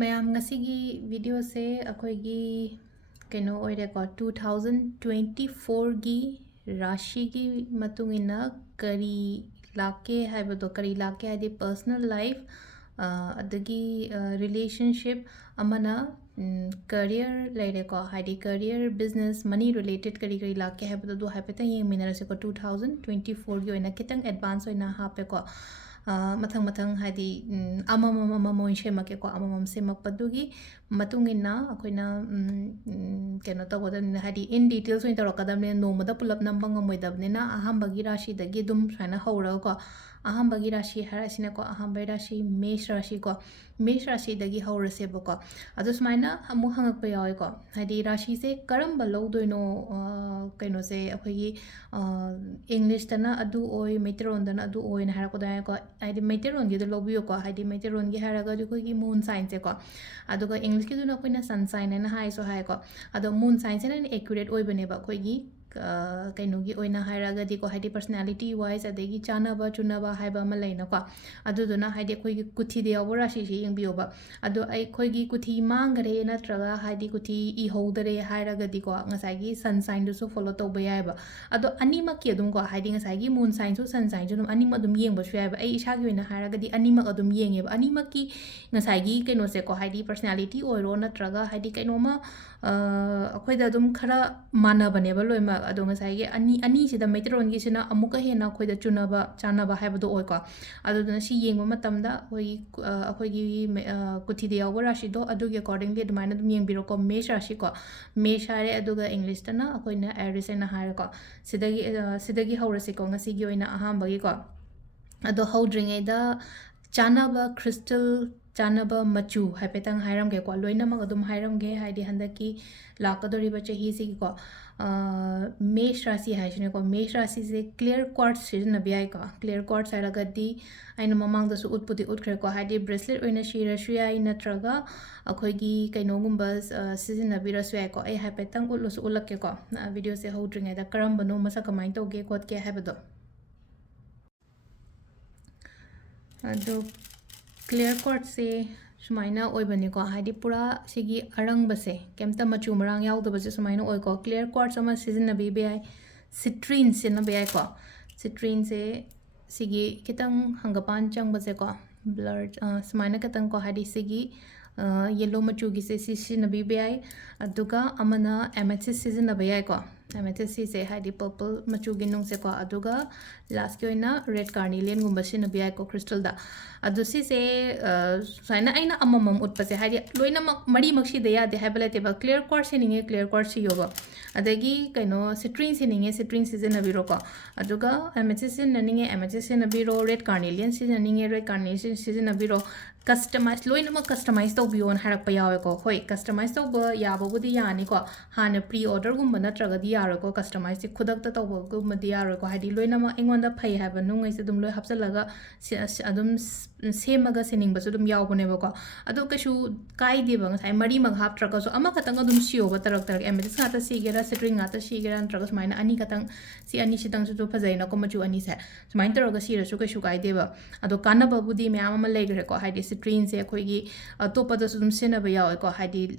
ꯃꯌꯥꯝ ꯉꯁꯤꯒꯤ ꯚꯤꯗꯤꯑꯣꯁꯦ ꯑꯩꯈꯣꯏꯒꯤ ꯀꯩꯅꯣ ꯑꯣꯏꯔꯦꯀꯣ 2024ꯒꯤ ꯔꯥꯁꯤꯒꯤ ꯃꯇꯨꯡ ꯏꯟꯅ ꯀꯔꯤ ꯂꯥꯛꯀꯦ ꯍꯥꯏꯕꯗꯣ ꯀꯔꯤ ꯂꯥꯛꯀꯦ ꯍꯥꯏꯗꯤ ꯄꯔꯁꯅꯦꯜ ꯂꯥꯏꯐ ꯑꯗꯒꯤ ꯔꯤꯂꯦꯁꯟꯁꯤꯞ ꯑꯃꯅ ꯀꯔꯤꯌꯔ ꯂꯩꯔꯦꯀꯣ ꯍꯥꯏꯗꯤ ꯀꯔꯤꯌꯔ ꯕꯤꯖꯤꯅꯦꯁ ꯃꯅꯤ ꯔꯤꯂꯦꯇꯦഡ് ꯀꯔꯤ ꯀꯔꯤ ꯂꯥꯛꯀꯦ ꯍꯥꯏꯕꯗꯣ ꯑꯗꯨ ꯍꯥꯏꯐꯦꯠꯇꯪ ꯌꯦꯡꯃꯤꯟꯅꯔꯁꯦꯀꯣ 2024ꯒꯤ ꯑꯣꯏꯅ ꯈꯤꯇꯪ ꯑꯦꯗꯚꯥꯟꯁ ꯑꯣꯏꯅ ꯍꯥꯞꯄꯦꯀꯣ ꯃꯊꯪ ꯃꯊꯪ ꯍꯥꯏꯗꯤ ꯑꯃꯃꯝ ꯑꯣꯏꯅ ꯁꯦꯝꯃꯛꯀꯦꯀꯣ ꯑꯃꯃꯝ ꯁꯦꯝꯃꯛꯄꯗꯨꯒꯤ ꯃꯇꯨꯡ ꯏꯟꯅ ꯑꯩꯈꯣꯏꯅ ꯀꯩꯅꯣ ꯇꯧꯒꯗꯕꯅꯤꯅ ꯍꯥꯏꯗꯤ ꯏꯟ ꯗꯤꯇꯦꯜꯁ ꯑꯣꯏꯅ ꯇꯧꯔꯛꯀꯗꯕꯅꯤꯅ ꯅꯣꯡꯃꯗ ꯄꯨꯂꯞ ꯅꯝꯕ ꯉꯝꯃꯣꯏꯗꯕꯅꯤꯅ ꯑꯍꯥꯟꯕꯒꯤ ꯔꯥಶꯤꯗꯒꯤ ꯑꯗꯨꯝ ꯁꯨꯃꯥꯏꯅ ꯍꯧꯔꯒꯀꯣ ꯑꯍꯥꯟꯕꯒꯤ ꯔꯥಶꯤ ꯍꯥꯏꯔꯁꯤꯅꯀꯣ ꯑꯍꯥꯟꯕꯒꯤ ꯔꯥಶꯤ ꯃꯦಷ ꯔꯥಶꯤꯀꯣ ꯃꯦಷ ꯔꯥಶꯤꯗꯒꯤ ꯍꯧꯔꯁꯦꯕꯀꯣ ꯑꯗꯣ ꯁꯨꯃꯥꯏꯅ ꯑꯃꯨꯛ ꯍꯪꯉꯛꯄ ꯌꯥꯎꯋꯦꯀꯣ ꯍꯥꯏꯗꯤ ꯔꯥಶꯤꯁꯦ ꯀꯔꯝꯕ ꯂꯧꯗꯣꯏꯅꯣ ꯀꯩꯅꯣꯁꯦ ꯑꯩꯈꯣꯏꯒꯤ ꯏꯪꯂꯤꯁꯇꯅ ꯑꯗꯨ ꯑꯣꯏ ꯃꯩꯇꯩꯔꯣꯟꯗꯅ ꯑꯗꯨ ꯑꯣꯏꯅ ꯍꯥꯏꯔꯛꯄꯗꯥꯏꯀꯣ ꯍꯥꯏꯗꯤ ꯃꯩꯇꯩꯔꯣꯟꯒꯤꯗꯣ ꯂꯧꯕꯤꯌꯨꯀꯣ ꯍꯥꯏꯗꯤ ꯃꯩꯇꯩꯔꯣꯟꯒꯤ ꯍꯥꯏꯔꯒꯗꯤ ꯑꯩꯈꯣꯏꯒꯤ ꯃꯨꯟ ꯁꯥꯏꯟꯁꯦꯀꯣ ꯑꯗꯨꯒ ꯏꯪꯂꯤꯁꯀꯤꯗꯨꯅ ꯑꯩꯈꯣꯏꯅ ꯁꯟ ꯁꯥꯏꯟ ꯍꯥꯏꯅ ꯍꯥꯏꯁꯨ ꯍꯥꯏꯀꯣ ꯑꯗꯣ ꯃꯨꯟ ꯁꯥꯏꯟꯁꯤꯅ ꯍꯦꯟꯅ ꯑꯦꯀꯨꯔꯦꯠ ꯑꯣꯏꯕꯅꯦꯕ ꯑꯩꯈꯣꯏꯒꯤ ꯀꯩꯅꯣꯒꯤ ꯑꯣꯏꯅ ꯍꯥꯏꯔꯒꯗꯤꯀꯣ ꯍꯥꯏꯗꯤ ꯄꯔꯁꯅꯦꯂꯤꯇꯤ ꯋꯥꯏꯁ ꯑꯗꯒꯤ ꯆꯥꯅꯕ ꯆꯨꯅꯕ ꯍꯥꯏꯕ ꯑꯃ ꯂꯩꯅꯀꯣ ꯑꯗꯨꯗꯨꯅ ꯍꯥꯏꯗꯤ ꯑꯩꯈꯣꯏꯒꯤ ꯀꯨꯊꯤꯗ ꯌꯥꯎꯕ ꯔꯥಶꯤꯁꯤ ꯌꯦꯡꯕꯤꯌꯣꯕ ꯑꯗꯣ ꯑꯩꯈꯣꯏꯒꯤ ꯀꯨꯊꯤ ꯃꯥꯡꯈꯔꯦ ꯅꯠꯇ꯭ꯔꯒ ꯍꯥꯏꯗꯤ ꯀꯨꯊꯤ ꯏꯍꯧꯗꯔꯦ ꯍꯥꯏꯔꯒꯗꯤꯀꯣ ꯉꯁꯥꯏꯒꯤ ꯁꯟ ꯁꯥꯏꯟꯗꯨꯁꯨ ꯐꯣꯂꯣ ꯇꯧꯕ ꯌꯥꯏꯑꯕ ꯑꯗꯣ ꯑꯅꯤꯃꯛꯀꯤ ꯑꯗꯨꯝꯀꯣ ꯍꯥꯏꯗꯤ ꯉꯁꯥꯏꯒꯤ ꯃꯨꯟ ꯁꯥꯏꯟꯁꯨ ꯁꯟ ꯁꯥꯏꯟꯁꯨ ꯑꯗꯨꯝ ꯑꯅꯤꯃꯛ ꯑꯗꯨꯝ ꯌꯦꯡꯕꯁꯨ ꯌꯥꯏꯑꯕ ꯑꯩ ꯏꯁꯥꯒꯤ ꯑꯣꯏꯅ ꯍꯥꯏꯔꯒꯗꯤ ꯑꯅꯤꯃꯛ ꯑꯗꯨꯝ ꯌꯦꯡꯉꯦꯕ ꯑꯅꯤꯃꯛꯀꯤ ꯉꯁꯥꯏꯒꯤ ꯀꯩꯅꯣꯁꯦꯀꯣ ꯍꯥꯏꯗꯤ ꯄꯔꯁꯅꯦꯂꯤꯇꯤ ꯑꯣꯏꯔꯣ ꯅꯠꯇ꯭ꯔꯒ ꯍꯥꯏꯗꯤ ꯀꯩꯅꯣꯝꯃ ꯑꯩꯈꯣꯏꯗ ꯑꯗꯨꯝ ꯈꯔ ꯃꯥꯟꯅꯕꯅꯦꯕ ꯂꯣꯏꯅꯃꯛ ꯑꯗꯣ ꯉꯁꯥꯏꯒꯤ ꯑꯅꯤꯁꯤꯗ ꯃꯩꯇꯩꯔꯣꯟꯒꯤꯁꯤꯅ ꯑꯃꯨꯛꯀ ꯍꯦꯟꯅ ꯑꯩꯈꯣꯏꯗ ꯆꯨꯅꯕ ꯆꯥꯅꯕ ꯍꯥꯏꯕꯗꯣ ꯑꯣꯏꯀꯣ ꯑꯗꯨꯗꯨꯅ ꯁꯤ ꯌꯦꯡꯕ ꯃꯇꯝꯗ ꯑꯩꯈꯣꯏꯒꯤ ꯀꯨꯊꯤꯗ ꯌꯥꯎꯕ ꯔꯥಶꯤꯗꯣ ꯑꯗꯨꯒꯤ ꯑꯦꯀꯣꯔꯗꯤꯡꯂꯤ ꯑꯗꯨꯃꯥꯏꯅ ꯑꯗꯨꯝ ꯌꯦꯡꯕꯤꯔꯣꯀꯣ ꯃꯦಷ ꯔꯥಶꯤꯀꯣ ꯃꯦಷ ꯍꯥꯏꯔꯦ ꯑꯗꯨꯒ ꯏꯪꯂꯤꯁꯇꯅ ꯑꯩꯈꯣꯏꯅ ꯑꯦꯔꯤꯁ ꯍꯥꯏꯅ ꯍꯥꯏꯔꯦꯀꯣ ꯁꯤꯗꯒꯤ ꯍꯧꯔꯁꯤꯀꯣ ꯉꯁꯤꯒꯤ ꯑꯣꯏꯅ ꯑꯍꯥꯟꯕꯒꯤꯀꯣ ꯑꯗꯣ ꯍꯧꯗ꯭ꯔꯤꯉꯩꯗ ꯆꯥꯅꯕ ꯈ꯭ꯔꯤꯁꯇꯜ ꯆꯥꯅꯕ ꯃꯆꯨ ꯍꯥꯏꯐꯦꯠꯇꯪ ꯍꯥꯏꯔꯝꯒꯦꯀꯣ ꯂꯣꯏꯅꯃꯛ ꯑꯗꯨꯝ ꯍꯥꯏꯔꯝꯒꯦ ꯍꯥꯏꯗꯤ ꯍꯟꯗꯛꯀꯤ ꯂꯥꯛꯀꯗꯧꯔꯤꯕ ꯆꯍꯤꯁꯤꯒꯤꯀꯣ ꯃꯦಷ ꯔꯥಶꯤ ꯍꯥꯏꯁꯤꯅꯦꯀꯣ ꯃꯦಷ ꯔꯥಶꯤꯁꯦ ꯀ꯭ꯂꯤꯌꯔ ꯀ꯭ꯋꯥꯔꯠꯁ ꯁꯤꯖꯤꯟꯅꯕ ꯌꯥꯏꯀꯣ ꯀ꯭ꯂꯤꯌꯔ ꯀ꯭ꯋꯥꯔꯠꯁ ꯍꯥꯏꯔꯒꯗꯤ ꯑꯩꯅ ꯃꯃꯥꯡꯗꯁꯨ ꯎꯠꯄꯨꯗꯤ ꯎꯠꯈ꯭ꯔꯦꯀꯣ ꯍꯥꯏꯗꯤ ꯕ꯭ꯔꯦꯁꯂꯦꯠ ꯑꯣꯏꯅ ꯁꯤꯔꯁꯨ ꯌꯥꯏ ꯅꯠꯇ꯭ꯔꯒ ꯑꯩꯈꯣꯏꯒꯤ ꯀꯩꯅꯣꯒꯨꯝꯕ ꯁꯤꯖꯤꯟꯅꯕꯤꯔꯁꯨ ꯌꯥꯏꯀꯣ ꯑꯩ ꯍꯥꯏꯐꯦꯠꯇꯪ उल्लक्केको वीडियोसे हौद्रिङैदा करम्बनो मसक कमाइन तौगे खोटके हाइबदो अदो क्लियर कोर्टसे सुमाइना ओइबनेको हाइदि पुरा सिगी अरंगबसे केमता मचु मरांग याउदबसे सुमाइना ओइको क्लियर कोर्ट्स अमा सिजनबी बेयाइ सिट्रीन सिनबे याइको सिट्रीन से सिगी खितंग हंगपान चंगबसेको ब्लर सुमाइना खितंग को हाइदि सिगी येलो मचू की से सिजनबी बेयाइ अदुगा अमना एमेथिस सिजनबे याइको एमेथिस से हाइदि पर्पल मचू की नुंगसेको अदुगा लास्ट के ओइना रेड कार्निलियन गुंबा सिनबे याइको क्रिस्टल दा अदु सिसे साइना आइना अममम उटपसे हाइदि लोइनमक मरीमक सिदे यादे हाइबलेतेबा क्लियर क्वार्ट्स सिनिंगे क्लियर क्वार्ट्स सियोबा अदगी कइनो सिट्रीन सिनिंगे सिट्रीन सिजनबीरोको अदुगा एमेथिस सिननिंगे एमेथिस सिनबीरो रेड कार्निलियन सिजननिंगे रेड कार्निलियन सिजनबीरो कस्टमाइज लोइनमक कस्टमाइज तौबियोन हारक्पा यावेको होय कस्टमाइज तौबा याबबुदि यानिको हाना प्री ऑर्डर गुंबा नत्रगदि यारोको कस्टमाइज सि खुदक्ता तौबगुमदि यारोको हाइदि लोइनमक एंगोंदा फै हाइबा नुंगैसे दुम लोइ हापचलगा अदुम सेमगा सिनिंगबसु दुम यावबनेबको अदो कशु काइदेबा ngasai mari mag haptragasu ama katang adum siyoba tarak tarak emetis ngata sigera string ngata sigera ntraga sumaina ani katang si ani sitang su phajaina ko machu ani se sumain taraga sirasu kashu kaideba ado kanaba budi myam ama legre ko haidi string se khoigi topa da sum sinaba yaw ko haidi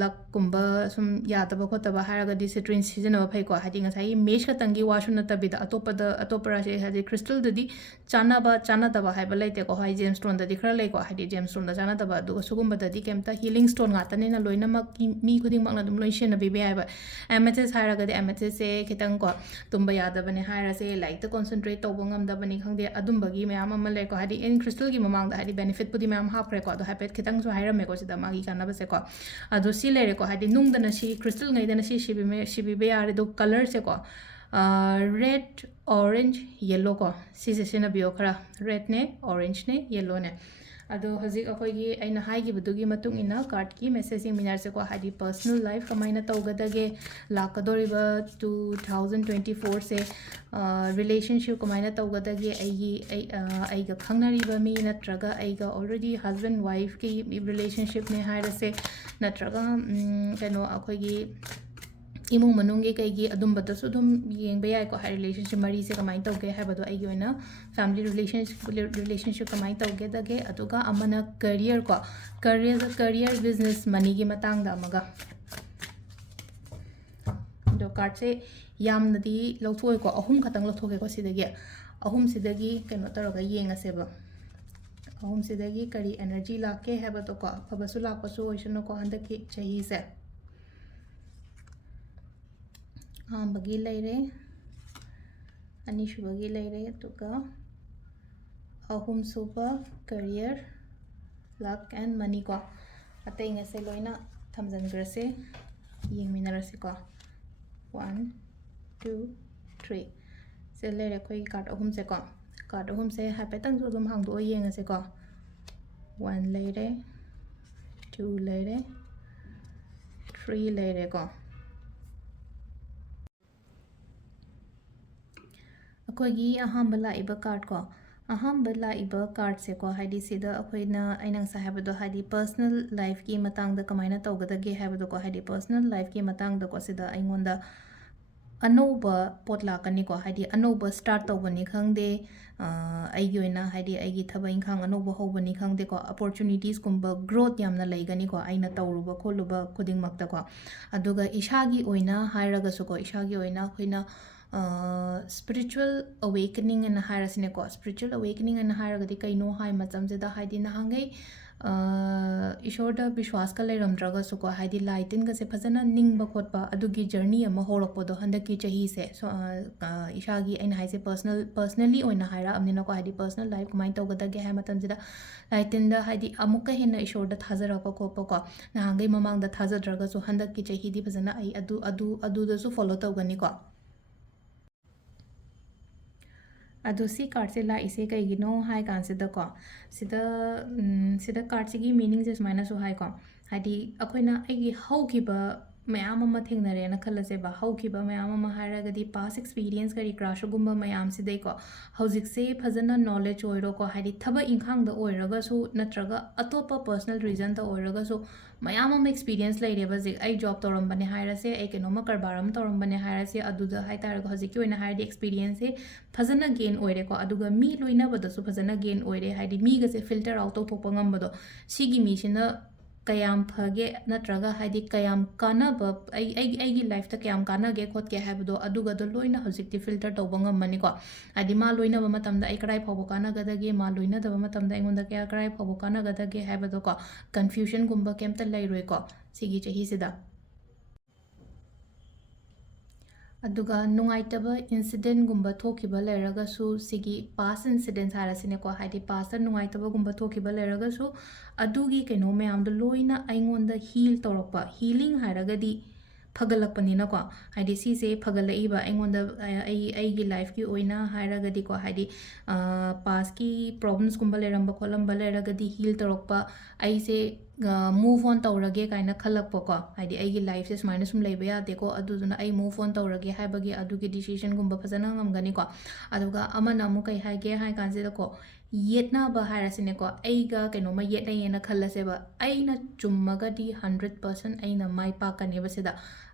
luck kumba sum yadaba khotaba haraga di string season ba phai ko haidi ngasai mesh katangi wasu na tabida atopa ra se haidi crystal dadi chana daba haiba laite ko hai gemstone dadi khara lai ko haidi gemstone da chana daba du sugumba dadi kemta healing stone ngata ne na loina mak mi khuding mak na dum loi shena bi be haiba amethyst haraga di amethyst se khitang ko tumba yadaba ne haira se like to concentrate to bongam daba ni khangde adum bagi myam ama lai ko haidi in crystal gi mamang da haidi benefit pudi myam hap re ko do hapet khitang su haira me ko sida magi kana ba se ko adu si le re ko haidi nung da na si crystal ngai da na si be yare do color se ko red orange yellow ko si se sena bio khara red ne orange ne yellow ne ado hazik akhoi aina haigi budugi matung ina card ki messaging minar se ko hadi personal life kamaina tawgadage lakadoriba 2024 se relationship kamaina tawgadage aiga khangnariba mi natraga aiga already husband wife ki relationship ne hairase natraga kano akhoi imung manunggi kaigi adumbadasu adum yengba yai ko hai relationship mari se kamai tauge haibado aigi oina family relationship kamai tauge dage aduga amana career ko career business money gi matang da amaga do card se yamnadi lawthoi ko ahum khatang lawthoge ko sidagi ahum sidagi keno taraga yenga seba ahum sidagi kari energy lake haibado ko phabasu lakpasu oisano ko handaki chahi se bagi laire ani shubagi laire tuka ahum suba career luck and money ko atai ngase loina thamjan grase yeng minarase ko 1 2 3 se laire khoi card ahum se ko card ahum se hapetang jo dum hang do yengase ko 1 laire 2 laire 3 laire ko अखोगी अहम लाइब card को अहम लाइब card से को Heidi सिदा अखोइना आइनंग साहेबदो Heidi personal life की मतांग the कमाइना तौगदगे हाइबदो को हाइडी पर्सनल लाइफ की मतांग द को सिदा आइंगोंदा अनौबा पोट लाकनी को हाइडी अनौबा स्टार्ट तौबनी खंगदे आइगी ओइना हाइडी आइगी थबा इंखांग अनौबा होबनी खंगदे को अपॉर्चुनिटीज कुंबा ग्रोथ यामना लैगनी को आइना तौरुबा खोलुबा खुदिंग मक्ता को अदुगा इशागी ओइना हाइरगसु को इशागी ओइना अखोइना spiritual awakening and harasine ko spiritual awakening and haragadi kaino hai matam jeda haidi na hangai ishorda bishwas ka leram draga su ko haidi lightin ga se phajana ningba khotpa adugi journey ama horokpo do handaki chahi se so ishagi aina hai se personally oina haira amnina ko haidi personal life kamai tawgada ge hai matam jeda lightin da haidi amuka hena ishorda thajara ko ko ko na hangai mamang da thajadraga su handaki chahi di phajana ai adu da su follow tawgani ko अदो C card से लाइसे कईगिनो high कांसिदा को सिदा सिदा card से meaning से सुमाइना सु high को हाइदी अखोइना आइगी हौखिबा ma'am अमा थेंगनरेना खलसेबा हौखिबा मैम अमा हाइरगदी पास एक्सपीरियंस करी क्राशगुम्बा मैम सिदै को हौजिकसे फजना नॉलेज ओइरो को हाइदी थबा इंखांग द ओइरगसु नत्रगा अतोपा पर्सनल रीजन द ओइरगसु मैम अमा एक्सपीरियंस लैरेबा जिक आई जॉब तौरमबने हाइरसे आई केनोमा करबारम तौरमबने हाइरसे अदुदा हाइतारग हौजिकि ओइना हाइरदी एक्सपीरियंस से फजना गेन ओइरे को अदुगा मी लोइनाबदसु फजना गेन ओइरे हाइदी मी गसे फिल्टर आउट तौथोकपा ngambado sigi mi sina कयाम फगे नत्रगा हाइदी कयाम कानब आई लाइफ ता कयाम कानगे खोत के हाइबदो अदुगदो लोइना हजिकति फिल्टर तौबंग मनिको आदि मा लोइना बमा तमदा आई कराई फावो कानगदगे मा लोइना दबा मतमदा इंगोंदा क्या कराई फावो कानगदगे हाइबदो को कंफ्यूजन गुंबा केमता लैरोय को सिगी चही सिदा अदुगा नुंगाइतबा इंसिडेंट गुंबा थोखिबा लेरगसु सिगी पास इंसिडेंट हारसिने को हाइदी पास नुंगाइतबा गुंबा थोखिबा लेरगसु अदुगी केनो मयामदो लोइना आइंगोंदा हील तौरकपा हीलिंग हारगदी फगलकपनिना को हाइदी सीसे फगलइबा आइंगोंदा आइगी लाइफ की ओइना हारगदी को हाइदी पास की प्रॉब्लम्स गुंबा लेरंबा खोलंबा लेरगदी हील तौरकपा आइसे मूव ऑन तौरगे काइना खलकपो को हाइदी आइगी लाइफ से सुमाइना सुम लेबा यादेको अदुदुना आई मूव ऑन तौरगे हाइबगी अदुगी डिसीजन गुंबा फजना ngамगनी को अदुगा अमना अमु कै हाइगे हाइ कांसिदा को येतना बा हारसिने को आइगा केनोमा येना येना खलसेबा आइना चुम्मगदी 100% आइना माइ पाकने बसेदा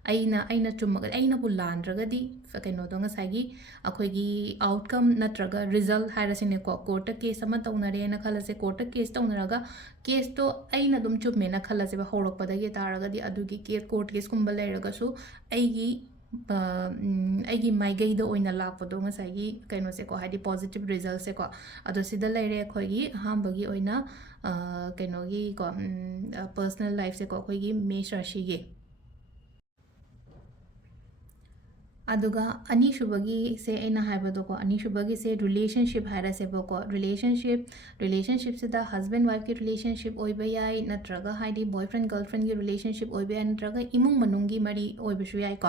आइना चुम्मगदी आइना बु लांद्रगदी केनो दो ngसागी अखोइगी आउटकम नत्रगा रिजल्ट हारसिने को कोर्ट केस अमा तौनरे ना खलसे कोर्ट केस तौनरगा केस तो आइना दुम चुम्मेना खलसेबा होरकपदगी तारगदी अदुगी केस कोर्ट केस कुंबा लेरगसु आइगी आइगी माइगैद ओइना लापदो ngसागी कैनो से को हाइदी पॉजिटिव रिजल्ट से को अदो सिदा लेरे खोगी हामबगी ओइना कैनोगी को पर्सनल लाइफ से को खोगी मेष राशि गे अदुगा अनीशुबगी से ऐना हाइबदो को अनीशुबगी से रिलेशनशिप हाइरसेबो को रिलेशनशिप से द हस्बैंड वाइफ की रिलेशनशिप ओइबे याई नत्रगा हाइदी बॉयफ्रेंड गर्लफ्रेंड की रिलेशनशिप ओइबे याई नत्रगा इमुंग मनुंगी मरी ओइबसु याई को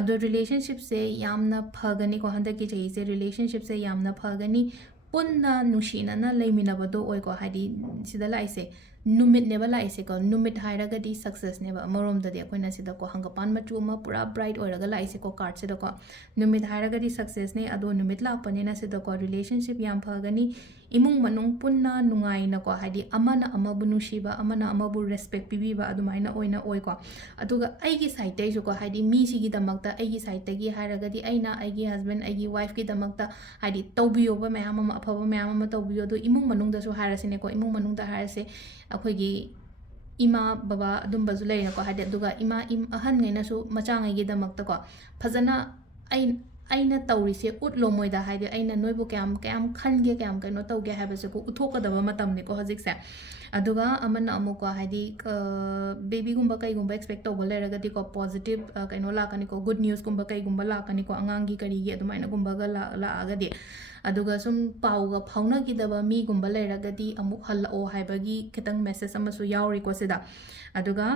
अदो रिलेशनशिप से यामना फगनी को हंदकी चही से रिलेशनशिप से यामना फगनी पुन्ना नुशीना लेमिनबदो ओइ को हाइदी सिदा लाइसे ꯅꯨꯃꯤꯠꯅꯦꯕ ꯂꯥꯛꯏꯁꯦꯀꯣ ꯅꯨꯃꯤꯠ ꯍꯥꯏꯔꯒꯗꯤ ꯁꯛꯁꯦꯁꯅꯦꯕ ꯑꯃꯔꯣꯝꯗꯗꯤ ꯑꯩꯈꯣꯏꯅ ꯁꯤꯗꯀꯣ ꯍꯪꯒꯄꯥꯟ ꯃꯆꯨ ꯑꯃ ꯄꯨꯔꯥ ꯕ꯭ꯔꯥꯏꯠ ꯑꯣꯏꯔꯒ ꯂꯥꯛꯏꯁꯦꯀꯣ ꯀꯥꯔꯠꯁꯤꯗꯀꯣ ꯅꯨꯃꯤꯠ ꯍꯥꯏꯔꯒꯗꯤ ꯁꯛꯁꯦꯁꯅꯦ ꯑꯗꯣ ꯅꯨꯃꯤꯠ ꯂꯥꯛꯄꯅꯤꯅ ꯁꯤꯗꯀꯣ ꯔꯤꯂꯦꯁꯟꯁꯤꯞ ꯌꯥꯝ ꯐꯒꯅꯤ ꯏꯃꯨꯡ ꯃꯅꯨꯡ ꯄꯨꯟꯅ ꯅꯨꯡꯉꯥꯏꯅꯀꯣ ꯍꯥꯏꯗꯤ ꯑꯃꯅ ꯑꯃꯕꯨ ꯅꯨꯡꯁꯤꯕ ꯑꯃꯅ ꯑꯃꯕꯨ ꯔꯦꯁꯄꯦꯛ ꯄꯤꯕꯤꯕ ꯑꯗꯨꯃꯥꯏꯅ ꯑꯣꯏꯅ ꯑꯣꯏꯀꯣ ꯑꯗꯨꯒ ꯑꯩꯒꯤ ꯁꯥꯏꯠꯇꯩꯁꯨꯀꯣ ꯍꯥꯏꯗꯤ ꯃꯤꯁꯤꯒꯤꯗꯃꯛꯇ ꯑꯩꯒꯤ ꯁꯥꯏꯠꯇꯒꯤ ꯍꯥꯏꯔꯒꯗꯤ ꯑꯩꯅ ꯑꯩꯒꯤ ꯍꯁꯕꯦꯟ ꯑꯩꯒꯤ ꯋꯥꯏꯐꯀꯤꯗꯃꯛꯇ ꯍꯥꯏꯗꯤ ꯇꯧꯕꯤꯌꯣꯕ ꯃꯌꯥꯝ ꯑꯃ ꯑꯐꯕ ꯃꯌꯥꯝ ꯑꯃ ꯇꯧꯕꯤꯌꯣ ꯑꯗꯣ ꯏꯃꯨꯡ ꯃꯅꯨꯡꯗꯁꯨ ꯍꯥꯏꯔꯁꯤꯅꯦꯀꯣ ꯏꯃꯨꯡ ꯃꯅꯨꯡꯗ ꯍꯥꯏꯔꯁꯦ ꯑꯩꯈꯣꯏꯒꯤ ꯏꯃꯥ ꯕꯕꯥ ꯑꯗꯨꯝꯕꯁꯨ ꯂꯩꯔꯦꯀꯣ ꯍꯥꯏꯗꯤ ꯑꯗꯨꯒ ꯑꯍꯟꯉꯩꯅꯁꯨ ꯃꯆꯥꯉꯩꯒꯤꯗꯃꯛꯇꯀꯣ ꯐꯖꯅ ꯑꯩꯅ ꯇꯧꯔꯤꯁꯦ ꯎꯠꯂꯣ ꯃꯣꯏꯗ ꯍꯥꯏꯗꯤ ꯑꯩꯅ ꯅꯣꯏꯕꯨ ꯀꯌꯥꯝ ꯈꯟꯒꯦ ꯀꯌꯥꯝ ꯀꯩꯅꯣ ꯇꯧꯒꯦ ꯍꯥꯏꯕꯁꯦꯀꯣ ꯎꯠꯊꯣꯛꯀꯗꯕ ꯃꯇꯝꯅꯤꯀꯣ ꯍꯧꯖꯤꯛꯁꯦ ꯑꯗꯨꯒ ꯑꯃꯅ ꯑꯃꯨꯛꯀꯣ ꯍꯥꯏꯗꯤ ꯕꯦꯕꯤꯒꯨꯝꯕ ꯀꯩꯒꯨꯝꯕ ꯑꯦꯛꯁꯄꯦꯛ ꯇꯧꯕ ꯂꯩꯔꯒꯗꯤꯀꯣ ꯄꯣꯖꯤꯇꯤቭ ꯀꯩꯅꯣ ꯂꯥꯛꯀꯅꯤꯀꯣ ꯒꯨꯗ ꯅ꯭ꯌꯨꯁꯀꯨꯝꯕ ꯀꯩꯒꯨꯝꯕ ꯂꯥꯛꯀꯅꯤꯀꯣ ꯑꯉꯥꯡꯒꯤ ꯀꯔꯤꯒꯤ ꯑꯗꯨꯃꯥꯏꯅꯒꯨꯝꯕꯒ ꯂꯥꯛꯑꯒꯗꯤ ꯑꯗꯨꯒ ꯁꯨꯝ ꯄꯥꯎꯒ ꯐꯥꯎꯅꯈꯤꯗꯕ ꯃꯤꯒꯨꯝꯕ ꯂꯩꯔꯒꯗꯤ ꯑꯃꯨꯛ ꯍꯜꯂꯛꯑꯣ ꯍꯥꯏꯕꯒꯤ ꯈꯤꯇꯪ ꯃꯦꯁꯦꯖ ꯑꯃꯁꯨ ꯌꯥꯎꯔꯤꯀꯣ ꯁꯤꯗ ꯑꯗꯨꯒ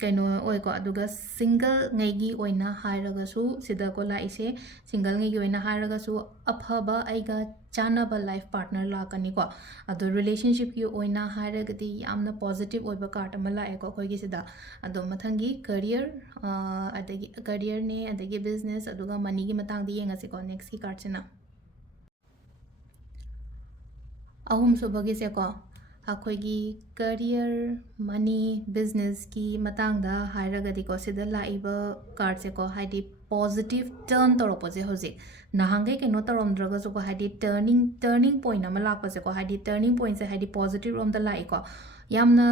ꯀꯩꯅꯣ ꯑꯣꯏꯀꯣ ꯑꯗꯨꯒ ꯁꯤꯡꯒꯜꯉꯩꯒꯤ ꯑꯣꯏꯅ ꯍꯥꯏꯔꯒꯁꯨ ꯁꯤꯗꯀꯣ ꯂꯥꯛꯏꯁꯦ ꯁꯤꯡꯒꯜꯉꯩꯒꯤ ꯑꯣꯏꯅ ꯍꯥꯏꯔꯒꯁꯨ ꯑꯐꯕ ꯑꯩꯒ ꯆꯥꯟꯅꯕ ꯂꯥꯏꯐ ꯄꯥꯔꯠꯅꯔ ꯂꯥꯛꯀꯅꯤꯀꯣ ꯑꯗꯣ ꯔꯤꯂꯦꯁꯟꯁꯤꯞꯀꯤ ꯑꯣꯏꯅ ꯍꯥꯏꯔꯒꯗꯤ ꯌꯥꯝꯅ ꯄꯣꯖꯤꯇꯤቭ ꯑꯣꯏꯕ ꯀꯥꯔꯠ ꯑꯃ ꯂꯥꯛꯑꯦꯀꯣ ꯑꯩꯈꯣꯏꯒꯤꯁꯤꯗ ꯑꯗꯣ ꯃꯊꯪꯒꯤ ꯀꯔꯤꯌꯔ ꯑꯗꯒꯤ ꯀꯔꯤꯌꯔꯅꯦ ꯑꯗꯒꯤ ꯕꯤꯖꯅꯦꯁ ꯑꯗꯨꯒ ꯃꯅꯤꯒꯤ ꯃꯇꯥꯡꯗ ꯌꯦꯡꯉꯁꯤꯀꯣ ꯅꯦꯛꯁꯀꯤ ꯀꯥꯔꯠꯁꯤꯅ ꯑꯍꯨꯝꯁꯨꯕꯒꯤꯁꯦꯀꯣ ꯑꯩꯈꯣꯏꯒꯤ ꯀꯔꯤꯌꯔ ꯃꯅꯤ ꯕꯤꯖꯅꯦꯁꯀꯤ ꯃꯇꯥꯡꯗ ꯍꯥꯏꯔꯒꯗꯤꯀꯣ ꯁꯤꯗ ꯂꯥꯛꯏꯕ ꯀꯥꯔꯠꯁꯦꯀꯣ ꯍꯥꯏꯗꯤ ꯄꯣꯖꯤꯇꯤቭ ꯇꯔꯟ ꯇꯧꯔꯛꯄꯁꯦ ꯍꯧꯖꯤꯛ ꯅꯍꯥꯟꯈꯩ ꯀꯩꯅꯣ ꯇꯧꯔꯝꯗ꯭ꯔꯒꯁꯨꯀꯣ ꯍꯥꯏꯗꯤ ꯇꯔꯅꯤꯡ ꯄꯣꯏꯟ ꯑꯃ ꯂꯥꯛꯄꯁꯦꯀꯣ ꯍꯥꯏꯗꯤ ꯇꯔꯅꯤꯡ ꯄꯣꯏꯟꯁꯦ ꯍꯥꯏꯗꯤ ꯄꯣꯖꯤꯇꯤቭ ꯔꯣꯝꯗ ꯂꯥꯛꯏꯀꯣ ꯌꯥꯝꯅ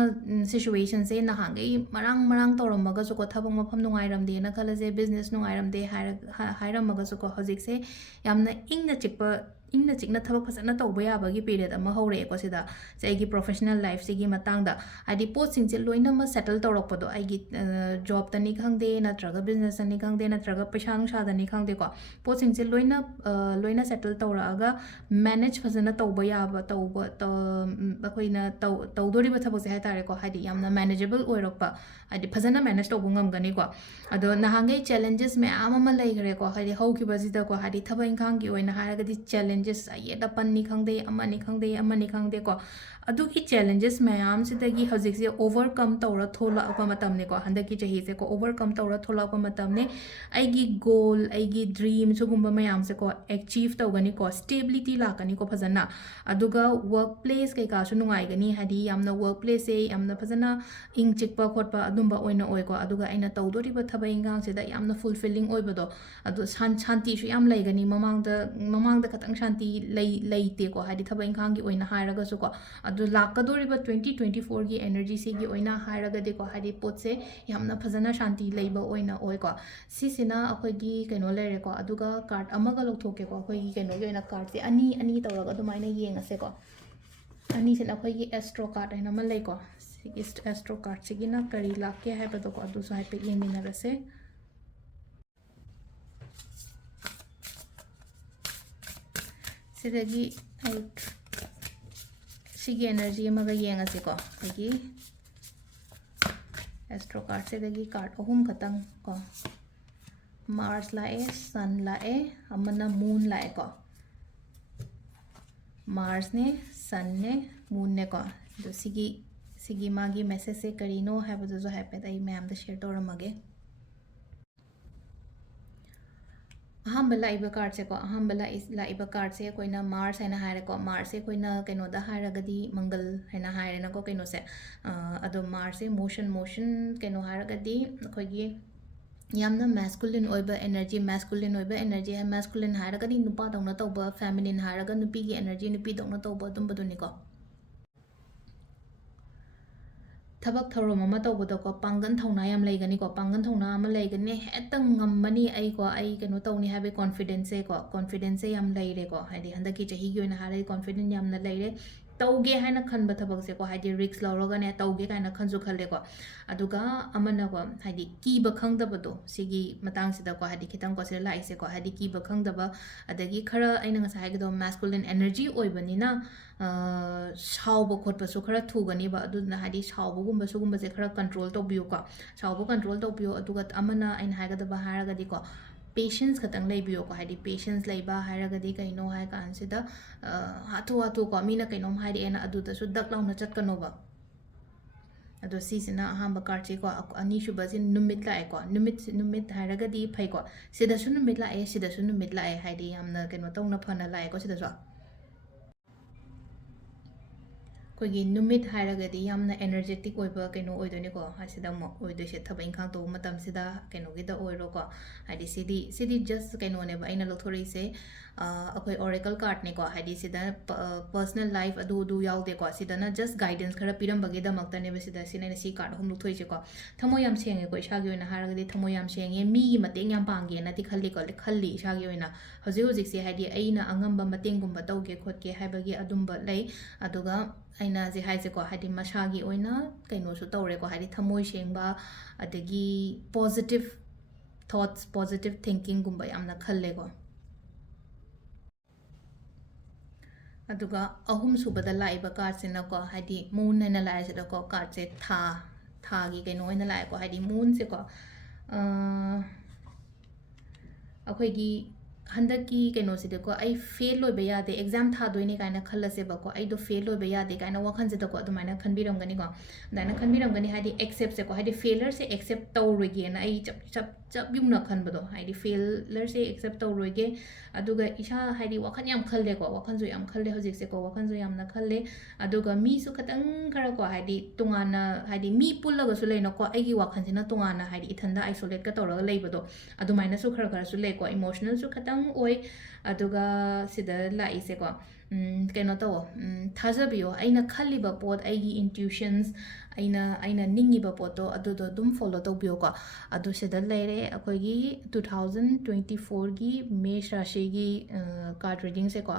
ꯁꯤꯆꯨꯋꯦꯁꯟꯁꯦ ꯅꯍꯥꯟꯈꯩ ꯃꯔꯥꯡ ꯇꯧꯔꯝꯃꯒꯁꯨꯀꯣ ꯊꯕꯛ ꯃꯐꯝ ꯅꯨꯡꯉꯥꯏꯔꯝꯗꯦꯅ ꯈꯜꯂꯁꯦ ꯕꯤꯖꯅꯦꯁ ꯅꯨꯡꯉꯥꯏꯔꯝꯗꯦ ꯍꯥꯏꯔꯝꯃꯒꯁꯨꯀꯣ ꯍꯧꯖꯤꯛꯁꯦ ꯌꯥꯝꯅ ꯏꯪꯅ ꯆꯤꯛꯅ ꯊꯕꯛ ꯐꯖꯅ ꯇꯧꯕ ꯌꯥꯕꯒꯤ ꯄꯤꯔꯤꯌꯠ ꯑꯃ ꯍꯧꯔꯛꯑꯦꯀꯣ ꯁꯤꯗ ꯑꯩꯒꯤ ꯄ꯭ꯔꯣꯐꯦꯁꯅꯦꯜ ꯂꯥꯏꯐꯁꯤꯒꯤ ꯃꯇꯥꯡꯗ ꯍꯥꯏꯗꯤ ꯄꯣꯠꯁꯤꯡꯁꯦ ꯂꯣꯏꯅꯃꯛ ꯁꯦꯇꯜ ꯇꯧꯔꯛꯄꯗꯣ ꯑꯩꯒꯤ ꯖꯣꯕꯇꯅꯤ ꯈꯪꯗꯦ ꯅꯠꯇ꯭ꯔꯒ ꯕꯤꯖꯅꯦꯁꯇꯅꯤ ꯈꯪꯗꯦ ꯅꯠꯇ꯭ꯔꯒ ꯄꯩꯁꯥ ꯅꯨꯡꯁꯥꯗꯅꯤ ꯈꯪꯗꯦꯀꯣ ꯄꯣꯠꯁꯤꯡꯁꯦ ꯂꯣꯏꯅ ꯁꯦꯇꯜ ꯇꯧꯔꯛꯑꯒ ꯃꯦꯅꯦꯖ ꯐꯖꯅ ꯇꯧꯕ ꯌꯥꯕ ꯑꯩꯈꯣꯏꯅ ꯇꯧꯗꯣꯔꯤꯕ ꯊꯕꯛꯁꯦ ꯍꯥꯏ ꯇꯥꯔꯦꯀꯣ ꯍꯥꯏꯗꯤ ꯌꯥꯝꯅ ꯃꯦꯅꯦꯖꯦꯕꯜ ꯑꯣꯏꯔꯛꯄ ꯍꯥꯏꯗꯤ ꯐꯖꯅ ꯃꯦꯅꯦꯖ ꯇꯧꯕ ꯉꯝꯒꯅꯤꯀꯣ ꯑꯗꯣ ꯅꯍꯥꯟꯈꯩ ꯆꯦꯂꯦꯟꯖꯦꯁ ꯃꯌꯥꯝ ꯑꯃ ꯂꯩꯈ꯭ꯔꯦꯀꯣ ꯍꯥꯏꯗꯤ ꯍꯧꯈꯤꯕꯁꯤꯗꯀꯣ ꯍꯥꯏꯗꯤ ꯊꯕꯛ ꯏꯪꯈꯥꯡꯒꯤ ꯑꯣꯏꯅ ꯍꯥꯏꯔꯒꯗꯤ ꯆꯦꯂꯦꯟꯖꯦꯁ ꯑꯌꯦꯠ ꯑꯄꯟꯅꯤ ꯈꯪꯗꯦ ꯑꯃꯅꯤ ꯈꯪꯗꯦꯀꯣ ꯑꯗꯨꯒꯤ ꯆꯦꯂꯦꯟꯖꯦꯁ ꯃꯌꯥꯝꯁꯤꯗꯒꯤ ꯍꯧꯖꯤꯛꯁꯦ ꯑꯣꯚꯔꯀꯝ ꯇꯧꯔ ꯊꯣꯛꯂꯛꯄ ꯃꯇꯝꯅꯤꯀꯣ ꯍꯟꯗꯛꯀꯤ ꯆꯍꯤꯁꯦꯀꯣ ꯑꯣꯚꯔꯀꯝ ꯇꯧꯔ ꯊꯣꯛꯂꯛꯄ ꯃꯇꯝꯅꯤ ꯑꯩꯒꯤ ꯒꯣꯜ ꯑꯩꯒꯤ ꯗ꯭ꯔꯤꯝ ꯁꯤꯒꯨꯝꯕ ꯃꯌꯥꯝꯁꯦꯀꯣ ꯑꯦꯆꯤቭ ꯇꯧꯒꯅꯤꯀꯣ ꯁ꯭ꯇꯦꯕꯤꯂꯤꯇꯤ ꯂꯥꯛꯀꯅꯤꯀꯣ ꯐꯖꯅ ꯑꯗꯨꯒ ꯋꯔꯛ ꯄ꯭लेꯁ ꯀꯩꯀꯥꯁꯨ ꯅꯨꯡꯉꯥꯏꯒꯅꯤ ꯍꯥꯏꯗꯤ ꯌꯥꯝꯅ ꯋꯔꯛ ꯄ꯭लेꯁꯁꯦ ꯌꯥꯝꯅ ꯐꯖꯅ ꯏꯪ ꯆꯤꯛꯄ ꯈꯣꯠꯄ ꯑꯗꯨꯝꯕ ꯑꯣꯏꯅ ꯑꯣꯏꯀꯣ ꯑꯗꯨꯒ ꯑꯩꯅ ꯇꯧꯗꯣꯔꯤꯕ ꯊꯕꯛ ꯏꯟꯈꯥꯡꯁꯤꯗ ꯌꯥꯝꯅ ꯐꯨꯜꯐꯤꯜꯂꯤꯡ ꯑꯣꯏꯕꯗꯣ ꯑꯗꯣ ꯁꯥꯟꯇꯤꯁꯨ ꯌꯥꯝ ꯂꯩꯒꯅꯤ ꯃꯃꯥꯡꯗ ꯈꯇꯪ ꯁꯥꯟꯇꯤ ꯂꯩꯇꯦꯀꯣ ꯍꯥꯏꯗꯤ ꯊꯕꯛ ꯏꯪꯈꯥꯡꯒꯤ ꯑꯣꯏꯅ ꯍꯥꯏꯔꯒꯁꯨꯀꯣ ꯑꯗꯨ ꯂꯥꯛꯀꯗꯣꯔꯤꯕ 2024ꯒꯤ ꯑꯦꯅꯔꯖꯤꯁꯤꯒꯤ ꯑꯣꯏꯅ ꯍꯥꯏꯔꯒꯗꯤꯀꯣ ꯍꯥꯏꯗꯤ ꯄꯣꯠꯁꯦ ꯌꯥꯝꯅ ꯐꯖꯅ ꯁꯥꯟꯇꯤ ꯂꯩꯕ ꯑꯣꯏꯅ ꯑꯣꯏꯀꯣ ꯁꯤꯁꯤꯅ ꯑꯩꯈꯣꯏꯒꯤ ꯀꯩꯅꯣ ꯂꯩꯔꯦꯀꯣ ꯑꯗꯨꯒ ꯀꯥꯔꯠ ꯑꯃꯒ ꯂꯧꯊꯣꯛꯀꯦꯀꯣ ꯑꯩꯈꯣꯏꯒꯤ ꯀꯩꯅꯣꯒꯤ ꯑꯣꯏꯅ ꯀꯥꯔꯠꯁꯦ ꯑꯅꯤ ꯇꯧꯔꯒ ꯑꯗꯨꯃꯥꯏꯅ ꯌꯦꯡꯉꯁꯦꯀꯣ ꯑꯅꯤꯁꯤꯅ ꯑꯩꯈꯣꯏꯒꯤ ꯑꯦꯁꯇ꯭ꯔോ ꯀꯥꯔꯠ ꯍꯥꯏꯅ ꯑꯃ ꯂꯩꯀꯣ ꯁꯤꯒꯤ ꯑꯦꯁꯇ꯭ꯔో ꯀꯥꯔꯠꯁꯤꯒꯤꯅ ꯀꯔꯤ ꯂꯥꯛꯀꯦ ꯍꯥꯏꯕꯗꯣꯀꯣ ꯑꯗꯨꯁꯨ ꯍꯥꯏꯐꯦꯠ ꯌꯦꯡꯃꯤꯟꯅꯔꯁꯦ ꯁꯤꯗꯒꯤ ꯑꯩ ꯁꯤꯒꯤ एनर्जी अमगा येंगसेको अगी एस्ट्रो कार्ड से कार्ड अहुम खतंग को मार्स लाए सन लाए अमना मून लाए को मार्स ने सन ने मून ने को जो सिगी मागी मैसेज से करीनो है बजो है पे तई मैं आमदा शेयर तोरमगे अहम लाइब कार्ड से को अहम लाइब कार्ड से कोई मार्स है हारे को मार्स से कोई कहोद हारगदी मंगल है हारेना को कहो से अदो मार्स से मोशन कहो हारगदी अखोगी यामना मैस्कुलिन ओइबा एनर्जी मैस्कुलिन ओइबा एनर्जी है मैस्कुलिन हारगदी नुपा दौना तौबा फेमिनिन हारगा नुपी की एनर्जी नुपी दौना तौबा दुंबदुनिको थबक थौरम अमा तौबदको पांगन थौना याम लेगनीको पांगन थौना अमा लेगनी हेक्ता ngambani ai ko ai keno tawni habe confidence ko confidence yam leire ko haidi handaki chahi gi oina hare confidence yam na leire tawge haina khanba thabak se ko haidi risk lawraga ne tawge kaina khanju khalle ko aduga amana ko haidi kiba khangdaba do sigi matang sida ko haidi khitang ko se lai se ko haidi kiba khangdaba adagi khara aina ngasa haigi do masculine energy oibanina साउब खोटपसु खरा थुगनीबा अदुना हादी साउबगुम्बा सुगुम्बसे खरा control तौबियो को साउब control तौबियो अदुगा अमना आइन हागदबा हारगदी को patience खतंग labio को हाइदी patience लेबा हाइरगदी कइनो high कांसिदा हाथु हाथु को मीना कइनोम हाइदे एना अदुदसु दक लाउना चटकनोबा अदो सिसिना अहांबा card से को अनि सुबा से नुमित लाए को नुमित हाइरगदी फै को सिदसु नुमित लाए सिदसु नुमित लाए हाइदे यामना कइनो तौना फना लाए को सिदसु कोई नुमित हाइरगदी यामना एनर्जेटिक ओइबा कइनो ओइदोनेको हासिदा मो ओइदोसे थबा इंखां तो मतम सिदा कइनो गिदा ओइरो को हाइदि सिदी जस्ट कइनो ने बाइना लोथोरिसे अखोय ओरेकल कार्ड ने को हाइदि सिदा पर्सनल लाइफ अदु याउदे को सिदा जस्ट गाइडेंस खरा पिरम बगे दमक तने बसिदा सिने सी कार्ड हम लोथोइसे को थमो याम सेंगे को इसागी ओइना हारगदी थमो याम सेंगे मी गी मतेंग याम पांगे ना ति खल्ली को खल्ली इसागी ओइना हजि हजिक से हाइदि अइना अंगंबा मतेंग गुंबा तौगे खोटके हाइबगी अदुंबा लई अदुगा अइना जे हाइसे को हाइदि मसागी ओइना कइनोसु तौरे को हाइदि थमोइ सेंबा अदगी पॉजिटिव थॉट्स पॉजिटिव थिंकिंग गुंबा यामना खल्ले को अदुगा अहुम सुबदा लाइबा कार्ड सेना को हाइदि मून हैना लाइ से को कार्ड से था गी कइनो हैना लाइ को हाइदि मून से को अखोइगी हंदक की कइनो से को आई फेल लोइबा यादे एग्जाम था दोइने काइना खल्लसे बको आई दो फेल लोइबा यादे काइना वखन से को अदुमाइना खनबिरमगनी को दाइना खनबिरमगनी हाइदि एक्सेप्ट से को हाइदि फेलर से एक्सेप्ट तौरोगे ना आई चप युना खनबदो हाइदि फेलर से एक्सेप्ट तौरोगे अदुगा इसा हाइदि वखन याम खल्ले को वखन जो याम खल्ले हजिक से को वखन जो यामना खल्ले अदुगा मी सु खतंग खरा को हाइदि तुंगाना हाइदि मी पुल्लगा सु लेनो को आइगी वखन सिना तुंगाना हाइदि इथंदा आइसोलेट का तौरगा लेबदो अदुमाइना सु खरा खरा सु ले को इमोशनल सु खतंग ओइ अदुगा सिदा लाइसे को कइनो तो थाजबियो आइना खल्लिबा पोत आइगी इंट्यूशंस आइना निंगिबा पोतो अदुदो दुम फॉलो तौबियो को अदु सिदा लेरे अखोइगी 2024 गी मेष राशि गी कार्ड रीडिंग से को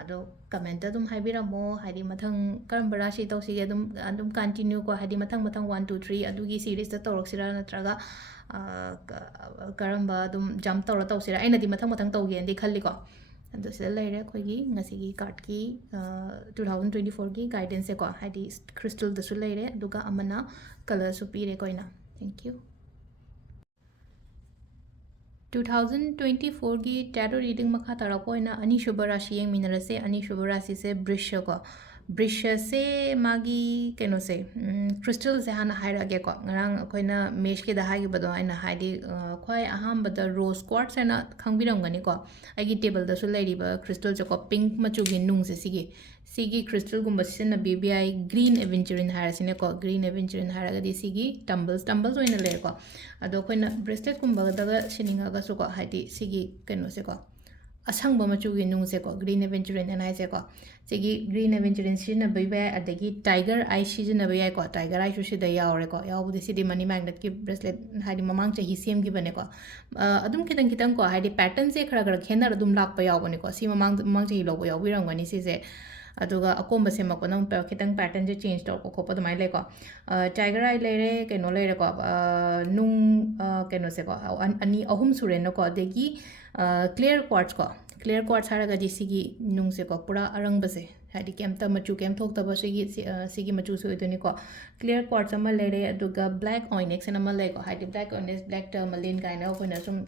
अदो कमेंट दुम हाइबिरमो हाइदि मथंग करम राशि तौसिगे दुम कंटिन्यू को हाइदि मथंग 1 2 3 अदुगी सीरीज ता तौरक्सिरा नत्रगा करम दुम जंप तौर तौसिरा आइनादि मथंग मथंग तौगे अंदि खल्ली को अदो सिदा लेरे अखोइगी ngasi कार्ड की 2024 की गाइडेंस से को हाइदि क्रिस्टल दसु लेरे दुगा अमना कलर सु पीरे कोइना थैंक यू 2024 की टैरो रीडिंग मखा तरपोइना अनिशुभ राशि येंग मिनरसे अनिशुभ राशि से वृष को वृष से मागी कनो से क्रिस्टल से हाना हाइरागे को ngarang अखोइना मेष के दहागी बदो आइना हाइदि ख्वाइ अहाम बद रोज क्वार्ट्स हैना खंगबिरमगनी को आइगी टेबल दसु लेरिबा क्रिस्टल जको पिंक मचुगी नुंग से सिगी क्रिस्टल गुंबा सिना बीबीआई ग्रीन एवेंचुरिन हारसिने को ग्रीन एवेंचुरिन हारगदी सिगी टम्बल्स ओइना ले को अदो खोइना ब्रेसलेट गुंबा दगा सिनिंगा सु को हाइदि सिगी कनो से को असंग मचुगी नुंग से को ग्रीन एवेंचुरिन हाइ से को सिगी ग्रीन एवेंचुरिन सिना बीबे अदगी टाइगर आई सिजना बे को टाइगर आई सुसिदा यावरे को यावबुदि सिदी मनी मैग्नेट की ब्रेसलेट हाइदि ममांग चही सेम की बने को अदुम खितंग को हाइदि पैटर्न से खरा खेनर अदुम लाकपा यावबने को सी ममांग चही लोबो याविरंगनी सिसे अदुगा अकोंब सेमको नंग खितंग पैटर्न से चेंज तौर खोप अदुमाइ लेको टाइगर आई लेरे कनो लेरे को नुंग कनो से को अनि अहुम सुरेन को अदगी क्लियर क्वार्ट्स हारगदी सिगी नुंग से को पूरा अरंग बसे हाइदि केमता मचु केम थोक्तब सिगी मचु से ओइदोनी को क्लियर क्वार्ट्स अमा लेरे अदुगा ब्लैक ऑइनेक्स अमा लेको हाइदि ब्लैक ऑइनेक्स ब्लैक टर्मलिन काइना कोइना सुम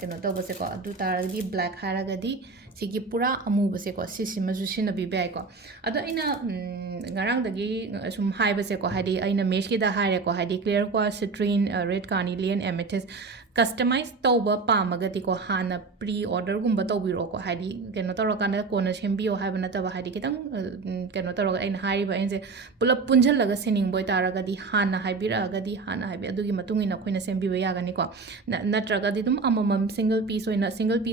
कनो तबसे को अदु तारगदी ब्लैक हारगदी सिगी पूरा अमुबसे को सिसिमजु सिनबि बाय को अदो इना ngarangdagi sum haibase ko haidi aina meshki da haire ko haidi clear ko citrine red carnelian amethyst customize tauba pamagati ko hana pre order gumba tawbiro ko haidi keno torokana kona sembio haibana taba haidi kitang keno toroga aina hariba ense pulap punjal laga sening boy taragadi hana haibira agadi hana haibi adugi matungina khoina sembiba yagani ko natragadi dum amamam single piece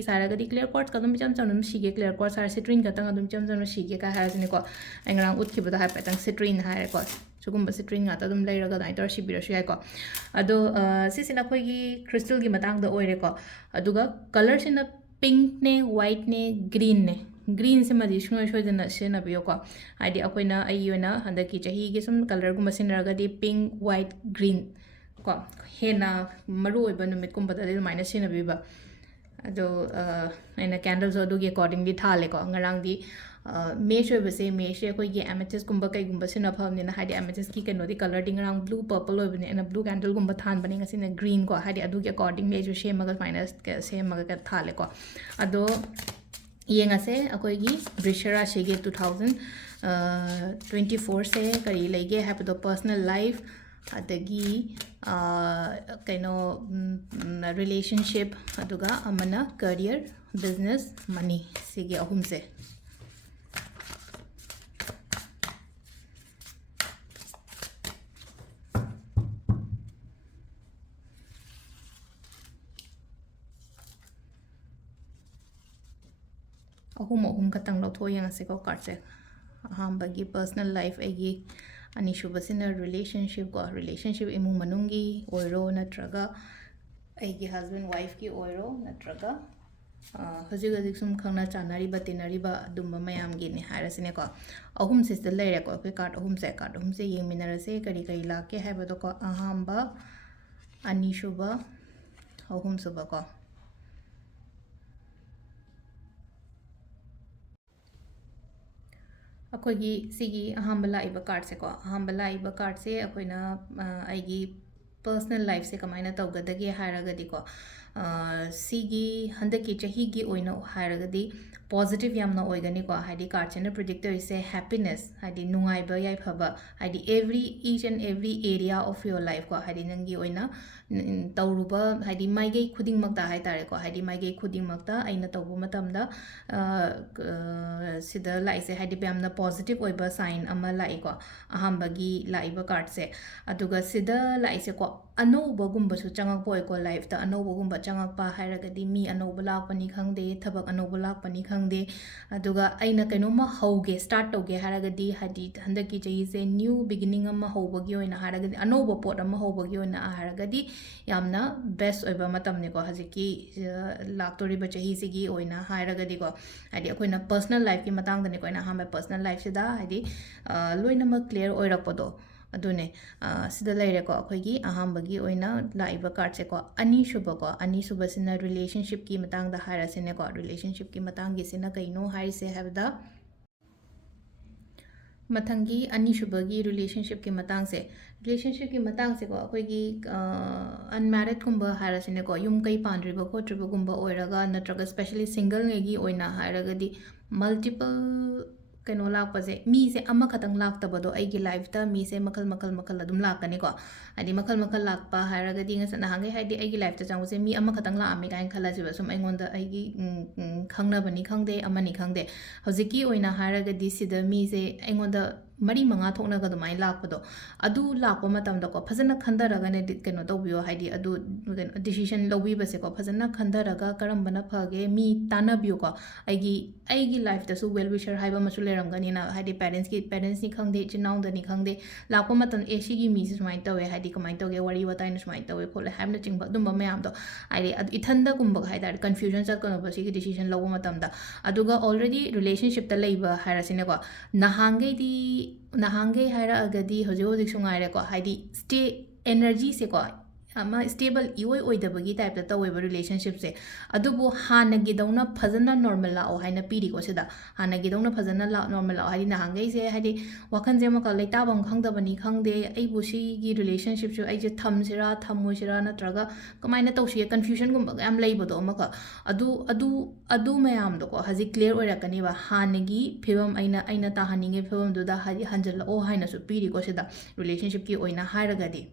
haragadi clear quartz kadum cham cham sige clear quartz har citrine katang adum cham cham sige ka harasini ko angrang utkibada hai patang citrine hare ko sugumba citrine ngata dum leiraga dai tor sibirasu yai ko ado sisina khoi gi crystal gi matang da oire ko aduga color sina pink ne white ne green se madi shoi shoi dana sena biyo ko haidi akoina ayona handa ki chahi gi sum color gumba sinaraga di pink white green ko hena maru oiba numit kumbada de minus sena biba ado aina candles adugi accordingly thale ko ngarang di mesh oibase mesh koi gi amethyst gumba kai gumba sina phamne na hadi amethyst ki keno di color ding around blue purple oibane na blue candle gumba than bani ngasi na green ko hadi adu ki according le jo shemaga minus shemaga ka thale ko ado yengase akoi gi brishara shege 2024 se kari lege have the personal life adagi kaino relationship aduga amana career business money sige ahum se ahum katang lo tho yang se ko card se bagi personal life agi ani shubasina relationship ko relationship imu manungi oiro natraga agi husband wife ki oiro natraga hojik hojik sum khangna chanari ba tinari ba dumba mayam gi ni harasine ko ahum se de lere ko ke card ahum se yeng minarase kari kari la ke haiba do ko ahamba ani shuba ahum suba ko अखोगी सिगी अहमबला इबा card से को अहमबला इबा card से अखोइना आइगी personal life से कमाइना तौगदगे हारगदी को सिगी हंदकी चहीगी ओइना हारगदी पॉजिटिव यामना ओइगनी को हाइडी कार्ड से प्रेडिक्ट तोइसे हैप्पीनेस हाइडी नुंगाइबा याइफबा हाइडी every each and every area of your life को हाइडी नंगी ओइना तौरुबा हाइडी माइगे खुदिंग मक्ता हाइ तारे को हाइडी माइगे खुदिंग मक्ता आइना तौबु मतमदा सिदा लाइसे हाइडी बेमना पॉजिटिव ओइबा साइन अमा लाई को अहमबगी लाइबा कार्ड से अदुगा सिदा लाइसे को अनौबगुंबसु चंगक पोय को लाइफ ता अनौबगुंबा चंगक पा हाइरगदी मी अनौब लाकपनी खंगदे थबक अनौब लाकपनी खंगदे अदुगा आइना कैनोमा हौगे स्टार्ट तौगे हाइरगदी हाइडी हंदकी चही से न्यू बिगिनिंग अमा हौबगी ओइना हाइरगदी अनौब पोट अमा हौबगी ओइना हाइरगदी यामना बेस्ट ओइबा मतमने को हजिकी लाक्तोरिबा चही सिगी ओइना हाइरगदी को हाइडी अखोइना पर्सनल लाइफ की मतंग दने को इना हामे पर्सनल लाइफ सिदा हाइडी लोइनमक क्लियर ओइरकपदो अदुने सिदा लेरे को अखोइगी अहामबगी ओइना लाइबा कार्ड से को अनी सुबा सिना रिलेशनशिप की मतंग दा हाइरसिने को रिलेशनशिप की मतंग गिसिना कैनो हाइसे हैबदा मथंगी अनीशुबगी रिलेशनशिप की मतंग से को अखोइगी अनमैरिड कुंबा हाइरसिने को युम कई पांड्रिबा खोट्रिबा गुंबा ओइरगा नत्रगा स्पेशली सिंगल नेगी ओइना हाइरगदी मल्टीपल कैनो लापसे मी से अमा खतंग लाक्तबदो आइगी लाइफ ता मी से मखल अदुम लाकनी को आदि मखल Lakpa हाइरगदी ngasa nahangai haidi aigi life ta changuse mi ama khatang la ami kain khala jiba sum aingonda aigi khangna bani khangde amani khangde hojiki oina hairagadi sida mi se aingonda mari manga thokna ga dumai lakpado adu lakpa matam da ko phajana khandaraga ne keno tawbiyo haidi adu decision lobi base ko phajana khandaraga karambana phage mi tanabiyo ko aigi life ta su well wisher haiba masu leram gani na haidi parents ni khangde chinaung da ni khangde lakpa matam e sigi mi se sumai tawe haidi kamai tawge wari watai na sumai tawe khole haimna chingba dumba mayam do haidi ithanda kumba haidar confusion chat kono ba sigi decision lobo matam da aduga already relationship ta leiba hairasine ko nahangai haira agadi hoji sungai re ko haidi stay energy se ko ama stable ioi dabagi type ta weber relationship se adubu hanagi dauna phajana normal la o haina piri ko sida hanagi dauna phajana la normal la haidi nahangai se haidi wakan je maka leita bang khangda bani khangde ai busi gi relationship su ai je thamsira thamoisira natraga kamaina tawsi confusion gum am leibodo maka adu mayam do ko haji clear oirakani ba hanagi phibam aina ta haninge phibam du da haji hanjal o haina su piri ko sida relationship ki oina hairagadi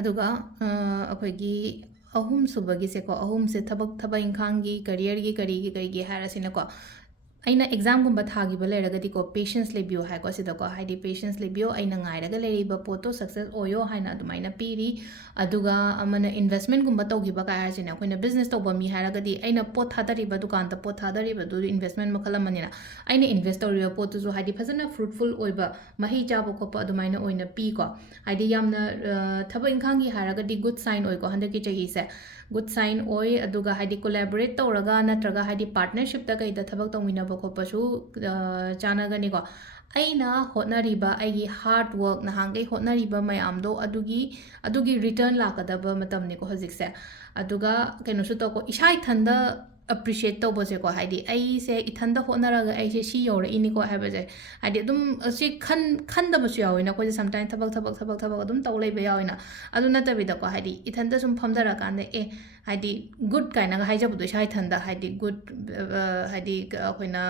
अदुगा अखोइगी अहुम सुबगी से को अहुम से थबक इंखांगी career की करी हारसिना को aina exam gumba thagi ba leragadi ko patience lebiyo hai ko sida ko haidi patience lebiyo aina ngairaga leriba poto success oyo haina adumaina piri aduga amana investment gumba tawgiba ka harjina koina business tawba mi haragadi aina pot thadariba dukan ta pot thadariba du investment makhala manina aina invest tawriba pot zu haidi phajana fruitful oiba mahi chaba ko pa adumaina oina pi ko haidi yamna thaba ingkhangi haragadi good sign oi ko handaki chahi se good sign oi aduga haidi collaborate tawraga natraga haidi partnership ta kai da thabak tawmina खोपसु चानगनी को aina hotnariba aigi hard work na hangai hotnariba mayamdo adugi return lakadaba matamni ko hojikse aduga kenu su to ko isai thanda appreciate ꯇꯧꯕꯁꯦꯀꯣ ꯍꯥꯏꯗꯤ ꯑꯩꯁꯦ ꯏꯊꯟꯗ ꯍꯣꯠꯅꯔꯒ ꯑꯩꯁꯦ ꯁꯤ ꯌꯧꯔꯛꯏꯅꯤꯀꯣ ꯍꯥꯏꯕꯁꯦ ꯍꯥꯏꯗꯤ ꯑꯗꯨꯝ ꯁꯤ ꯈꯟꯗꯕꯁꯨ ꯌꯥꯎꯋꯤꯅ ꯑꯩꯈꯣꯏꯁꯦ ꯁꯝꯇꯥꯏꯝ ꯊꯕꯛ ꯑꯗꯨꯝ ꯇꯧ ꯂꯩꯕ ꯌꯥꯎꯋꯤꯅ ꯑꯗꯨ ꯅꯠꯇꯕꯤꯗꯀꯣ ꯍꯥꯏꯗꯤ ꯏꯊꯟꯗ ꯁꯨꯝ ꯐꯝꯊꯔꯀꯥꯟꯗ ꯍꯥꯏꯗꯤ ꯒꯨꯗ ꯀꯥꯏꯅꯒ ꯍꯥꯏꯖꯕꯗꯣ ꯏꯁꯥ ꯏꯊꯟꯗ ꯍꯥꯏꯗꯤ ꯒꯨꯗ ꯍꯥꯏꯗꯤ ꯑꯩꯈꯣꯏꯅ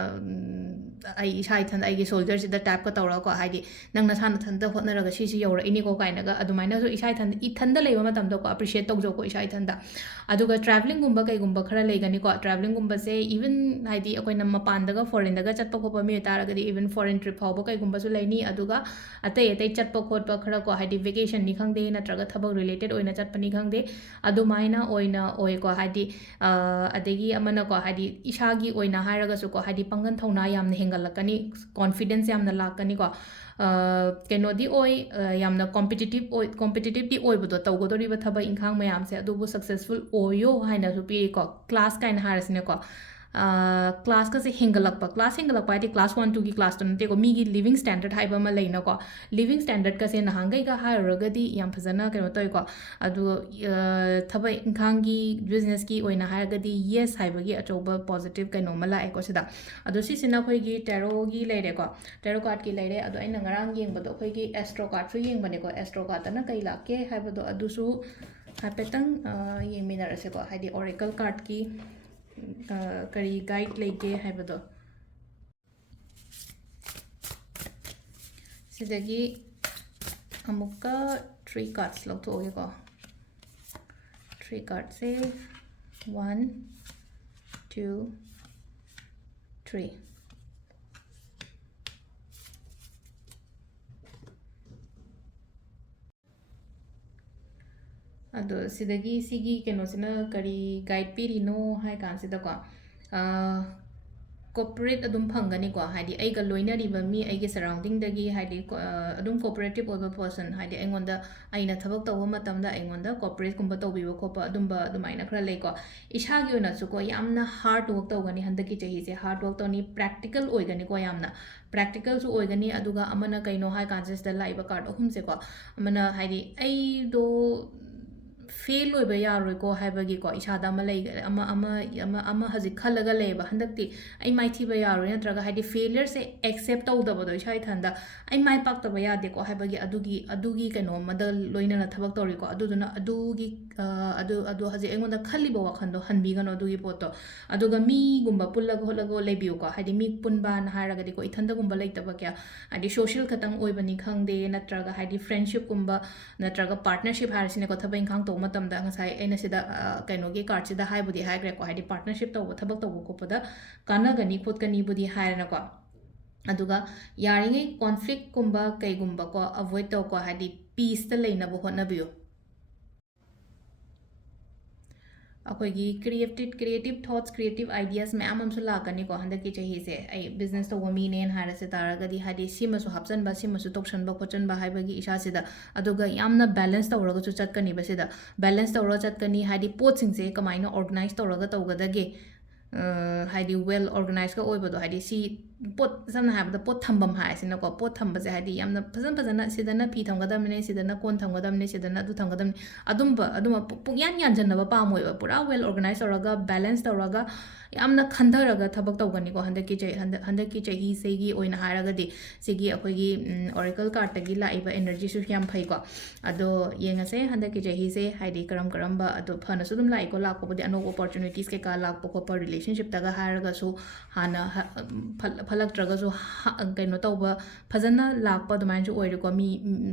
ꯑꯩ ꯏꯁꯥ ꯏꯊꯟꯗ ꯑꯩꯒꯤ ꯁꯣꯜꯖꯔꯁꯤꯗ ꯇꯥꯏꯞꯀ ꯇꯧꯔꯒꯀꯣ ꯍꯥꯏꯗꯤ ꯅꯪ ꯅꯁꯥ ꯅꯊꯟꯗ ꯍꯣꯠꯅꯔꯒ ꯁꯤꯁꯤ ꯌꯧꯔꯛꯏꯅꯤꯀꯣ ꯀꯥꯏꯅꯒ ꯑꯗꯨꯃꯥꯏꯅꯁꯨ ꯏꯁꯥ ꯏꯊꯟꯗ ꯂꯩꯕ ꯃꯇꯝꯗꯀꯣ ꯑꯦꯄ꯭ꯔꯤꯁꯤꯌꯦꯠ ꯇꯧꯖꯧꯀꯣ ꯏꯁꯥ ꯏꯊꯟꯗ ꯑꯗꯨꯒ ꯇ꯭ꯔꯥꯚꯦꯂꯤꯡꯒꯨꯝꯕ ꯀꯩꯒꯨꯝꯕ ꯈꯔ ꯂꯩꯒꯅꯤꯀꯣ ꯇ꯭ꯔꯥꯚꯦꯂꯤꯡꯒꯨꯝꯕꯁꯦ ꯏꯚꯟ ꯍꯥꯏꯗꯤ ꯑꯩꯈꯣꯏꯅ ꯃꯄꯥꯟꯗꯒ ꯐꯣꯔꯦꯟꯗꯒ ꯆꯠꯄ ꯈꯣꯠꯄ ꯃꯤ ꯑꯣꯏꯇꯥꯔꯒꯗꯤ ꯏꯚꯟ ꯐꯣꯔꯦꯟ ꯇ꯭ꯔꯤꯞ ꯐꯥꯎꯕ ꯀꯩꯒꯨꯝꯕꯁꯨ ꯂꯩꯅꯤ ꯑꯗꯨꯒ ꯑꯇꯩ ꯆꯠꯄ ꯈꯣꯠꯄ ꯈꯔ ꯀꯣ ꯍꯥꯏꯗꯤ ꯚꯦꯀꯦꯁꯟꯅꯤ ꯈꯪꯗꯦ ꯅꯠꯇ꯭ꯔꯒ ꯊꯕꯛ ꯔꯤꯂꯦꯇꯦഡ് ꯑꯣꯏꯅ ꯆꯠꯄꯅꯤ ꯈꯪꯗꯦ ꯑꯗꯨꯃꯥꯏꯅ ꯑꯣꯏꯀꯣ ꯍꯥꯏꯗꯤ ꯑꯗꯒꯤ ꯑꯃꯅꯀꯣ ꯍꯥꯏꯗꯤ ꯏꯁꯥꯒꯤ ꯑꯣꯏꯅ ꯍꯥꯏꯔꯒꯁꯨꯀꯣ ꯍꯥꯏꯗꯤ ꯄꯥꯡꯒꯜ ꯊꯧꯅꯥ ꯌꯥꯝꯅ ꯍꯦꯟꯒꯠꯂꯛꯀꯅꯤ ꯀꯣꯟꯐꯤꯗꯦꯟꯁ ꯌꯥꯝꯅ ꯂꯥꯛꯀꯅꯤꯀꯣ ꯀꯩꯅꯣꯗꯤ ꯌꯥꯝꯅ ꯀꯣꯝꯄꯤꯇꯤꯇꯤꯞꯇꯤ ꯑꯣꯏꯕꯗꯣ ꯇꯧꯒꯗꯧꯔꯤꯕ ꯊꯕꯛ ꯏꯪꯈꯥꯡ ꯃꯌꯥꯝꯁꯦ ꯑꯗꯨꯕꯨ ꯁꯛꯁꯦꯁꯐꯨꯜ ꯑꯣꯏꯌꯣ ꯍꯥꯏꯅꯁꯨ ꯄꯤꯔꯤꯀꯣ ꯀ꯭ꯂꯥꯁ ꯀꯥꯏꯅ ꯍꯥꯏꯔꯁꯤꯅꯦꯀꯣ ꯀ꯭ꯂꯥꯁꯀꯁꯦ ꯍꯦꯟꯒꯠꯂꯛꯄ ꯍꯥꯏꯗꯤ ꯀ꯭ꯂꯥꯁ 1 2ꯒꯤ ꯀ꯭ꯂꯥꯁꯇꯣ ꯅꯠꯇꯦꯀꯣ ꯃꯤꯒꯤ ꯂꯤꯕꯤꯡ ꯁ꯭ꯇꯦꯟꯗꯔꯠ ꯍꯥꯏꯕ ꯑꯃ ꯂꯩꯅꯀꯣ ꯂꯤꯕꯤꯡ ꯁ꯭ꯇꯦꯟꯗꯔꯠꯀꯁꯦ ꯅꯍꯥꯟꯒꯩꯒ ꯍꯥꯏꯔꯨꯔꯒꯗꯤ ꯌꯥꯝ ꯐꯖꯅ ꯀꯩꯅꯣ ꯇꯧꯋꯤꯀꯣ ꯑꯗꯣ ꯊꯕꯛ ꯏꯪꯈꯥꯡꯒꯤ ꯕꯤꯖꯤꯅꯦꯁꯀꯤ ꯑꯣꯏꯅ ꯍꯥꯏꯔꯒꯗꯤ ꯌꯦꯁ ꯍꯥꯏꯕꯒꯤ ꯑꯆꯧꯕ ꯄꯣꯖꯤꯇꯤቭ ꯀꯩꯅꯣꯝꯃ ꯂꯥꯛꯑꯦꯀꯣ ꯁꯤꯗ ꯑꯗꯣ ꯁꯤꯁꯤꯅ ꯑꯩꯈꯣꯏꯒꯤ ꯇꯦꯔꯣꯒꯤ ꯂꯩꯔꯦꯀꯣ ꯇꯦꯔꯣ ꯀꯥꯔꯠꯀꯤ ꯂꯩꯔꯦ ꯑꯗꯣ ꯑꯩꯅ ꯉꯔꯥꯡ ꯌꯦꯡꯕꯗꯣ ꯑꯩꯈꯣꯏꯒꯤ ꯑꯦꯁꯇ꯭ꯔో ꯀꯥꯔꯠꯁꯨ ꯌꯦꯡꯕꯅꯦꯀꯣ ꯑꯦꯁꯇ꯭ꯔో ꯀꯥꯔꯠꯇꯅ ꯀꯩ ꯂꯥꯛꯀꯦ ꯍꯥꯏꯕꯗꯣ ꯑꯗꯨꯁꯨ ꯍꯥꯏꯐꯦꯠꯇꯪ ꯌꯦꯡꯃꯤꯟꯅꯔꯁꯦꯀꯣ ꯍꯥꯏꯗꯤ ꯑꯣꯔꯦꯀꯜ ꯀꯥꯔꯠꯀꯤ ꯀꯔꯤ ꯒꯥꯏꯗ ꯂꯩꯒꯦ ꯍꯥꯏꯕꯗꯣ ꯁꯤꯗꯒꯤ ꯑꯃꯨꯛꯀ 3 ꯀꯥꯔꯠꯁ ꯂꯧꯊꯣꯛꯑꯒꯦꯀꯣ 3 ꯀꯥꯔꯠꯁꯦ 1 2 3 ꯑꯗꯣ ꯁꯤꯗꯒꯤ ꯁꯤꯒꯤ ꯀꯩꯅꯣꯁꯤꯅ ꯀꯔꯤ ꯒꯥꯏꯗ ꯄꯤꯔꯤꯅꯣ ꯍꯥꯏ ꯀꯥꯟꯁꯤꯗꯀꯣ ꯀꯣꯄꯔꯦꯠ ꯑꯗꯨꯝ ꯐꯪꯒꯅꯤꯀꯣ ꯍꯥꯏꯗꯤ ꯑꯩꯒ ꯂꯣꯏꯅꯔꯤꯕ ꯃꯤ ꯑꯩꯒꯤ ꯁꯔꯥꯎꯟꯗꯤꯡꯗꯒꯤ ꯍꯥꯏꯗꯤ ꯑꯗꯨꯝ ꯀꯣꯄꯔꯦꯇꯤꯞ ꯑꯣꯏꯕ ꯄꯔꯁꯟ ꯍꯥꯏꯗꯤ ꯑꯩꯅ ꯊꯕꯛ ꯇꯧꯕ ꯃꯇꯝꯗ ꯑꯩꯉꯣꯟꯗ ꯀꯣꯄꯔꯦꯠꯀꯨꯝꯕ ꯇꯧꯕꯤꯕ ꯈꯣꯠꯄ ꯑꯗꯨꯃꯥꯏꯅ ꯈꯔ ꯂꯩꯀꯣ ꯏꯁꯥꯒꯤ ꯑꯣꯏꯅꯁꯨꯀꯣ ꯌꯥꯝꯅ ꯍꯥꯔꯗ ꯋꯔꯛ ꯇꯧꯒꯅꯤ ꯍꯟꯗꯛꯀꯤ ꯆꯍꯤꯁꯦ ꯍꯥꯔꯗ ꯋꯔꯛ ꯇꯧꯅꯤ ꯄ꯭ꯔꯦꯛꯇꯤꯀꯦꯜ ꯑꯣꯏꯒꯅꯤꯀꯣ ꯌꯥꯝꯅ ꯄ꯭ꯔꯦꯛꯇꯤꯀꯦꯜꯁꯨ ꯑꯣꯏꯒꯅꯤ ꯑꯗꯨꯒ ꯑꯃꯅ ꯀꯩꯅꯣ ꯍꯥꯏ ꯀꯥꯟꯁꯤꯗ ꯂꯥꯛꯏꯕ ꯀꯥꯔꯠ ꯑꯍꯨꯝꯁꯦꯀꯣ ꯑꯃꯅ ꯍꯥꯏꯗꯤ ꯑꯩꯗꯣ ꯐꯦꯜ ꯑꯣꯏꯕ ꯌꯥꯔꯣꯏꯀꯣ ꯍꯥꯏꯕꯒꯤꯀꯣ ꯏꯁꯥꯗ ꯑꯃ ꯍꯧꯖꯤꯛ ꯈꯜꯂꯒ ꯂꯩꯌꯦꯕ ꯍꯟꯗꯛꯇꯤ ꯑꯩ ꯃꯥꯏꯊꯤꯕ ꯌꯥꯔꯣꯏ ꯅꯠꯇ꯭ꯔꯒ ꯍꯥꯏꯗꯤ ꯐꯦꯂꯤꯌꯔꯁꯦ ꯑꯦꯛꯁꯦꯞ ꯇꯧꯗꯕꯗꯣ ꯏꯁꯥ ꯏꯊꯟꯗ ꯑꯩ ꯃꯥꯏ ꯄꯥꯛꯇꯕ ꯌꯥꯗꯦꯀꯣ ꯍꯥꯏꯕꯒꯤ ꯑꯗꯨꯒꯤ ꯀꯩꯅꯣꯃꯗ ꯂꯣꯏꯅꯅ ꯊꯕꯛ ꯇꯧꯔꯤꯀꯣ ꯑꯗꯨꯗꯨꯅ ꯑꯗꯨ ꯍꯧꯖꯤꯛ ꯑꯩꯉꯣꯟꯗ ꯈꯜꯂꯤꯕ ꯋꯥꯈꯟꯗꯣ ꯍꯟꯕꯤꯒꯅꯣ ꯑꯗꯨꯒꯤ ꯄꯣꯠꯇꯣ ꯑꯗꯨꯒ ꯃꯤꯒꯨꯝꯕ ꯄꯨꯜꯂꯒ ꯍꯣꯠꯂꯒ ꯂꯩꯕꯤꯌꯨꯀꯣ ꯍꯥꯏꯗꯤ ꯃꯤ ꯄꯨꯟꯕꯅ ꯍꯥꯏꯔꯒꯗꯤꯀꯣ ꯏꯊꯟꯗꯒꯨꯝꯕ ꯂꯩꯇꯕ ꯀꯌꯥ ꯍꯥꯏꯗꯤ ꯁꯣꯁꯤꯌꯦꯜ ꯈꯇꯪ ꯑꯣꯏꯕꯅꯤ ꯈꯪꯗꯦ ꯅꯠꯇ꯭ꯔꯒ ꯍꯥꯏꯗꯤ ꯐ꯭ꯔꯦꯟꯗꯁꯤꯞꯀꯨꯝꯕ ꯅꯠꯇ꯭ꯔꯒ ꯄꯥꯔꯠꯅꯔꯁꯤꯞ ꯍꯥꯏꯔꯁꯤꯅꯦꯀꯣ ꯊꯕꯛ ꯏꯪꯈꯥꯡ ꯇꯧꯕ ꯃꯇꯝꯗ ꯉꯁꯥꯏ ꯑꯩꯅ ꯁꯤꯗ ꯀꯩꯅꯣꯒꯤ ꯀꯥꯔꯠꯁꯤꯗ ꯍꯥꯏꯕꯨꯗꯤ ꯍꯥꯏꯈ꯭ꯔꯦꯀꯣ ꯍꯥꯏꯗꯤ ꯄꯥꯔꯠꯅꯔꯁꯤꯞ ꯇꯧꯕ ꯊꯕꯛ ꯇꯧꯕ ꯈꯣꯠꯄꯗ ꯀꯥꯟꯅꯒꯅꯤ ꯈꯣꯠꯀꯅꯤꯕꯨꯗꯤ ꯍꯥꯏꯔꯦꯅꯀꯣ ꯑꯗꯨꯒ ꯌꯥꯔꯤꯉꯩ ꯀꯣꯟꯐ꯭ꯂꯤꯛꯀꯨꯝꯕ ꯀꯩꯒꯨꯝꯕꯀꯣ ꯑꯦꯚꯣꯏꯗ ꯇꯧꯀꯣ ꯍꯥꯏꯗꯤ ꯄीसꯇ ꯂꯩꯅꯕ ꯍꯣꯠꯅꯕꯤꯌꯨ ꯑꯩꯈꯣꯏꯒꯤ ꯀ꯭रिꯌꯦꯇꯤꯞ ꯊꯣꯠꯁ ꯀ꯭रिꯌꯦꯇꯤꯞ ꯑꯥꯏꯗꯤꯌꯥꯁ ꯃꯌꯥꯝ ꯑꯃꯁꯨ ꯂꯥꯛꯀꯅꯤꯀꯣ ꯍꯟꯗꯛꯀꯤ ꯆꯍꯤꯁꯦ ꯑꯩ ꯕꯤꯖꯤꯅꯦꯁ ꯇꯧꯕ ꯃꯤꯅꯦꯅ ꯍꯥꯏꯔꯁꯦ ꯇꯥꯔꯒꯗꯤ ꯍꯥꯏꯗꯤ ꯁꯤꯃꯁꯨ ꯍꯥꯞꯆꯟꯕ ꯁꯤꯃꯁꯨ ꯇꯧꯁꯟꯕ ꯈꯣꯠꯆꯟꯕ ꯍꯥꯏꯕꯒꯤ ꯏꯁꯥꯁꯤꯗ ꯑꯗꯨꯒ ꯌꯥꯝꯅ ꯕꯦꯂꯦꯟꯁ ꯇꯧꯔꯒꯁꯨ ꯆꯠꯀꯅꯤꯕ ꯁꯤꯗ ꯕꯦꯂꯦꯟꯁ ꯇꯧꯔꯒ ꯆꯠꯀꯅꯤ ꯍꯥꯏꯗꯤ ꯄꯣꯠꯁꯤꯡꯁꯦ ꯀꯃꯥꯏꯅ ꯑꯣꯔꯒꯅꯥꯏꯖ ꯇꯧꯔꯒ ꯇꯧꯒꯗꯒꯦ ꯍꯥꯏꯗꯤ ꯋꯦꯜ ꯑꯣꯔꯒꯅꯥꯏꯖꯀ ꯑꯣꯏꯕꯗꯣ ꯍꯥꯏꯗꯤ ꯄꯣꯠ ꯁꯝꯅ ꯍꯥꯏꯔꯕꯗ ꯄꯣꯠ ꯊꯝꯐꯝ ꯍꯥꯏꯔꯁꯤꯅꯀꯣ ꯄꯣꯠ ꯊꯝꯕꯁꯦ ꯍꯥꯏꯗꯤ ꯌꯥꯝꯅ ꯐꯖꯅ ꯁꯤꯗꯅ ꯐꯤ ꯊꯝꯒꯗꯕꯅꯤ ꯁꯤꯗꯅ ꯀꯣꯟ ꯊꯝꯒꯗꯕꯅꯤ ꯁꯤꯗꯅ ꯑꯗꯨ ꯊꯝꯒꯗꯕꯅꯤ ꯑꯗꯨꯝꯕ ꯄꯨꯡꯌꯥꯟ ꯌꯥꯟꯁꯤꯟꯅꯕ ꯄꯥꯝꯃꯣꯏꯕ ꯄꯨꯔꯥ ꯋꯦꯜ ꯑꯣꯔꯒꯅꯥꯏꯖ ꯇꯧꯔꯒ ꯕꯦꯂꯦꯟꯁ ꯇꯧꯔꯒ ꯌꯥꯝꯅ ꯈꯟꯊꯔꯒ ꯊꯕꯛ ꯇꯧꯒꯅꯤꯀꯣ ꯍꯟꯗꯛꯀꯤ ꯆꯍꯤꯁꯤꯒꯤ ꯑꯣꯏꯅ ꯍꯥꯏꯔꯒꯗꯤ ꯁꯤꯒꯤ ꯑꯩꯈꯣꯏꯒꯤ ꯑꯣꯔꯦꯀꯜ ꯀꯥꯔꯠꯇꯒꯤ ꯂꯥꯛꯏꯕ ꯑꯦꯅꯔꯖꯤꯁꯨ ꯌꯥꯝ ꯐꯩꯀꯣ ꯑꯗꯣ ꯌꯦꯡꯉꯁꯦ ꯍꯟꯗꯛꯀꯤ ꯆꯍꯤꯁꯦ ꯍꯥꯏꯗꯤ ꯀꯔꯝꯕ ꯑꯗꯣ ꯐꯅꯁꯨ ꯑꯗꯨꯝ ꯂꯥꯛꯏꯀꯣ ꯂꯥꯛꯄꯕꯨꯗꯤ ꯑꯅꯧꯕ ꯑꯣꯄꯣꯔꯆꯨꯅꯤꯇꯤꯁ ꯀꯩꯀꯥ ꯂꯥꯛꯄ ꯈꯣꯠꯄ ꯔꯤꯂꯦꯁꯟꯁꯤꯞꯇꯒ ꯍꯥꯏꯔꯒꯁꯨ ꯍꯥꯟꯅ ꯐꯠꯂꯛꯇ꯭ꯔꯒꯁꯨ ꯀꯩꯅꯣ ꯇꯧꯕ ꯐꯖꯅ ꯂꯥꯛꯄ ꯑꯗꯨꯃꯥꯏꯅꯁꯨ ꯑꯣꯏꯔꯦꯀꯣ ꯃꯤ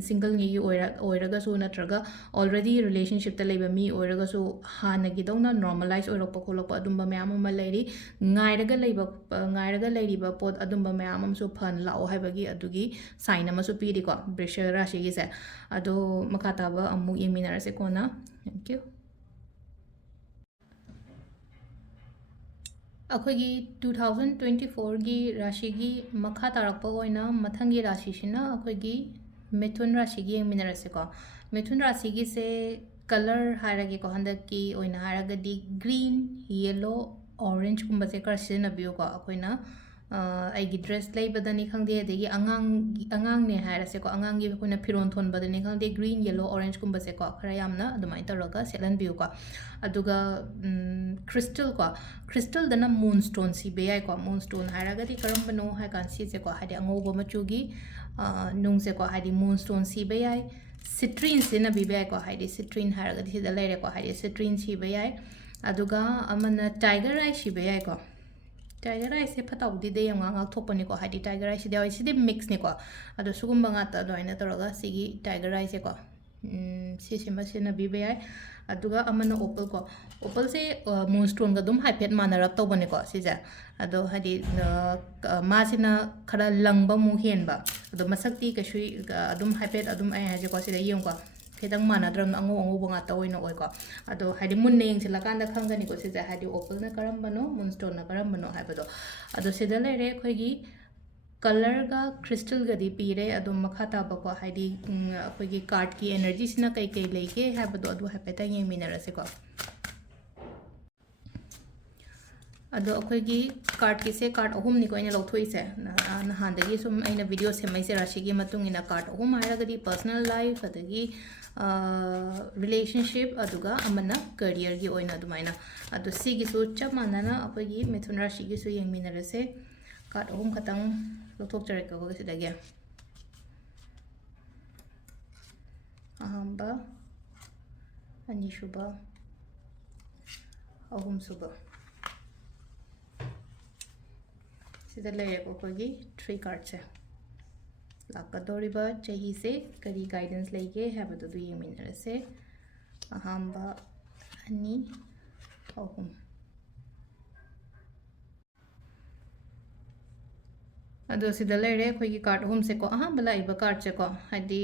ꯁꯤꯡꯒꯜꯒꯤ ꯑꯣꯏꯔꯒꯁꯨ ꯅꯠꯇ꯭ꯔꯒ ꯑꯣꯜꯔꯦꯗꯤ ꯔꯤꯂꯦꯁꯟꯁꯤꯞꯇ ꯂꯩꯕ ꯃꯤ ꯑꯣꯏꯔꯒꯁꯨ ꯍꯥꯟꯅꯒꯤꯗꯧꯅ ꯅꯣꯔꯃꯦꯂꯥꯏꯁ ꯑꯣꯏꯔꯛꯄ ꯈꯣꯠꯂꯛꯄ ꯑꯗꯨꯝꯕ ꯃꯌꯥꯝ ꯑꯃ ꯂꯩꯔꯤ ꯉꯥꯏꯔꯒ ꯂꯩꯔꯤꯕ ꯄꯣꯠ ꯑꯗꯨꯝꯕ ꯃꯌꯥꯝ ꯑꯃꯁꯨ ꯐꯅ ꯂꯥꯛꯑꯣ ꯍꯥꯏꯕꯒꯤ ꯑꯗꯨꯒꯤ ꯁꯥꯏꯟ ꯑꯃꯁꯨ ꯄꯤꯔꯤꯀꯣ ꯕ꯭ꯔꯤꯁ ꯔꯥಶꯤꯒꯤꯁꯦ ꯑꯗꯣ ꯃꯈꯥ ꯇꯥꯕ ꯑꯃꯨꯛ ꯌꯦꯡꯃꯤꯟꯅꯔꯁꯦ ꯀꯣꯟꯅ ꯊꯦꯡꯛ ꯌꯨ ꯑꯩꯈꯣꯏꯒꯤ 2024ꯒꯤ ꯔꯥಶꯤꯒꯤ ꯃꯈꯥ ꯇꯥꯔꯛꯄ ꯑꯣꯏꯅ ꯃꯊꯪꯒꯤ ꯔꯥಶꯤꯁꯤꯅ ꯑꯩꯈꯣꯏꯒꯤ ꯃꯤꯊꯨꯟ ꯔꯥಶꯤꯒꯤ ꯌꯦꯡꯃꯤꯟꯅꯔꯁꯦꯀꯣ ꯃꯤꯊꯨꯟ ꯔꯥಶꯤꯒꯤꯁꯦ ꯀꯂꯔ ꯍꯥꯏꯔꯒꯦꯀꯣ ꯍꯟꯗꯛꯀꯤ ꯑꯣꯏꯅ ꯍꯥꯏꯔꯒꯗꯤ ꯒ꯭ꯔꯤꯟ ꯌꯦꯜꯂꯣ ꯑꯣꯔꯦꯟꯖꯀꯨꯝꯕꯁꯦ ꯈꯔ ꯁꯤꯖꯤꯟꯅꯕꯤꯌꯨꯀꯣ ꯑꯩꯈꯣꯏꯅ ꯑꯩꯒꯤ ꯗ꯭ꯔꯦꯁ ꯂꯩꯕꯗꯅꯤ ꯈꯪꯗꯦ ꯑꯗꯒꯤ ꯑꯉꯥꯡꯅꯦ ꯍꯥꯏꯔꯁꯦꯀꯣ ꯑꯉꯥꯡꯒꯤ ꯑꯩꯈꯣꯏꯅ ꯐꯤꯔꯣꯟ ꯊꯣꯟꯕꯗꯅꯤ ꯈꯪꯗꯦ ꯒ꯭ꯔꯤꯟ ꯌꯦꯜꯂꯣ ꯑꯣꯔꯦꯟꯖꯀꯨꯝꯕꯁꯦꯀꯣ ꯈꯔ ꯌꯥꯝꯅ ꯑꯗꯨꯃꯥꯏꯅ ꯇꯧꯔꯒ ꯁꯦꯠꯍꯟꯕꯤꯌꯨꯀꯣ ꯑꯗꯨꯒ ꯈ꯭ꯔꯤꯁꯇꯜꯗꯅ ꯃꯨꯟ ꯁ꯭ꯇꯣꯟ ꯁꯤꯕ ꯌꯥꯏꯀꯣ ꯃꯨꯟ ꯁ꯭ꯇꯣꯟ ꯍꯥꯏꯔꯒꯗꯤ ꯀꯔꯝꯕꯅꯣ ꯍꯥꯏ ꯀꯥꯟ ꯁꯤꯁꯦꯀꯣ ꯍꯥꯏꯗꯤ ꯑꯉꯧꯕ ꯃꯆꯨꯒꯤ ꯅꯨꯡꯁꯦꯀꯣ ꯍꯥꯏꯗꯤ ꯃꯨꯟ ꯁ꯭ꯇꯣꯟ ꯁꯤꯕ ꯌꯥꯏ ꯁꯤꯇ꯭ꯔꯤꯟ ꯁꯤꯖꯤꯟꯅꯕꯤꯕ ꯌꯥꯏꯀꯣ ꯍꯥꯏꯗꯤ ꯁꯤꯇ꯭ꯔꯤꯟ ꯍꯥꯏꯔꯒꯗꯤ ꯁꯤꯗ ꯂꯩꯔꯦꯀꯣ ꯍꯥꯏꯗꯤ ꯁꯤꯇ꯭ꯔꯤꯟ ꯁꯤꯕ ꯌꯥꯏ ꯑꯗꯨꯒ ꯑꯃꯅ ꯇꯥꯏꯒꯔ ꯑꯥꯏ ꯁꯤꯕ ꯌꯥꯏꯀꯣ ꯇꯥꯏꯒꯔ ꯑꯥꯏꯁꯦ ꯐꯠꯇꯕꯗꯤꯗ ꯌꯥꯝ ꯉꯥꯛꯊꯣꯛꯄꯅꯤꯀꯣ ꯍꯥꯏꯗꯤ ꯇꯥꯏꯒꯔ ꯑꯥꯏꯁꯤꯗ ꯌꯥꯎꯋꯤ ꯁꯤꯗꯤ ꯃꯤꯛꯁꯅꯤꯀꯣ ꯑꯗꯣ ꯁꯤꯒꯨꯝꯕ ꯉꯥꯛꯇ ꯑꯗꯨꯃꯥꯏꯅ ꯇꯧꯔꯒ ꯁꯤꯒꯤ ꯇꯥꯏꯒꯔ ꯑꯥꯏꯁꯦꯀꯣ ꯁꯤꯁꯤꯃ ꯁꯤꯖꯤꯟꯅꯕꯤꯕ ꯌꯥꯏ ꯑꯗꯨꯒ ꯑꯃꯅ ꯑꯣꯄꯜꯀꯣ ꯑꯣꯄꯜꯁꯦ ꯃꯨꯟꯁꯇꯣꯟꯒ ꯑꯗꯨꯝ ꯍꯥꯏꯐꯦꯠ ꯃꯥꯟꯅꯔꯞ ꯇꯧꯕꯅꯦꯀꯣ ꯁꯤꯁꯦ ꯑꯗꯣ ꯍꯥꯏꯗꯤ ꯃꯥꯁꯤꯅ ꯈꯔ ꯂꯪꯕ ꯑꯃꯨꯛ ꯍꯦꯟꯕ ꯑꯗꯣ ꯃꯁꯛꯇꯤ ꯀꯩꯁꯨ ꯑꯗꯨꯝ ꯍꯥꯏꯐꯦꯠ ꯑꯗꯨꯝ ꯑꯩ ꯍꯥꯏꯁꯦꯀꯣ ꯁꯤꯗ ꯌꯦꯡꯉꯨꯀꯣ ꯈꯤꯇꯪ ꯃꯥꯟꯅꯗ꯭ꯔꯕꯅ ꯑꯉꯧꯕ ꯉꯥꯛꯇ ꯑꯣꯏꯅ ꯑꯣꯏꯀꯣ ꯑꯗꯣ ꯍꯥꯏꯗꯤ ꯃꯨꯟꯅ ꯌꯦꯡꯁꯤꯜꯂꯀꯥꯟꯗ ꯈꯪꯒꯅꯤꯀꯣ ꯁꯤꯁꯦ ꯍꯥꯏꯗꯤ ꯑꯣꯄꯜꯅ ꯀꯔꯝꯕꯅꯣ ꯃꯨꯟꯁꯇꯣꯟꯅ ꯀꯔꯝꯕꯅꯣ ꯍꯥꯏꯕꯗꯣ ꯑꯗꯣ ꯁꯤꯗ ꯂꯩꯔꯦ ꯑꯩꯈꯣꯏꯒꯤ ꯀꯂꯔꯒ ꯈ꯭ꯔꯤꯁꯇꯜꯒꯗꯤ ꯄꯤꯔꯦ ꯑꯗꯨꯝ ꯃꯈꯥ ꯇꯥꯕꯀꯣ ꯍꯥꯏꯗꯤ ꯑꯩꯈꯣꯏꯒꯤ ꯀꯥꯔꯠꯀꯤ ꯑꯦꯅꯔꯖꯤꯁꯤꯅ ꯀꯩ ꯂꯩꯒꯦ ꯍꯥꯏꯕꯗꯣ ꯑꯗꯨ ꯍꯥꯏꯐꯦꯠꯇꯪ ꯌꯦꯡꯃꯤꯟꯅꯔꯁꯤꯀꯣ ꯑꯗꯣ ꯑꯩꯈꯣꯏꯒꯤ ꯀꯥꯔꯠꯀꯤꯁꯦ ꯀꯥꯔꯠ ꯑꯍꯨꯝꯅꯤꯀꯣ ꯑꯩꯅ ꯂꯧꯊꯣꯛꯏꯁꯦ ꯅꯍꯥꯟꯗꯒꯤ ꯁꯨꯝ ꯑꯩꯅ ꯚꯤꯗꯤꯑꯣ ꯁꯦꯝꯃꯩꯁꯦ ꯔꯥꯁꯤꯒꯤ ꯃꯇꯨꯡ ꯏꯟꯅ ꯀꯥꯔꯠ ꯑꯍꯨꯝ ꯍꯥꯏꯔꯒꯗꯤ ꯄꯔꯁꯅꯦꯜ ꯂꯥꯏꯐ ꯑꯗꯒꯤ ꯔꯤꯂꯦꯁꯟꯁꯤꯞ ꯑꯗꯨꯒ ꯑꯃꯅ ꯀꯔꯤꯌꯔꯒꯤ ꯑꯣꯏꯅ ꯑꯗꯨꯃꯥꯏꯅ ꯑꯗꯣ ꯁꯤꯒꯤꯁꯨ ꯆꯞ ꯃꯥꯟꯅꯅ ꯑꯩꯈꯣꯏꯒꯤ ꯃꯤꯊꯨꯟ ꯔꯥꯁꯤꯒꯤꯁꯨ ꯌꯦꯡꯃꯤꯟꯅꯔꯁꯦ ꯀꯥꯔꯠ ꯑꯍꯨꯝ ꯈꯛꯇꯪ ꯂꯧꯊꯣꯛꯆꯔꯦꯀꯣ ꯁꯤꯗꯒꯤ ꯑꯍꯥꯟꯕ ꯑꯅꯤꯁꯨꯕ ꯑꯍꯨꯝꯁꯨꯕ ꯁꯤꯗ ꯂꯩꯔꯦꯀꯣ ꯑꯩꯈꯣꯏꯒꯤ 3 ꯀꯥꯔꯠꯁꯦ ꯂꯥꯛꯀꯗꯧꯔꯤꯕ ꯆꯍꯤꯁꯦ ꯀꯔꯤ ꯒꯥꯏꯗꯦꯟꯁ ꯂꯩꯒꯦ ꯍꯥꯏꯕꯗꯨ ꯌꯦꯡꯃꯤꯟꯅꯔꯁꯦ ꯑꯍꯥꯟꯕ ꯑꯅꯤ ꯑꯍꯨꯝ ꯑꯗꯣ ꯁꯤꯗ ꯂꯩꯔꯦ ꯑꯩꯈꯣꯏꯒꯤ ꯀꯥꯔꯠ ꯑꯍꯨꯝꯁꯦꯀꯣ ꯑꯍꯥꯟꯕ ꯂꯥꯛꯏꯕ ꯀꯥꯔꯠꯁꯦꯀꯣ ꯍꯥꯏꯗꯤ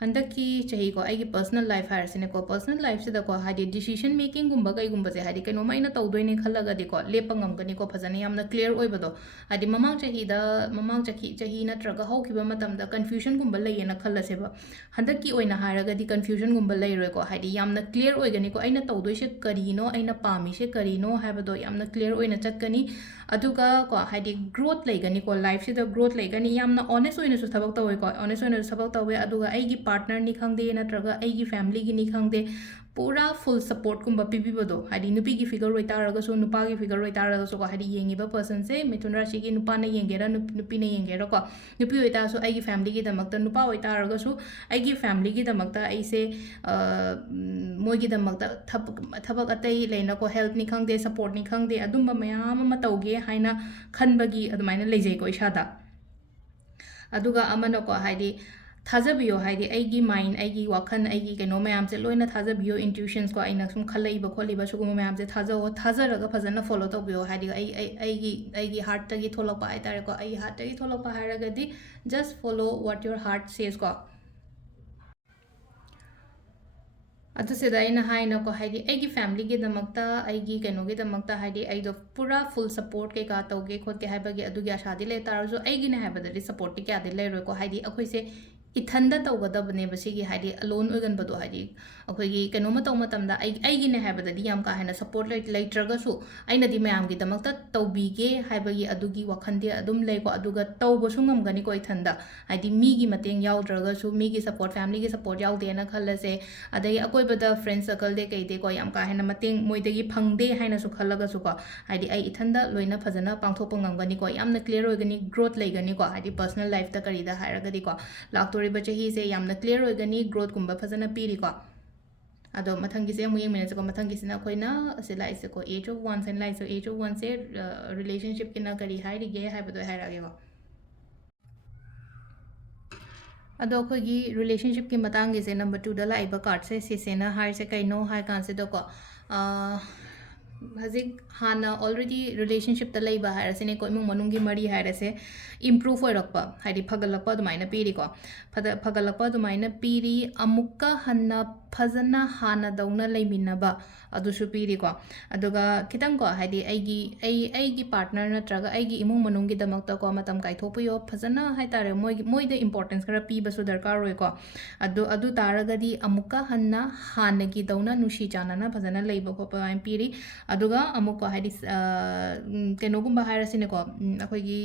ꯍꯟꯗꯛꯀꯤ ꯆꯍꯤꯀꯣ ꯑꯩꯒꯤ ꯄꯔꯁꯅꯦꯜ ꯂꯥꯏꯐ ꯍꯥꯏꯔꯁꯤꯅꯦꯀꯣ ꯄꯔꯁꯅꯦꯜ ꯂꯥꯏꯐꯁꯤꯗꯀꯣ ꯍꯥꯏꯗꯤ ꯗꯤꯁꯤಷꯟ ꯃꯦꯀꯤꯡꯒꯨꯝꯕ ꯀꯩꯒꯨꯝꯕꯁꯦ ꯍꯥꯏꯗꯤ ꯀꯩꯅꯣꯝꯃ ꯑꯩꯅ ꯇꯧꯗꯣꯏꯅꯦ ꯈꯜꯂꯒꯗꯤꯀꯣ ꯂꯦꯞꯄ ꯉꯝꯒꯅꯤꯀꯣ ꯐꯖꯅ ꯌꯥꯝꯅ ꯀ꯭ꯂꯤꯌꯔ ꯑꯣꯏꯕꯗꯣ ꯍꯥꯏꯗꯤ ꯃꯃꯥꯡ ꯆꯍꯤ ꯅꯠꯇ꯭ꯔꯒ ꯍꯧꯈꯤꯕ ꯃꯇꯝꯗ ꯀꯟꯐ꯭ꯌꯨಷꯟꯒꯨꯝꯕ ꯂꯩꯌꯦꯅ ꯈꯜꯂꯁꯦꯕ ꯍꯟꯗꯛꯀꯤ ꯑꯣꯏꯅ ꯍꯥꯏꯔꯒꯗꯤ ꯀꯟꯐ꯭ꯌꯨಷꯟꯒꯨꯝꯕ ꯂꯩꯔꯣꯏꯀꯣ ꯍꯥꯏꯗꯤ ꯌꯥꯝꯅ ꯀ꯭ꯂꯤꯌꯔ ꯑꯣꯏꯒꯅꯤꯀꯣ ꯑꯩꯅ ꯇꯧꯗꯣꯏꯁꯦ ꯀꯔꯤꯅꯣ ꯑꯩꯅ ꯄꯥꯝꯃꯤꯁꯦ ꯀꯔꯤꯅꯣ ꯍꯥꯏꯕꯗꯣ ꯌꯥꯝꯅ ꯀ꯭ꯂꯤꯌꯔ ꯑꯣꯏꯅ ꯆꯠꯀꯅꯤ ꯑꯗꯨꯒ ꯀꯣ ꯍꯥꯏꯗꯤ ꯒ꯭ꯔꯣꯠ ꯂꯩꯒꯅꯤꯀꯣ ꯂꯥꯏꯐꯁꯤꯗ ꯒ꯭ꯔꯣꯠ ꯂꯩꯒꯅꯤ ꯌꯥꯝꯅ ꯑꯣꯅꯦꯁ ꯑꯣꯏꯅꯁꯨ ꯊꯕꯛ ꯇꯧꯋꯦꯀꯣ ꯑꯣꯅꯦꯁ ꯑꯣꯏꯅꯁꯨ ꯊꯕꯛ ꯇꯧꯋꯦ ꯑꯗꯨꯒ ꯑꯩꯒꯤ ꯄꯥꯔꯠꯅꯔꯅꯤ ꯈꯪꯗꯦ ꯅꯠꯇ꯭ꯔꯒ ꯑꯩꯒꯤ ꯐꯦꯃꯤꯂꯤꯒꯤꯅꯤ ꯈꯪꯗꯦ ꯄꯨꯔꯥ ꯐꯨꯜ ꯁꯞꯄꯣꯔꯠꯀꯨꯝꯕ ꯄꯤꯕꯤꯕꯗꯣ ꯍꯥꯏꯗꯤ ꯅꯨꯄꯤꯒꯤ ꯐꯤꯒꯔ ꯑꯣꯏꯇꯥꯔꯒꯁꯨ ꯅꯨꯄꯥꯒꯤ ꯐꯤꯒꯔ ꯑꯣꯏꯇꯥꯔꯒꯁꯨꯀꯣ ꯍꯥꯏꯗꯤ ꯌꯦꯡꯉꯤꯕ ꯄꯔꯁꯟꯁꯦ ꯃꯤꯊꯨꯟ ꯔꯥಶꯤꯒꯤ ꯅꯨꯄꯥꯅ ꯌꯦꯡꯒꯦꯔꯥ ꯅꯨꯄꯤꯅ ꯌꯦꯡꯒꯦꯔꯥꯀꯣ ꯅꯨꯄꯤ ꯑꯣꯏꯇꯥꯔꯁꯨ ꯑꯩꯒꯤ ꯐꯦꯃꯤꯂꯤꯒꯤꯗꯃꯛꯇ ꯅꯨꯄꯥ ꯑꯣꯏꯇꯥꯔꯒꯁꯨ ꯑꯩꯒꯤ ꯐꯦꯃꯤꯂꯤꯒꯤꯗꯃꯛꯇ ꯑꯩꯁꯦ ꯃꯣꯏꯒꯤꯗꯃꯛꯇ ꯊꯕꯛ ꯑꯇꯩ ꯂꯩꯅꯀꯣ ꯍꯦꯜꯞꯅꯤ ꯈꯪꯗꯦ ꯁꯞꯄꯣꯔꯠꯅꯤ ꯈꯪꯗꯦ ꯑꯗꯨꯝꯕ ꯃꯌꯥꯝ ꯑꯃ ꯇꯧꯒꯦ ꯍꯥꯏꯅ ꯈꯟꯕꯒꯤ ꯑꯗꯨꯃꯥꯏꯅ ꯂꯩꯖꯩꯀꯣ ꯏꯁꯥꯗ ꯑꯗꯨꯒ ꯑꯃꯅꯀꯣ ꯍꯥꯏꯗꯤ ꯊꯥꯖꯕꯤꯌꯣ ꯍꯥꯏꯗꯤ ꯑꯩꯒꯤ ꯃꯥꯏꯟ ꯑꯩꯒꯤ ꯋꯥꯈꯜ ꯑꯩꯒꯤ ꯀꯩꯅꯣ ꯃꯌꯥꯝꯁꯦ ꯂꯣꯏꯅ ꯊꯥꯖꯕꯤꯌꯣ ꯏꯟꯇ꯭ꯌꯨꯁꯟꯁꯀꯣ ꯑꯩꯅ ꯁꯨꯝ ꯈꯜꯂꯛꯏꯕ ꯈꯣꯠꯂꯤꯕ ꯁꯤꯒꯨꯝꯕ ꯃꯌꯥꯝꯁꯦ ꯊꯥꯖꯔꯒ ꯐꯖꯅ ꯐꯣꯂꯣ ꯇꯧꯕꯤꯌꯣ ꯍꯥꯏꯗꯤ ꯑꯩꯒꯤ ꯍꯥꯔꯠꯇꯒꯤ ꯊꯣꯛꯂꯛꯄ ꯍꯥꯏꯇꯥꯔꯦꯀꯣ ꯑꯩꯒꯤ ꯍꯥꯔꯠꯇꯒꯤ ꯊꯣꯛꯂꯛꯄ ꯍꯥꯏꯔꯒꯗꯤ just follow what your heart ꯁꯦꯁꯀꯣ ꯑꯗꯨꯁꯤꯗ ꯑꯩꯅ ꯍꯥꯏꯅꯀꯣ ꯍꯥꯏꯗꯤ ꯑꯩꯒꯤ ꯐꯦꯃꯤꯂꯤꯒꯤꯗꯃꯛꯇ ꯑꯩꯒꯤ ꯀꯩꯅꯣꯒꯤꯗꯃꯛꯇ ꯍꯥꯏꯗꯤ ꯑꯩꯗꯣ ꯄꯨꯔꯥ ꯐꯨꯜ ꯁꯞꯄꯣꯔꯠ ꯀꯩꯀꯥ ꯇꯧꯒꯦ ꯈꯣꯠꯀꯦ ꯍꯥꯏꯕꯒꯤ ꯑꯗꯨꯒꯤ ꯑꯁꯥꯗꯤ ꯂꯩ ꯇꯥꯔꯁꯨ ꯑꯩꯒꯤꯅꯦ ꯍꯥꯏꯕꯗꯗꯤ ꯁꯞꯄꯣꯔꯠꯇꯤ ꯀꯌꯥꯗꯤ ꯂꯩꯔꯣꯏꯀꯣ ꯍꯥꯏꯗꯤ ꯑꯩꯈꯣꯏꯁꯦ ꯏꯊꯟꯗ ꯇꯧꯒꯗꯕꯅꯦꯕ ꯁꯤꯒꯤ ꯍꯥꯏꯗꯤ ꯑꯂꯣꯟ ꯑꯣꯏꯒꯟꯕꯗꯣ ꯍꯥꯏꯗꯤ ꯑꯩꯈꯣꯏꯒꯤ ꯀꯩꯅꯣꯝꯃ ꯇꯧꯕ ꯃꯇꯝꯗ ꯑꯩꯒꯤꯅꯦ ꯍꯥꯏꯕꯗꯗꯤ ꯌꯥꯝ ꯀꯥ ꯍꯦꯟꯅ ꯁꯞꯄꯣꯔꯠ ꯂꯩꯇ꯭ꯔꯒꯁꯨ ꯑꯩꯅꯗꯤ ꯃꯌꯥꯝꯒꯤꯗꯃꯛꯇ ꯇꯧꯕꯤꯒꯦ ꯍꯥꯏꯕꯒꯤ ꯑꯗꯨꯒꯤ ꯋꯥꯈꯟꯗꯤ ꯑꯗꯨꯝ ꯂꯩꯀꯣ ꯑꯗꯨꯒ ꯇꯧꯕꯁꯨ ꯉꯝꯒꯅꯤꯀꯣ ꯏꯊꯟꯗ ꯍꯥꯏꯗꯤ ꯃꯤꯒꯤ ꯃꯇꯦꯡ ꯌꯥꯎꯗ꯭ꯔꯒꯁꯨ ꯃꯤꯒꯤ ꯁꯞꯄꯣꯔꯠ ꯐꯦꯃꯤꯂꯤꯒꯤ ꯁꯞꯄꯣꯔꯠ ꯌꯥꯎꯗꯦꯅ ꯈꯜꯂꯁꯦ ꯑꯗꯒꯤ ꯑꯀꯣꯏꯕꯗ ꯐ꯭ꯔꯦꯟ ꯁꯔꯀꯜꯗꯦ ꯀꯩꯗꯦꯀꯣ ꯌꯥꯝ ꯀꯥ ꯍꯦꯟꯅ ꯃꯇꯦꯡ ꯃꯣꯏꯗꯒꯤ ꯐꯪꯗꯦ ꯍꯥꯏꯅꯁꯨ ꯈꯜꯂꯒꯁꯨꯀꯣ ꯍꯥꯏꯗꯤ ꯑꯩ ꯏꯊꯟꯗ ꯂꯣꯏꯅ ꯐꯖꯅ ꯄꯥꯡꯊꯣꯛꯄ ꯉꯝꯒꯅꯤꯀꯣ ꯌꯥꯝꯅ ꯀ꯭ꯂꯤꯌꯔ ꯑꯣꯏꯒꯅꯤ ꯒ꯭ꯔꯣꯠ ꯂꯩꯒꯅꯤꯀꯣ ꯍꯥꯏꯗꯤ ꯄꯔꯁꯅꯦꯜ ꯂꯥꯏꯐꯇ ꯀꯔꯤꯗ ꯍꯥꯏꯔꯒꯗꯤꯀꯣ ꯂꯥꯛꯇꯣꯔꯤꯕ ꯆꯍꯤꯁꯦ ꯌꯥꯝꯅ ꯀ꯭ꯂꯤꯌꯔ ꯑꯣꯏꯒꯅꯤ ꯒ꯭ꯔꯣꯠꯀꯨꯝꯕ ꯐꯖꯅ ꯄꯤꯔꯤꯀꯣ ꯑꯗꯣ ꯃꯊꯪꯒꯤꯁꯦ ꯑꯃꯨꯛ ꯌꯦꯡꯃꯤꯟꯅꯁꯦꯀꯣ ꯃꯊꯪꯒꯤꯁꯤꯅ ꯑꯩꯈꯣꯏꯅ ꯑꯁꯤ ꯂꯥꯛꯏꯁꯦꯀꯣ ꯑꯦꯖ ꯑꯣꯐ ꯋꯥꯟꯁ ꯍꯥꯏꯅ ꯂꯥꯛꯏꯁꯦ ꯑꯦꯖ ꯑꯣꯐ ꯋꯥꯟꯁꯦ ꯔꯤꯂꯦꯁꯟꯁꯤꯞꯀꯤꯅ ꯀꯔꯤ ꯍꯥꯏꯔꯤꯒꯦ ꯍꯥꯏꯕꯗꯣ ꯍꯥꯏꯔꯛꯑꯒꯦꯀꯣ ꯑꯗꯣ ꯑꯩꯈꯣꯏꯒꯤ ꯔꯤꯂꯦꯁꯟꯁꯤꯞꯀꯤ ꯃꯇꯥꯡꯒꯤꯁꯦ ꯅꯝꯕꯔ 2ꯗ ꯂꯥꯛꯏꯕ ꯀꯥꯔꯠꯁꯦ ꯁꯤꯁꯦꯅ ꯍꯥꯏꯔꯤꯁꯦ ꯀꯩꯅꯣ ꯍꯥꯏ ꯀꯥꯟꯁꯤꯗꯀꯣ ꯍꯧꯖꯤꯛ ꯍꯥꯟꯅ ꯑꯣꯜꯔꯦꯗꯤ ꯔꯤꯂꯦꯁꯟꯁꯤꯞꯇ ꯂꯩꯕ ꯍꯥꯏꯔꯁꯤꯅꯦꯀꯣ ꯏꯃꯨꯡ ꯃꯅꯨꯡꯒꯤ ꯃꯔꯤ ꯍꯥꯏꯔꯁꯦ ꯏꯝꯄ꯭ꯔꯨꯚ ꯑꯣꯏꯔꯛꯄ ꯍꯥꯏꯗꯤ ꯐꯒꯠꯂꯛꯄ ꯑꯗꯨꯃꯥꯏꯅ ꯄꯤꯔꯤꯀꯣ ꯐꯒꯠꯂꯛꯄ ꯑꯗꯨꯃꯥꯏꯅ ꯄꯤꯔꯤ ꯑꯃꯨꯛꯀ ꯍꯟꯅ ꯐꯖꯅ ꯍꯥꯟꯅꯗꯧꯅ ꯂꯩꯃꯤꯟꯅꯕ ꯑꯗꯨꯁꯨ ꯄꯤꯔꯤꯀꯣ ꯑꯗꯨꯒ ꯈꯤꯇꯪꯀꯣ ꯍꯥꯏꯗꯤ ꯑꯩꯒꯤ ꯄꯥꯔꯠꯅꯔ ꯅꯠꯇ꯭ꯔꯒ ꯑꯩꯒꯤ ꯏꯃꯨꯡ ꯃꯅꯨꯡꯒꯤꯗꯃꯛꯇꯀꯣ ꯃꯇꯝ ꯀꯥꯏꯊꯣꯛꯄꯤꯌꯣ ꯐꯖꯅ ꯍꯥꯏꯇꯥꯔꯦ ꯃꯣꯏꯗ ꯏꯝꯄꯣꯔꯇꯦꯟꯁ ꯈꯔ ꯄꯤꯕꯁꯨ ꯗꯔꯀꯥꯔ ꯑꯣꯏꯀꯣ ꯑꯗꯨ ꯇꯥꯔꯒꯗꯤ ꯑꯃꯨꯛꯀ ꯍꯟꯅ ꯍꯥꯟꯅꯒꯤꯗꯧꯅ ꯅꯨꯡꯁꯤ ꯆꯥꯟꯅꯅ ꯐꯖꯅ ꯂꯩꯕ ꯈꯣꯠꯄ ꯑꯗꯨꯃꯥꯏꯅ ꯄꯤꯔꯤ ꯑꯗꯨꯒ ꯑꯃꯨꯛꯀꯣ ꯍꯥꯏꯗꯤ ꯀꯩꯅꯣꯒꯨꯝꯕ ꯍꯥꯏꯔꯁꯤꯅꯦꯀꯣ ꯑꯩꯈꯣꯏꯒꯤ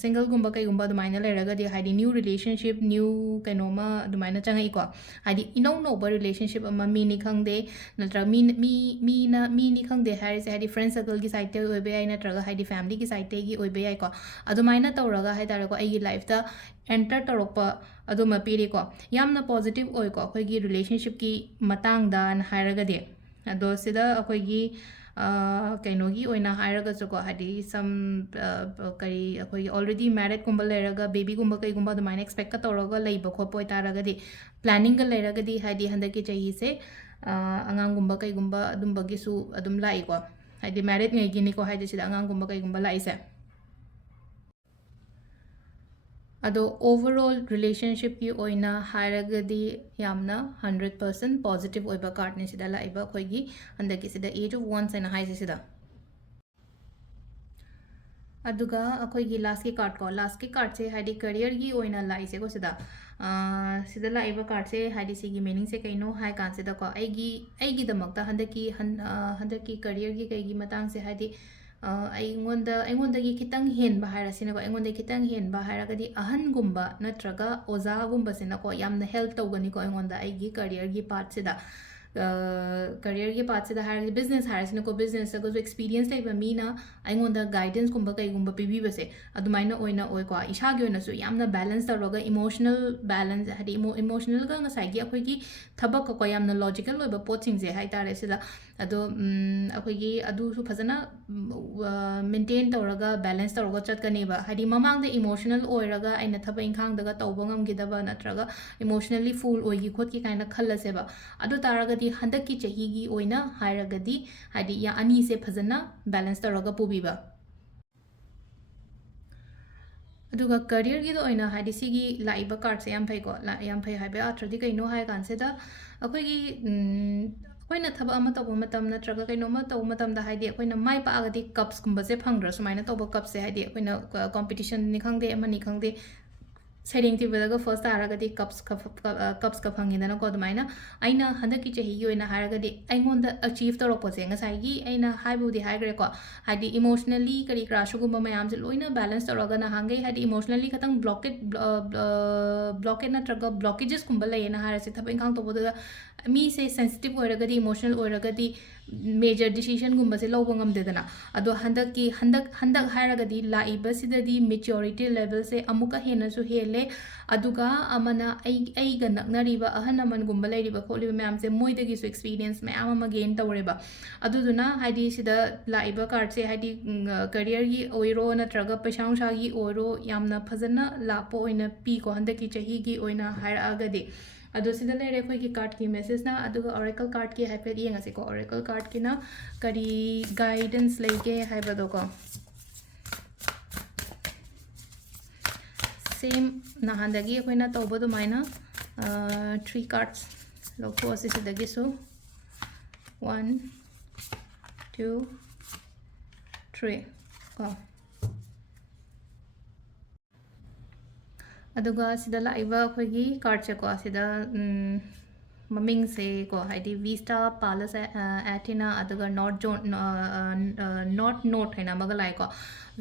ꯁꯤꯡꯒꯜꯒꯨꯝꯕ ꯀꯩꯒꯨꯝꯕ ꯑꯗꯨꯃꯥꯏꯅ ꯂꯩꯔꯒꯗꯤ ꯍꯥꯏꯗꯤ ꯅ꯭ꯌꯨ ꯔꯤꯂꯦꯁꯟꯁꯤꯞ ꯅ꯭ꯌꯨ ꯀꯩꯅꯣꯃ ꯑꯗꯨꯃꯥꯏꯅ ꯆꯪꯉꯛꯏꯀꯣ ꯍꯥꯏꯗꯤ ꯏꯅꯧ ꯅꯧꯕ ꯔꯤꯂꯦꯁꯟꯁꯤꯞ ꯑꯃ ꯃꯤꯅꯤ ꯈꯪꯗꯦ ꯅꯠꯇ꯭ꯔꯒ ꯃꯤꯅꯤ ꯈꯪꯗꯦ ꯍꯥꯏꯔꯤꯁꯦ ꯍꯥꯏꯗꯤ ꯐ꯭ꯔꯦꯟ ꯁꯔꯀꯜꯒꯤ ꯁꯥꯏꯠꯇꯒꯤ ꯑꯣꯏꯕ ꯌꯥꯏ ꯅꯠꯇ꯭ꯔꯒ ꯍꯥꯏꯗꯤ ꯐꯦꯃꯤꯂꯤꯒꯤ ꯁꯥꯏꯠꯇꯒꯤ ꯑꯣꯏꯕ ꯌꯥꯏꯀꯣ ꯑꯗꯨꯃꯥꯏꯅ ꯇꯧꯔꯒ ꯍꯥꯏꯇꯥꯔꯦꯀꯣ ꯑꯩꯒꯤ ꯂꯥꯏꯐꯇ ꯑꯦꯟꯇꯔ ꯇꯧꯔꯛꯄ ꯑꯗꯨꯃ ꯄꯤꯔꯤꯀꯣ ꯌꯥꯝꯅ ꯄꯣꯖꯤꯇꯤቭ ꯑꯣꯏꯀꯣ ꯑꯩꯈꯣꯏꯒꯤ ꯔꯤꯂꯦꯁꯟshipꯀꯤ ꯃꯇꯥꯡꯗꯅ ꯍꯥꯏꯔꯒꯗꯤ ꯑꯗꯣ ꯁꯤꯗ ꯑꯩꯈꯣꯏꯒꯤ ꯀꯩꯅꯣꯒꯤ ꯑꯣꯏꯅ ꯍꯥꯏꯔꯒꯁꯨꯀꯣ ꯍꯥꯏꯗꯤ ꯁꯝ ꯀꯔꯤ ꯑꯩꯈꯣꯏꯒꯤ ꯑꯣꯜꯔꯦꯗꯤ ꯃꯦꯔꯤꯠꯀꯨꯝꯕ ꯂꯩꯔꯒ ꯕꯦꯕꯤꯒꯨꯝꯕ ꯀꯩꯒꯨꯝꯕ ꯑꯗꯨꯃꯥꯏꯅ ꯑꯦꯛꯁꯄꯦꯛꯀ ꯇꯧꯔꯒ ꯂꯩꯕ ꯈꯣꯠꯄ ꯑꯣꯏꯇꯥꯔꯒꯗꯤ ꯄ꯭ꯂꯥꯅꯤꯡꯒ ꯂꯩꯔꯒꯗꯤ ꯍꯥꯏꯗꯤ ꯍꯟꯗꯛꯀꯤ ꯆꯍꯤꯁꯦ ꯑꯉꯥꯡꯒꯨꯝꯕ ꯀꯩꯒꯨꯝꯕ ꯑꯗꯨꯝꯕꯒꯤꯁꯨ ꯑꯗꯨꯝ ꯂꯥꯛꯏꯀꯣ ꯍꯥꯏꯗꯤ ꯃꯦꯔꯤꯠꯉꯩꯒꯤꯅꯤꯀꯣ ꯍꯥꯏꯗꯤ ꯁꯤꯗ ꯑꯉꯥꯡꯒꯨꯝꯕ ꯀꯩꯒꯨꯝꯕ ꯂꯥꯛꯏꯁꯦ ꯑꯗꯣ ꯑꯣꯚꯔꯑꯣꯜ ꯔꯤꯂꯦꯁꯟshipꯀꯤ ꯑꯣꯏꯅ ꯍꯥꯏꯔꯒꯗꯤ ꯌꯥꯝꯅ 100% ꯄꯣꯖꯤꯇꯤቭ ꯑꯣꯏꯕ ꯀꯥꯔꯠꯅꯤ ꯁꯤꯗ ꯂꯥꯛꯏꯕ ꯑꯩꯈꯣꯏꯒꯤ ꯍꯟꯗꯛꯀꯤꯁꯤꯗ ꯑꯦꯖ ꯑꯣꯐ ꯋꯥꯟꯁ ꯍꯥꯏꯅ ꯍꯥꯏꯁꯦ ꯁꯤꯗ ꯑꯗꯨꯒ ꯑꯩꯈꯣꯏꯒꯤ ꯂꯥꯁꯀꯤ ꯀꯥꯔꯠꯀꯣ ꯂꯥꯁꯀꯤ ꯀꯥꯔꯠꯁꯦ ꯍꯥꯏꯗꯤ ꯀꯔꯤꯌꯔꯒꯤ ꯑꯣꯏꯅ ꯂꯥꯛꯏꯁꯦꯀꯣ ꯁꯤꯗ ꯁꯤꯗ ꯂꯥꯛꯏꯕ ꯀꯥꯔꯠꯁꯦ ꯍꯥꯏꯗꯤ ꯁꯤꯒꯤ ꯃꯤꯅꯤꯡꯁꯦ ꯀꯩꯅꯣ ꯍꯥꯏ ꯀꯥꯟꯁꯤꯗꯀꯣ ꯑꯩꯒꯤꯗꯃꯛꯇ ꯍꯟꯗꯛꯀꯤ ꯀꯔꯤꯌꯔꯒꯤ ꯀꯩꯒꯤ ꯃꯇꯥꯡꯁꯦ ꯍꯥꯏꯗꯤ ꯑꯩꯉꯣꯟꯗꯒꯤ ꯈꯤꯇꯪ ꯍꯦꯟꯕ ꯍꯥꯏꯔꯁꯤꯅꯀꯣ ꯑꯩꯉꯣꯟꯗꯒꯤ ꯈꯤꯇꯪ ꯍꯦꯟꯕ ꯍꯥꯏꯔꯒꯗꯤ ꯑꯍꯟꯒꯨꯝꯕ ꯅꯠꯇ꯭ꯔꯒ ꯑꯣꯖꯥꯒꯨꯝꯕꯁꯤꯅꯀꯣ ꯌꯥꯝꯅ ꯍꯦꯜꯞ ꯇꯧꯒꯅꯤꯀꯣ ꯑꯩꯉꯣꯟꯗ ꯑꯩꯒꯤ ꯀꯔꯤꯌꯔꯒꯤ ꯄꯥꯠꯁꯤꯗ ꯀꯔꯤꯌꯔꯒꯤ ꯄꯥꯠꯁꯤꯗ ꯍꯥꯏꯔꯒꯗꯤ ꯕꯤꯖꯅꯦꯁ ꯍꯥꯏꯔꯁꯤꯅꯀꯣ ꯕꯤꯖꯅꯦꯁꯇꯒꯁꯨ ꯑꯦꯛꯁꯄꯤꯔꯤꯌꯦꯟꯁ ꯂꯩꯕ ꯃꯤꯅ ꯑꯩꯉꯣꯟꯗ ꯒꯥꯏꯗꯦꯟꯁꯀꯨꯝꯕ ꯀꯩꯒꯨꯝꯕ ꯄꯤꯕꯤꯕꯁꯦ ꯑꯗꯨꯃꯥꯏꯅ ꯑꯣꯏꯀꯣ ꯏꯁꯥꯒꯤ ꯑꯣꯏꯅꯁꯨ ꯌꯥꯝꯅ ꯕꯦꯂꯦꯟꯁ ꯇꯧꯔꯒ ꯏꯃꯣꯁꯅꯦꯜ ꯕꯦꯂꯦꯟꯁ ꯍꯥꯏꯗꯤ ꯏꯃꯣꯁꯅꯦꯜꯒ ꯉꯁꯥꯏꯒꯤ ꯑꯩꯈꯣꯏꯒꯤ ꯊꯕꯛꯀꯀꯣ ꯌꯥꯝꯅ ꯂꯣꯖꯤꯀꯦꯜ ꯑꯣꯏꯕ ꯄꯣꯠꯁꯤꯡꯁꯦ ꯍꯥꯏꯇꯥꯔꯦ ꯁꯤꯗ ꯑꯗꯣ ꯑꯩꯈꯣꯏꯒꯤ ꯑꯗꯨꯁꯨ ꯐꯖꯅ ꯃꯦꯟꯇꯦꯟ ꯇꯧꯔꯒ ꯕꯦꯂꯦꯟꯁ ꯇꯧꯔꯒ ꯆꯠꯀꯅꯦꯕ ꯍꯥꯏꯗꯤ ꯃꯃꯥꯡꯗ ꯏꯃꯣꯁꯅꯦꯜ ꯑꯣꯏꯔꯒ ꯑꯩꯅ ꯊꯕꯛ ꯏꯪꯈꯥꯡꯗꯒ ꯇꯧꯕ ꯉꯝꯈꯤꯗꯕ ꯅꯠꯇ꯭ꯔꯒ ꯏꯃꯣꯁꯅꯦꯜꯂꯤ ꯐꯨꯜ ꯑꯣꯏꯈꯤ ꯈꯣꯠꯈꯤ ꯀꯥꯏꯅ ꯈꯜꯂꯁꯦꯕ ꯑꯗꯨ ꯇꯥꯔꯒꯗꯤ ꯍꯟꯗꯛꯀꯤ ꯆꯍꯤꯒꯤ ꯑꯣꯏꯅ ꯍꯥꯏꯔꯒꯗꯤ ꯍꯥꯏꯗꯤ ꯑꯅꯤꯁꯦ ꯐꯖꯅ ꯕꯦꯂꯦꯟꯁ ꯇꯧꯔꯒ ꯄꯨꯕꯤꯕ ꯑꯗꯨꯒ ꯀꯔꯤꯌꯔꯒꯤꯗ ꯑꯣꯏꯅ ꯍꯥꯏꯗꯤ ꯁꯤꯒꯤ ꯂꯥꯛꯏꯕ ꯀꯥꯔꯠꯁꯦ ꯌꯥꯝ ꯐꯩꯀꯣ ꯌꯥꯝ ꯐꯩ ꯍꯥꯏꯕ ꯑꯥꯊ꯭ꯔꯗꯤ ꯀꯩꯅꯣ ꯍꯥꯏ ꯀꯥꯟꯁꯤꯗ ꯑꯩꯈꯣꯏꯒꯤ ꯑꯩꯈꯣꯏꯅ ꯊꯕꯛ ꯑꯃ ꯇꯧꯕ ꯃꯇꯝ ꯅꯠꯇ꯭ꯔꯒ ꯀꯩꯅꯣꯝꯃ ꯇꯧꯕ ꯃꯇꯝꯗ ꯍꯥꯏꯗꯤ ꯑꯩꯈꯣꯏꯅ ꯃꯥꯏ ꯄꯥꯛꯑꯒꯗꯤ ꯀꯞꯁꯀꯨꯝꯕꯁꯦ ꯐꯪꯗ꯭ꯔꯥ ꯁꯨꯃꯥꯏꯅ ꯇꯧꯕ ꯀꯞꯁꯦ ꯍꯥꯏꯗꯤ ꯑꯩꯈꯣꯏꯅ ꯀꯣꯝꯄꯤꯇꯤꯁꯟꯅꯤ ꯈꯪꯗꯦ ꯑꯃꯅꯤ ꯈꯪꯗꯦ ꯁꯩꯔꯦꯡ ꯊꯤꯕꯗꯒ ꯐꯥꯔꯁ ꯇꯥꯔꯒꯗꯤ ꯀꯞꯁꯀ ꯐꯪꯉꯤꯗꯅꯀꯣ ꯑꯗꯨꯃꯥꯏꯅ ꯑꯩꯅ ꯍꯟꯗꯛꯀꯤ ꯆꯍꯤꯒꯤ ꯑꯣꯏꯅ ꯍꯥꯏꯔꯒꯗꯤ ꯑꯩꯉꯣꯟda ꯑꯆꯤꯞ ꯇꯧꯔꯛꯄꯁꯦ ꯉꯁꯥꯏꯒꯤ ꯑꯩꯅ ꯍꯥꯏꯕꯨꯗꯤ ꯍꯥꯏꯈ꯭ꯔꯦꯀꯣ ꯍꯥꯏꯗꯤ ꯏꯃꯣꯁꯅꯦꯜꯂꯤ ꯀꯔꯤ ꯀꯔꯥ ꯁꯤꯒꯨꯝꯕ ꯃꯌꯥꯝꯁꯦ ꯂꯣꯏꯅ ꯕꯦꯂꯦꯟꯁ ꯇꯧꯔꯒ ꯅꯍꯥꯟꯈꯩ ꯍꯥꯏꯗꯤ ꯏꯃꯣꯁꯅꯦꯜꯂꯤ ꯈꯇꯪ ꯕ꯭ꯂꯣꯀꯦꯠ ꯅꯠꯇ꯭ꯔꯒ ꯕ꯭ꯂꯣꯀꯦꯖꯦꯁꯀꯨꯝꯕ ꯂꯩꯌꯦꯅ ꯍꯥꯏꯔꯁꯦ ꯊꯕꯛ ꯏꯪꯈꯥꯡ ꯇꯧꯕꯗꯨꯗ ꯃꯤꯁꯦ ꯁꯦꯟꯁꯤꯇꯤቭ ꯑꯣꯏꯔꯒꯗꯤ ꯏꯃꯣꯁꯅꯦꯜ ꯑꯣꯏꯔꯒꯗꯤ ꯃꯦꯖꯔ ꯗꯤꯁꯤꯖꯟꯒꯨꯝꯕꯁꯦ ꯂꯧꯕ ꯉꯝꯗꯦꯗꯅ ꯑꯗꯣ ꯍꯟꯗꯛ ꯍꯥꯏꯔꯒꯗꯤ ꯂꯥꯛꯏꯕꯁꯤꯗꯗꯤ ꯃꯦꯆ꯭ꯌꯣꯔꯤꯇꯤ ꯂꯦꯚꯦꯜꯁꯦ ꯑꯃꯨꯛꯀ ꯍꯦꯟꯅꯁꯨ ꯍꯦꯜꯂꯦ ꯑꯗꯨꯒ ꯑꯃꯅ ꯑꯩꯒ ꯅꯛꯅꯔꯤꯕ ꯑꯍꯟ ꯂꯃꯟꯒꯨꯝꯕ ꯂꯩꯔꯤꯕ ꯈꯣꯠꯂꯤꯕ ꯃꯌꯥꯝꯁꯦ ꯃꯣꯏꯗꯒꯤꯁꯨ ꯑꯦꯛꯁꯄꯤꯔꯤꯌꯦꯟꯁ ꯃꯌꯥꯝ ꯑꯃ ꯒꯦꯟ ꯇꯧꯔꯦꯕ ꯑꯗꯨꯗꯨꯅ ꯍꯥꯏꯗꯤ ꯁꯤꯗ ꯂꯥꯛꯏꯕ ꯀꯥꯔꯠꯁꯦ ꯍꯥꯏꯗꯤ ꯀꯔꯤꯌꯔꯒꯤ ꯑꯣꯏꯔꯣ ꯅꯠꯇ꯭ꯔꯒ ꯄꯩꯁꯥ ꯅꯨꯡꯁꯥꯒꯤ ꯑꯣꯏꯔꯣ ꯌꯥꯝꯅ ꯐꯖꯅ ꯂꯥꯛꯄ ꯑꯣꯏꯅ ꯄꯤꯀꯣ ꯍꯟꯗꯛꯀꯤ ꯆꯍꯤꯒꯤ ꯑꯣꯏꯅ ꯍꯥꯏꯔꯛꯑꯒꯗꯤ ꯑꯗꯣ ꯁꯤꯗ ꯂꯩꯔꯦ ꯑꯩꯈꯣꯏꯒꯤ ꯀꯥꯔꯠꯀꯤ ꯃꯦꯁꯦꯖꯅ ꯑꯗꯨꯒ ꯑꯣꯔꯦꯀꯜ ꯀꯥꯔꯠꯀꯤ ꯍꯥꯏꯐꯦꯠ ꯌꯦꯡꯉꯁꯤꯀꯣ ꯑꯣꯔꯦꯀꯜ ꯀꯥꯔꯠꯀꯤꯅ ꯀꯔꯤ ꯒꯥꯏꯗꯦꯟꯁ ꯂꯩꯒꯦ ꯍꯥꯏꯕꯗꯣꯀꯣ ꯁꯦꯝ ꯅꯍꯥꯟꯗꯒꯤ ꯑꯩꯈꯣꯏꯅ ꯇꯧꯕ ꯑꯗꯨꯃꯥꯏꯅ 3 ꯀꯥꯔꯠꯁ ꯂꯧꯊꯣꯛꯑꯁꯤ ꯁꯤꯗꯒꯤꯁꯨ 1 2 3 ꯀꯣ ꯑꯗꯨꯒ ꯁꯤꯗ ꯂꯥꯛꯏꯕ ꯑꯩꯈꯣꯏꯒꯤ ꯀꯥꯔꯠꯁꯦꯀꯣ ꯁꯤꯗ ꯃꯃꯤꯡꯁꯦ ꯀꯣ ꯍꯥꯏꯗꯤ ꯚꯤꯁꯇꯥ ꯄꯥꯂꯁ ꯑꯦꯊꯤꯅꯥ ꯑꯗꯨꯒ ꯅꯣꯔꯠ ꯅꯣꯠ ꯍꯥꯏꯅ ꯑꯃꯒ ꯂꯥꯛꯑꯦꯀꯣ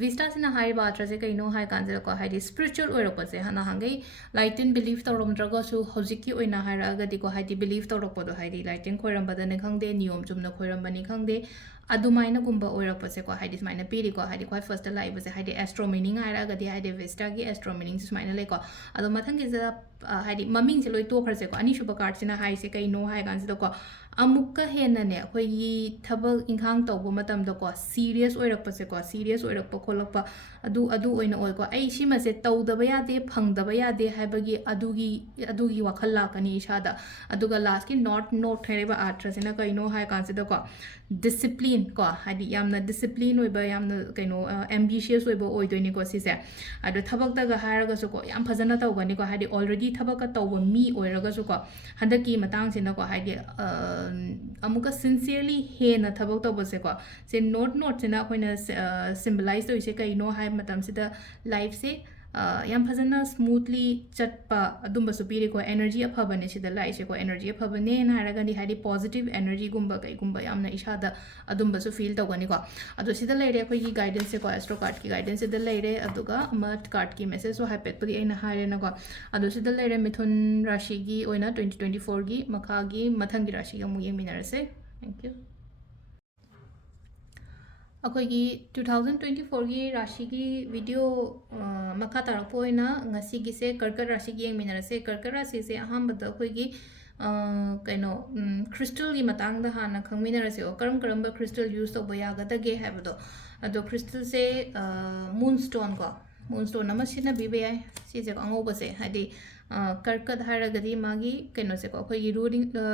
ꯚꯤꯁꯇꯥꯁꯤꯅ ꯍꯥꯏꯔꯤꯕ ꯑꯥꯊ꯭ꯔꯁꯦ ꯀꯩꯅꯣ ꯍꯥꯏ ꯀꯥꯟꯁꯤꯗꯀꯣ ꯍꯥꯏꯗꯤ ꯁ꯭ꯄꯤꯔꯤꯆꯨꯋꯦꯜ ꯑꯣꯏꯔꯛꯄꯁꯦ ꯅꯍꯥꯟꯈꯩ ꯂꯥꯏꯇꯤꯟ ꯕꯤꯂꯤꯐ ꯇꯧꯔꯝꯗ꯭ꯔꯒꯁꯨ ꯍꯧꯖꯤꯛꯀꯤ ꯑꯣꯏꯅ ꯍꯥꯏꯔꯛꯑꯒꯗꯤꯀꯣ ꯍꯥꯏꯗꯤ ꯕꯤꯂꯤꯐ ꯇꯧꯔꯛꯄꯗꯣ ꯍꯥꯏꯗꯤ ꯂꯥꯏꯇꯤꯟ ꯈꯣꯏꯔꯝꯕꯗꯅꯤ ꯈꯪꯗꯦ ꯅꯤꯌꯣꯝ ꯆꯨꯝꯅ ꯈꯣꯏꯔꯝꯕꯅꯤ ꯈꯪꯗꯦ ꯑꯗꯨꯃꯥꯏꯅꯒꯨꯝꯕ ꯑꯣꯏꯔꯛꯄꯁꯦꯀꯣ ꯍꯥꯏꯗꯤ ꯁꯨꯃꯥꯏꯅ ꯄꯤꯔꯤꯀꯣ ꯍꯥꯏꯗꯤ ꯈ꯭ꯋꯥꯏ ꯐꯥꯔꯁꯇ ꯂꯥꯛꯏꯕꯁꯦ ꯍꯥꯏꯗꯤ ꯑꯦꯁꯇ꯭ꯔో ꯃꯤꯅꯤꯡ ꯍꯥꯏꯔꯒꯗꯤ ꯍꯥꯏꯗꯤ ꯚꯤꯁꯇꯥꯒꯤ ꯑꯦꯁꯇ꯭ꯔꯣ ꯃꯤꯅꯤꯡꯁꯦ ꯁꯨꯃꯥꯏꯅ ꯂꯩꯀꯣ ꯑꯗꯣ ꯃꯊꯪꯒꯤꯁꯤꯗ ꯍꯥꯏꯗꯤ ꯃꯃꯤꯡꯁꯦ ꯂꯣꯏ ꯇꯣꯛꯈ꯭ꯔꯁꯦꯀꯣ ꯑꯅꯤꯁꯨꯕ ꯀꯥꯔꯠꯁꯤꯅ ꯍꯥꯏꯁꯦ ꯀꯩꯅꯣ ꯍꯥꯏ ꯀꯥꯟꯁꯤꯗꯀꯣ ꯑꯃꯨꯛꯀ ꯍꯦꯟꯅꯅꯦ ꯑꯩꯈꯣꯏꯒꯤ ꯊꯕꯛ ꯏꯪꯈꯥꯡ ꯇꯧꯕ ꯃꯇꯝꯗꯀꯣ ꯁꯤꯔꯤꯌꯁ ꯑꯣꯏꯔꯛꯄꯁꯦꯀꯣ ꯁꯤꯔꯤꯌꯁ ꯑꯣꯏꯔꯛꯄ ꯈꯣꯠꯂꯛꯄ ꯑꯗꯨ ꯑꯣꯏꯅ ꯑꯣꯏꯀꯣ ꯑꯩ ꯁꯤꯃꯁꯦ ꯇꯧꯗꯕ ꯌꯥꯗꯦ ꯐꯪꯗꯕ ꯌꯥꯗꯦ ꯍꯥꯏꯕꯒꯤ ꯑꯗꯨꯒꯤ ꯋꯥꯈꯜ ꯂꯥꯛꯀꯅꯤ ꯏꯁꯥꯗ ꯑꯗꯨꯒ ꯂꯥꯁꯀꯤ ꯅꯣꯠ ꯍꯥꯏꯔꯤꯕ ꯑꯥꯔꯊ꯭ꯔꯁꯤꯅ ꯀꯩꯅꯣ ꯍꯥꯏ ꯀꯥꯟꯁꯤꯗꯀꯣ ꯗꯤꯁꯤꯄ꯭ꯂꯤꯟ ꯀꯣ ꯍꯥꯏꯗꯤ ꯌꯥꯝꯅ ꯗꯤꯁꯤꯄ꯭ꯂꯤꯟ ꯑꯣꯏꯕ ꯌꯥꯝꯅ ꯀꯩꯅꯣ ꯑꯦꯝꯕꯤꯁꯤꯌꯁ ꯑꯣꯏꯕ ꯑꯣꯏꯗꯣꯏꯅꯤꯀꯣ ꯁꯤꯁꯦ ꯑꯗꯣ ꯊꯕꯛꯇꯒ ꯍꯥꯏꯔꯒꯁꯨꯀꯣ ꯌꯥꯝ ꯐꯖꯅ ꯇꯧꯒꯅꯤꯀꯣ ꯍꯥꯏꯗꯤ ꯑꯣꯜꯔꯦꯗꯤ ꯊꯕꯛꯀ ꯇꯧꯕ ꯃꯤ ꯑꯣꯏꯔꯒꯁꯨꯀꯣ ꯍꯟꯗꯛꯀꯤ ꯃꯇꯥꯡꯁꯤꯅꯀꯣ ꯍꯥꯏꯗꯤ ꯑꯃꯨꯛꯀ ꯁꯤꯟꯁꯤꯌꯔꯂꯤ ꯍꯦꯟꯅ ꯊꯕꯛ ꯇꯧꯕꯁꯦꯀꯣ ꯁꯤ ꯅꯣꯠꯁꯤꯅ ꯑꯩꯈꯣꯏꯅ ꯁꯤꯝꯕꯂꯥꯏꯁ ꯇꯧꯔꯤꯁꯦ ꯀꯩꯅꯣ ꯍꯥꯏꯕ ꯃꯇꯝꯁꯤꯗ ꯂꯥꯏꯐꯁꯦ ꯌꯥꯝ ꯐꯖꯅ ꯁ꯭ꯃꯨꯠꯂꯤ ꯆꯠꯄ ꯑꯗꯨꯝꯕꯁꯨ ꯄꯤꯔꯦꯀꯣ ꯑꯦꯅꯔꯖꯤ ꯑꯐꯕꯅꯦ ꯁꯤꯗ ꯂꯥꯛꯏꯁꯦꯀꯣ ꯑꯦꯅꯔꯖꯤ ꯑꯐꯕꯅꯦꯅ ꯍꯥꯏꯔꯒꯗꯤ ꯍꯥꯏꯗꯤ ꯄꯣꯖꯤꯇꯤቭ ꯑꯦꯅꯔꯖꯤꯒꯨꯝꯕ ꯀꯩꯒꯨꯝꯕ ꯌꯥꯝꯅ ꯏꯁꯥꯗ ꯑꯗꯨꯝꯕꯁꯨ ꯐꯤꯜ ꯇꯧꯒꯅꯤꯀꯣ ꯑꯗꯣ ꯁꯤꯗ ꯂꯩꯔꯦ ꯑꯩꯈꯣꯏꯒꯤ ꯒꯥꯏꯗꯦꯟꯁꯁꯦꯀꯣ ꯑꯦꯁꯇ꯭ꯔോ ꯀꯥꯔꯠꯀꯤ ꯒꯥꯏꯗꯦꯟꯁꯁꯤꯗ ꯂꯩꯔꯦ ꯑꯗꯨꯒ ꯑꯃ ꯀꯥꯔꯠꯀꯤ ꯃꯦꯁꯦꯖꯁꯨ ꯍꯥꯏꯐꯦꯠꯄꯨꯗꯤ ꯑꯩꯅ ꯍꯥꯏꯔꯦꯅꯀꯣ ꯑꯗꯣ ꯁꯤꯗ ꯂꯩꯔꯦ ꯃꯤꯊꯨꯟ ꯔꯥಶꯤꯒꯤ ꯑꯣꯏꯅ 2024ꯒꯤ ꯃꯈꯥꯒꯤ ꯃꯊꯪꯒꯤ ꯔꯥಶꯤꯒ ꯑꯃꯨꯛ ꯌꯦꯡꯃꯤꯟꯅꯔꯁꯦ ꯊꯦꯡꯛ ꯌꯨ ꯑꯩꯈꯣꯏꯒꯤ 2024ꯒꯤ ꯔꯥಶꯤꯒꯤ ꯚꯤꯗꯤꯑꯣ ꯃꯈꯥ ꯇꯥꯔꯛꯄ ꯑꯣꯏꯅ ꯉꯁꯤꯒꯤꯁꯦ ꯀꯔꯀꯠ ꯔꯥಶꯤꯒꯤ ꯌꯦꯡꯃꯤꯟꯅꯔꯁꯦ ꯀꯔꯀꯠ ꯔꯥಶꯤꯁꯦ ꯑꯍꯥꯟꯕꯗ ꯑꯩꯈꯣꯏꯒꯤ ꯀꯩꯅꯣ ꯈ꯭ꯔꯤꯁꯇꯜꯒꯤ ꯃꯇꯥꯡꯗ ꯍꯥꯟꯅ ꯈꯪꯃꯤꯟꯅꯔꯁꯦꯀꯣ ꯀꯔꯝꯕ ꯈ꯭ꯔꯤꯁꯇꯜ ꯌꯨꯁ ꯇꯧꯕ ꯌꯥꯒꯗꯒꯦ ꯍꯥꯏꯕꯗꯣ ꯑꯗꯣ ꯈ꯭ꯔꯤꯁꯇꯜꯁꯦ ꯃꯨꯟꯁ꯭ꯇꯣꯟ ꯀꯣ ꯃꯨꯟꯁ꯭ꯇꯣꯟ ꯑꯃ ꯁꯤꯖꯤꯟꯅꯕꯤꯕ ꯌꯥꯏ ꯁꯤꯁꯦꯀꯣ ꯑꯉꯧꯕꯁꯦ ꯍꯥꯏꯗꯤ ꯀꯔꯀꯠ ꯍꯥꯏꯔꯒꯗꯤ ꯃꯥꯒꯤ ꯀꯩꯅꯣꯁꯦꯀꯣ ꯑꯩꯈꯣꯏꯒꯤ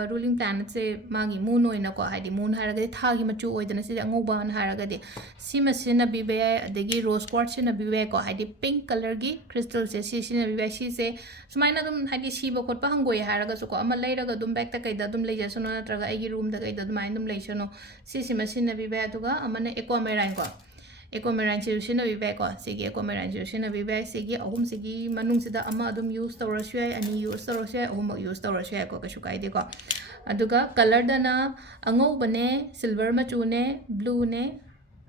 ꯔꯨꯂꯤꯡ ꯄ꯭ꯂꯥꯅꯦꯠꯁꯦ ꯃꯥꯒꯤ ꯃꯨꯟ ꯑꯣꯏꯅꯀꯣ ꯍꯥꯏꯗꯤ ꯃꯨꯟ ꯍꯥꯏꯔꯒꯗꯤ ꯊꯥꯒꯤ ꯃꯆꯨ ꯑꯣꯏꯗꯅ ꯁꯤꯁꯦ ꯑꯉꯧꯕꯅ ꯍꯥꯏꯔꯒꯗꯤ ꯁꯤꯃ ꯁꯤꯖꯤꯟꯅꯕꯤꯕ ꯌꯥꯏ ꯑꯗꯒꯤ ꯔꯣꯁ ꯀ꯭ꯋꯥꯔꯠ ꯁꯤꯖꯤꯟꯅꯕꯤꯕ ꯌꯥꯏꯀꯣ ꯍꯥꯏꯗꯤ ꯄꯤꯡꯛ ꯀꯂꯔꯒꯤ crystalꯁꯦ ꯁꯤ ꯁꯤꯖꯤꯟꯅꯕꯤꯕ ꯌꯥꯏ ꯁꯤꯁꯦ ꯁꯨꯃꯥꯏꯅ ꯑꯗꯨꯝ ꯍꯥꯏꯗꯤ ꯁꯤꯕ ꯈꯣꯠꯄ ꯍꯪꯒꯣꯏ ꯍꯥꯏꯔꯒꯁꯨꯀꯣ ꯑꯃ ꯂꯩꯔꯒ ꯑꯗꯨꯝ ꯕꯦꯛꯇ ꯀꯩꯗ ꯑꯗꯨꯝ ꯂꯩꯖꯁꯅꯨ ꯅꯠꯇ꯭ꯔꯒ ꯑꯩꯒꯤ ꯔꯨꯝꯗ ꯀꯩꯗ ꯑꯗꯨꯃꯥꯏꯅ ꯑꯗꯨꯝ ꯂꯩꯁꯅꯨ ꯁꯤꯁꯤꯃ ꯁꯤꯖꯤꯟꯅꯕꯤꯕ ꯌꯥꯏ ꯑꯗꯨꯒ ꯑꯃꯅ ꯑꯦꯀ꯭ꯋꯥꯃꯦꯔꯥꯏꯟ ꯀꯣ ꯑꯦꯀ꯭ꯋꯥꯃꯦꯔꯥꯏꯟꯁꯤꯁꯨ ꯁꯤꯖꯤꯟꯅꯕꯤꯕ ꯌꯥꯏꯀꯣ ꯁꯤꯒꯤ ꯑꯦꯀ꯭ꯋꯥꯃꯦꯔꯥꯏꯟꯁꯤꯁꯨ ꯁꯤꯖꯤꯟꯅꯕꯤꯕ ꯌꯥꯏ ꯁꯤꯒꯤ ꯑꯍꯨꯝꯁꯤꯒꯤ ꯃꯅꯨꯡꯁꯤꯗ ꯑꯃ ꯑꯗꯨꯝ ꯌꯨꯁ ꯇꯧꯔꯁꯨ ꯌꯥꯏ ꯑꯅꯤ ꯌꯨꯁ ꯇꯧꯔꯁꯨ ꯌꯥꯏ ꯑꯍꯨꯝꯃꯛ ꯌꯨꯁ ꯇꯧꯔꯁꯨ ꯌꯥꯏꯀꯣ ꯀꯩꯁꯨ ꯀꯥꯏꯗꯦꯀꯣ ꯑꯗꯨꯒ ꯀꯂꯔꯗꯅ ꯑꯉꯧꯕꯅꯦ ꯁꯤꯜꯚꯔ ꯃꯆꯨꯅꯦ ꯕ꯭ꯂꯨꯅꯦ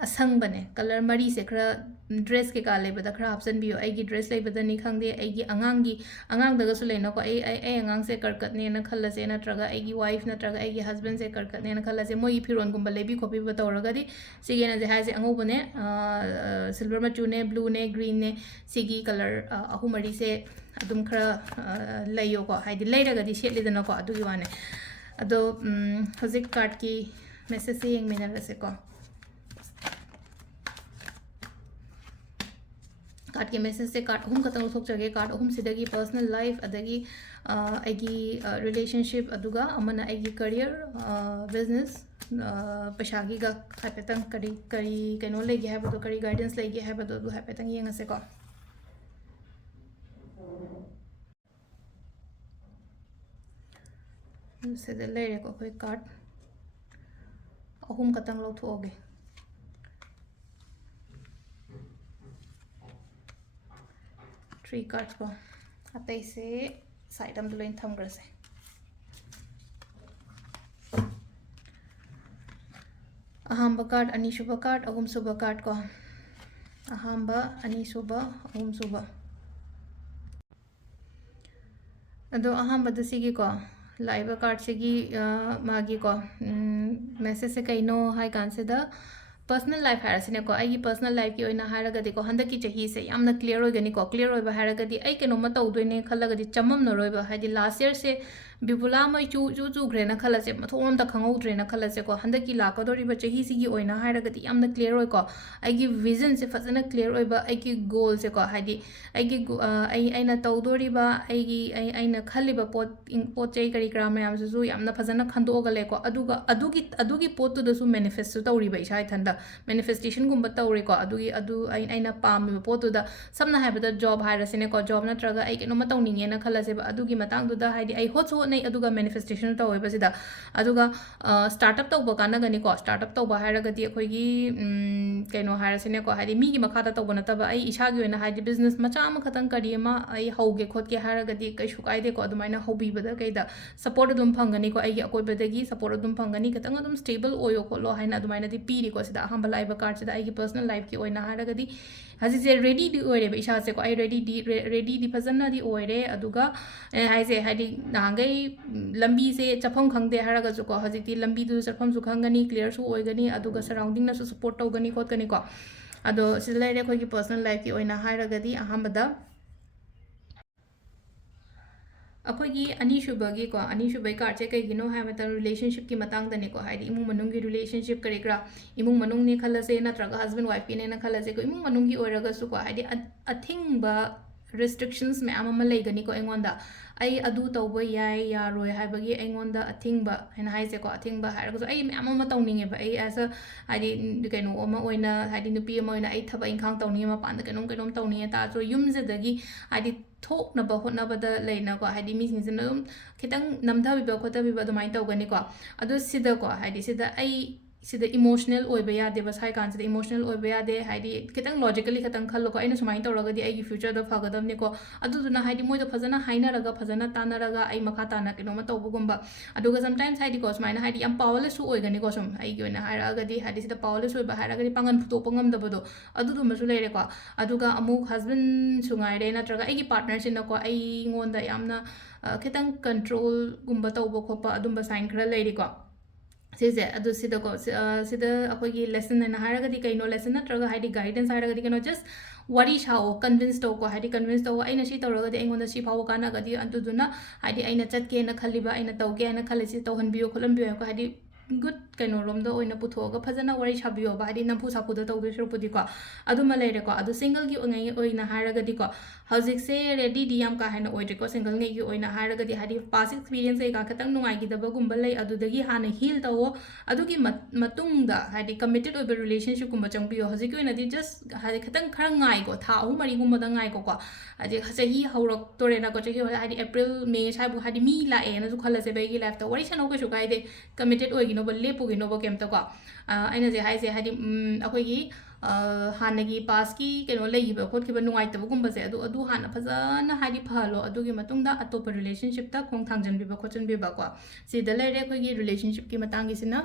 ꯑꯁꯪꯕꯅꯦ ꯀꯂꯔ ꯃꯔꯤꯁꯦ ꯈꯔ ड्रेस के का लेबदा खरा हापचनबियो अगी ड्रेस लेबदनी खंगदे अगी अंगांगदगसु लेनोको अंगांग से करकटने न खल्लसे नत्रगा अगी वाइफ नत्रगा अगी हस्बैंड से करकटने न खल्लसे मोई फिरोन गुंबा लेबी खोपी बतौरगदी सिगेना जे हाजे अंगोबने सिल्वर मचूने ब्लू ने ग्रीन ने सिगी कलर अहुमरी से अदुम खरा लैयोको हाइदि लेरगदी सेटलिदनको अदुगी वाने अदो हजिक कार्ड की मैसेज से येंगमिनरसेको कार्ड के मैसेज से कार्ड अहम खतंग लौथोकजगे कार्ड अहम सिदगी पर्सनल लाइफ अदगी अगी रिलेशनशिप अदुगा अमना अगी करियर बिजनेस पैसागी गा हाइपेतंग करी करी कनो लेगे हाइबदो करी गाइडेंस लेगे हाइबदो दु हाइपेतंग येंगसेको सिदा लेरेको कोई कार्ड अहम खतंग लौथोगे 3 cards को अतई से साइड हम लोइन थमग्र से अहम कार्ड अनीसुब कार्ड अहम सुब कार्ड को अहम अनीसुब अहम सुब अदो अहम सिगी को लाइव कार्ड सिगी मागी को मैसेज से कईनो हाई कांसेदा पर्सनल लाइफ हारसिनेको आई पर्सनल लाइफ की ओइना हारगदिको हंदकी चही से यामना क्लियर होगनिको क्लियर होइबा हारगदि आई केनोमा तौदोइने खल्लगदि चमम नरोइबा हाइदि लास्ट ईयर से बिबुला मै चू चू चूग्रेना खल्लसे मथोम त खंगौद्रेना खल्लसेको हंदकी लाकदोरिबा चही सिगी ओइना हारगदि यामना क्लियर होइको आइगी विजन से फजना क्लियर होइबा आइगी गोल से को हाइदि आइगी आइना तौदोरिबा आइगी आइना खल्लिबा पोत चै करी क्रा मयामसु यामना फजना खंदोगलेको अदुगा अदुगी पोतुदसु मैनिफेस्ट तौरिबा इसा इथंदा मैनिफेस्टेशन गुम्बा तौरेको अदुगी अदु आइना पामिबा पोतुदा समना हाइबदा जॉब हाइरसिनेको जॉब नत्रगा आई केनोमा तौनिंगेना खल्लसेबा अदुगी मतंगदुदा हाइदि आई होचो नै अदुगा मैनिफेस्टेशन तौवेबसिदा अदुगा स्टार्टअप तौबा कानगनिको स्टार्टअप तौबा हाइरगदि अखोइगी केनो हाइरसिनेको हाइदि मीगी मखादा तौबा नतबा आई इसागी ओइना हाइदि बिजनेस मचा अमा खतंग करी अमा आई हौगे खोतके हाइरगदि कैसु काइदेको अदुमाइना हौबीबदा कैदा सपोर्ट अदुम फंगनिको आइगी अकोइबदगी सपोर्ट अदुम फंगनी खतंग अदुम स्टेबल ओयो खोलो हाइना अदुमाइना दि पीरिको सिदा अहंबा लाइव कार्ड सिदा आइगी पर्सनल लाइफ की ओइना हाइरगदि हजिसे रेडी दी ओइरेबा इसासे को आई रेडी दी फजन्ना दी ओइरे अदुगा हाइसे हाइदि नांगै लंबी से चफम खंगदे हारगसु को हजिति लंबी दु चफम सु खंगनी क्लियर सु ओइगनी अदुगा सराउंडिंग नसु सपोर्ट तौगनी खोतगनी को अदो सिदा लेरे खोगी पर्सनल लाइफ की ओइना हाइरगदि अहंबदा अखोगी अनीसुबगी को अनीसुबई कार्ड से कईगिनो है मतलब रिलेशनशिप की मतंगदने को हाइदि इमुंग मनुंग की रिलेशनशिप करेग्रा इमुंग मनुंग ने खलसे नत्रगा हस्बैंड वाइफ की ने खलसे को इमुंग मनुंग की ओरगसु को हाइदि अथिंगबा restrictions मैम अमा लेगनी को एंगोंदा आई अदु तौबा याय यारोय हाइबगी एंगोंदा अथिंगबा हैना हाइसे को अथिंगबा हारगसु आई मैम अमा तौनिंगेबा आई एसा हाइदि कैनो अमा ओइना हाइदि नुपी अमा ओइना आई थबा इंखांग तौनिंगे मपान कैनोम कैनोम तौनिंगे तासो युमजेदगी हाइदि थोकनबा होटनबदा लेनाको हाइदि मीसिंगसिना अदुम खितंग नमथबिबा खोतबिबा अदुमाइन तौगनिको अदु सिदा को हाइदि सिदा आई sida emotional oiba yade ba sai kan sida emotional oiba yade haidi kitang logically kitang khallo ko aina sumai tawraga di ai future da phagadamne ko aduduna haidi moi da phajana haina raga phajana tanaraga ai makha tana kino ma tawbugumba aduga sometimes haidi ko sumai haidi am powerless su oigani ko sum ai gyoina hairaga di haidi sida powerless oiba hairaga di pangan phuto pangam da bodo adudu masu leire ko aduga amuk husband sungai re natraga ai gi partner sin ko ai ngonda yamna kitang control gumba tawbo khopa adumba sign khara leire ko सिसे अदु सिदा को सिदा अखोगी lesson ना हारगदी कइनो lesson नत्रगा Heidi guidance हारगदी कनो just worry Shao convince तो को Heidi convince तो आइना सी तौरगदी एंगोंदा सी फाव कानागदी अदुदुना हाइडी आइना चटके ना खलिबा आइना तौगे ना खलेसी तौहनबियो खोलनबियो को हाइडी गुड कनो रोमदा ओइना पुथोगा फजना वरी छाबियो बादी नफु सापुदा तौदो सुरपुदी को अदुमा लेरे को अदु सिंगल की ओंgai ओइना हारगदी को हौजिक से रेडी दी याम का हैना ओइदे को सिंगल ngai की ओइना हारगदी हादी पास एक्सपीरियंस ए का खतंग नुंगाई की दबा गुंबा लै अदुदगी हाना हील तवो अदुगी मतुंगदा हादी कमिटेड ओइबे रिलेशनशिप गुंबा चंगबियो हौजिक ओइना दी जस्ट हादी खतंग खर ngai को था अहु मरी गुंबा दा ngai को हादी चही हौरक तोरेना को चही हादी अप्रैल मे साबु हादी मी लाए ना जु खलसे बेगी लाइफ तो वरी सनो के सुकाइदे कमिटेड ओइगी नो बल्ले पुगी नो केमता को अइना जे हाइसे हादी अखोगी हानगी पास की कनो लेगिबा खोटखिबा नुंगाइतबगुंबसे अदु हाना फजाना हादी फहलो अदुगी मतुंगदा अतोप रिलेशनशिप ता खोंग थांजनबिबा खोचनबिबा को सिदा लेरे अखोगी रिलेशनशिप की मतंगी सिना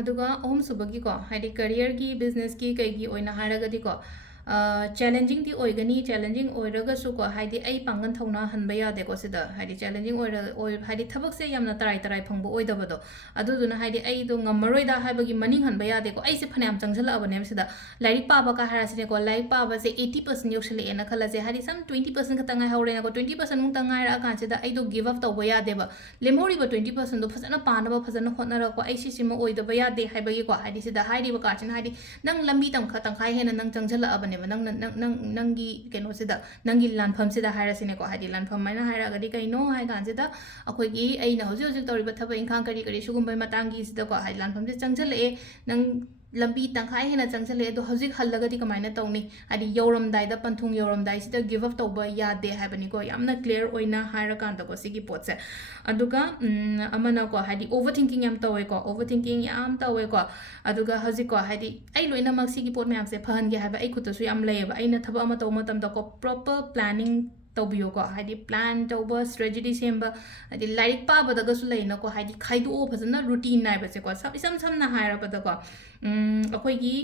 अदुगा ओम सुबगी को हादी करियर की बिजनेस की कईगी ओइना हारगदी को चैलेंजिंग दी ओइगनी चैलेंजिंग ओइरगसु को हादी आई पांगन थौना हनबा यादे को सिदा हादी चैलेंजिंग ओइ हादी थबक से यामना तराई तराई फंगबो ओइदबदो अदुदुना हादी आई दो ngamaroida हाबगी मनिंग हनबा यादे को आइसे फनाम चंगजला अबने सिदा लाइक पाबा का हारासिने को लाइक पाबा से 80% योक्सले एना खलासे हादी सम 20% खतंगाय हौरेना को 20% मुंग तंगाय रा कांसिदा आई दो गिव अप तौबा यादेबा लेमहोरिबा 20% दो फजना पानबा फजना होटनरा को आइसे सिम ओइदबा यादे हाइबगी को हादी सिदा हादी बकाचिन हादी नंग लंबी तम खतंगाय हेना नंग चंगजला अबने नंगी कनो सिदा नंगी लानफम सिदा हारसिने को हादी लानफम माइना हारगदी कइनो हाय गांसिदा अखोगी अइना हौजि हौजि तौरिबा थबा इंखां करी करी सुगुंबा मतांगी सिदा को हादी लानफम से चंगजले नंग लंबी तंखाय हेना चंगजले दो हौजि हल्लगदी कमाइना तौनी हादी यौरमदाइदा पंथुंग यौरमदाइ सिदा गिव अप तौबा यादे हाबनी को यामना क्लियर ओइना हारा कांदा को सिगी पोटसे अदुगा अमना को हादी ओवरथिंकिंग याम तौवे को ओवरथिंकिंग याम तौवे को अदुगा हौजि को हादी आई लोइना मक सिगी पोट मैम से फहन गे हाबा आई खुतसु याम लेबा आइना थबा अमा तौ मतम को प्रॉपर प्लानिंग तौबियो को हादी प्लान तौबा स्ट्रेटजी सेम्बा हादी लाइक पाबदगसु लेना को हादी खाइदो फजना रूटीन नाइबसे को सब इसम समना हायरबदा को अखोगी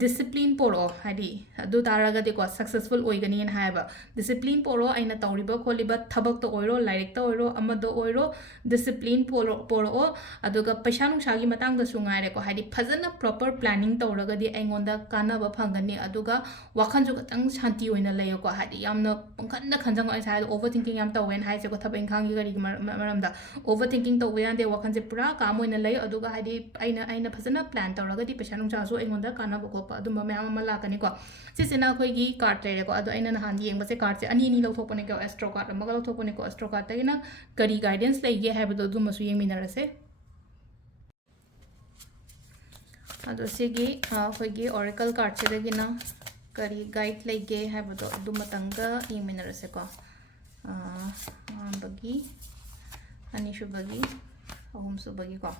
discipline poro hadi adu taraga de ko successful oigani en haiba discipline poro aina tawriba kholiba thabak to oiro direct to oiro amado oiro discipline poro aduga paisa nung sagi matang da sungai re ko hadi phajana proper planning tawraga di aingonda kana ba phangani aduga wakhan ju katang shanti oina layo ko hadi yamna pangkan da khanjang ai sai overthinking yam tawen hai se ko thabeng khangi gari maramda overthinking to wayan de wakhan je pura kam oina layo aduga hadi aina phajana plan tawraga di paisa nung sa so aingonda kana ba को अदुम ma'am अमा लाकनी को सिसिना अखोगी card लेरे को अदु अइना नहान येंबसे card से अनि नि लौथोपने को एस्ट्रो कार्ड अमगा लौथोपने को एस्ट्रो कार्ड तगिना करी गाइडेंस लेगे हैबदो दुमसु येंमिनरसे अदु सिगी अखोगी ओरेकल कार्ड से दगिना करी गाइड लेगे हैबदो दुमतंगा येंमिनरसे को बगी अनिशुबगी अहुमसुबगी को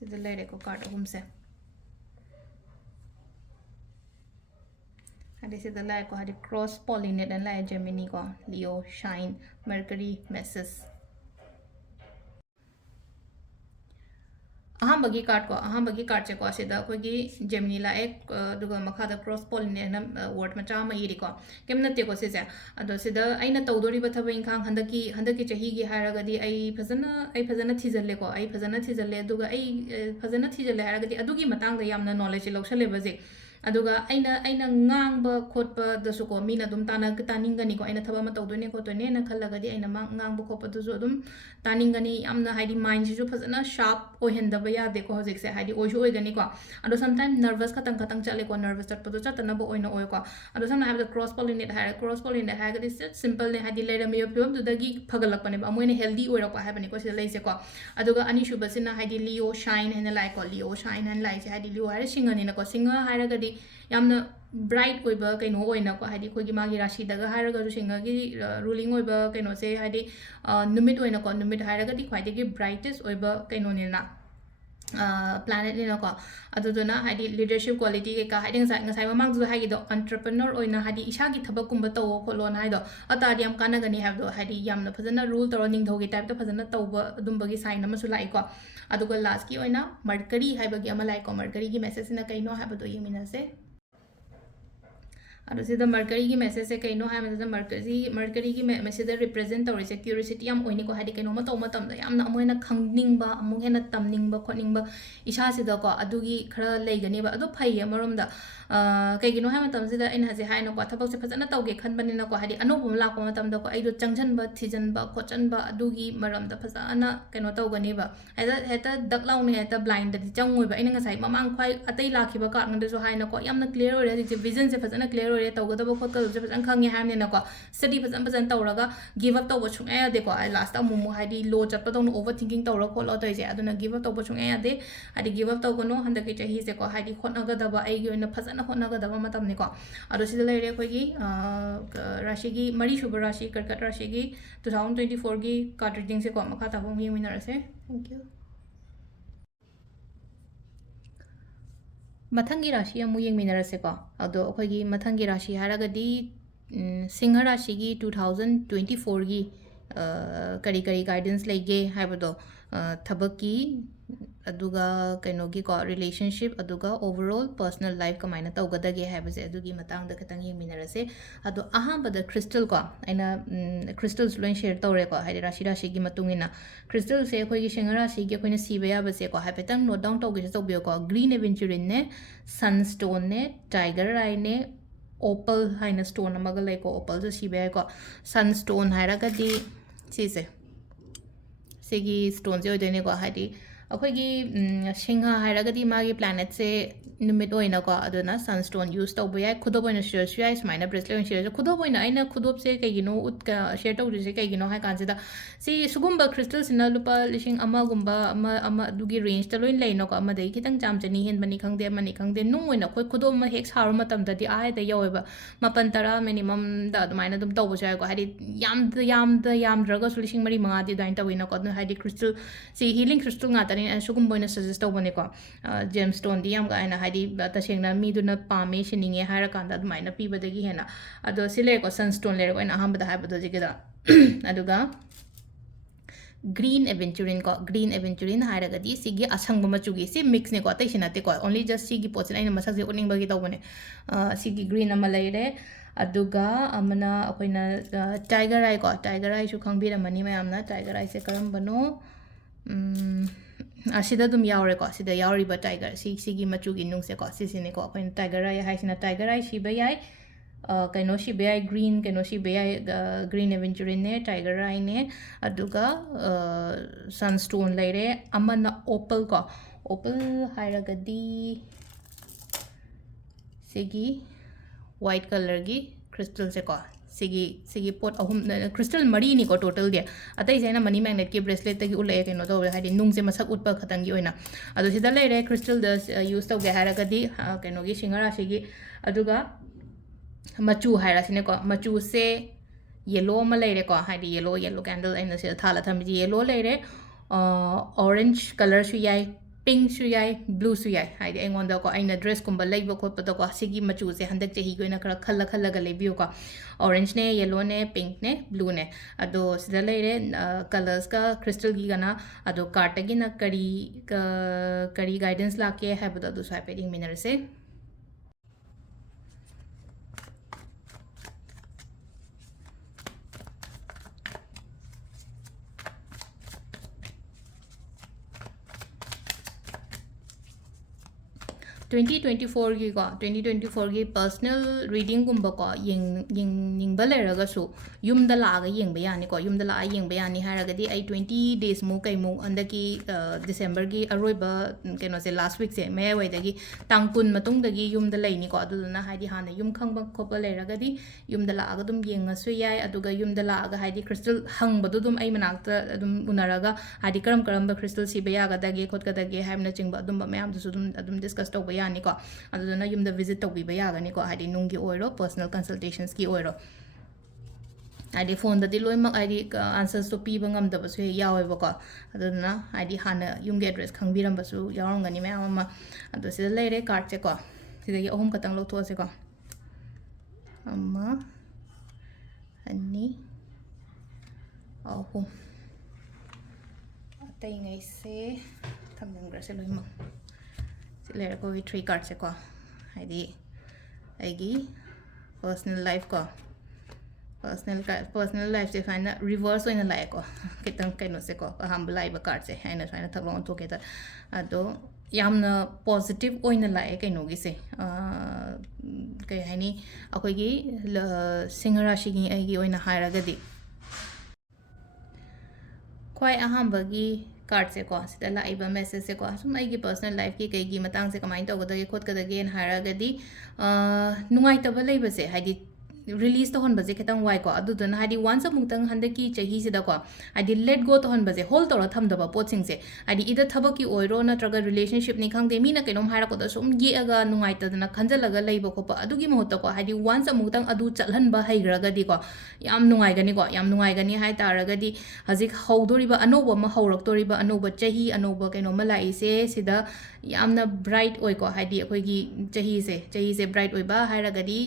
सिदा लेरे को कार्ड अहुम से हादी सिदा लाए को हादी क्रॉस पॉलिनेट एंड लाए जेमिनी को लियो शाइन मर्करी मेसेस अहमबगी कार्ड से को सिदा कोगी जेमिनी लाए दुगा मखादा क्रॉस पॉलिनेट न वर्ड मचा म इरी को केम नते को सिसे अदो सिदा आइना तौदोरी बथब इंखांग हंदकी चही गी हारगदी आई फजना थिजले को आई फजना थिजले दुगा आई फजना थिजले हारगदी अदुगी मतंग दा यामना नॉलेज लौसले बजे अदुगा आइना ngang khotpa dasu ko mina dum taningani ko aina thaba ma tawdone ko to ne na khallagadi aina ngang ba khotpa dasu dum taningani amna haidi mind ji ju phazana sharp oihenda ba ya de ko hojik se haidi oisu oigani ko ado sometimes nervous katang chale ko nervous chatpa do chatana ba oina oi ko ado samna have the cross pollinate ha gadi simple ne haidi lera me pyom du dagi phagalak pane ba moine healthy oira ko ha bani ko se leise ko aduga ani shuba sina haidi leo shine hena like ko leo shine and like haidi leo ha singani na ko singa ha gadi ꯌꯥꯝꯅ bright ꯑꯣꯏꯕ ꯀꯩꯅꯣ ꯑꯣꯏꯅꯀꯣ ꯍꯥꯏꯗꯤ ꯑꯩꯈꯣꯏꯒꯤ ꯃꯥꯒꯤ ꯔꯥꯁꯤꯗꯒ ꯍꯥꯏꯔꯒꯁꯨ ꯁꯤꯡꯍꯒꯤ ruling ꯑꯣꯏꯕ ꯀꯩꯅꯣꯁꯦ ꯍꯥꯏꯗꯤ ꯅꯨꯃꯤꯠ ꯑꯣꯏꯅꯀꯣ ꯅꯨꯃꯤꯠ ꯍꯥꯏꯔꯒꯗꯤ ꯈ꯭ꯋꯥꯏꯗꯒꯤ ꯕ꯭ꯔꯥꯏꯇꯦꯁ ꯑꯣꯏꯕ ꯀꯩꯅꯣꯅꯤꯅ ꯄ꯭ꯂꯥꯅꯦꯠꯅꯤꯅꯀꯣ ꯑꯗꯨꯗꯨꯅ ꯍꯥꯏꯗꯤ ꯂꯤꯗꯔꯁꯤꯞ ꯀ꯭ꯋꯥꯂꯤꯇꯤ ꯀꯩꯀꯥ ꯍꯥꯏꯗꯤ ꯉꯁꯥꯏ ꯃꯃꯥꯡꯗꯁꯨ ꯍꯥꯏꯒꯤꯗꯣ ꯑꯟꯇꯔꯄ꯭ꯔꯅꯔ ꯑꯣꯏꯅ ꯍꯥꯏꯗꯤ ꯏꯁꯥꯒꯤ ꯊꯕꯛꯀꯨꯝꯕ ꯇꯧꯋꯣ ꯈꯣꯠꯂꯣꯅ ꯍꯥꯏꯗꯣ ꯑꯇꯥꯔꯗꯤ ꯌꯥꯝ ꯀꯥꯟꯅꯒꯅꯤ ꯍꯥꯏꯕꯗꯣ ꯍꯥꯏꯗꯤ ꯌꯥꯝꯅ ꯐꯖꯅ ꯔꯨꯜ ꯇꯧꯔ ꯅꯤꯡꯊꯧꯒꯤ ꯇꯥꯏꯞꯇ ꯐꯖꯅ ꯇꯧꯕ ꯑꯗꯨꯝꯕꯒꯤ ꯁꯥꯏꯟ ꯑꯃꯁꯨ ꯂꯥꯛꯏꯀꯣ ꯑꯗꯨꯒ ꯂꯥꯁꯀꯤ ꯑꯣꯏꯅ ꯃꯔꯀꯔꯤ ꯍꯥꯏꯕꯒꯤ ꯑꯃ ꯂꯥꯛꯏꯀꯣ ꯃꯔꯀꯔꯤꯒꯤ ꯃꯦꯁꯦꯖꯁꯤꯅ ꯀꯩꯅꯣ ꯍꯥꯏꯕꯗꯣ ꯌꯦꯡꯃꯤꯟꯅꯁꯦ ꯑꯗꯣ ꯁꯤꯗ ꯃꯔꯀꯔꯤꯒꯤ ꯃꯦꯁꯦꯖꯁꯦ ꯀꯩꯅꯣ ꯍꯥꯏꯕꯗ ꯃꯔꯀꯔꯤꯒꯤ ꯃꯦꯁꯦꯖꯗ ꯔꯤꯄ꯭ꯔꯦꯖꯦꯟ ꯇꯧꯔꯤꯁꯦ ꯀ꯭ꯌꯨꯔꯤꯁꯤꯇꯤ ꯌꯥꯝ ꯑꯣꯏꯅꯤꯀꯣ ꯍꯥꯏꯗꯤ ꯀꯩꯅꯣꯝꯃ ꯇꯧꯕ ꯃꯇꯝꯗ ꯌꯥꯝꯅ ꯑꯃꯨꯛ ꯍꯦꯟꯅ ꯈꯪꯅꯤꯡꯕ ꯑꯃꯨꯛ ꯍꯦꯟꯅ ꯇꯝꯅꯤꯡꯕ ꯈꯣꯠꯅꯤꯡꯕ ꯏꯁꯥꯁꯤꯗꯀꯣ ꯑꯗꯨꯒꯤ ꯈꯔ ꯂꯩꯒꯅꯦꯕ ꯑꯗꯨ ꯐꯩꯌꯦ ꯑꯃꯔꯣꯝꯗ ꯀꯩꯒꯤꯅೋ ꯍꯥꯏꯕ ꯃꯇꯝꯁꯤꯗ ꯑꯩꯅ ꯍꯧꯖꯤꯛ ꯍꯥꯏꯅꯀꯣ ꯊꯕꯛꯁꯦ ꯐꯖꯅ ꯇꯧꯒꯦ ꯈꯟꯕꯅꯤꯅꯀꯣ ꯍꯥꯏꯗꯤ ꯑꯅꯧꯕ ꯑꯃ ꯂꯥꯛꯄ ꯃꯇꯝꯗꯀꯣ ꯑꯩꯗꯣ ꯆꯪꯁꯤꯟꯕ ꯊꯤꯖꯤꯟꯕ ꯈꯣꯠꯆꯟꯕ ꯑꯗꯨꯒꯤ ꯃꯔꯝꯗ ꯐꯖꯅ ꯀꯩꯅꯣ ꯇꯧꯒꯅꯦꯕ ꯍꯦꯛꯇ ꯗꯛ ꯂꯥꯎꯅ ꯍꯦꯛꯇ ꯕ꯭ꯂꯥꯏꯟꯗꯗꯤ ꯆꯪꯉꯣꯏꯕ ꯑꯩꯅ ꯉꯁꯥꯏ ꯃꯃꯥꯡ ꯈ꯭ꯋꯥꯏ ꯑꯇꯩ ꯂꯥꯛꯈꯤꯕ ꯀꯥꯔꯠꯉꯣꯟꯗꯁꯨ ꯍꯥꯏꯅꯀꯣ ꯌꯥꯝꯅ ꯀ꯭ꯂꯤꯌꯔ ꯑꯣꯏꯔꯦ ꯍꯧꯖꯤꯛꯁꯦ ꯚꯤꯖꯟꯁꯦ ꯐꯖꯅ ꯀ꯭ꯂꯤꯌꯔ ꯑꯣꯏꯔꯦ ꯇꯧꯒꯗꯕ ꯈꯣꯠꯀꯗꯕꯁꯦ ꯐꯖꯅ ꯈꯪꯉꯦ ꯍꯥꯏꯕꯅꯤꯅꯀꯣ ꯁ꯭ꯇꯗꯤ ꯐꯖꯅ ꯇꯧꯔꯒ ꯒꯤቭ ꯑꯞ ꯇꯧꯕ ꯁꯨꯡꯌꯥ ꯌꯥꯗꯦꯀꯣ ꯂꯥꯁꯇ ꯑꯃꯨꯛ ꯍꯥꯏꯗꯤ ꯂꯣ ꯆꯠꯄꯗꯧꯅ ꯑꯣꯚꯔ ꯊꯤꯡꯀꯤꯡ ꯇꯧꯔ ꯈꯣꯠꯂꯣ ꯇꯧꯔꯤꯁꯦ ꯑꯗꯨꯅ ꯒꯤꯚ ꯑꯞ ꯇꯧꯕ ꯁꯨꯡꯌꯥ ꯌꯥꯗꯦ ꯍꯥꯏꯗꯤ ꯒꯤꯚ ꯑꯞ ꯇꯧꯒꯅꯣ ꯍꯟꯗꯛꯀꯤ ꯆꯍꯤꯁꯦꯀꯣ ꯍꯥꯏꯗꯤ ꯍꯣꯠꯅꯒꯗꯕ ꯑꯩꯒꯤ ꯑꯣꯏꯅ ꯐꯖꯅ ꯍꯣꯠꯅꯒꯗꯕ ꯃꯇꯝꯅꯤꯀꯣ ꯑꯗꯣ ꯁꯤꯗ ꯂꯩꯔꯦ ꯑꯩꯈꯣꯏꯒꯤ ꯔꯥಶꯤꯒꯤ ꯃꯔꯤꯁꯨꯕ ꯔꯥಶꯤ ꯀꯔꯀꯠ ꯔꯥಶꯤꯒꯤ 2024ꯒꯤ ꯀꯥꯔꯠ ꯔꯤꯗꯤꯡꯁꯦꯀꯣ ꯃꯈꯥ ꯇꯥꯕ ꯑꯃꯨꯛ ꯌꯦꯡꯃꯤꯟꯅꯔꯁꯦ ꯊꯦꯡꯛ ꯌꯨ ꯃꯊꯪꯒꯤ ꯔꯥಶꯤ ꯑꯃꯨꯛ ꯌꯦꯡꯃꯤꯟꯅꯔꯁꯦꯀꯣ ꯑꯗꯣ ꯑꯩꯈꯣꯏꯒꯤ ꯃꯊꯪꯒꯤ ꯔꯥಶꯤ ꯍꯥꯏꯔꯒꯗꯤ ꯁꯤꯡꯍ ꯔꯥಶꯤꯒꯤ 2024ꯒꯤ ꯀꯔꯤ ꯀꯔꯤ ꯒꯥꯏꯗꯦꯟꯁ ꯂꯩꯒꯦ ꯍꯥꯏꯕꯗꯣ ꯊꯕꯛꯀꯤ ꯑꯗꯨꯒ ꯀꯩꯅꯣꯒꯤꯀꯣ ꯔꯤꯂꯦꯁꯟꯁꯤꯞ ꯑꯗꯨꯒ ಓವರ್ऑಲ್ ꯄꯔꯁꯣꯅꯦꯜ ꯂꯥꯏꯐ ꯀꯃꯥꯏꯅ ꯇꯧꯒꯗꯒꯦ ꯍꯥꯏꯕꯁꯦ ꯑꯗꯨꯒꯤ ꯃꯇꯥꯡꯗ ꯈꯤꯇꯪ ꯌꯦꯡꯃꯤꯟꯅꯔꯁꯦ ꯑꯗꯣ ꯑꯍꯥꯟꯕꯗ ꯀ꯭ꯔꯤꯁꯇꯜ ꯀꯣ ꯑꯩꯅ ꯀ꯭ꯔꯤꯁꯇꯜꯁꯨ ꯂꯣꯏꯅ ꯁꯦꯌꯔ ꯇꯧꯔꯦꯀꯣ ꯍꯥꯏꯗꯤ ꯔꯥಶꯤꯒꯤ ꯃꯇꯨꯡ ꯏꯟꯅ ꯀ꯭ꯔꯤꯁꯇꯜꯁꯦ ꯑꯩꯈꯣꯏꯒꯤ ꯁꯤꯡꯍ ꯔꯥಶꯤꯒꯤ ꯑꯩꯈꯣꯏꯅ ꯁꯤꯕ ꯌꯥꯕꯁꯦꯀꯣ ꯍꯥꯏꯐꯦꯠꯇꯪ ꯅꯣꯠ ꯗꯥꯎꯟ ꯇꯧꯒꯦꯁꯨ ꯇꯧꯕꯤꯌꯣꯀꯣ ꯒ꯭ꯔꯤꯟ ꯑꯦꯚꯦꯟꯆꯨꯔꯤꯟꯅꯦ ꯁꯟꯁ꯭ꯇꯣꯟꯅꯦ ꯇꯥꯏꯒꯔ ꯑꯥꯏꯅꯦ ꯑꯣꯄꯜ ꯍꯥꯏꯅ ꯁ꯭ꯇꯣꯟ ꯑꯃꯒ ꯂꯩꯀꯣ ꯑꯣꯄꯜꯁꯨ ꯁꯤꯕ ꯌꯥꯏꯀꯣ ꯁꯟꯁ꯭ꯇꯣꯟ ꯍꯥꯏꯔꯒꯗꯤ ꯁꯤꯁꯦ ꯁꯤꯒꯤ ꯁ꯭ꯇꯣꯟꯁꯦ ꯑꯣꯏꯗꯣꯏꯅꯦꯀꯣ ꯍꯥꯏꯗꯤ ꯑꯩꯈꯣꯏꯒꯤ ꯁꯤꯡꯍ ꯍꯥꯏꯔꯒꯗꯤ ꯃꯥꯒꯤ ꯄ꯭ꯂꯥꯅꯦꯠꯁꯦ ꯅꯨꯃꯤꯠ ꯑꯣꯏꯅꯀꯣ ꯑꯗꯨꯅ ꯁꯟꯁ꯭ꯇꯣꯟ ꯌꯨꯁ ꯇꯧꯕ ꯌꯥꯏ ꯈꯨꯗꯣꯞ ꯑꯣꯏꯅ ꯁꯤꯔꯁꯨ ꯌꯥꯏ ꯁꯨꯃꯥꯏꯅ ꯕ꯭ꯔꯦꯁꯂꯦꯠ ꯑꯣꯏꯅ ꯁꯤꯔꯁꯨ ꯈꯨꯗꯣꯞ ꯑꯣꯏꯅ ꯑꯩꯅ ꯈꯨꯗꯣꯞꯁꯦ ꯀꯩꯒꯤꯅꯣ ꯁꯤꯌꯔ ꯇꯧꯗ꯭ꯔꯤꯁꯦ ꯀꯩꯒꯤꯅꯣ ꯍꯥꯏ ꯀꯥꯟꯁꯤꯗ ꯁꯤ ꯁꯤꯒꯨꯝꯕ ꯀ꯭ꯔꯤꯁꯇꯜꯁꯤꯅ ꯂꯨꯄꯥ ꯂꯤꯁꯤꯡ ꯑꯃꯒꯨꯝꯕ ꯑꯃ ꯑꯗꯨꯒꯤ ꯔꯦꯟꯖꯇ ꯂꯣꯏꯅ ꯂꯩꯅꯀꯣ ꯑꯃꯗꯒꯤ ꯈꯤꯇꯪ ꯆꯅꯤ ꯍꯦꯟꯕꯅꯤ ꯈꯪꯗꯦ ꯑꯃꯅꯤ ꯈꯪꯗꯦ ꯅꯨꯡ ꯑꯣꯏꯅ ꯑꯩꯈꯣꯏ ꯈꯨꯗꯣꯞ ꯑꯃ ꯍꯦꯛ ꯁꯥꯔꯨ ꯃꯇꯝꯗꯗꯤ ꯍꯦꯛꯇ ꯌꯧꯋꯦꯕ 9-10 ꯃꯤꯅꯤꯃꯝꯗ ꯑꯗꯨꯃꯥꯏꯅ ꯑꯗꯨꯝ ꯇꯧꯕꯁꯨ ꯌꯥꯏꯀꯣ ꯍꯥꯏꯗꯤ ꯌꯥꯝꯗ꯭ꯔꯒꯁꯨ ꯂꯤꯁꯤꯡ 3-5ꯗꯤ ꯑꯗꯨꯃꯥꯏꯅ ꯇꯧꯋꯤꯅꯀꯣ ꯑꯗꯨꯅ ꯍꯥꯏꯗꯤ ꯀ꯭ꯔꯤꯁꯇꯜ ꯁꯤ ꯍꯤꯂꯤꯡ ꯀ꯭ꯔꯤꯁꯇꯜ ꯉꯥꯛꯇꯅꯤ ꯑꯩꯅ ꯁꯤꯒꯨꯝꯕ ꯑꯣꯏꯅ ꯁꯖꯦꯁ ꯇꯧꯕꯅꯦꯀꯣ ꯖꯦꯝ ꯁ꯭ꯇꯣꯟꯗꯤ ꯌꯥꯝ ꯀꯥꯏꯅ ꯍꯥꯏꯗꯤ ꯇꯁꯦꯡꯅ ꯃꯤꯗꯨꯅ ꯄꯥꯝꯃꯦ ꯁꯤꯅꯤꯡꯉꯦ ꯍꯥꯏꯔꯀꯥꯟꯗ ꯑꯗꯨꯃꯥꯏꯅ ꯄꯤꯕꯗꯒꯤ ꯍꯦꯟꯅ ꯑꯗꯣ ꯁꯤ ꯂꯩꯔꯦꯀꯣ ꯁꯟꯁ꯭ꯇꯣꯟ ꯂꯩꯔꯦꯀꯣ ꯑꯩꯅ ꯑꯍꯥꯟꯕꯗ ꯍꯥꯏꯕꯗꯣ ꯍꯧꯖꯤꯛꯀꯤꯗ ꯑꯗꯨꯒ ꯒ꯭ꯔꯤꯟ ꯑꯦꯚꯦꯟꯆꯨꯔꯤꯟ ꯀꯣ ꯒ꯭ꯔꯤꯟ ꯑꯦꯚꯦꯟꯆꯨꯔꯤꯟ ꯍꯥꯏꯔꯒꯗꯤ ꯁꯤꯒꯤ ꯑꯁꯪꯕ ꯃꯆꯨꯒꯤ ꯁꯤ ꯃꯤꯛꯁꯅꯦꯀꯣ ꯑꯇꯩꯁꯤ ꯅꯠꯇꯦꯀꯣ ꯑꯣꯟꯂꯤ ꯖꯁ ꯁꯤꯒꯤ ꯄꯣꯠꯁꯤꯅ ꯑꯩꯅ ꯃꯁꯛꯁꯦ ꯎꯠꯅꯤꯡꯕꯒꯤ ꯇꯧꯕꯅꯦ ꯁꯤꯒꯤ ꯒ꯭ꯔꯤꯟ ꯑꯃ ꯂꯩꯔꯦ ꯑꯗꯨꯒ ꯑꯃꯅ ꯑꯩꯈꯣꯏꯅ ꯇꯥꯏꯒꯔ ꯑꯥꯏ ꯀꯣ ꯇꯥꯏꯒꯔ ꯑꯥꯏꯁꯨ ꯈꯪꯕꯤꯔꯝꯃꯅꯤ ꯃꯌꯥꯝꯅ ꯇꯥꯏꯒꯔ ꯑꯥꯏꯁꯦ ꯀꯔꯝꯕꯅꯣ ꯑꯁꯤꯗ ꯑꯗꯨꯝ ꯌꯥꯎꯔꯦꯀꯣ ꯁꯤꯗ ꯌꯥꯎꯔꯤꯕ ꯇꯥꯏꯒꯔ ꯁꯤꯒꯤ ꯃꯆꯨꯒꯤ ꯅꯨꯡꯁꯦꯀꯣ ꯁꯤꯁꯤꯅꯦꯀꯣ ꯑꯩꯈꯣꯏꯅ ꯇꯥꯏꯒꯔ ꯑꯥꯏ ꯍꯥꯏꯁꯤꯅ ꯇꯥꯏꯒꯔ ꯑꯥꯏ ꯁꯤꯕ ꯌꯥꯏ ꯀꯩꯅꯣ ꯁꯤꯕ ꯌꯥꯏ ꯒ꯭ꯔꯤꯟ ꯀꯩꯅꯣ ꯁꯤꯕ ꯌꯥꯏ ꯒ꯭ꯔꯤꯟ ꯑꯦꯚꯦꯟꯆꯨꯔꯤꯟꯅꯦ ꯇꯥꯏꯒꯔ ꯑꯥꯏꯅꯦ ꯑꯗꯨꯒ ꯁꯟꯁ꯭ꯇꯣꯟ ꯂꯩꯔꯦ ꯑꯃꯅ ꯑꯣꯄꯜ ꯀꯣ ꯑꯣꯄꯜ ꯍꯥꯏꯔꯒꯗꯤ ꯁꯤꯒꯤ ꯋꯥꯏꯠ ꯀꯂꯔꯒꯤ ꯀ꯭ꯔꯤꯁꯇꯜꯁꯦꯀꯣ ꯁꯤꯒꯤ ꯄꯣꯠ ꯑꯍꯨꯝ ꯀ꯭ꯔꯤꯁꯇꯜ ꯃꯔꯤꯅꯤꯀꯣ ꯇꯣꯇꯜꯗꯤ ꯑꯇꯩꯁꯦ ꯑꯩꯅ ꯃꯅꯤ ꯃꯦग्ꯅꯦꯠꯀꯤ ꯕ꯭ꯔꯦꯁꯂꯦꯠꯇꯒꯤ ꯎꯠꯂꯛꯑꯦ ꯀꯩꯅꯣ ꯇꯧꯋꯦ ꯍꯥꯏꯗꯤ ꯅꯨꯡꯁꯦ ꯃꯁꯛ ꯎꯠꯄ ꯈꯛꯇꯪꯒꯤ ꯑꯣꯏꯅ ꯑꯗꯣ ꯁꯤꯗ ꯂꯩꯔꯦ ꯀ꯭ꯔꯤꯁꯇꯜꯗ ꯌꯨꯁ ꯇꯧꯒꯦ ꯍꯥꯏꯔꯒꯗꯤ ꯀꯩꯅꯣꯒꯤ ꯁꯤꯡꯍ ꯔꯥಶꯤꯒꯤ ꯑꯗꯨꯒ ꯃꯆꯨ ꯍꯥꯏꯔꯁꯤꯅꯦꯀꯣ ꯃꯆꯨꯁꯦ ꯌꯦꯜꯂꯣ ꯑꯃ ꯂꯩꯔꯦꯀꯣ ꯍꯥꯏꯗꯤ ꯌꯦꯜꯂꯣ ꯀꯦꯟꯗꯜ ꯑꯩꯅ ꯁꯤꯗ ꯊꯥꯜꯂ ꯊꯝꯃꯤꯁꯦ ꯌꯦꯜꯂꯣ ꯂꯩꯔꯦ ꯑꯣꯔꯦꯟꯖ ꯀꯂꯔꯁꯨ ꯌꯥꯏ ꯄꯤꯡꯁꯨ ꯌꯥꯏ ꯕ꯭ꯂꯨꯁꯨ ꯌꯥꯏ ꯍꯥꯏꯗꯤ ꯑꯩꯉꯣꯟꯗꯀꯣ ꯑꯩꯅ ꯗ꯭ꯔꯦꯁꯀꯨꯝꯕ ꯂꯩꯕ ꯈꯣꯠꯄꯗꯀꯣ ꯁꯤꯒꯤ ꯃꯆꯨꯁꯦ ꯍꯟꯗꯛ ꯆꯍꯤꯒꯤ ꯑꯣꯏꯅ ꯈꯔ ꯈꯜꯂꯒ ꯂꯩꯕꯤꯌꯨꯀꯣ ꯑꯣꯔꯦꯟꯖꯅꯦ ꯌꯦꯜꯂꯣꯅꯦ ꯄꯤꯡꯛꯅꯦ ꯕ꯭ꯂꯨꯅꯦ ꯑꯗꯣ ꯁꯤꯗ ꯂꯩꯔे ꯀꯂꯔꯁꯀ ꯀ꯭ꯔꯤꯁꯇꯜꯒꯤꯒꯅ ꯑꯗꯣ ꯀꯥꯔꯠꯇꯒꯤꯅ ꯀꯔꯤ ꯒꯥꯏꯗꯦꯟꯁ ꯂꯥꯛꯀꯦ ꯍꯥꯏꯕꯗꯣ ꯑꯗꯨꯁꯨ ꯍꯥꯏꯐꯦꯠ ꯌꯦꯡꯃꯤꯟꯅꯔꯁꯦ 2024ꯒꯤ ꯀꯣ 2024ꯒꯤ ꯄꯔꯁꯅꯦꯜ ꯔꯤꯗꯤꯡꯒꯨꯝꯕꯀꯣ ꯌꯦꯡꯅꯤꯡꯕ ꯂꯩꯔꯒꯁꯨ ꯌꯨꯝꯗ ꯂꯥꯛꯑꯒ ꯌꯦꯡꯕ ꯌꯥꯅꯤꯀꯣ ꯌꯨꯝꯗ ꯂꯥꯛꯑꯒ ꯌꯦꯡꯕ ꯌꯥꯅꯤ ꯍꯥꯏꯔꯒꯗꯤ ꯑꯩ 20 ꯗꯦꯖꯃꯨꯛ ꯀꯩꯃꯨꯛ ꯍꯟꯗꯛꯀꯤ ꯗꯤꯁꯦꯝꯕꯔꯒꯤ ꯑꯔꯣꯏꯕ ꯀꯩꯅꯣꯁꯦ ꯂꯥꯁ ꯋꯤꯛꯁꯦ ꯃꯌꯥꯏꯋꯥꯏꯗꯒꯤ ꯇꯥꯡ 10 ꯃꯇꯨꯡꯗꯒꯤ ꯌꯨꯝꯗ ꯂꯩꯅꯤꯀꯣ ꯑꯗꯨꯗꯨꯅ ꯍꯥꯏꯗꯤ ꯍꯥꯟꯅ ꯌꯨꯝ ꯈꯪꯕ ꯈꯣꯠꯄ ꯂꯩꯔꯒꯗꯤ ꯌꯨꯝꯗ ꯂꯥꯛꯑꯒ ꯑꯗꯨꯝ ꯌꯦꯡꯉꯁꯨ ꯌꯥꯏ ꯑꯗꯨꯒ ꯌꯨꯝꯗ ꯂꯥꯛꯑꯒ ꯍꯥꯏꯗꯤ ꯀ꯭ꯔꯤꯁꯇꯜ ꯍꯪꯕꯗꯣ ꯑꯗꯨꯝ ꯑꯩ ꯃꯅꯥꯛꯇ ꯑꯗꯨꯝ ꯎꯅꯔꯒ ꯍꯥꯏꯗꯤ ꯀꯔꯝꯕ ꯀ꯭ꯔꯤꯁꯇꯜ ꯁꯤꯕ ꯌꯥꯒꯗꯒꯦ ꯈꯣꯠꯀꯗꯒꯦ ꯍꯥꯏꯕꯅꯆꯤꯡꯕ ꯑꯗꯨꯝꯕ ꯃꯌꯥꯝꯗꯨꯁꯨ ꯑꯗꯨꯝ ꯗꯤꯁꯀꯁ ꯇꯧꯕ yanikko aduna yumda visit tawbiba yaganiko hadi nunggi oiro personal consultations ki oiro adi phone da di loimak adi answers to piba ngamdabasu yawebako aduna adi hana yumgi address khangbirambasu yawrangani mayam ama adu sida leire card che ko sida gi ahum katang lothuase ko amma ani ahum atai ngai se thamngra se loimak si leire ko vi 3 card che ko adi aigi personal life ko personal life se faina reverse oina lai ko kitang kaino se ko aham lai ba card se haina faina thaklong to ke ta ado yamna positive oina lai kaino gi se kai hani akoi gi singhara shi gi ai gi oina haira gadi kwai aham ba gi card se ko sida lai ba message se ko sum ai gi personal life ki kai gi matang se kamai to ga khot ka da gen haira gadi nungai ta ba lai ba se haidi release to hon baje ketang wai ko adu dun hadi once a mungtang handaki chahi sida ko hadi let go to hon baje hold to tham da ba poching se hadi ida thabaki oiro na traga relationship ni khangde mi na kenom haira ko da sum gi aga nungai ta dana khanjalaga leiba ko pa adu gi mohta ko hadi once a mungtang adu chalhan ba haigra ga di ko yam nungai gani hai tara ga di hajik howdori ba anoba ma howrak tori ba anoba chahi anoba kenom ma lai se sida yamna bright oi ko hadi akoi gi chahi se bright oi ba haira ga di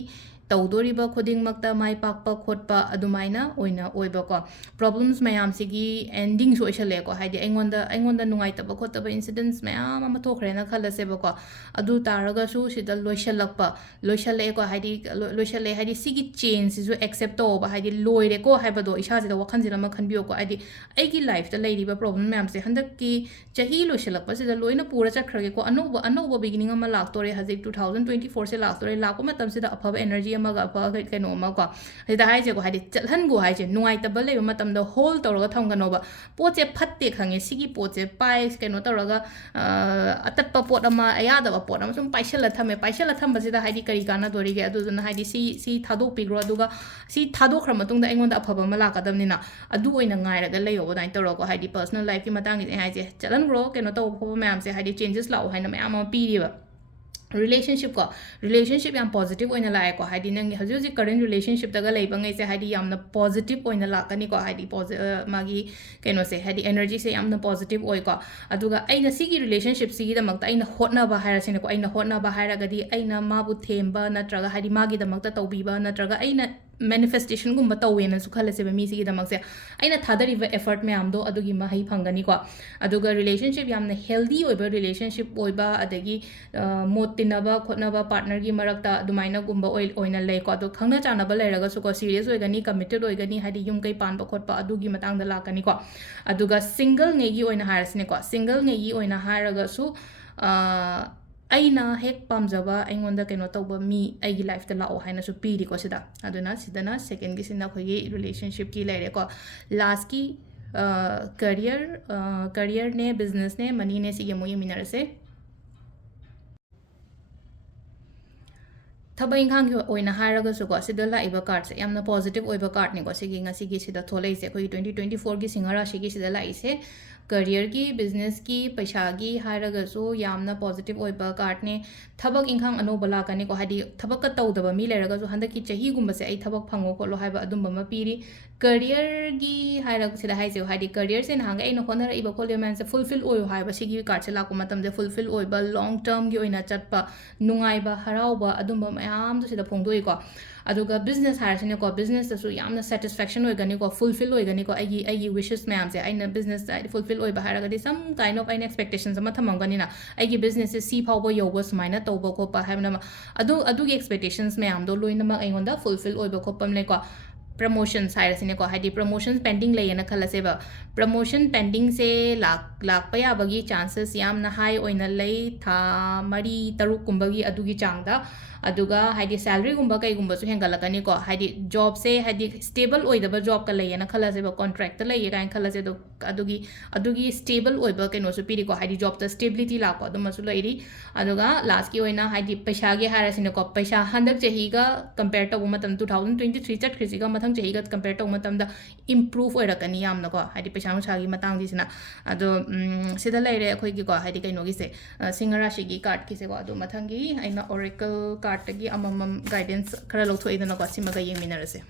tawdoriba khudingmakta mai pakpa khotpa adumaina oina oiba ko problems mayam sigi ending so ishale ko haidi aingonda nungai taba khotaba incidents mayam ama thokre na khalase ba ko adu taraga su sida loishale ko haidi sigi change su accept to ba haidi loire ko haiba do isha sida wakhan jira ma khanbiyo ko haidi aigi life ta leiriba problem mayam se handak ki chahi loishalakpa sida loina pura chakrage ko anoba beginning ama laktore hazik 2024 se laktore lakko matam sida afaba energy amaga apa kaino ama ko sida haije ko hadi chalhan go haije nuai tabal leba matam da hold tawraga thamgano ba poche phatte khange sigi poche pai kaino tawraga atatpa pot ama ayada ba pot ama sum paishala thamba sida haidi kari kana dori ge adu na haidi si thadok pigro aduga si thadok khra matung da engon da afaba ma lakadamni na adu oina ngai raga leyo ba dai tawra ko haidi personal life ki matang gi haije chalan gro kaino taw pho mayam se haidi changes law haina mayam ma pi ba relationship yam positive oina la ko haidi nang haji current relationship daga leiba ngai se haidi yamna positive oina la kani ko haidi magi keno se haidi energy se yamna positive oi ko aduga aina sigi relationship sigi da makta aina hotna ba haira sine ko aina hotna ba haira gadi aina mabu themba natraga haidi magi da makta tawbiba natraga aina manifestation gumba tawena su khala se ba mi sigi da makse aina thadari ba effort me amdo adugi mahai phangani ko aduga relationship yamna healthy oiba relationship oiba adagi motinaba khotnaba partner gi marakta adumaina gumba oina lei ko adu khangna chana ba leiraga su ko serious oigani committed oigani hadi yum kai pan ba khotpa adugi matang da lakani ko aduga single nge gi oina harasne ko single nge gi oina haraga su aina hek pamjaba aingonda keno tawba mi aigi life ta lao haina su piri ko sida aduna sidana second gi sina khogi relationship ki leire ko last ki career ne business ne money ne sige mo yiminarase thaba inghang gi oina haraga su ko sida la iba card se yamna positive oiba card ni ko sigi nga sigi sida tholei se khoi 2024 gi singhara shigi sida la ise career ki business ki paisa gi haraga su yamna positive oiba card ne thabak inghang ano bala kani ko hadi thabak ka tawdaba mi leraga su handaki chahi gumba se ai thabak phango ko lo haiba adumba ma piri career gi haraga sida haise hadi career se na hanga ina khonara iba ko le man se fulfill oyo haiba sigi card se la ko matam de fulfill oiba long term gi oina chatpa nungai ba harauba adumba mayam du sida phongdoi ko aduga business harasine ko business su yamna satisfaction oigani ko fulfill oigani ko ai wishes mayam se aina business fulfill oiba haraga di some kind of aina expectations ama thamangani na ai business se si phawba yoba sumaina tawba ko pa haibna adu gi expectations mayam do loina ma aingonda fulfill oiba ko pam le ko promotions hairasine ko hadi promotions pending lay na khala se ba promotion pending se lak pa ya bagi chances yamna high oina lay tha mari taruk kumbagi adugi changda aduga hadi salary gumba kai gumba su hengalakani ko hadi job se hadi stable oidaba job ka lay na khala se ba contract lay kan khala se do ꯑꯗꯨꯒꯤ stable ꯑꯣꯏꯕ ꯀꯩꯅꯣꯁꯨ ꯄꯤꯔꯤꯀꯣ ꯍꯥꯏꯗꯤ ꯖꯣꯕꯇ stability ꯂꯥꯛꯄ ꯑꯗꯨꯃꯁꯨ ꯂꯩꯔꯤ ꯑꯗꯨꯒ ꯂꯥꯁꯀꯤ ꯑꯣꯏꯅ ꯍꯥꯏꯗꯤ ꯄꯩꯁꯥꯒꯤ ꯍꯥꯏꯔꯁꯤꯅꯀꯣ ꯄꯩꯁꯥ ꯍꯟꯗꯛ ꯆꯍꯤꯒ ꯀꯝꯄꯦꯌꯔ ꯇꯧꯕ ꯃꯇꯝꯗ 2023 ꯆꯠꯈ꯭ꯔꯤꯁꯤꯒ ꯃꯊꯪ ꯆꯍꯤꯒ ꯀꯝꯄꯦꯌꯔ ꯇꯧꯕ ꯃꯇꯝꯗ ꯏꯝꯄ꯭ꯔꯨꯚ ꯑꯣꯏꯔꯛꯀꯅꯤ ꯌꯥꯝꯅꯀꯣ ꯍꯥꯏꯗꯤ ꯄꯩꯁꯥ ꯅꯨꯡꯁꯥꯒꯤ ꯃꯇꯥꯡꯁꯤꯅ ꯑꯗꯣ ꯁꯤꯗ ꯂꯩꯔꯦ ꯑꯩꯈꯣꯏꯒꯤꯀꯣ ꯍꯥꯏꯗꯤ ꯀꯩꯅꯣꯒꯤꯁꯦ ꯁꯤꯡꯍ ꯔꯥಶꯤꯒꯤ ꯀꯥꯔꯠꯀꯤꯁꯦꯀꯣ ꯑꯗꯣ ꯃꯊꯪꯒꯤ ꯑꯩꯅ ꯑꯣꯔꯦꯀꯜ ꯀꯥꯔꯠꯇꯒꯤ ꯑꯃꯃꯝ ꯒꯥꯏꯗꯦꯟꯁ ꯈꯔ ꯂꯧꯊꯣꯛꯏꯗꯅꯀꯣ ꯁꯤꯃꯒ ꯌꯦꯡꯃꯤꯟꯅꯔꯁꯦ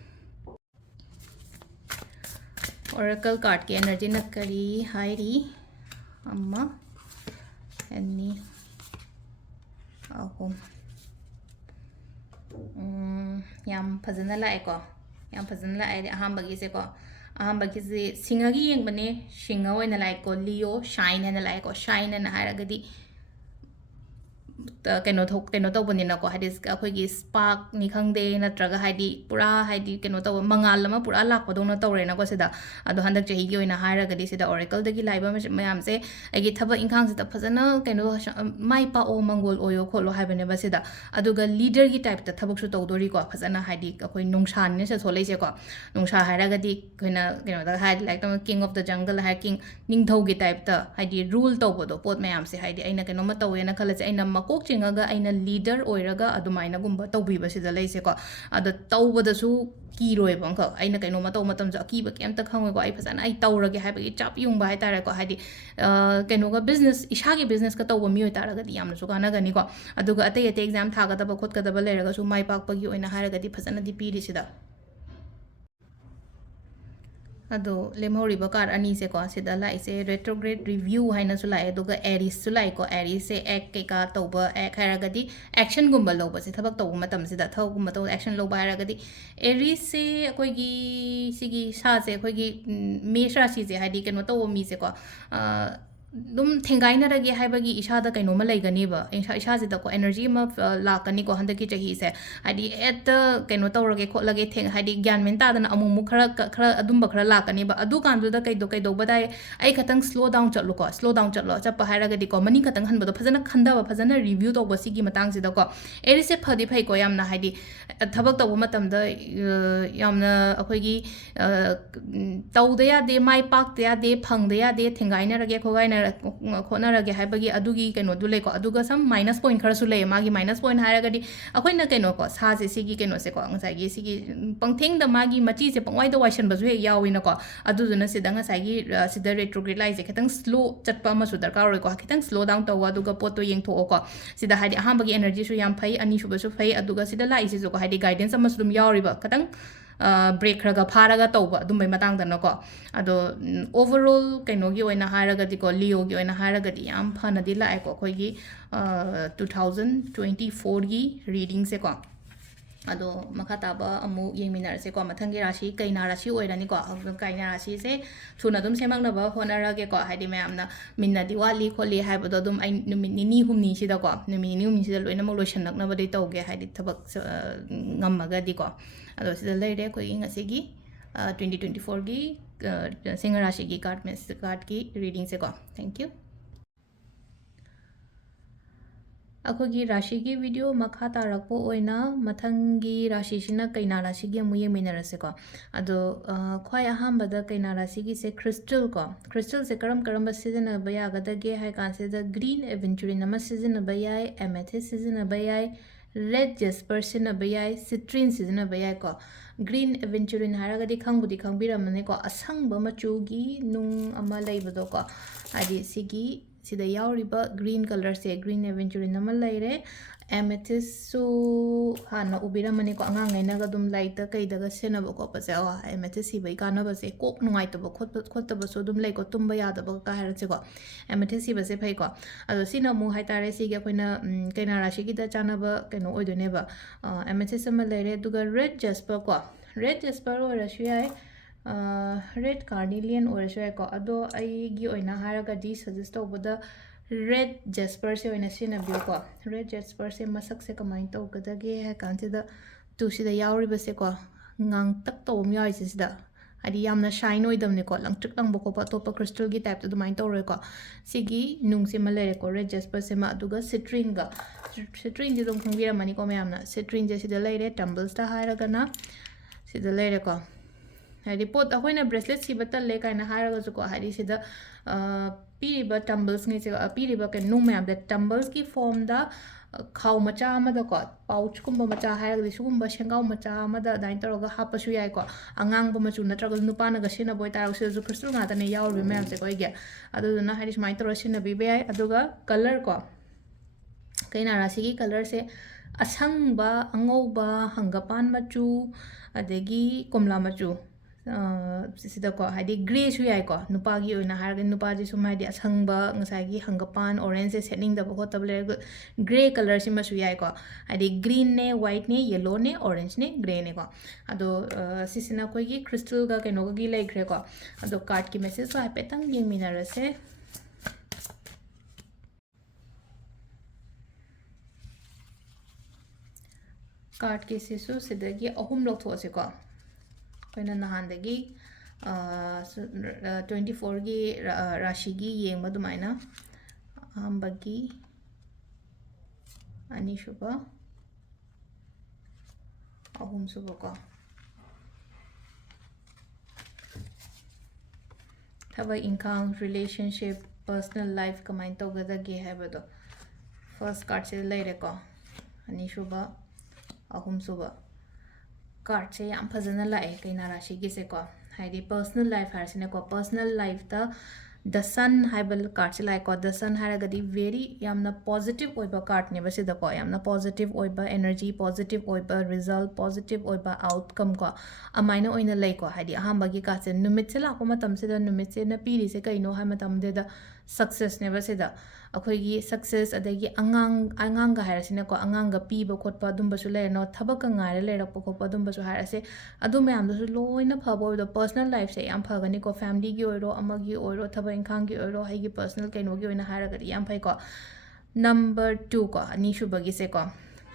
Oracle card की energy न करी हायरी अम्मा एनी अहो याम फजना लाए को याम फजना लाए अहम बगी से को अहम बगी से सिंगी यंग बने सिंगा वो न लाए को लियो शाइन न लाए को शाइन न हारा गदी कनो तौबनीको है स्पार्क नि खंगदे नत्रगा है पूरा है कनो तब मंगाल पूरा लापदौना तौरेनको सिदा अदो हंदक चहीगी ओइना हारगदी सिदा ओरेकलदगी लाइबा मयामसे अगी थबक इंखांगसिदा फजना कनो माइ पाओ मंगोल ओयो खोलो हाइबनेबा सिदा अदुगा लीडर की टाइप ता थबकसु तौदोरीको फजना है अखोई नुंगशान से सोलेसेको नुंगशा हारगदी कइना कनो दा हाइ लाइक तम किंग ऑफ द जंगल है किंग निंगथौगी टाइप ता है रूल तौबदो पोत मयामसे है अइना कनोमा तौवेना खलसे अइना मकोक चिंगागा अइना लीडर ओइरागा अदुमाइनागुम्बा तौबीबसिदा लैसेको अद तौबदसु कीरोइबा अंक अइना कइनोमा तौ मतमजा अकीबा केमता खंगोइको अइ फजना अइ तौरगे हाइबगी चाप युंबा हाइ तारेको हाइदि कइनोगा बिजनेस इसागी बिजनेस का तौबा मियोइ तारगदि यामनसु कानागनिको अदुगा अतै अतै एग्जाम थागदबा खोतगदबा लेरगसु माइ पाकपगी ओइना हारगदि फजनादि पीरिसिदा अदो लेमहोरिबा कार अनी से को सिदा लाइसे रेट्रोग्रेड रिव्यू हाइना सु लाए दुगा एरिस सु लाइ को एरिस से एक केका तौबा एक हारगदि एक्शन गुम्बा लौबा से थबक तौबा मतम सिदा थौगुम्बा तौ एक्शन लौबा हारगदि एरिस से अखोइगी सिगी सा से अखोइगी मेष राशि से हाइदि कनो तौ मी से को दुम थेंगाइनरगे हाइबगी इसादा कइनोमा लैगनीबा इसाजिदा को एनर्जी मा लाकनी को हंदकी चही से हाइदि एट कइनो तौरगे खोलगे थेंग हाइदि ज्ञान मेन तादना अमुमु खरा अदुम्बा खरा लाकनीबा अदु कांदुदा कइदो बदाय आई खतंग स्लो डाउन चलो चप हाइरगदि को मनी खतंग हनबदो फजना खंदाबा फजना रिव्यू तौबा सिगी मतंग सिदा को एरिसे फदि फै को यामना हाइदि थबक तौबा मतमदा यामना अखोइगी तौदे यादे माइ पाकते यादे फंगदे यादे थेंगाइनरगे खोगाइना खोनरगे हाइबगी अदुगी कइनो दु लेको अदुगा सम माइनस पॉइंट खरसु ले मागी माइनस पॉइंट हारगदी अखोइना कइनो को साजे सिगी कइनो से को ngsaigi सिगी पंगथेंग द मागी मची से पंगवाइ द वाइसन बजु हे याविना को अदुजुना सिदा ngsaigi सिदा रेट्रोग्रेड लाइजे खतंग स्लो चटपा मसु दरकार रोइ को खतंग स्लो डाउन तव अदुगा पोतो येंगथो को सिदा हाइदि अहांबगी एनर्जी सु याम फै अनि सुबसु फै अदुगा सिदा लाइसे जो को हाइदि गाइडेंस अमसु दुम यावरिबा खतंग ब्रेक खरगा फारगा तौबा दुमै मतंगदनको अदो ओवरऑल कइनोगी ओइना हारगदि को लियोगी ओइना हारगदि याम फनदि लाएको अखोइगी 2024 गी रीडिंग से को अदो मखा ताबा अमु येंगमिनार से को मथंगी राशि कइना राशि ओइरानी को कइना राशि से थुना दुम सेमंगनबा होनरगे को हाइदि मयामना मिन्नदि वाली खोली हाइबदो दुम आई नुमित निनी हुमनी सिदा को नुमित निनी हुमनी सिदा लोइना मक लोइसनकनबदि तौगे हाइदि थबक ngamaga di ko ado sida leire ko ing asigi 2024 gi singa rashi gi card ki reading se ko thank you अखोगी राशि की वीडियो मखा तारकपो ओइना मथंगी राशि सिना कइना राशि की अमु येमिनरसे को अदो ख्वाय अहांबदा कइना राशि की से क्रिस्टल से करम सिजन बयागदगे हाय कांसे द ग्रीन एवेंचुरिन नम सिजन बयाय एमेथिस सिजन बयाय रेड जेस्पर सिजन बयाय सिट्रिन सिजन बयाय को ग्रीन एवेंचुरिन हारगदि खंगबुदि खंगबिरमने को असंग मचुगी नुंग अमा लैबदो को आदि सिगी सिदा यावरिबा ग्रीन कलर से ग्रीन एवेंचुरिन अमा लैरे एमेथिस सु हाना उबिरमने को अंगांगैनागा दुम लाइट कइदगा सेनबो को पसे एमेथिस सिबै कानबसे कोक नुंगाइतबो खोतबसु दुम लैको तुम्बा यादबो का हारसे को एमेथिस सिबसे फै को अदो सिना मु हाइतारे सिगे कोइना कइना राशि गिदा चानबा कइनो ओइदोनेबा एमेथिस अमा लैरे दुगा रेड जेस्पर ओरसु याय रेड कार्निलियन ओरसु याय को अदो आइगी ओइना हारगदि सजेस्ट तौबदा रेड जेस्पर से ओइना सिनाबियो को रेड जेस्पर से मसक से कमाइन तौगदगे है कांसिदा तुसिदा यावरिबसे को ngang tak tawm yai sida adi yamna shine oidamne ko langtrik lang boko pa topa crystal gi type to main tawre ko sigi nung se malere ko red jasper se ma aduga citrine ji dong khungira mani ko mayamna citrine je sida leire tumbles ta haira gana sida leire ko ꯍꯥꯏꯗꯤ ꯄꯣꯠ ꯑꯩꯈꯣꯏꯅ bracelet ꯁꯤꯕ ꯇꯜꯂꯦ ꯀꯥꯏꯅ ꯍꯥꯏꯔꯒꯁꯨꯀꯣ ꯍꯥꯏꯗꯤ ꯁꯤꯗ ꯄꯤꯔꯤꯕ ꯇꯝꯕꯜꯁꯉꯩꯁꯦ ꯄꯤꯔꯤꯕ ꯀꯩꯅꯣ ꯅꯨꯡ ꯃꯌꯥꯝꯗ ꯇꯝꯕꯜꯁꯀꯤ ꯐꯣꯝꯗ ꯈꯥꯎ ꯃꯆꯥ ꯑꯃꯗꯀꯣ ꯄꯥꯎꯆꯀꯨꯝꯕ ꯃꯆꯥ ꯍꯥꯏꯔꯒꯗꯤ ꯁꯤꯒꯨꯝꯕ ꯁꯦꯡꯒꯥꯎ ꯃꯆꯥ ꯑꯃꯗ ꯑꯗꯨꯃꯥꯏꯅ ꯇꯧꯔꯒ ꯍꯥꯞꯄꯁꯨ ꯌꯥꯏꯀꯣ ꯑꯉꯥꯡꯕ ꯃꯆꯨ ꯅꯠꯇ꯭ꯔꯒꯁꯨ ꯅꯨꯄꯥꯅꯒ ꯁꯤꯖꯤꯟꯅꯕ ꯑꯣꯏꯇꯥꯔꯒꯁꯨ ꯁꯤꯗꯁꯨ ꯈ꯭ꯔꯤꯁꯇꯜ ꯉꯥꯛꯇꯅꯦ ꯌꯥꯎꯔꯤꯕ ꯃꯌꯥꯝꯁꯦꯀꯣ ꯑꯩꯒꯤ ꯑꯗꯨꯗꯨꯅ ꯍꯥꯏꯗꯤ ꯁꯨꯃꯥꯏꯅ ꯇꯧꯔꯒ ꯁꯤꯖꯤꯟꯅꯕꯤꯕ ꯌꯥꯏ ꯑꯗꯨꯒ ꯀꯂꯔ ꯀꯣ ꯀꯩꯅꯥ ꯔꯥꯁꯤꯒꯤ ꯀꯂꯔꯁꯦ ꯑꯁꯪꯕ ꯑꯉꯧꯕ ꯍꯪꯒꯄꯥꯟ ꯃꯆꯨ ꯑꯗꯒꯤ ꯀꯣꯝꯂꯥ ꯃꯆꯨ ꯁꯤꯗꯀꯣ ꯍꯥꯏꯗꯤ ꯒ꯭ꯔꯦꯁꯨ ꯌꯥꯏꯀꯣ ꯅꯨꯄꯥꯒꯤ ꯑꯣꯏꯅ ꯍꯥꯏꯔꯒꯗꯤ ꯅꯨꯄꯥꯁꯤ ꯁꯨꯝ ꯍꯥꯏꯗꯤ ꯑꯁꯪꯕ ꯉꯁꯥꯏꯒꯤ ꯍꯪꯒꯄꯥꯟ ꯑꯣꯔꯦꯟꯖꯁꯦ ꯁꯦꯠꯅꯤꯡꯗꯕ ꯈꯣꯠꯇꯕ ꯂꯩꯔꯒ ꯒ꯭ꯔꯦ ꯀꯂꯔꯁꯤꯃꯁꯨ ꯌꯥꯏꯀꯣ ꯍꯥꯏꯗꯤ ꯒ꯭ꯔꯤꯟꯅꯦ ꯋꯥꯏꯠꯅꯦ ꯌꯦꯜꯂꯣꯅꯦ ꯑꯣꯔꯦꯟꯖꯅꯦ ꯒ꯭ꯔꯦꯅꯦꯀꯣ ꯑꯗꯣ ꯁꯤꯁꯤꯅ ꯑꯩꯈꯣꯏꯒꯤ ꯈ꯭ꯔꯤꯁꯇꯜꯒ ꯀꯩꯅꯣꯒꯒꯤ ꯂꯩꯈ꯭ꯔꯦꯀꯣ ꯑꯗꯣ ꯀꯥꯔꯠꯀꯤ ꯃꯦꯁꯦꯖꯇꯣ ꯍꯥꯏꯐꯦꯠꯇꯪ ꯌꯦꯡꯃꯤꯟꯅꯔꯁꯦ ꯀꯥꯔꯠꯀꯤꯁꯤꯁꯨ ꯁꯤꯗꯒꯤ ꯑꯍꯨꯝ ꯂꯧꯊꯣꯛꯑꯁꯤꯀꯣ ꯑꯩꯈꯣꯏꯅ ꯅꯍꯥꯟꯗꯒꯤ 24ꯒꯤ ꯔꯥಶꯤꯒꯤ ꯌꯦꯡꯕ ꯑꯗꯨꯃꯥꯏꯅ ꯑꯍꯥꯟꯕꯒꯤ ꯑꯅꯤꯁꯨꯕ ꯑꯍꯨꯝꯁꯨꯕꯀꯣ ꯊꯕꯛ ꯏꯪꯈꯥꯡ ꯔꯤꯂꯦꯁꯟꯁꯤꯞ ꯄꯔꯁꯅꯦꯜ ꯂꯥꯏꯐ ꯀꯃꯥꯏꯅ ꯇꯧꯒꯗꯒꯦ ꯍꯥꯏꯕꯗꯣ ꯐꯥꯔꯁ ꯀꯥꯔꯠꯁꯤꯗ ꯂꯩꯔꯦꯀꯣ ꯑꯅꯤꯁꯨꯕ ꯑꯍꯨꯝꯁꯨꯕ ꯀꯥꯔꯠꯁꯦ ꯌꯥꯝ ꯐꯖꯅ ꯂꯥꯛꯑꯦ ꯀꯩꯅꯥ ꯔꯥಶꯤꯒꯤꯁꯦꯀꯣ ꯍꯥꯏꯗꯤ ꯄꯔꯁꯅꯦꯜ ꯂꯥꯏꯐ ꯍꯥꯏꯔꯁꯤꯅꯦꯀꯣ ꯄꯔꯁꯅꯦꯜ ꯂꯥꯏꯐꯇ ꯗ ꯁꯟ ꯍꯥꯏꯕ ꯀꯥꯔꯠꯁꯦ ꯂꯥꯛꯑꯦꯀꯣ ꯗ ꯁꯟ ꯍꯥꯏꯔꯒꯗꯤ ꯚꯦꯔꯤ ꯌꯥꯝꯅ ꯄꯣꯖꯤꯇꯤቭ ꯑꯣꯏꯕ ꯀꯥꯔꯠꯅꯦꯕ ꯁꯤꯗꯀꯣ ꯌꯥꯝꯅ ꯄꯣꯖꯤꯇꯤቭ ꯑꯣꯏꯕ ꯑꯦꯅꯔꯖꯤ ꯄꯣꯖꯤꯇꯤꯚ ꯑꯣꯏꯕ ꯔꯤꯖꯜꯠ ꯄꯣꯖꯤꯇꯤꯚ ꯑꯣꯏꯕ ꯑꯥꯎꯠꯀꯝ ꯀꯣ ꯑꯗꯨꯃꯥꯏꯅ ꯑꯣꯏꯅ ꯂꯩꯀꯣ ꯍꯥꯏꯗꯤ ꯑꯍꯥꯟꯕꯒꯤ ꯀꯥꯔꯠꯁꯦ ꯅꯨꯃꯤꯠꯁꯦ ꯂꯥꯛꯄ ꯃꯇꯝꯁꯤꯗ ꯅꯨꯃꯤꯠꯁꯦꯅ ꯄꯤꯔꯤꯁꯦ ꯀꯩꯅꯣ ꯍꯥꯏꯕ ꯃꯇꯝꯗꯨꯗ ꯁꯛꯁꯦꯁꯅꯦꯕ ꯁꯤꯗ ꯑꯩꯈꯣꯏꯒꯤ ꯁꯛꯁꯦꯁ ꯑꯗꯒꯤ ꯑꯉꯥꯡꯒ ꯍꯥꯏꯔꯁꯤꯅꯀꯣ ꯑꯉꯥꯡꯒ ꯄꯤꯕ ꯈꯣꯠꯄ ꯑꯗꯨꯝꯕꯁꯨ ꯂꯩꯔꯅꯣ ꯊꯕꯛꯀ ꯉꯥꯏꯔ ꯂꯩꯔꯛꯄ ꯈꯣꯠꯄ ꯑꯗꯨꯝꯕꯁꯨ ꯍꯥꯏꯔꯁꯦ ꯑꯗꯨ ꯃꯌꯥꯝꯗꯨꯁꯨ ꯂꯣꯏꯅ ꯐꯕ ꯑꯣꯏꯕꯗꯣ ꯄꯔꯁꯅꯦꯜ ꯂꯥꯏꯐꯁꯦ ꯌꯥꯝ ꯐꯒꯅꯤꯀꯣ ꯐꯦꯃꯤꯂꯤꯒꯤ ꯑꯣꯏꯔꯣ ꯑꯃꯒꯤ ꯑꯣꯏꯔꯣ ꯊꯕꯛ ꯏꯪꯈꯥꯡꯒꯤ ꯑꯣꯏꯔꯣ ꯑꯩꯒꯤ ꯄꯔꯁꯅꯦꯜ ꯀꯩꯅꯣꯒꯤ ꯑꯣꯏꯅ ꯍꯥꯏꯔꯒꯗꯤ ꯌꯥꯝ ꯐꯩꯀꯣ ꯅꯝꯕꯔ 2 ꯀꯣ ꯑꯅꯤꯁꯨꯕꯒꯤꯁꯦꯀꯣ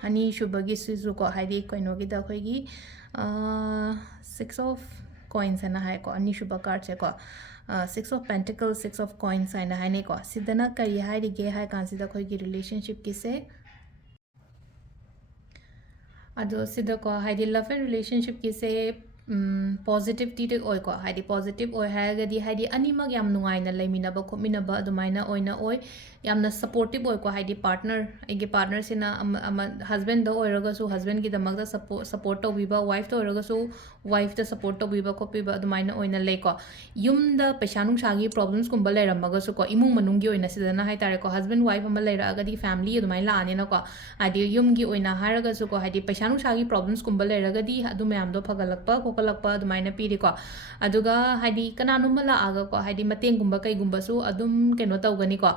ꯑꯅꯤꯁꯨꯕꯒꯤꯁꯤꯁꯨꯀꯣ ꯍꯥꯏꯗꯤ ꯀꯩꯅꯣꯒꯤꯗ ꯑꯩꯈꯣꯏꯒꯤ 6 of coins ꯍꯥꯏꯅ ꯍꯥꯏꯀꯣ ꯑꯅꯤꯁꯨꯕ ꯀꯥꯔꯠꯁꯦꯀꯣ 6 of pentacles 6 of coins ꯍꯥꯏꯅ ꯍꯥꯏꯅꯩꯀꯣ ꯁꯤꯗꯅ ꯀꯔꯤ ꯍꯥꯏꯔꯤꯒꯦ ꯍꯥꯏ ꯀꯥꯟꯁꯤꯗ ꯑꯩꯈꯣꯏꯒꯤ ꯔꯤꯂꯦꯁꯟshipꯀꯤꯁꯦ ꯑꯗꯣ ꯁꯤꯗꯀꯣ ꯍꯥꯏꯗꯤ ꯂꯚ ꯑꯦꯟ ꯔꯤꯂꯦꯁꯟshipꯀꯤꯁꯦ ꯄꯣꯖꯤꯇꯤꯚꯇꯤ ꯑꯣꯏꯀꯣ ꯍꯥꯏꯗꯤ ꯄꯣꯖꯤꯇꯤꯚ ꯑꯣꯏ ꯍꯥꯏꯔꯒꯗꯤ ꯍꯥꯏꯗꯤ ꯑꯅꯤꯃꯛ ꯌꯥꯝ ꯅꯨꯡꯉꯥꯏꯅ ꯂꯩꯃꯤꯟꯅꯕ ꯈꯣꯠꯃꯤꯟꯅꯕ ꯑꯗꯨꯃꯥꯏꯅ ꯑꯣꯏꯅ ꯑꯣꯏ ꯌꯥꯝꯅ ꯁꯞꯄꯣꯔꯇꯤꯚ ꯑꯣꯏꯀꯣ ꯍꯥꯏꯗꯤ ꯄꯥꯔꯠꯅꯔ ꯑꯩꯒꯤ ꯄꯥꯔꯠꯅꯔꯁꯤꯅ ꯍꯁꯕꯦꯟꯗ ꯑꯣꯏꯔꯒꯁꯨ ꯍꯁꯕꯦꯟꯒꯤꯗꯃꯛꯇ ꯁꯞꯄꯣꯔꯠ ꯇꯧꯕꯤꯕ ꯋꯥꯏꯐꯇ ꯑꯣꯏꯔꯒꯁꯨ ꯋꯥꯏꯐꯇ ꯁꯞꯄꯣꯔꯠ ꯇꯧꯕꯤꯕ ꯈꯣꯠꯄꯤꯕ ꯑꯗꯨꯃꯥꯏꯅ ꯑꯣꯏꯅ ꯂꯩꯀꯣ ꯌꯨꯝꯗ ꯄꯩꯁꯥ ꯅꯨꯡꯁꯥꯒꯤ ꯄ꯭ꯔꯣꯕ꯭ꯂꯦꯝꯁꯀꯨꯝꯕ ꯂꯩꯔꯝꯃꯒꯁꯨꯀꯣ ꯏꯃꯨꯡ ꯃꯅꯨꯡꯒꯤ ꯑꯣꯏꯅ ꯁꯤꯗꯅ ꯍꯥꯏꯇꯥꯔꯦꯀꯣ ꯍꯁꯕꯦꯟ ꯋꯥꯏꯐ ꯑꯃ ꯂꯩꯔꯛꯑꯒꯗꯤ ꯐꯦꯃꯤꯂꯤ ꯑꯗꯨꯃꯥꯏꯅ ꯂꯥꯛꯑꯅꯤꯅꯀꯣ ꯍꯥꯏꯗꯤ ꯌꯨꯝꯒꯤ ꯑꯣꯏꯅ ꯍꯥꯏꯔꯒꯁꯨꯀꯣ ꯍꯥꯏꯗꯤ ꯄꯩꯁꯥ ꯅꯨꯡꯁꯥꯒꯤ ꯄ꯭ꯔꯣꯕ꯭ꯂꯦꯝꯁꯀꯨꯝꯕ ꯂꯩꯔꯒꯗꯤ ꯑꯗꯨ ꯃꯌꯥꯝꯗꯣ ꯐꯒꯠꯂꯛꯄ ꯈꯣꯠꯀꯠꯂꯛꯄ ꯑꯗꯨꯃꯥꯏꯅ ꯄꯤꯔꯤꯀꯣ ꯑꯗꯨꯒ ꯍꯥꯏꯗꯤ ꯀꯅꯥꯅꯣꯝꯃ ꯂꯥꯛꯑꯒꯀꯣ ꯍꯥꯏꯗꯤ ꯃꯇꯦꯡꯒꯨꯝꯕ ꯀꯩꯒꯨꯝꯕꯁꯨ ꯑꯗꯨꯝ ꯀꯩꯅꯣ ꯇꯧꯒꯅꯤꯀꯣ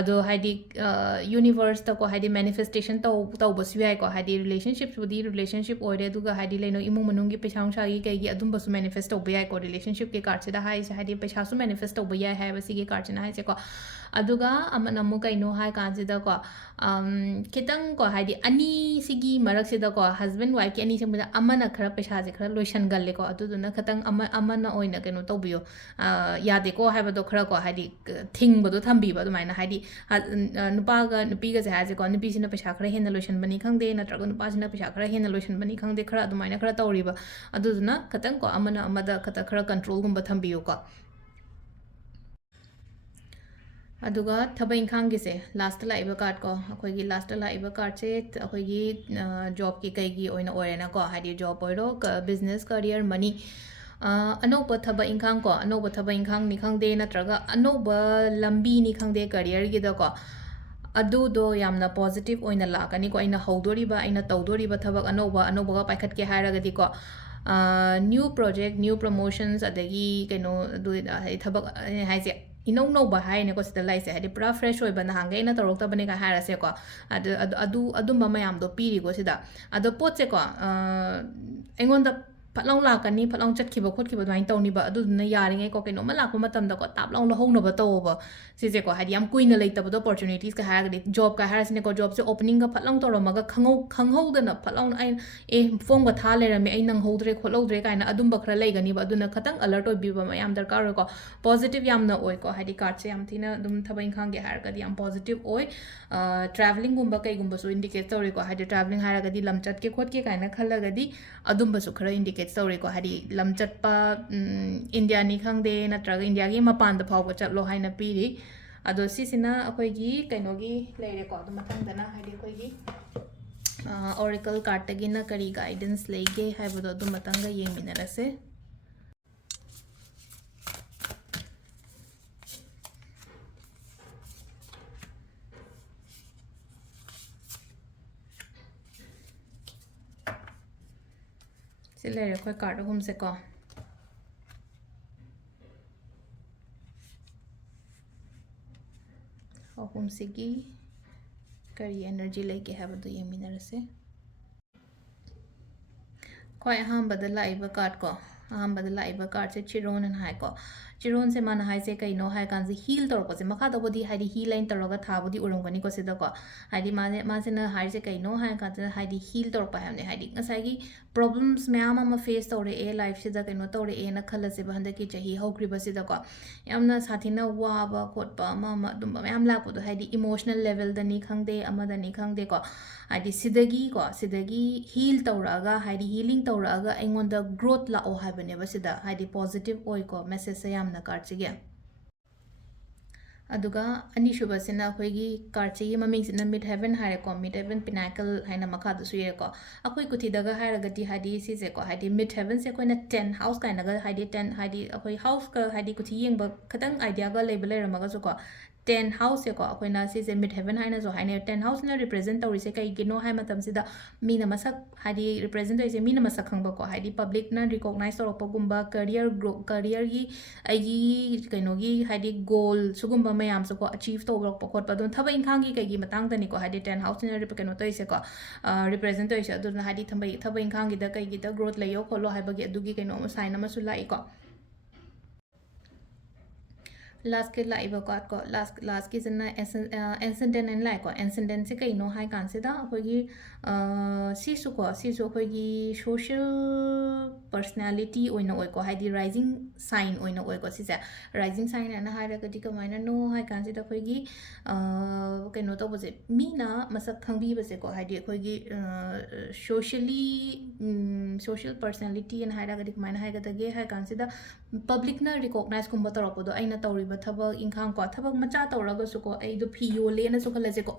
ꯑꯗꯣ ꯍꯥꯏꯗꯤ ꯌꯨꯅꯤꯚꯔꯁꯇꯀꯣ ꯍꯥꯏꯗꯤ ꯃꯦꯅꯤꯐꯦꯁꯇꯦꯁꯟ ꯇꯧꯕꯁꯨ ꯌꯥꯏꯀꯣ ꯍꯥꯏꯗꯤ ꯔꯤꯂꯦꯁꯟshipꯄꯨꯗꯤ ꯔꯤꯂꯦꯁꯟship ꯑꯣꯏꯔꯦ ꯑꯗꯨꯒ ꯍꯥꯏꯗꯤ ꯂꯩꯅꯣ ꯏꯃꯨꯡ ꯃꯅꯨꯡꯒꯤ ꯄꯩꯁꯥ ꯅꯨꯡꯁꯥꯒꯤ ꯀꯩꯒꯤ ꯑꯗꯨꯝꯕꯁꯨ ꯃꯦꯅꯤꯐꯦꯁ ꯇꯧꯕ ꯌꯥꯏꯀꯣ ꯔꯤꯂꯦꯁꯟshipꯀꯤ ꯀꯥꯔꯠꯁꯤꯗ ꯍꯥꯏꯔꯤꯁꯦ ꯍꯥꯏꯗꯤ ꯄꯩꯁꯥꯁꯨ ꯃꯦꯅꯤꯐꯦꯁ ꯇꯧꯕ ꯌꯥꯏ ꯍꯥꯏꯕ ꯁꯤꯒꯤ ꯀꯥꯔꯠꯁꯤꯅ ꯍꯥꯏꯁꯦꯀꯣ ꯑꯗꯨꯒ ꯑꯃꯅ ꯑꯃꯨꯛ ꯀꯩꯅꯣ ꯍꯥꯏ ꯀꯥꯟꯁꯤꯗꯀꯣ ꯈꯤꯇꯪꯀꯣ ꯍꯥꯏꯗꯤ ꯑꯅꯤꯁꯤꯒꯤ ꯃꯔꯛꯁꯤꯗꯀꯣ ꯍꯁꯕꯦꯟ ꯋꯥꯏꯐꯀꯤ ꯑꯅꯤꯁꯤꯡꯕꯗ ꯑꯃꯅ ꯈꯔ ꯄꯩꯁꯥꯁꯦ ꯈꯔ ꯂꯣꯏꯁꯟꯒꯜꯂꯦꯀꯣ ꯑꯗꯨꯗꯨꯅ ꯈꯤꯇꯪ ꯑꯃꯅ ꯑꯣꯏꯅ ꯀꯩꯅꯣ ꯇꯧꯕꯤꯌꯣ ꯌꯥꯗꯦꯀꯣ ꯍꯥꯏꯕꯗꯣ ꯈꯔꯀꯣ ꯍꯥꯏꯗꯤ ꯊꯤꯡꯕꯗꯣ ꯊꯝꯕꯤꯕ ꯑꯗꯨꯃꯥꯏꯅ ꯍꯥꯏꯗꯤ ꯅꯨꯄꯥꯒ ꯅꯨꯄꯤꯒꯁꯦ ꯍꯥꯏꯁꯦꯀꯣ ꯅꯨꯄꯤꯁꯤꯅ ꯄꯩꯁꯥ ꯈꯔ ꯍꯦꯟꯅ ꯂꯣꯏꯁꯟꯕꯅꯤ ꯈꯪꯗꯦ ꯅꯠꯇ꯭ꯔꯒ ꯅꯨꯄꯥꯁꯤꯅ ꯄꯩꯁꯥ ꯈꯔ ꯍꯦꯟꯅ ꯂꯣꯏꯁꯟꯕꯅꯤ ꯈꯪꯗꯦꯈꯔ ꯑꯗꯨꯃꯥꯏꯅ ꯈꯔ ꯇꯧꯔꯤꯕ ꯑꯗꯨꯗꯨꯅ ꯈꯤꯇꯪꯀꯣ ꯑꯃꯅ ꯑꯃꯗ ꯈꯔ ꯀꯟꯇ꯭ꯔꯣꯜꯒꯨꯝꯕ ꯊꯝꯕꯤꯌꯨꯀꯣ ꯑꯗꯨꯒ ꯊꯕꯛ ꯏꯪꯈꯥꯡꯒꯤꯁꯦ ꯂꯥꯁꯇ ꯂꯥꯛꯏꯕ ꯀꯥꯔꯠ ꯀꯣ ꯑꯩꯈꯣꯏꯒꯤ ꯂꯥꯁꯇ ꯂꯥꯛꯏꯕ ꯀꯥꯔꯠꯁꯦ ꯑꯩꯈꯣꯏꯒꯤ ꯖꯣꯕꯀꯤ ꯀꯩꯒꯤ ꯑꯣꯏꯅ ꯑꯣꯏꯔꯦꯅꯀꯣ ꯍꯥꯏꯗꯤ ꯖꯣꯕ ꯑꯣꯏꯔꯣ ꯕꯤꯖꯅꯦꯁ ꯀꯔꯤꯌꯔ ꯃꯅꯤ ꯑꯅꯧꯕ ꯊꯕꯛ ꯏꯪꯈꯥꯡ ꯀꯣ ꯑꯅꯧꯕ ꯊꯕꯛ ꯏꯪꯈꯥꯡꯅꯤ ꯈꯪꯗꯦ ꯅꯠꯇ꯭ꯔꯒ ꯑꯅꯧꯕ ꯂꯝꯕꯤꯅꯤ ꯈꯪꯗꯦ ꯀꯔꯤꯌꯔꯒꯤꯗꯀꯣ ꯑꯗꯨꯗꯣ ꯌꯥꯝꯅ ꯄꯣꯖꯤꯇꯤꯚ ꯑꯣꯏꯅ ꯂꯥꯛꯀꯅꯤꯀꯣ ꯑꯩꯅ ꯍꯧꯗꯣꯔꯤꯕ ꯑꯩꯅ ꯇꯧꯗꯣꯔꯤꯕ ꯊꯕꯛ ꯑꯅꯧꯕꯒ ꯄꯥꯏꯈꯠꯀꯦ ꯍꯥꯏꯔꯒꯗꯤꯀꯣ ꯅ꯭ꯌꯨ ꯄ꯭ꯔꯣꯖꯦꯛ ꯅ꯭ꯌꯨ ꯄ꯭ꯔꯣꯃꯣꯁꯟꯁ ꯑꯗꯒꯤ ꯀꯩꯅꯣ ꯑꯗꯨ ꯍꯥꯏꯗꯤ ꯊꯕꯛ ꯍꯥꯏꯁꯦ ꯏꯅꯧ ꯅꯧꯕ ꯍꯥꯏꯅꯦꯀꯣ ꯁꯤꯗ ꯂꯩꯁꯦ ꯍꯥꯏꯗꯤ ꯄꯨꯔꯥ ꯐ꯭ꯔꯦꯁ ꯑꯣꯏꯕ ꯅꯍꯥꯟꯒꯩ ꯑꯩꯅ ꯇꯧꯔꯛꯇꯕꯅꯦꯒ ꯍꯥꯏꯔꯁꯦꯀꯣ ꯑꯗꯨꯝꯕ ꯃꯌꯥꯝꯗꯣ ꯄꯤꯔꯤꯀꯣ ꯁꯤꯗ ꯑꯗꯣ ꯄꯣꯠꯁꯦꯀꯣ ꯑꯩꯉꯣꯟꯗ ꯐꯠꯂꯥꯎ ꯂꯥꯛꯀꯅꯤ ꯐꯠꯂꯥꯎ ꯆꯠꯈꯤꯕ ꯈꯣꯠꯈꯤꯕ ꯑꯗꯨꯃꯥꯏꯅ ꯇꯧꯅꯤꯕ ꯑꯗꯨꯗꯨꯅ ꯌꯥꯔꯤꯉꯩꯀꯣ ꯀꯩꯅꯣꯝꯃ ꯂꯥꯛꯄ ꯃꯇꯝꯗꯀꯣ ꯇꯥꯞ ꯂꯥꯎ ꯂꯧꯍꯧꯅꯕ ꯇꯧꯋꯣꯕ ꯁꯤꯁꯦꯀꯣ ꯍꯥꯏꯗꯤ ꯌꯥꯝ ꯀꯨꯏꯅ ꯂꯩꯇꯕꯗꯣ ꯑꯣꯄꯣꯔꯆꯨꯅꯤꯇꯤꯁꯀ ꯍꯥꯏꯔꯒꯗꯤ ꯖꯣꯕꯀ ꯍꯥꯏꯔꯁꯤꯅꯦꯀꯣ ꯖꯣꯕꯁꯦ ꯑꯣꯄꯅꯤꯡꯒ ꯐꯠꯂꯥꯎ ꯇꯧꯔꯝꯃꯒ ꯈꯪꯍꯧꯗꯅ ꯐꯠꯂꯥꯎꯅ ꯐꯣꯝꯒ ꯊꯥ ꯂꯩꯔꯝꯃꯦ ꯑꯩ ꯅꯪꯍꯧꯗ꯭ꯔꯦ ꯈꯣꯠꯍꯧꯗ꯭ꯔꯦ ꯀꯥꯏꯅ ꯑꯗꯨꯝꯕ ꯈꯔ ꯂꯩꯒꯅꯤꯕ ꯑꯗꯨꯅ ꯈꯇꯪ ꯑꯂꯔꯠ ꯑꯣꯏꯕꯤꯕ ꯌꯥꯝ ꯗꯔꯀꯥꯔ ꯑꯣꯏꯀꯣ ꯄꯣꯖꯤꯇꯤቭ ꯌꯥꯝꯅ ꯑꯣꯏꯀꯣ ꯍꯥꯏꯗꯤ ꯀꯥꯔꯠꯁꯦ ꯌꯥꯝ ꯊꯤꯅ ꯑꯗꯨꯝ ꯊꯕꯛ ꯏꯪꯈꯥꯡꯒꯤ ꯍꯥꯏꯔꯒꯗꯤ ꯌꯥꯝ ꯄꯣꯖꯤꯇꯤቭ ꯑꯣꯏ ꯇ꯭ꯔꯥꯚꯦꯂꯤꯡꯒꯨꯝꯕ ꯀꯩꯒꯨꯝꯕꯁꯨ ꯏꯟꯗꯤꯀꯦꯠ ꯇꯧꯔꯤꯀꯣ ꯍꯥꯏꯗꯤ ꯇ꯭ꯔꯥꯚꯦꯂꯤꯡ ꯍꯥꯏꯔꯒꯗꯤ ꯂꯝ ꯆꯠꯀꯦ ꯈꯣꯠꯀꯦ ꯀꯥꯏꯅ ꯈꯜꯂꯒꯗꯤ ꯑꯗꯨꯝꯕꯁꯨ ꯈꯔ ꯏꯟꯗꯤꯀꯦꯠ indicates tawreko hadi lam chatpa India ni khangde natraga India gi mapan da phawba chatlo haina piri ado sisina akhoi gi kainogi leire ko adu matangdana hadi akhoi gi oracle card tagina kari guidance lege haibodo adu matanga yengminarase Silere koi card hum se ko hum sigi kari energy leke habadu yeminarase koi ahambada laiba card ko ahambada laiba card se chiron an hai ko chiron se man hai se kaino hai kan se heal tor ko se makha da bodi hai di heal line toroga tha bodi urongani ko se da ko hai di ma se na hai se kaino hai kan se hai di heal tor pa hamne hai di ngasai gi problems mayam ama face tore a life se da kaino tore a na khala se bhanda ki chahi hokri ba se da ko yamna sathina wa ba khot pa ma dum mayam la ko do hai di emotional level da ni khangde ama da ni khangde ko hai di sidagi ko sidagi heal toraga hai di healing toraga engon da growth la o hai bane ba se da hai di positive oi ko message se yamna card se ge aduga ani shuba sina akhoi gi card se maming sina mid heaven hare ko mid heaven pinnacle haina makha du suye ko akhoi kuthi daga haira gati hadi si se ko hadi mid heaven se koina 10 house kaina ga hadi 10 hadi akhoi house ka hadi kuthi yeng ba khatang idea ga level le ramaga so ko 10 house se ko akhoi si se mid heaven haina so haina 10 house na represent tawri se kai gino hai matam sida mina masak hadi represent tawri se mina masak khangba ko hadi public na recognize torokpa gumba career grow career gi ai kaino gi hadi goal sugumba mayam so ko achieve tawrokpa khotpa don thaba inkhang gi kai gi matang tani ko hadi 10 house na kaino toy se ko represent toy se aduna hadi thaba inkhang gi da kai gi da growth layo kholo hai bagi adugi kaino sign ama su lai ko last ke lai ba ko last ke jana ascendant and lai ko ascendant se kai no hai kan se da khoi gi si su khoi gi social personality oina oi ko hai di rising sign oina oi ko si se rising sign na ha ra ka di ka maina no hai kan se da khoi gi kai no to bo se mina masak khangbi ba se ko hai di khoi gi socially social personality and hai ra ka di maina hai ga da ge hai kan se da public na recognize kumba torop do aina tori thaba inkhang ko thaba macha tawraga su ko ai do phi yo le na su khala se ko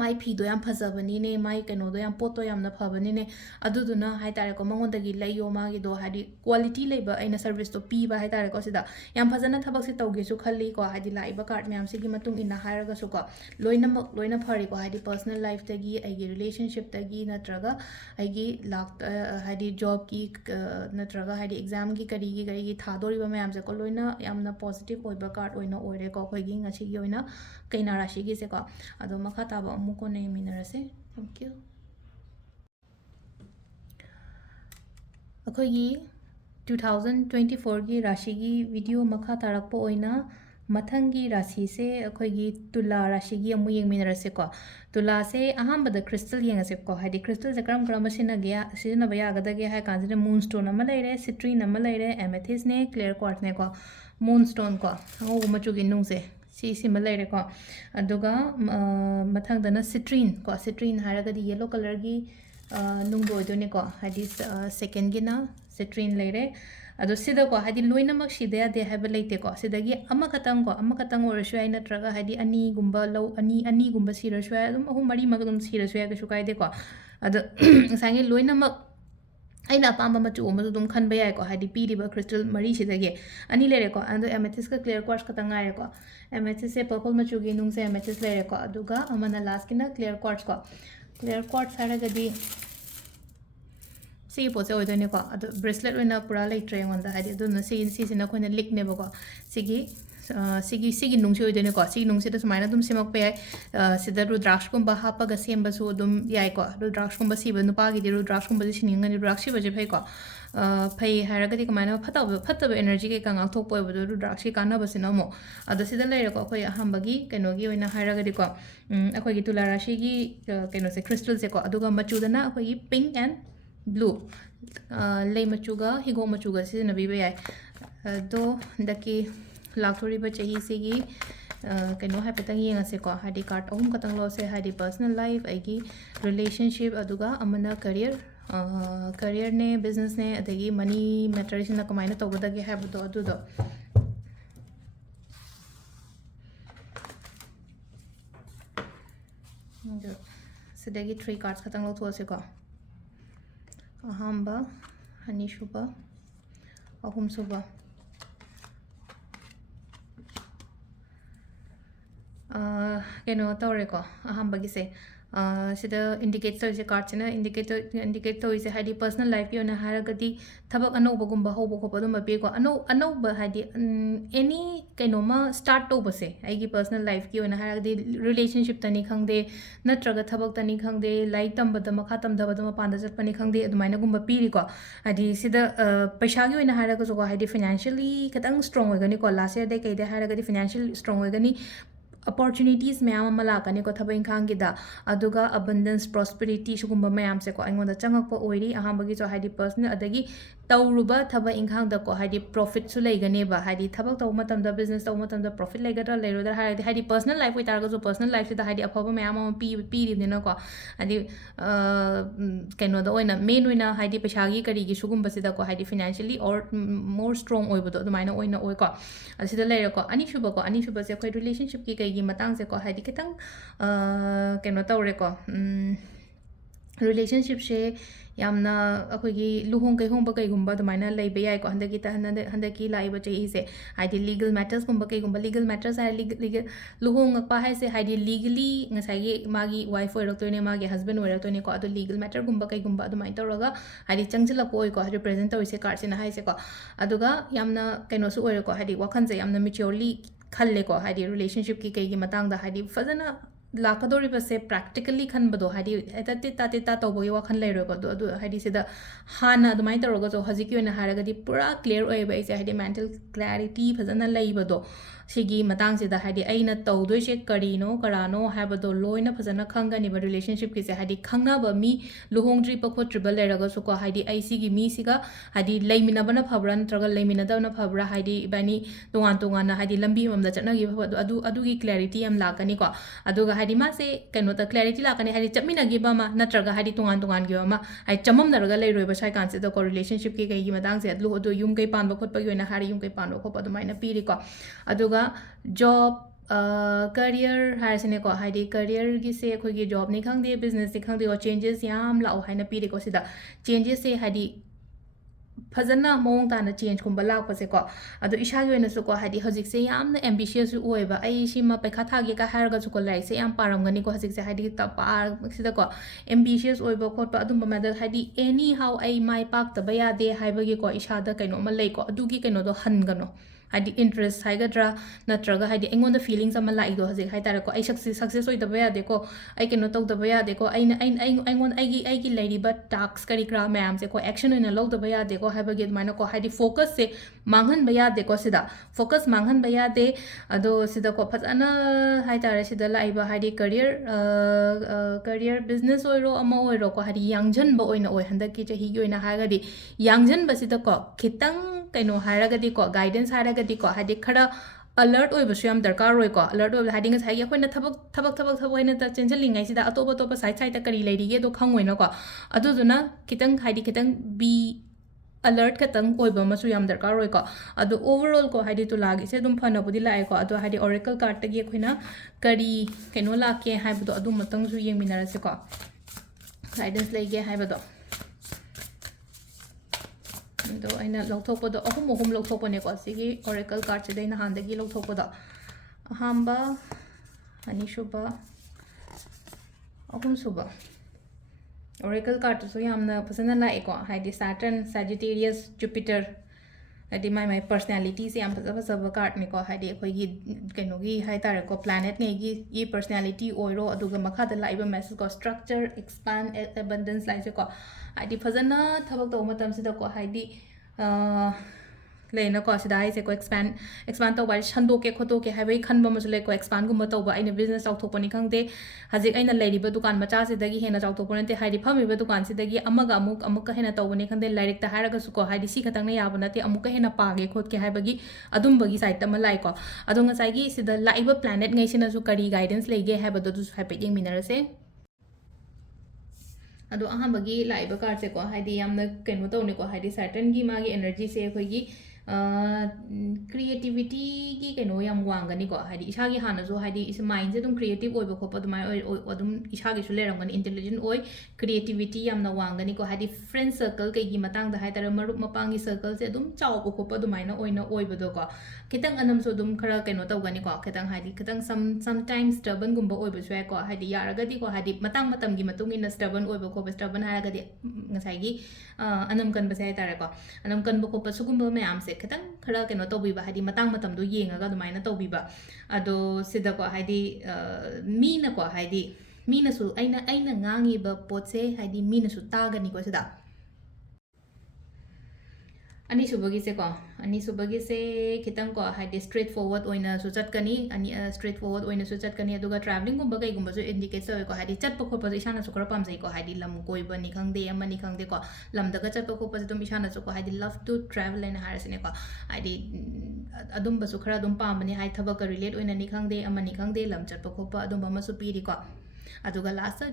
mai phi do yam phajabani ne mai kano do yam poto yam na phabani ne adu du na hai tare ko mangon dagi lai yo ma gi do hadi quality leiba aina service to pi ba hai tare ko sida yam phajana thabak se tawge su khali ko hadi lai ba card myam se gi matung ina hairaga su ko loina phari ko hadi personal life tagi ai gi relationship tagi natraga ai gi lak hadi job ki natraga hadi exam ki kari gi thadori ba myam se ko loina yamna positive oi ba card oina oire ko khoi gi ngasi gi oina kaina rashi gi se ko ado makha ta ba mu ko nei minarase thank you akhoi gi 2024 gi rashi gi video makha tarak po oina mathang gi rashi se akhoi gi tula rashi gi amu yeng minarase ko tula se aham bada crystal yeng ase ko hadi crystal se kram sina ba ya ga da ge ha kan se moonstone ama leire citrine ama leire amethyst ne clear quartz ne ko moonstone ko hango machu gi nung se si ma leire ko aduga mathang dana citrine haraga di yellow color gi nung do do ne ko hadi second gi na citrine leire ado sida ko hadi loina mak sida de have leite ko sida gi ama katang or shwai na traga hadi ani gumba low ani gumba sira shwai adum ahum mari mag dum sira shwai ga shukai de ko ado sangi loina mak aina apamba machu ma dum khan ba yai ko hadi piri ba crystal mari sidage ani lere ko ando amethyst ka clear quartz ka tanga re ko amethyst se purple machu gi nung se amethyst lere ko aduga amana last kina clear quartz hara gadi si po se oidone ko adu bracelet wena pura lai tre ngonda hadi adu na si sina ko na lik ne ba ko sigi nung se oidone ko sigi nung se da sumaina dum semak pe sida rudraksh kum ba hapa ga sem ba su dum yai ko rudraksh kum ba si ba nu pa gi di rudraksh kum ba si ning ngani rudraksh ba je phai ko phai hara ga di kamaina phata ba energy ke kang thok po ba rudraksh ki kana ba sina mo adu sida lai ko khoi aham ba gi keno gi oina hara ga di ko akhoi gi tula rashi gi keno se crystal se ko aduga machu dana akhoi gi pink and blue lei machuga higo machuga si na bi ba yai do daki lakthori ba chahi se gi keno ha petang yeng ase ko hadi card ahum katang lo se hadi personal life agi relationship aduga amana career ꯀꯔꯤꯌꯔꯅꯦ ꯕꯤꯖꯤꯅꯦꯁꯅꯦ ꯑꯗꯒꯤ money ꯃꯦꯇꯔꯁꯤꯅ ꯀꯃꯥꯏꯅ ꯇꯧꯒꯗꯒꯦ ꯍꯥꯏꯕꯗꯣ ꯑꯗꯨꯗꯣ ꯑꯗꯨ ꯁꯤꯗꯒꯤ 3 cards ꯈꯇꯪ ꯂꯧꯊꯣꯛꯑꯁꯤꯀꯣ ꯑꯍꯥꯟꯕ ꯑꯅꯤꯁꯨꯕ ꯑꯍꯨꯝꯁꯨꯕ ꯀꯩꯅꯣ ꯇꯧꯔꯦꯀꯣ ꯑꯍꯥꯟꯕꯒꯤꯁꯦ ꯁꯤꯗ ꯏꯟꯗꯤꯀꯦꯠ ꯇꯧꯔꯤꯁꯦ ꯀꯥꯔꯠꯁꯤꯅ ꯏꯟꯗꯤꯀꯦꯠ ꯇꯧꯔꯤꯁꯦ ꯍꯥꯏꯗꯤ ꯄꯔꯁꯅꯦꯜ ꯂꯥꯏꯐꯀꯤ ꯑꯣꯏꯅ ꯍꯥꯏꯔꯒꯗꯤ ꯊꯕꯛ ꯑꯅꯧꯕꯒꯨꯝꯕ ꯍꯧꯕ ꯈꯣꯠꯄ ꯑꯗꯨꯝꯕ ꯄꯤꯀꯣ ꯑꯅꯧꯕ ꯍꯥꯏꯗꯤ ꯑꯦꯅꯤ ꯀꯩꯅꯣꯃ ꯁ꯭ꯇꯥꯔꯠ ꯇꯧꯕꯁꯦ ꯑꯩꯒꯤ ꯄꯔꯁꯅꯦꯜ ꯂꯥꯏꯐꯀꯤ ꯑꯣꯏꯅ ꯍꯥꯏꯔꯒꯗꯤ ꯔꯤꯂꯦꯁꯟꯁꯤꯞꯇꯅꯤ ꯈꯪꯗꯦ ꯅꯠꯇ꯭ꯔꯒ ꯊꯕꯛꯇꯅꯤ ꯈꯪꯗꯦ ꯂꯥꯏꯔꯤꯛ ꯇꯝꯕꯗ ꯃꯈꯥ ꯇꯝꯊꯕꯗ ꯃꯄꯥꯟꯗ ꯆꯠꯄꯅꯤ ꯈꯪꯗे ꯑꯗꯨꯃꯥꯏꯅꯒꯨꯝꯕ ꯄꯤꯔꯤꯀꯣ ꯍꯥꯏꯗꯤ ꯁꯤꯗ ꯄꯩꯁꯥꯒꯤ ꯑꯣꯏꯅ ꯍꯥꯏꯔꯒꯁꯨꯀꯣ ꯍꯥꯏꯗꯤ ꯐꯤꯅꯥꯟꯁꯤꯌꯦꯜꯂꯤ ꯈꯤꯇꯪ ꯁ꯭ꯇ꯭ꯔꯣꯡ ꯑꯣꯏꯒꯅꯤꯀꯣ ꯂꯥꯁ ꯌꯔꯗꯩ ꯀꯩꯗꯩ ꯍꯥꯏꯔꯒꯗꯤ ꯐꯤꯅꯥꯟꯁꯤꯌꯦꯜ ꯁ꯭ꯇ꯭ꯔꯣꯡ ꯑꯣꯏꯒꯅꯤ opportunities ꯃꯌꯥꯝ ꯑꯃ ꯂꯥꯛꯀꯅꯤꯀꯣ ꯊꯕꯛ ꯏꯪꯈꯥꯡꯒꯤꯗ ꯑꯗꯨꯒ abundance prosperity ꯁꯤꯒꯨꯝꯕ ꯃꯌꯥꯝꯁꯦꯀꯣ ꯑꯩꯉꯣꯟꯗ ꯆꯪꯉꯛꯄ ꯑꯣꯏꯔꯤ ꯑꯍꯥꯟꯕꯒꯤꯁꯨ ꯍꯥꯏꯗꯤ ꯄꯔꯁꯅꯦꯜ ꯑꯗꯒꯤ ꯇꯧꯔꯨꯕ ꯊꯕꯛ ꯏꯪꯈꯥꯡꯗꯀꯣ ꯍꯥꯏꯗꯤ ꯄ꯭ꯔꯣꯐꯤꯠꯁꯨ ꯂꯩꯒꯅꯦꯕ ꯍꯥꯏꯗꯤ ꯊꯕꯛ ꯇꯧꯕ ꯃꯇꯝꯗ ꯕꯤꯖꯤꯅꯦꯁ ꯇꯧꯕ ꯃꯇꯝꯗ ꯄ꯭ꯔꯣꯐꯤꯠ ꯂꯩꯒꯗ꯭ꯔꯥ ꯂꯩꯔꯣꯏꯗ꯭ꯔꯥ ꯍꯥꯏꯔꯗꯤ ꯍꯥꯏꯗꯤ ꯄꯔꯁꯅꯦꯜ ꯂꯥꯏꯐ ꯑꯣꯏꯇꯥꯔꯒꯁꯨ ꯄꯔꯁꯅꯦꯜ ꯂꯥꯏꯐꯁꯤꯗ ꯍꯥꯏꯗꯤ ꯑꯐꯕ ꯃꯌꯥꯝ ꯑꯃ ꯄꯤꯔꯤꯕꯅꯤꯅꯀꯣ ꯍꯥꯏꯗꯤ ꯀꯩꯅꯣꯗ ꯑꯣꯏꯅ ꯃꯦꯟ ꯑꯣꯏꯅ ꯍꯥꯏꯗꯤ ꯄꯩꯁꯥꯒꯤ ꯀꯔꯤꯒꯤ ꯁꯤꯒꯨꯝꯕꯁꯤꯗꯀꯣ ꯍꯥꯏꯗꯤ ꯐꯤꯅꯥꯟꯁꯤꯌꯦꯜꯂꯤ ꯑꯣꯔ ꯃꯣꯔ ꯁ꯭ꯇ꯭ꯔꯣꯡ ꯑꯣꯏꯕꯗꯣ ꯑꯗꯨꯃꯥꯏꯅ ꯑꯣꯏꯅ ꯑꯣꯏꯀꯣ ꯑꯁꯤꯗ ꯂꯩꯔꯦꯀꯣ ꯑꯅꯤꯁꯨꯕꯁꯦ ꯑꯩꯈꯣꯏ ꯔꯤꯂꯦꯁꯟshipꯀꯤ ꯀꯩꯒꯤ ꯃꯇꯥꯡꯁꯦꯀꯣ ꯍꯥꯏꯗꯤ ꯈꯤꯇꯪ ꯀꯩꯅꯣ ꯇꯧꯔꯦꯀꯣ ꯔꯤꯂꯦꯁꯟshipꯁꯦ ꯌꯥꯝꯅ ꯑꯩꯈꯣꯏꯒꯤ ꯂꯨꯍꯣꯡ ꯀꯩꯍꯣꯡꯕ ꯀꯩꯒꯨꯝꯕ ꯑꯗꯨꯃꯥꯏꯅ ꯂꯩꯕ ꯌꯥꯏꯀꯣ ꯍꯟꯗꯛꯀꯤ ꯂꯥꯛꯏꯕ ꯆꯍꯤꯁꯦ ꯍꯥꯏꯗꯤ ꯂꯤꯒꯜ ꯃꯦꯇꯔꯁꯀꯨꯝꯕ ꯀꯩꯒꯨꯝꯕ ꯂꯤꯒꯜ ꯃꯦꯇꯔꯁ ꯍꯥꯏꯔ ꯂꯨꯍꯣꯡꯉꯛꯄ ꯍꯥꯏꯁꯦ ꯍꯥꯏꯗꯤ ꯂꯤꯒꯂꯤ ꯉꯁꯥꯏꯒꯤ ꯃꯥꯒꯤ ꯋꯥꯏꯐ ꯑꯣꯏꯔꯛꯇꯣꯏꯅꯦ ꯃꯥꯒꯤ ꯍꯁꯕꯦꯟ ꯑꯣꯏꯔꯛꯇꯣꯏꯅꯦꯀꯣ ꯑꯗꯣ ꯂꯤꯒꯜ ꯃꯦꯇꯔꯒꯨꯝꯕ ꯀꯩꯒꯨꯝꯕ ꯑꯗꯨꯃꯥꯏꯅ ꯇꯧꯔꯒ ꯍꯥꯏꯗꯤ ꯆꯪꯁꯤꯜꯂꯛꯄ ꯑꯣꯏꯀꯣ ꯔꯤꯄ꯭ꯔꯦꯖꯦꯟ ꯇꯧꯔꯤꯁꯦ ꯀꯥꯔꯠꯁꯤꯅ ꯍꯥꯏꯁꯦꯀꯣ ꯑꯗꯨꯒ ꯌꯥꯝꯅ ꯀꯩꯅꯣꯁꯨ ꯑꯣꯏꯔꯦꯀꯣ ꯍꯥꯏꯗꯤ ꯋꯥꯈꯟꯁꯦ ꯌꯥꯝꯅ ꯃꯦꯆ꯭ꯌꯣꯔꯂꯤ ꯈꯜꯂꯦꯀꯣ ꯍꯥꯏꯗꯤ ꯔꯤꯂꯦꯁꯟshipꯀꯤ ꯀꯩꯒꯤ ꯃꯇꯥꯡꯗ ꯍꯥꯏꯗꯤ ꯐꯖꯅ ꯂꯥꯛꯀꯗꯧꯔꯤꯕꯁꯦ ꯄ꯭ꯔꯥꯛꯇꯤꯀꯦꯜꯂꯤ ꯈꯟꯕꯗꯣ ꯍꯥꯏꯗꯤ ꯍꯦꯛꯇ ꯇꯤꯠꯇꯥ ꯇꯧꯕꯒꯤ ꯋꯥꯈꯜ ꯂꯩꯔꯣꯏꯀꯣ ꯑꯗꯨ ꯍꯥꯏꯗꯤ ꯁꯤꯗ ꯍꯥꯟꯅ ꯑꯗꯨꯃꯥꯏꯅ ꯇꯧꯔꯒꯁꯨ ꯍꯧꯖꯤꯛꯀꯤ ꯑꯣꯏꯅ ꯍꯥꯏꯔꯒꯗꯤ ꯄꯨꯔꯥ ꯀ꯭ꯂꯤꯌꯔ ꯑꯣꯏꯌꯦꯕ ꯑꯩꯁꯦ ꯍꯥꯏꯗꯤ ꯃꯦꯟꯇꯦꯜ ꯀ꯭ꯂꯦꯔꯤꯇꯤ ꯐꯖꯅ ꯂꯩꯕꯗꯣ ꯁꯤꯒꯤ ꯃꯇꯥꯡꯁꯤꯗ ꯍꯥꯏꯗꯤ ꯑꯩꯅ ꯇꯧꯗꯣꯏꯁꯦ ꯀꯔꯤꯅꯣ ꯀꯔꯥꯅꯣ ꯍꯥꯏꯕꯗꯣ ꯂꯣꯏꯅ ꯐꯖꯅ ꯈꯪꯒꯅꯤꯕ ꯔꯤꯂꯦꯁꯟshipꯀꯤꯁꯦ ꯍꯥꯏꯗꯤ ꯈꯪꯅꯕ ꯃꯤ ꯂꯨꯍꯣꯡꯗ꯭ꯔꯤꯕ ꯈꯣꯠꯇ꯭ꯔꯤꯕ ꯂꯩꯔꯒꯁꯨꯀꯣ ꯍꯥꯏꯗꯤ ꯑꯩ ꯁꯤꯒꯤ ꯃꯤꯁꯤꯒ ꯍꯥꯏꯗꯤ ꯂꯩꯃꯤꯟꯅꯕꯅ ꯐꯕ꯭ꯔꯥ ꯅꯠꯇ꯭ꯔꯒ ꯂꯩꯃꯤꯟꯅꯗꯕꯅ ꯐꯕ꯭ꯔꯥ ꯍꯥꯏꯗꯤ ꯏꯕꯥꯅꯤ ꯇꯣꯉꯥꯟꯅ ꯍꯥꯏꯗꯤ ꯂꯝꯕꯤ ꯑꯃꯃꯝꯗ ꯆꯠꯅꯈꯤꯕ ꯐꯕ ꯑꯗꯨꯒꯤ ꯀ꯭ꯂꯦꯔꯤꯇꯤ ꯌꯥꯝ ꯂꯥꯛꯀꯅꯤꯀꯣ ꯑꯗꯨꯒ ꯍꯥꯏꯗꯤ ꯃꯥꯁꯦ ꯀꯩꯅꯣꯗ ꯀ꯭ꯂꯦꯔꯤꯇꯤ ꯂꯥꯛꯀꯅꯤ ꯍꯥꯏꯗꯤ ꯆꯠꯃꯤꯟꯅꯈꯤꯕ ꯑꯃ ꯅꯠꯇ꯭ꯔꯒ ꯍꯥꯏꯗꯤ ꯇꯣꯉꯥꯟꯈꯤꯕ ꯑꯃ ꯍꯥꯏꯗꯤ ꯆꯃꯝꯅꯔꯒ ꯂꯩꯔꯣꯏꯕ ꯁ꯭ꯋꯥꯏ ꯀꯥꯟꯁꯤꯗꯀꯣ ꯔꯤꯂꯦꯁꯟshipꯀꯤ ꯀꯩꯒꯤ ꯃꯇꯥꯡꯁꯦ ꯑꯗꯨ ꯌꯨꯝ ꯀꯩ ꯄꯥꯟꯕ ꯈꯣꯠꯄꯒꯤ ꯑꯣꯏꯅ ꯍꯥꯏꯔꯤ ꯌꯨꯝ ꯀꯩ ꯄꯥꯟꯕ ꯈꯣꯠꯄ ꯑꯗꯨꯃꯥꯏꯅ ꯄꯤꯔꯤꯀꯣ ꯑꯗꯨꯒ ꯖꯣꯕ ꯀꯔꯤꯌꯔ ꯍꯥꯏꯔꯁꯤꯅꯦꯀꯣ ꯍꯥꯏꯗꯤ ꯀꯔꯤꯌꯔꯒꯤꯁꯦ ꯑꯩꯈꯣꯏꯒꯤ ꯖꯣꯕꯅꯤ ꯈꯪꯗꯦ ꯕꯤꯖꯤꯅꯦꯁꯅꯤ ꯈꯪꯗꯦꯀꯣ ꯆꯦꯟꯖꯦꯁ ꯌꯥꯝ ꯂꯥꯛꯑꯣ ꯍꯥꯏꯅ ꯄꯤꯔꯤꯀꯣ ꯁꯤꯗ ꯆꯦꯟꯖꯦꯁꯁꯦ ꯍꯥꯏꯗꯤ ꯐꯖꯅ ꯃꯑꯣꯡ ꯇꯥꯅ ꯆꯦꯟꯖꯀꯨꯝꯕ ꯂꯥꯛꯄꯁꯦꯀꯣ ꯑꯗꯣ ꯏꯁꯥꯒꯤ ꯑꯣꯏꯅꯁꯨꯀꯣ ꯍꯥꯏꯗꯤ ꯍꯧꯖꯤꯛꯁꯦ ꯌꯥꯝꯅ ꯑꯦꯝꯕꯤꯁꯤꯌꯁꯁꯨ ꯑꯣꯏꯕ ꯑꯩ ꯁꯤꯃ ꯄꯩꯈꯥ ꯊꯥꯒꯦꯒ ꯍꯥꯏꯔꯒꯁꯨꯀꯣ ꯂꯥꯏꯔꯤꯛꯁꯦ ꯌꯥꯝ ꯄꯥꯔꯝꯒꯅꯤꯀꯣ ꯍꯧꯖꯤꯛꯁꯦ ꯍꯥꯏꯗꯤ ꯁꯤꯗꯀꯣ ꯑꯦꯝꯕꯤꯁꯤꯌꯁ ꯑꯣꯏꯕ ꯈꯣꯠꯄ ꯑꯗꯨꯝꯕ ꯃꯗ ꯍꯥꯏꯗꯤ ꯑꯦꯅꯤ ꯍꯥꯎ ꯑꯩ ꯃꯥꯏ ꯄꯥꯛꯇꯕ ꯌꯥꯗꯦ ꯍꯥꯏꯕꯒꯤꯀꯣ ꯏꯁꯥꯗ ꯀꯩꯅꯣꯝꯃ ꯂꯩꯀꯣ ꯑꯗꯨꯒꯤ ꯀꯩꯅꯣꯗꯣ ꯍꯟꯒꯅꯣ ꯍꯥꯏꯗꯤ ꯏꯟꯇꯔꯦꯁ ꯍꯥꯏꯒꯗ꯭ꯔꯥ ꯅꯠꯇ꯭ꯔꯒ ꯍꯥꯏꯗꯤ ꯑꯩꯉꯣꯟꯗ ꯐꯤꯂꯤꯡꯁ ꯑꯃ ꯂꯥꯛꯏꯗꯣ ꯍꯧꯖꯤꯛ ꯍꯥꯏꯇꯥꯔꯦꯀꯣ ꯑꯩ ꯁꯛꯁꯦꯁ ꯑꯣꯏꯗꯕ ꯌꯥꯗꯦꯀꯣ ꯑꯩ ꯀꯩꯅꯣ ꯇꯧꯗꯕ ꯌꯥꯗꯦꯀꯣ ꯑꯩꯉꯣꯟꯗ ꯑꯩꯒꯤ ꯂꯩꯔꯤꯕ ꯇꯥꯛꯁ ꯀꯔꯤ ꯀꯔꯥ ꯃꯌꯥꯝꯁꯦꯀꯣ ꯑꯦꯛꯁꯟ ꯑꯣꯏꯅ ꯂꯧꯗꯕ ꯌꯥꯗꯦꯀꯣ ꯍꯥꯏꯕꯒꯤ ꯑꯗꯨꯃꯥꯏꯅꯀꯣ ꯍꯥꯏꯗꯤ ꯐꯣꯀꯁꯁꯦ ꯃꯥꯡꯍꯟꯕ ꯌꯥꯗꯦꯀꯣ ꯁꯤꯗ ꯐꯣꯀꯁ ꯃꯥꯡꯍꯟꯕ ꯌꯥꯗꯦ ꯑꯗꯣ ꯁꯤꯗꯀꯣ ꯐꯖꯅ ꯍꯥꯏꯇꯥꯔꯦ ꯁꯤꯗ ꯂꯥꯛꯏꯕ ꯍꯥꯏꯗꯤ ꯀꯔꯤꯌꯔ ꯕꯤꯖꯅꯦꯁ ꯑꯣꯏꯔꯣ ꯑꯃ ꯑꯣꯏꯔꯣꯀꯣ ꯍꯥꯏꯗꯤ ꯌꯥꯡꯖꯟꯕ ꯑꯣꯏꯅ ꯑꯣꯏ ꯍꯟꯗꯛꯀꯤ ꯆꯍꯤꯒꯤ ꯑꯣꯏꯅ ꯍꯥꯏꯔꯒꯗꯤ ꯌꯥꯡꯖꯟꯕꯁꯤꯗꯀꯣ ꯈꯤꯇꯪ ꯀꯩꯅꯣ ꯍꯥꯏꯔꯒꯗꯤꯀꯣ ꯒꯥꯏꯗꯦꯟꯁ ꯍꯥꯏꯔꯒꯗꯤꯀꯣ ꯍꯥꯏꯗꯤ ꯈꯔ ꯑꯂꯔꯠ ꯑꯣꯏꯕꯁꯨ ꯌꯥꯝ ꯗꯔꯀꯥꯔ ꯑꯣꯏꯀꯣ ꯑꯂꯔꯠ ꯑꯣꯏꯕ ꯍꯥꯏꯗꯤ ꯉꯁꯥꯏꯒꯤ ꯑꯩꯈꯣꯏꯅ ꯊꯕꯛ ꯑꯣꯏꯅ ꯆꯦꯟꯁꯤꯜꯂꯤꯉꯩꯁꯤꯗ ꯑꯇꯣꯞꯄ ꯁꯥꯏꯗꯇ ꯀꯔꯤ ꯂꯩꯔꯤꯒꯦꯗꯣ ꯈꯪꯉꯣꯏꯅꯀꯣ ꯑꯗꯨꯗꯨꯅ ꯈꯤꯇꯪ ꯕꯤ ꯑꯂꯔꯠ ꯈꯛꯇꯪ ꯑꯣꯏꯕ ꯑꯃꯁꯨ ꯌꯥꯝ ꯗꯔꯀꯥꯔ ꯑꯣꯏꯀꯣ ꯑꯗꯣ ꯑꯣꯚꯔꯑꯣꯜ ꯀꯣ ꯍꯥꯏꯗꯤ ꯇꯨꯂꯥꯒꯤꯁꯦ ꯑꯗꯨꯝ ꯐꯅꯕꯨꯗꯤ ꯂꯥꯛꯑꯦꯀꯣ ꯑꯗꯣ ꯍꯥꯏꯗꯤ ꯑꯣꯔꯦꯀꯜ ꯀꯥꯔꯠꯇꯒꯤ ꯑꯩꯈꯣꯏꯅ ꯀꯔꯤ ꯀꯩꯅꯣ ꯂꯥꯛꯀꯦ ꯍꯥꯏꯕꯗꯣ ꯑꯗꯨꯃꯇꯪꯁꯨ ꯌꯦꯡꯃꯤꯟꯅꯔꯁꯤꯀꯣ ꯒꯥꯏꯗꯦꯟꯁ ꯂꯩꯒꯦ ꯍꯥꯏꯕꯗꯣ ꯑꯗꯣ ꯑꯩꯅ ꯂꯧꯊꯣꯛꯄꯗꯣ ꯑꯍꯨꯝ ꯂꯧꯊꯣꯛꯄꯅꯦꯀꯣ ꯁꯤꯒꯤ ꯑꯣꯔꯦꯀꯜ ꯀꯥꯔꯠꯁꯤꯗꯩ ꯅꯍꯥꯟꯗꯒꯤ ꯂꯧꯊꯣꯛꯄꯗꯣ ꯑꯍꯥꯟꯕ ꯑꯅꯤꯁꯨꯕ ꯑꯍꯨꯝꯁꯨꯕ ꯑꯣꯔꯦꯀꯜ ꯀꯥꯔꯠꯇꯨꯁꯨ ꯌꯥꯝꯅ ꯐꯖꯅ ꯂꯥꯛꯑꯦꯀꯣ ꯍꯥꯏꯗꯤ ꯁꯥꯇꯔꯟ ꯁꯦꯖꯤꯇꯦꯔꯤꯌꯁ ꯖꯨꯄꯤꯇꯔ ꯍꯥꯏꯗꯤ ꯃꯥꯏ ꯄꯔꯁꯅꯦꯂꯤꯇꯤꯁꯦ ꯌꯥꯝ ꯐꯖꯕ ꯀꯥꯔꯠꯅꯤꯀꯣ ꯍꯥꯏꯗꯤ ꯑꯩꯈꯣꯏꯒꯤ ꯀꯩꯅꯣꯒꯤ ꯍꯥꯏꯇꯥꯔꯦꯀꯣ ꯄ꯭ꯂꯥꯅꯦꯠꯉꯩꯒꯤ ꯄꯔꯁꯅꯦꯂꯤꯇꯤ ꯑꯣꯏꯔꯣ ꯑꯗꯨꯒ ꯃꯈꯥꯗ ꯂꯥꯛꯏꯕ ꯃꯦꯁꯦꯖꯀꯣ ꯁ꯭ꯇ꯭ꯔꯛꯆꯔ ꯑꯦꯛꯁꯄꯥꯟ ꯑꯦꯕꯟꯗꯦꯟꯁ ꯂꯥꯏꯁꯦꯀꯣ ꯍꯥꯏꯗꯤ ꯐꯖꯅ ꯊꯕꯛ ꯇꯧꯕ ꯃꯇꯝꯁꯤꯗꯀꯣ ꯍꯥꯏꯗꯤ ꯂꯩꯅꯀꯣ ꯁꯤꯗ ꯍꯥꯏꯁꯦꯀꯣ ꯑꯦꯛꯁꯄꯥꯟ ꯇꯧꯕ ꯍꯥꯏꯁꯦ ꯁꯟꯗꯣꯛꯀꯦ ꯈꯣꯠꯇꯣꯛꯀꯦ ꯍꯥꯏꯕꯒꯤ ꯈꯟꯕ ꯑꯃꯁꯨ ꯂꯩꯀꯣ ꯑꯦꯛꯁꯄꯥꯟꯒꯨꯝꯕ ꯇꯧꯕ ꯑꯩꯅ ꯕꯤꯖꯅꯦꯁ ꯆꯥꯎꯊꯣꯛꯄꯅꯤ ꯈꯪꯗꯦ ꯍꯧꯖꯤꯛ ꯑꯩꯅ ꯂꯩꯔꯤꯕ ꯗꯨꯀꯥꯟ ꯃꯆꯥꯁꯤꯗꯒꯤ ꯍꯦꯟꯅ ꯆꯥꯎꯊꯣꯛꯄ ꯅꯠꯇꯦ ꯍꯥꯏꯗꯤ ꯐꯝꯃꯤꯕ ꯗꯨꯀꯥꯟꯁꯤꯗꯒꯤ ꯑꯃꯨꯛꯀ ꯍꯦꯟꯅ ꯇꯧꯕꯅꯤ ꯈꯪꯗꯦ ꯂꯥꯏꯔꯤꯛꯇ ꯍꯥꯏꯔꯒꯁꯨꯀꯣ ꯍꯥꯏꯗꯤ ꯁꯤ ꯈꯛꯇꯪꯅ ꯌꯥꯕ ꯅꯠꯇꯦ ꯑꯃꯨꯛꯀ ꯍꯦꯟꯅ ꯄꯥꯒꯦ ꯈꯣꯠꯀꯦ ꯍꯥꯏꯕꯒꯤ ꯑꯗꯨꯝꯕꯒꯤ ꯁꯥꯏꯠ ꯑꯃ ꯂꯥꯛꯏꯀꯣ ꯑꯗꯣ ꯉꯁꯥꯏꯒꯤ ꯁꯤꯗ ꯂꯥꯛꯏꯕ ꯄ꯭ꯂꯥꯅꯦꯠꯉꯩꯁꯤꯅꯁꯨ ꯀꯔꯤ ꯒꯥꯏꯗꯦꯟꯁ ꯂꯩꯒꯦ ꯍꯥꯏꯕꯗꯣ ꯑꯗꯨꯁꯨ ꯍꯥꯏꯐꯦꯠ ꯌꯦꯡꯃꯤꯟꯅꯔꯁꯦ ꯑꯗꯣ ꯑꯍꯥꯟꯕꯒꯤ ꯂꯥꯛꯏꯕ ꯀꯥꯔꯠꯁꯦꯀꯣ ꯍꯥꯏꯗꯤ ꯌꯥꯝꯅ ꯀꯩꯅꯣ ꯇꯧꯅꯤꯀꯣ ꯍꯥꯏꯗꯤ ꯁꯥꯔꯇꯟꯒꯤ ꯃꯥꯒꯤ एनर्जीꯁꯦ ꯑꯩꯈꯣꯏꯒꯤ ꯀ꯭ꯔꯤꯌꯦꯇꯤꯕꯤꯇꯤꯒꯤ ꯀꯩꯅꯣ ꯌꯥꯝ ꯋꯥꯡꯒꯅꯤꯀꯣ ꯍꯥꯏꯗꯤ ꯏꯁꯥꯒꯤ ꯍꯥꯟꯅꯁꯨ ꯍꯥꯏꯗꯤ ꯃꯥꯏꯟꯁꯦ ꯑꯗꯨꯝ ꯀ꯭रिꯌꯦꯇꯤቭ ꯑꯣꯏꯕ ꯈꯣꯠꯄ ꯑꯗꯨꯃꯥꯏꯅ ꯑꯗꯨꯝ ꯏꯁꯥꯒꯤꯁꯨ ꯂꯩꯔꯝꯒꯅꯤ ꯏꯟꯇꯦꯂꯤꯖꯦꯟट ꯑꯣꯏ ꯀ꯭रिꯌꯦꯇꯤꯕꯤꯇꯤ ꯌꯥꯝꯅ ꯋꯥꯡꯒꯅꯤꯀꯣ ꯍꯥꯏꯗꯤ ꯐ꯭ꯔꯦꯟ ꯁꯔꯀꯜ ꯀꯩꯒꯤ ꯃꯇꯥꯡꯗ ꯍꯥꯏꯇꯥꯔꯦ ꯃꯔꯨꯞ ꯃꯄꯥꯡꯒꯤ ꯁꯔꯀꯜꯁꯦ ꯑꯗꯨꯝ ꯆꯥꯎꯕ ꯈꯣꯠꯄ ꯑꯗꯨꯃꯥꯏꯅ ꯑꯣꯏꯅ ꯑꯣꯏꯕꯗꯣꯀꯣ ꯈꯤꯇꯪ ꯑꯅꯝꯁꯨ ꯑꯗꯨꯝ ꯈꯔ ꯀꯩꯅꯣ ꯇꯧꯒꯅꯤꯀꯣ ꯈꯤꯇꯪ ꯍꯥꯏꯗꯤ ꯈꯤꯇꯪ ꯁꯝꯇꯥꯏꯝꯁ ꯁ꯭ꯇꯔꯕꯟꯒꯨꯝꯕ ꯑꯣꯏꯕꯁꯨ ꯌꯥꯏꯀꯣ ꯍꯥꯏꯗꯤ ꯌꯥꯔꯒꯗꯤꯀꯣ ꯍꯥꯏꯗꯤ ꯃꯇꯥꯡ ꯃꯇꯝꯒꯤ ꯃꯇꯨꯡ ꯏꯟꯅ ꯁ꯭ꯇꯔꯕꯟ ꯑꯣꯏꯕ ꯈꯣꯠꯄ ꯁ꯭ꯇꯔꯕꯟ ꯍꯥꯏꯔꯒꯗꯤ ꯉꯁꯥꯏꯒꯤ ꯑꯅꯝ ꯀꯟꯕꯁꯦ ꯍꯥꯏꯇꯥꯔꯦꯀꯣ ꯑꯅꯝ ꯀꯟꯕ ꯈꯣꯠꯄ ꯁꯤꯒꯨꯝꯕ ꯃꯌꯥꯝꯁꯦ ꯈꯤꯇꯪ ꯈꯔ ꯀꯩꯅꯣ ꯇꯧꯕꯤꯕ ꯍꯥꯏꯗꯤ ꯃꯇꯥꯡ ꯃꯇꯝꯗꯣ ꯌꯦꯡꯉꯒ ꯑꯗꯨꯃꯥꯏꯅ ꯇꯧꯕꯤꯕ ꯑꯗꯣ ꯁꯤꯗꯀꯣ ꯍꯥꯏꯗꯤ ꯃꯤꯅꯀꯣ ꯍꯥꯏꯗꯤ ꯃꯤꯅꯁꯨ ꯑꯩꯅ ꯉꯥꯡꯉꯤꯕ ꯄꯣꯠꯁꯦ ꯍꯥꯏꯗꯤ ꯃꯤꯅꯁꯨ ꯇꯥꯒꯅꯤꯀꯣ ꯁꯤꯗ ꯑꯅꯤꯁꯨꯕꯒꯤꯁꯦ ꯈꯤꯇꯪꯀꯣ ꯍꯥꯏꯗꯤ ꯁ꯭ꯇ꯭ꯔꯦꯠ ꯐꯣꯔꯋꯥꯔꯗ ꯑꯣꯏꯅꯁꯨ ꯆꯠꯀꯅꯤ ꯁ꯭ꯇ꯭ꯔꯦꯠ ꯐꯣꯔꯋꯥꯔꯗ ꯑꯣꯏꯅꯁꯨ ꯆꯠꯀꯅꯤ ꯑꯗꯨꯒ ꯇ꯭ꯔꯥꯚꯦꯂꯤꯡꯒꯨꯝꯕ ꯀꯩꯒꯨꯝꯕꯁꯨ ꯏꯟꯗꯤꯀꯦꯠ ꯇꯧꯋꯦꯀꯣ ꯍꯥꯏꯗꯤ ꯆꯠꯄ ꯈꯣꯠꯄꯁꯦ ꯏꯁꯥꯅꯁꯨ ꯈꯔ ꯄꯥꯝꯖꯩꯀꯣ ꯍꯥꯏꯗꯤ ꯂꯝ ꯀꯣꯏꯕꯅꯤ ꯈꯪꯗꯦ ꯑꯃꯅꯤ ꯈꯪꯗꯦꯀꯣ ꯂꯝꯗꯒ ꯆꯠꯄ ꯈꯣꯠꯄꯁꯦ ꯑꯗꯨꯝ ꯏꯁꯥꯅꯁꯨꯀꯣ ꯍꯥꯏꯗꯤ ꯂꯚ ꯇꯨ ꯇ꯭ꯔꯥꯚꯦꯜ ꯍꯥꯏꯅ ꯍꯥꯏꯔꯁꯤꯅꯦꯀꯣ ꯍꯥꯏꯗꯤ ꯑꯗꯨꯝꯕꯁꯨ ꯈꯔ ꯑꯗꯨꯝ ꯄꯥꯝꯕꯅꯤ ꯍꯥꯏ ꯊꯕꯛꯀ ꯔꯤꯂꯦꯠ ꯑꯣꯏꯅꯅꯤ ꯈꯪꯗꯦ ꯑꯃꯅꯤ ꯈꯪꯗे ꯂꯝ ꯆꯠꯄ ꯈꯣꯠꯄ ꯑꯗꯨꯝꯕ ꯑꯃꯁꯨ ꯄꯤꯔꯤꯀꯣ ꯑꯗꯨꯒ ꯂꯥꯁꯇ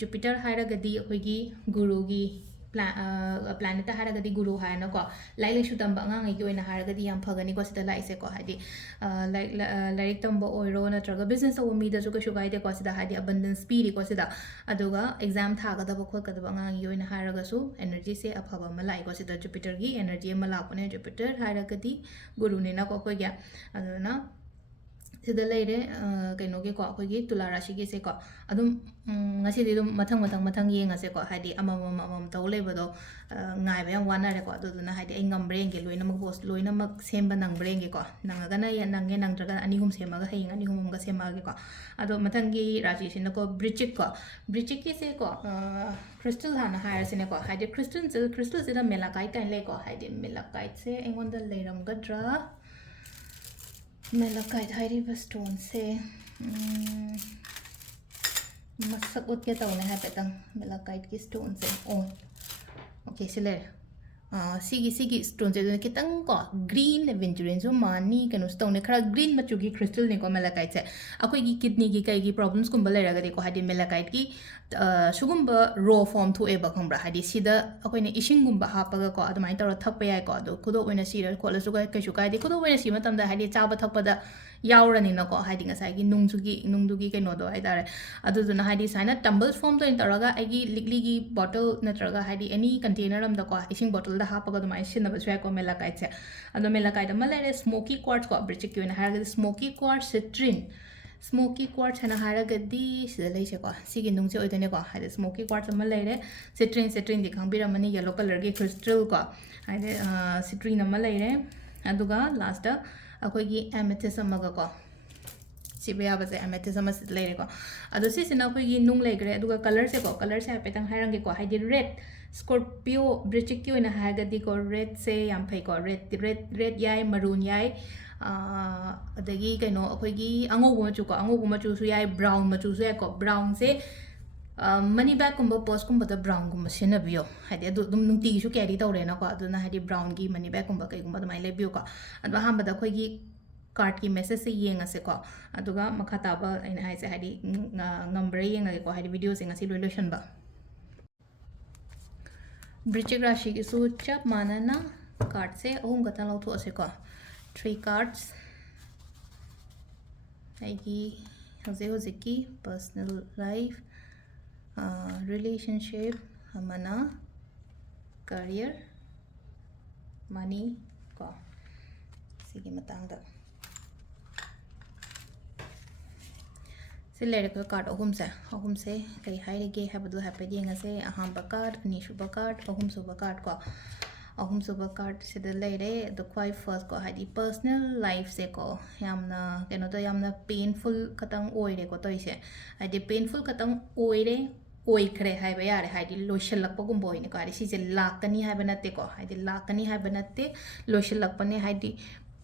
ꯖꯨꯄꯤꯇꯔ ꯍꯥꯏꯔꯒꯗꯤ ꯑꯩꯈꯣꯏꯒꯤ ꯒꯨꯔꯨꯒꯤ ꯄ꯭ꯂꯥꯅꯦꯠꯇ ꯍꯥꯏꯔꯒꯗꯤ ꯒꯨꯔꯨ ꯍꯥꯏꯅꯀꯣ ꯂꯥꯏꯔꯤꯛ ꯂꯥꯏꯁꯨ ꯇꯝꯕ ꯑꯉꯥꯡꯉꯩꯒꯤ ꯑꯣꯏꯅ ꯍꯥꯏꯔꯒꯗꯤ ꯌꯥꯝ ꯐꯒꯅꯤꯀꯣ ꯁꯤꯗ ꯂꯥꯛꯏꯁꯦꯀꯣ ꯍꯥꯏꯗꯤ ꯂꯥꯏꯔꯤꯛ ꯇꯝꯕ ꯑꯣꯏꯔꯣ ꯅꯠꯇ꯭ꯔꯒ ꯕꯤꯖꯅꯦꯁ ꯇꯧꯕ ꯃꯤꯗꯁꯨ ꯀꯩꯁꯨ ꯀꯥꯏꯗꯦꯀꯣ ꯁꯤꯗ ꯍꯥꯏꯗꯤ ꯑꯕꯟꯗꯟꯁ ꯄꯤꯔꯤꯀꯣ ꯁꯤꯗ ꯑꯗꯨꯒ ꯑꯦꯛꯖꯥꯝ ꯊꯥꯒꯗꯕ ꯈꯣꯠꯀꯗꯕ ꯑꯉꯥꯡꯒꯤ ꯑꯣꯏꯅ ꯍꯥꯏꯔꯒꯁꯨ एनर्जीꯁꯦ ꯑꯐꯕ ꯑꯃ ꯂꯥꯛꯏꯀꯣ ꯁꯤꯗ ꯖꯨꯄꯤꯇꯔꯒꯤ एनर्जी ꯑꯃ ꯂꯥꯛꯄꯅꯦ ꯖꯨꯄꯤꯇꯔ ꯍꯥꯏꯔꯒꯗꯤ ꯒꯨꯔꯨꯅꯤꯅꯀꯣ ꯑꯩꯈꯣꯏꯒꯤ ꯑꯗꯨꯅ ꯁꯤꯗ ꯂꯩꯔꯦ ꯀꯩꯅꯣꯒꯤꯀꯣ ꯑꯩꯈꯣꯏꯒꯤ ꯇꯨꯂꯥ ꯔꯥಶꯤꯒꯤꯁꯦꯀꯣ ꯑꯗꯨꯝ ꯉꯁꯤꯗꯤ ꯑꯗꯨꯝ ꯃꯊꯪ ꯌꯦꯡꯉꯁꯦꯀꯣ ꯍꯥꯏꯗꯤ ꯑꯃꯃꯝ ꯇꯧ ꯂꯩꯕꯗꯣ ꯉꯥꯏꯕ ꯌꯥꯝ ꯋꯥꯅꯔꯦꯀꯣ ꯑꯗꯨꯗꯨꯅ ꯍꯥꯏꯗꯤ ꯑꯩ ꯉꯝꯕ꯭ꯔꯥ ꯌꯦꯡꯒꯦ ꯂꯣꯏꯅꯃꯛ ꯄꯣꯁ ꯂꯣꯏꯅꯃꯛ ꯁꯦꯝꯕ ꯅꯪꯕ꯭ꯔꯥ ꯌꯦꯡꯒꯦꯀꯣ ꯅꯪꯉꯒꯅ ꯅꯪꯉꯦ ꯅꯪꯗ꯭ꯔꯒꯅ ꯑꯅꯤ ꯑꯍꯨꯝ ꯁꯦꯝꯃꯒ ꯍꯌꯦꯡ ꯑꯅꯤ ꯑꯍꯨꯝ ꯑꯃꯒ ꯁꯦꯝꯃꯛꯑꯒꯦꯀꯣ ꯑꯗꯣ ꯃꯊꯪꯒꯤ ꯔꯥಶꯤꯁꯤꯅꯀꯣ ꯕ꯭ꯔꯤꯆꯤꯛꯀꯤꯁꯦꯀꯣ ꯈ꯭ꯔꯤꯁꯇꯜ ꯍꯥꯟꯅ ꯍꯥꯏꯔꯁꯤꯅꯦꯀꯣ ꯍꯥꯏꯗꯤ ꯈ꯭ꯔꯤꯁꯇꯜꯁꯤꯗ ꯃꯦꯂꯥꯀꯥꯏꯠ ꯀꯥꯏꯅ ꯂꯩꯀꯣ ꯍꯥꯏꯗꯤ ꯃꯦꯂꯥꯀꯥꯏꯠꯁꯦ ꯑꯩꯉꯣꯟꯗ ꯂꯩꯔꯝꯒꯗ꯭ꯔꯥ ꯃꯦꯂꯥꯀꯥꯏꯠ ꯍꯥꯏꯔꯤꯕ ꯁ꯭ꯇꯣꯟꯁꯦ ꯃꯁꯛ ꯎꯠꯀꯦ ꯇꯧꯅꯦ ꯍꯥꯏꯐꯦꯠꯇꯪ ꯃꯦꯂꯥꯀꯥꯏꯠꯀꯤ ꯁ꯭ꯇꯣꯟꯁꯦ ꯑꯣꯀꯦ ꯁꯤ ꯂꯩꯔꯦ ꯁꯤꯒꯤ ꯁ꯭ꯇꯣꯟꯁꯦ ꯑꯗꯨꯅ ꯈꯤꯇꯪ ꯀꯣ ꯒ꯭ꯔꯤꯟ ꯑꯦꯚꯦꯟꯆꯨꯔꯦꯟꯁꯨ ꯃꯥꯅꯤ ꯀꯩꯅꯣꯁꯨ ꯇꯧꯅꯦ ꯈꯔ ꯒ꯭ꯔꯤꯟ ꯃꯆꯨꯒꯤ ꯈ꯭ꯔꯤꯁꯇꯜꯅꯤꯀꯣ ꯃꯦꯂꯥꯀꯥꯏꯠꯁꯦ ꯑꯩꯈꯣꯏꯒꯤ ꯀꯤꯗꯅꯤꯒꯤ ꯀꯩꯒꯤ ꯄ꯭ꯔꯣꯕ꯭ꯂꯝꯁꯀꯨꯝꯕ ꯂꯩꯔꯒꯗꯤꯀꯣ ꯍꯥꯏꯗꯤ ꯃꯦꯂꯥꯀꯥꯏꯠꯀꯤ ꯁꯤꯒꯨꯝꯕ ꯔꯣ ꯐꯣꯝ ꯊꯣꯛꯑꯦꯕ ꯈꯪꯕ꯭ꯔꯥ ꯍꯥꯏꯗꯤ ꯁꯤꯗ ꯑꯩꯈꯣꯏꯅ ꯏꯁꯤꯡꯒꯨꯝꯕ ꯍꯥꯞꯄꯒꯀꯣ ꯑꯗꯨꯃꯥꯏꯅ ꯇꯧꯔꯒ ꯊꯛꯄ ꯌꯥꯏꯀꯣ ꯑꯗꯣ ꯈꯨꯗꯣꯞ ꯑꯣꯏꯅ ꯁꯤꯔ ꯈꯣꯠꯂꯁꯨ ꯀꯩꯁꯨ ꯀꯥꯏꯗꯦ ꯈꯨꯗꯣꯞ ꯑꯣꯏꯅ ꯁꯤꯕ ꯃꯇꯝꯗ ꯍꯥꯏꯗꯤ ꯆꯥꯕ ꯊꯛꯄꯗ ꯌꯥꯎꯔꯅꯤꯅꯀꯣ ꯍꯥꯏꯗꯤ ꯉꯁꯥꯏꯒꯤ ꯅꯨꯡꯗꯨꯒꯤ ꯀꯩꯅꯣꯗꯣ ꯍꯥꯏꯇꯥꯔꯦ ꯑꯗꯨꯗꯨꯅ ꯍꯥꯏꯗꯤ ꯁꯨꯃꯥꯏꯅ ꯇꯝꯕꯜꯁ ꯐꯣꯝꯗ ꯑꯣꯏꯅ ꯇꯧꯔꯒ ꯑꯩꯒꯤ ꯂꯤꯛꯂꯤꯒꯤ ꯕꯣꯇꯜ ꯅꯠꯇ꯭ꯔꯒ ꯍꯥꯏꯗꯤ ꯑꯦꯅꯤ ꯀꯟꯇꯦꯅꯔ ꯑꯃꯗꯀꯣ ꯏꯁꯤꯡ ꯕꯣꯇꯜꯗ ꯍꯥꯞꯄꯒ ꯑꯗꯨꯃꯥꯏꯅ ꯁꯤꯖꯤꯟꯅꯕꯁꯨ ꯌꯥꯏꯀꯣ ꯃꯦꯂꯥꯀꯥꯏꯠꯁꯦ ꯑꯗꯣ ꯃꯦꯂꯥꯀꯥꯏꯠ ꯑꯃ ꯂꯩꯔꯦ ꯁ꯭ꯃꯣꯀꯤ ꯀ꯭ꯋꯥꯔꯠꯁꯀꯣ ꯕ꯭ꯔꯤꯆꯤꯛꯀꯤ ꯑꯣꯏꯅ ꯍꯥꯏꯔꯒꯗꯤ ꯁ꯭ꯃꯣꯀꯤ ꯀ꯭ꯋꯥꯔꯠꯁ ꯁꯤꯇ꯭ꯔꯤꯟ ꯁ꯭ꯃꯣꯀꯤ ꯀ꯭ꯋꯥꯔꯠꯁ ꯍꯥꯏꯅ ꯍꯥꯏꯔꯒꯗꯤ ꯁꯤꯗ ꯂꯩꯁꯦꯀꯣ ꯁꯤꯒꯤ ꯅꯨꯡꯁꯦ ꯑꯣꯏꯗꯣꯏꯅꯦꯀꯣ ꯍꯥꯏꯗꯤ ꯁ꯭ꯃꯣꯀꯤ ꯀ꯭ꯋꯥꯔꯠꯁ ꯑꯃ ꯂꯩꯔꯦ ꯁꯤꯇ꯭ꯔꯤꯟꯗꯤ ꯈꯪꯕꯤꯔꯝꯃꯅꯤ ꯌꯦꯜꯂꯣ ꯀꯂꯔꯒꯤ crystal ꯀꯣ ꯍꯥꯏꯗꯤ ꯁꯤꯇ꯭ꯔꯤꯟ ꯑꯃ ꯂꯩꯔꯦ ꯑꯗꯨꯒ ꯂꯥꯁꯇ ꯑꯩꯈꯣꯏꯒꯤ ꯑꯦꯃꯦꯊꯤꯁ ꯑꯃꯒꯀꯣ ꯁꯤꯕ ꯌꯥꯕꯁꯦ ꯑꯦꯃꯦꯊꯤꯁ ꯑꯃ ꯂꯩꯔꯦꯀꯣ ꯑꯗꯣ ꯁꯤꯁꯤꯅ ꯑꯩꯈꯣꯏꯒꯤ ꯅꯨꯡ ꯂꯩꯈ꯭ꯔꯦ ꯑꯗꯨꯒ ꯀꯂꯔꯁꯦ ꯍꯥꯏꯐꯦꯠꯇꯪ ꯍꯥꯏꯔꯝꯒꯦꯀꯣ ꯍꯥꯏꯗꯤ ꯔꯦꯗ ꯁ꯭ꯀꯣꯔꯄꯤꯌꯣ ꯕ꯭ꯔꯤꯆꯤꯛꯀꯤ ꯑꯣꯏꯅ ꯍꯥꯏꯔꯒꯗꯤꯀꯣ ꯔꯦꯗꯁꯦ ꯌꯥꯝ ꯐꯩꯀꯣ ꯔꯦꯗ ꯌꯥꯏ ꯃꯔꯨꯟ ꯌꯥꯏ ꯑꯗꯒꯤ ꯀꯩꯅꯣ ꯑꯩꯈꯣꯏꯒꯤ ꯑꯉꯧꯕ ꯃꯆꯨꯁꯨ ꯌꯥꯏ ꯕ꯭ꯔꯥꯎꯟ ꯃꯆꯨꯁꯨ ꯌꯥꯏꯀꯣ ꯕ꯭ꯔꯥꯎꯟꯁꯦ ꯃꯅꯤ ꯕꯦꯒꯀꯨꯝꯕ ꯄꯣꯁꯀꯨꯝꯕꯗ ꯕ꯭ꯔꯥꯎꯟꯒꯨꯝꯕ ꯁꯤꯖꯤꯟꯅꯕꯤꯌꯣ ꯍꯥꯏꯗꯤ ꯑꯗꯨ ꯑꯗꯨꯝ ꯅꯨꯡꯇꯤꯒꯤꯁꯨ ꯀꯦꯔꯤ ꯇꯧꯔꯦꯅꯀꯣ ꯑꯗꯨꯅ ꯍꯥꯏꯗꯤ ꯕ꯭ꯔꯥꯎꯟꯒꯤ ꯃꯅꯤ ꯕꯦꯒꯀꯨꯝꯕ ꯀꯩꯒꯨꯝꯕ ꯑꯗꯨꯃꯥꯏꯅ ꯂꯩꯕꯤꯌꯨꯀꯣ ꯑꯗꯣ ꯑꯍꯥꯟꯕꯗ ꯑꯩꯈꯣꯏꯒꯤ ꯀꯥꯔꯠꯀꯤ ꯃꯦꯁꯦꯖꯁꯦ ꯌꯦꯡꯉꯁꯦꯀꯣ ꯑꯗꯨꯒ ꯃꯈꯥ ꯇꯥꯕ ꯑꯩꯅ ꯍꯥꯏꯁꯦ ꯍꯥꯏꯗꯤ ꯉꯝꯕ꯭ꯔꯥ ꯌꯦꯡꯉꯒꯦꯀꯣ ꯍꯥꯏꯗꯤ ꯚꯤꯗꯤꯑꯣꯁꯦ ꯉꯁꯤ ꯂꯣꯏꯁꯟꯕ ꯕ꯭ꯔꯤꯆꯤꯛ ꯔꯥಶꯤꯒꯤꯁꯨ ꯆꯞ ꯃꯥꯟꯅꯅ ꯀꯥꯔꯠꯁꯦ ꯑꯍꯨꯝ ꯈꯛꯇꯪ ꯂꯧꯊꯣꯛꯑꯁꯦꯀꯣ 3 cards ꯑꯩꯒꯤ ꯍꯧꯖꯤꯛꯀꯤ ꯄꯔꯁꯅꯦꯜ ꯂꯥꯏꯐ ꯔꯤꯂꯦꯁꯟꯁꯤꯞ ꯑꯃꯅ ꯀꯔꯤꯌꯔ ꯃꯅꯤ ꯀꯣ ꯁꯤꯒꯤ ꯃꯇꯥꯡꯗ ꯁꯤ ꯂꯩꯔꯤꯕ ꯀꯥꯔꯠ ꯑꯍꯨꯝꯁꯦ ꯀꯩ ꯍꯥꯏꯔꯤꯒꯦ ꯍꯥꯏꯕꯗꯨ ꯍꯥꯏꯐꯦꯠ ꯌꯦꯡꯉꯁꯦ ꯑꯍꯥꯟꯕ ꯀꯥꯔꯠ ꯑꯅꯤꯁꯨꯕ ꯀꯥꯔꯠ ꯑꯍꯨꯝꯁꯨꯕ ꯀꯥꯔꯠ ꯀꯣ ꯑꯍꯨꯝꯁꯨꯕ ꯀꯥꯔꯠ ꯁꯤꯗ ꯂꯩꯔꯦ ꯑꯗꯣ ꯈ꯭ꯋꯥꯏ ꯐꯥꯔꯁ ꯀꯣ ꯍꯥꯏꯗꯤ ꯄꯔꯁꯅꯦꯜ ꯂꯥꯏꯐꯁꯦꯀꯣ ꯌꯥꯝꯅ ꯀꯩꯅꯣꯗ ꯌꯥꯝꯅ ꯄꯦꯟꯐꯨꯜ ꯈꯇꯪ ꯑꯣꯏꯔꯦꯀꯣ ꯇꯧꯔꯤꯁꯦ ꯍꯥꯏꯗꯤ ꯄꯦꯟꯐꯨꯜꯈꯇꯪ ꯑꯣꯏꯈ꯭ꯔꯦ ꯍꯥꯏꯕ ꯌꯥꯔꯦ ꯍꯥꯏꯗꯤ ꯂꯣꯏꯁꯤꯜꯂꯛꯄꯒꯨꯝꯕ ꯑꯣꯏꯅꯀꯣ ꯍꯥꯏꯗꯤ ꯁꯤꯁꯦ ꯂꯥꯛꯀꯅꯤ ꯍꯥꯏꯕ ꯅꯠꯇꯦꯀꯣ ꯍꯥꯏꯗꯤ ꯂꯥꯛꯀꯅꯤ ꯍꯥꯏꯕ ꯅꯠꯇꯦ ꯂꯣꯏꯁꯤꯜꯂꯛꯄꯅꯦ ꯍꯥꯏꯗꯤ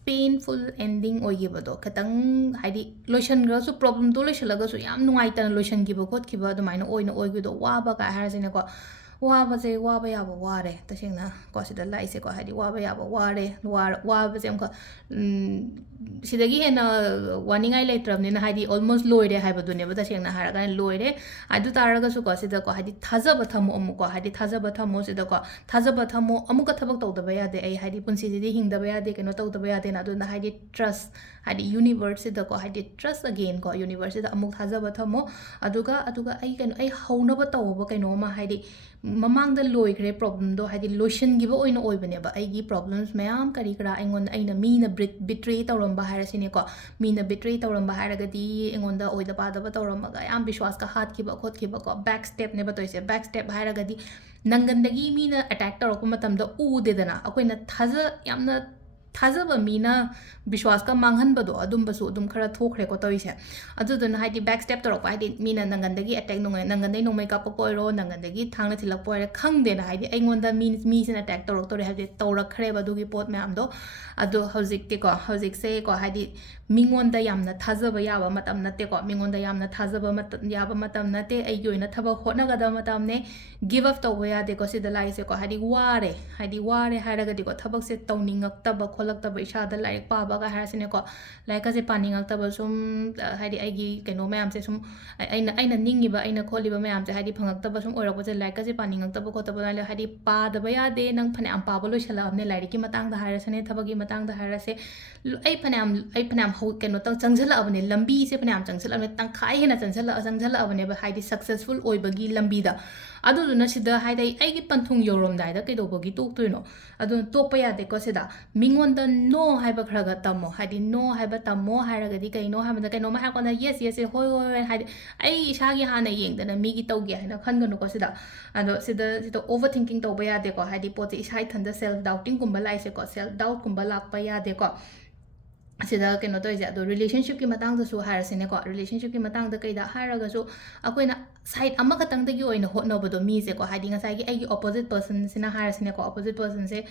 ꯄꯦꯟꯐꯨꯜ ꯑꯦꯟꯗꯤꯡ ꯑꯣꯏꯈꯤꯕꯗꯣ ꯈꯤꯇꯪ ꯍꯥꯏꯗꯤ ꯂꯣꯏꯁꯤꯟꯈ꯭ꯔꯁꯨ ꯄ꯭ꯔꯣꯕ꯭ꯂꯦꯝꯗꯣ ꯂꯣꯏꯁꯤꯜꯂꯒꯁꯨ ꯌꯥꯝ ꯅꯨꯡꯉꯥꯏꯇꯅ ꯂꯣꯏꯁꯤꯟꯈꯤꯕ ꯈꯣꯠꯈꯤꯕ ꯑꯗꯨꯃꯥꯏꯅ ꯑꯣꯏꯈꯤꯕꯗꯣ ꯋꯥꯕ ꯀꯥꯏ ꯍꯥꯏꯔꯁꯤꯅꯦꯀꯣ 와ꯕꯁꯦ 와ꯕ 야ꯕ 와래 तसेंना को सिदा लाइसे को हाइदि वाबा याबा वारे वाबसे अमख सिदगी हेना वानिंगाई लेत्रबनिना हाइदि ऑलमोस्ट लोइरे हाइबदुनेबा तसेंना हारगा लोइरे अदु तारगसु को सिदा को हाइदि थाजब थमो अमुको हाइदि थाजब थमो सिदा को थाजब थमो अमुक थबक तौदबा यादे आई हाइदि पुंसिदिदि हिंगदबा यादे केनो तौदबा यादे ना अदुना हाइदि ट्रस्ट हाइदि यूनिवर्स सिदा को हाइदि ट्रस्ट अगेन को यूनिवर्स सिदा अमुक थाजब थमो अदुगा अदुगा आई केनो आई हौनबा तौबा केनो मा हाइदि ममांग लोइग्रे प्रॉब्लम दो हाइदि लोइसनगिबा ओइना ओइबनेबा आइगी प्रॉब्लम्स मयाम करी करा आइंगोन आइना मीना बिट्रे तौरंबा हाइरसिनेको मीना बिट्रे तौरंबा हाइरगदी आइंगोंदा ओइदा पादबा तौरंबगा याम विश्वास का हातखिबा खोतखिबा को बैक स्टेप नेबा तोइसे बैक स्टेप हाइरगदी नंगंदगी मीना अटैक तौरको मतमदा उदेदना अकोइना थाजा यामना थाजब मीना विश्वास का मांगहनबदो अदुमबसु अदुम खरा थोखरेको तोइसे अदुदुना हाइदि बैक स्टेप तौरको हाइदि मीना नंगंदगी अटैक नंगंदगी नोंमै कापको ओइरो नंगंदगी थांगना थिलकपो ओइरो खंगदेना हाइदि आइंगोंदा मीसिन अटैक तौरक्तोरे हाइदि तौरखरेबा दुगी पोत म्यामदो अदो हौजिकतिको हौजिकसे को हाइदि मिंगोंदा यामना थाजब याबा मतम नतेको मिंगोंदा यामना थाजब याबा मतम नते आइगी ओइना थबक होटनगदा मतमने गिव अप तौबा यादेको सिदा लाइसेको हाइदि वारे हाइरगदिको थबकसे तौनिंगक्तबा खोलक्तबा इसादा लाइक पाबागा हाइरसिनेको लाइकसे पानिंगक्तबा सुम हाइदि आइगी केनो म्यामसे सुम आइना निंगिबा आइना खोलिबा म्यामसे हाइदि फंगक्तबा सुम ओइरकपसे लाइकसे पानिंगक्तबा खोतबा हाइदि पादबा यादे नंग फनेम पाबा लोइसलाबने लाइरिकि मतंगदा हाइरसने थबगी मतंगदा हाइरसे आई फनेम हो केनो तंग चंगजलाबने लंबी से फनेम चंगजलाबने तंखाय हेना चंगजलाबने हाइदि सक्सेसफुल ओइबगी लंबीदा अदुदुना सिदा हाइदि आइगी पंथुंग योरमदाइदा कैदोबगी तोक्तोइनो अदु तोक्पा यादेको सिदा मिंगोंदा नो हाइबा खरगा तमो हाइदि नो हाइबा तमो हाइरगदी कैनो हाइबदा कैनो मा हाकोना यस यस होय होय हाइदि आई इसागी हाना येंगदना मीगी तौगे हाइना खनगनुको सिदा अदो सिदा ओवर थिंकिंग तौबा यादेको हाइदि पोते इसाई थंदा सेल्फ डाउटिंग कुंबा लाइसेको सेल्फ डाउट कुंबा लाक्पा यादेको सिदा केनो तोइजे अदो रिलेशनशिप की मतंगदसु हाइरसिनेको रिलेशनशिप की मतंगदा कैदा हाइरगसु अकोइना साइड अमखतंगदगी ओइना होटनबदो मीसेको हाइदि ngasai आइगी ऑपोजिट पर्सन सिना हाइरसिनेको ऑपोजिट पर्सन से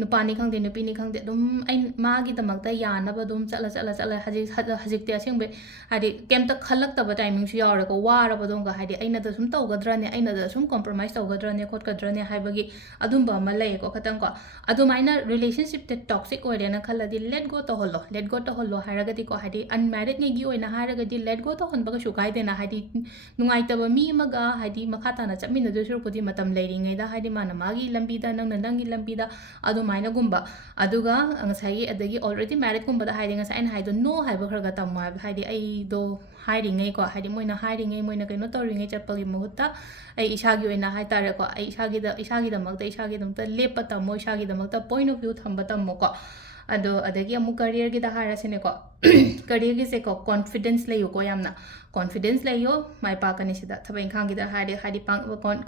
नुपानी खंगदे नुपीनी खंगदे दुम आई मागी दमकता यानब दुम चला हजिकते असेंबे हाइदि केमता खलक्तब टाइमिंग सु यावरको वारबदोंगा हाइदि आइना द सुम तौगद्रने आइना द सुम कॉम्प्रोमाइज तौगद्रने खोटगद्रने हाइबगी अदुमबा अमा लैको खतंको अदुमाइना रिलेशनशिप ते टॉक्सिक ओइरेना खलदि लेट गो तो हल्लो हाइरगदि को हाइदि अनमैरिड नेगी ओइना हाइरगदि लेट गो तो हनबगा सुगाइदेना हाइदि नुंगाइतबा मी मगा हाइदि मखाताना चमिनदु सुरुपुदि मतम लैरिङैदा हाइदि माना मागी लंबीदा नंगी लंबीदा अदुमाइना गुंबा अदुगा ngasai adagi already married gumbada haiding ngasai na haido no haiba kharaga tamma haidi ai do hairingai ko haidi moina hairingai moina kaino toringai chapagi muhutta ai isagi oina hai tare ko ai isagi da makta isagi damta lepa tammo isagi da makta point of view thamba tammo ko ado adagi amu career gi da harasine ko career gi se ko confidence layo ko yamna confidence layo mai pa kani sida thabai khang gi da haidi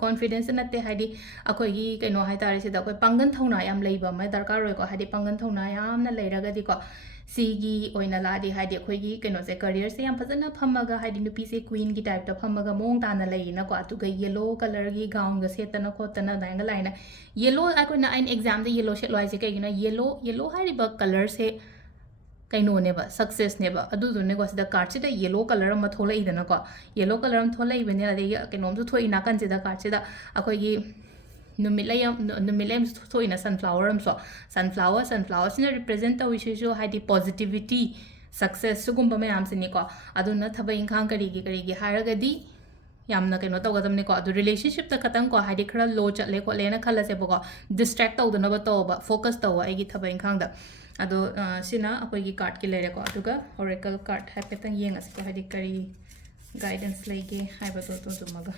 confidence natte haidi akoi gi kaino hai tare sida koi pangan thona yam leiba mai darkar roi ko haidi pangan thona yam na leiraga di ko सिगी ओइना लादी हाइदि अखोइगी canoe से career से याम फजना फमगा हाइदि नुपी से queen की type ता फमगा मोंग ताना लैना को अतुगा yellow colour गी गाउन ग सेतना खोतना दाइना लाइना येलो अखोइना आइन एग्जाम दे येलो सेट लॉइसे कैगिना येलो हाइरिबा कलर से कैनो नेबा सक्सेस नेबा अदुदुने को सिदा कार्ड से येलो कलर म थोलैदना को येलो कलर म थोलैबने अदे कैनोम सु थोइ नाकन से दा कार्ड से दा अखोइगी नुमिलेम थोइना सनफ्लावर अमसो सनफ्लावर सिना रिप्रेजेंट तविसु हाइदि पॉजिटिविटी सक्सेस सुगुम्बा मैम सिनिको अदुना थबा इंखांग करिगी हारगदी यामना कैनो तौगदमने को अदु रिलेशनशिप ता खतंग को हाइदि खरा लो चले को लेना खलसे बको डिस्ट्रैक्ट तौदनबा तौबा फोकस तौ आइगी थबा इंखांग दा अदो सिना अखोइगी कार्ड की लेरे को अदुगा ओरेकल कार्ड हाइपेतंग येंगस को हाइदि करी गाइडेंस लेगे हाइबा तो जुमगा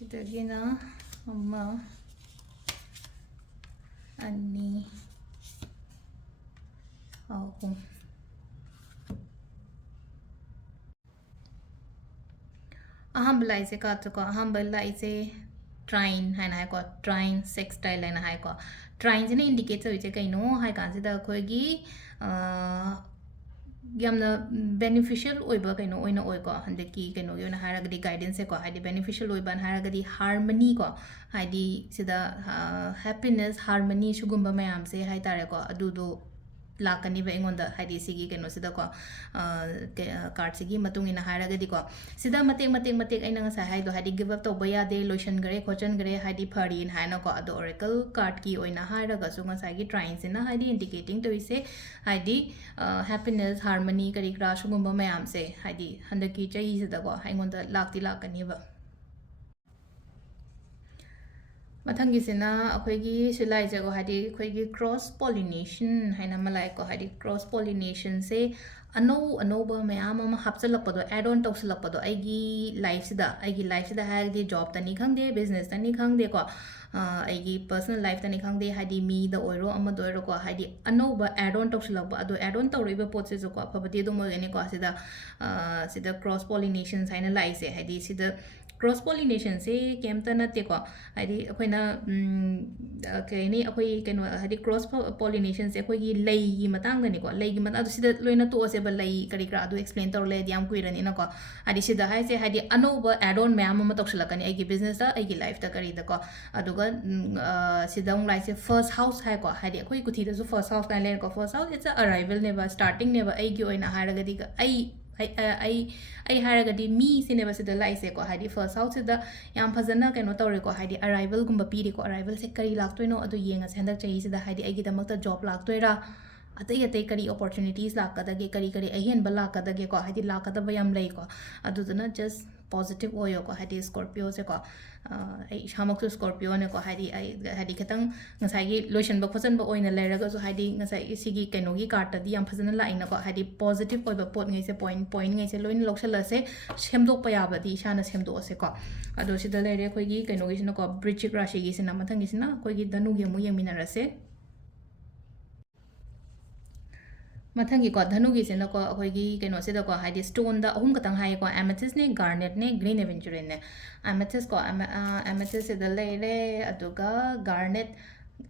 सिदगिना अम्मा अन्नी अहुम अहम लाइसे का तो को अहम लाइसे ट्राइन है ना को ट्राइन सेक्स स्टाइल है ना है को ट्राइन से इंडिकेट होइसे कैनो हाइ कांसिदा अखोइगी यामना बेनिफिशियल ओइबा कैनो ओइना ओइको हंदकी कैनो योना हारगदी गाइडेंस से को हाइदि बेनिफिशियल ओइबा हारगदी हार्मनी को हाइदि सिदा हैप्पीनेस हार्मनी सुगुम्बा मयाम से हाइ तारे को अदुदो lakaniba ingonda haidi sigi keno sida ko card sigi matung ina haragadi ko sida matek aina nga sa haido haidi give up to baya de lotion gare khochan gare haidi phari in haina ko ado oracle card ki oina haraga su nga sa gi trying sina haidi indicating to ise haidi happiness harmony kari kra sugumba mayam se haidi handaki chai sida ko ingonda lakti lakaniba mathanggisina akhoi silai jago hadi akhoi cross pollination haina malai ko hadi cross pollination se anova mayam ama hapchalakpado add on tawsilakpado aigi life sida hadi job tani khangde business tani khangde ko aigi personal life tani khangde hadi mi da oiro ama do oiro ko hadi anova add on tawsilakba ado add on tawriba pot se ko apabati do mo gani ko sida cross pollination haina lai se hadi sida cross pollination se kemta nate ko hadi akoina kani akoi keno hadi cross pollination se akoi gi lei gi matang gani ko lei gi matang adu sida loina to se ba lei kari kra adu explain tor le diam kuirani na ko hadi sida hai se hadi anova add on ma'am ma toksilakani ai gi business da ai gi life da kari da ko aduga sida ong lai se first house hai ko hadi akoi kuthi da su first house kan le ko first house it's a arrival ne ba starting ne ba ai gi oina haraga di ai haragadi mi sineba sida laise ko hadi first house sida yam phajana keno tawre ko hadi arrival gumba piri ko arrival se kari laktoino adu yenga sendak chai sida hadi ai gi damakta job laktoira atai kari opportunities lakadage kari ahen ba lakadage ko hadi lakadaba yam lei ko aduduna just positive oyo ko hadi scorpio se ko ai shamak scorpio ne ko hadi ketang ngasai gi lotion ba khosan ba oina leraga so hadi ngasai sigi keno gi card di yam phajana la ina ko hadi positive oiba pot ngai se point ngai se loin loksala se semdok pa yaba di shana semdo se ko ado sida lere khoi gi keno gi sina ko bridge rashi gi sina mathang gi sina khoi gi danu gi mu yemina rase mathang gi ko dhanu gi sena ko akhoi gi keno se da ko hadi stone da ahum katang hai ko amethyst ne garnet ne green aventurine ne amethyst ko amethyst se da leire aduga garnet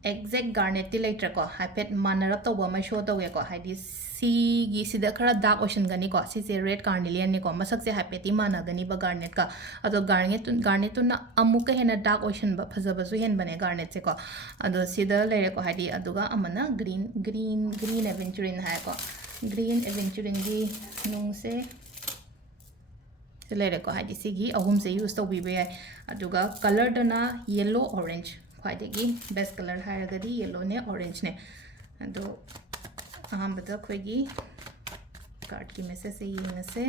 exact garnet ti later ko hapet manarap to ba ma show to ko hadi si gi sida khara dark ocean gani ko si se red carnelian ne ko masak se hapet ti mana gani ba garnet ka ado garnet tu na amuka hena dark ocean ba phajaba su hen bane garnet se ko ado sida leire ko hadi aduga amana green aventurine hai ko green aventurine gi nung se leire ko hadi sigi ahum se use to bi be aduga color dana yellow orange khwaidagi best color haragadi yellow ne orange ne ado ahambada khoigi card ki message se yengase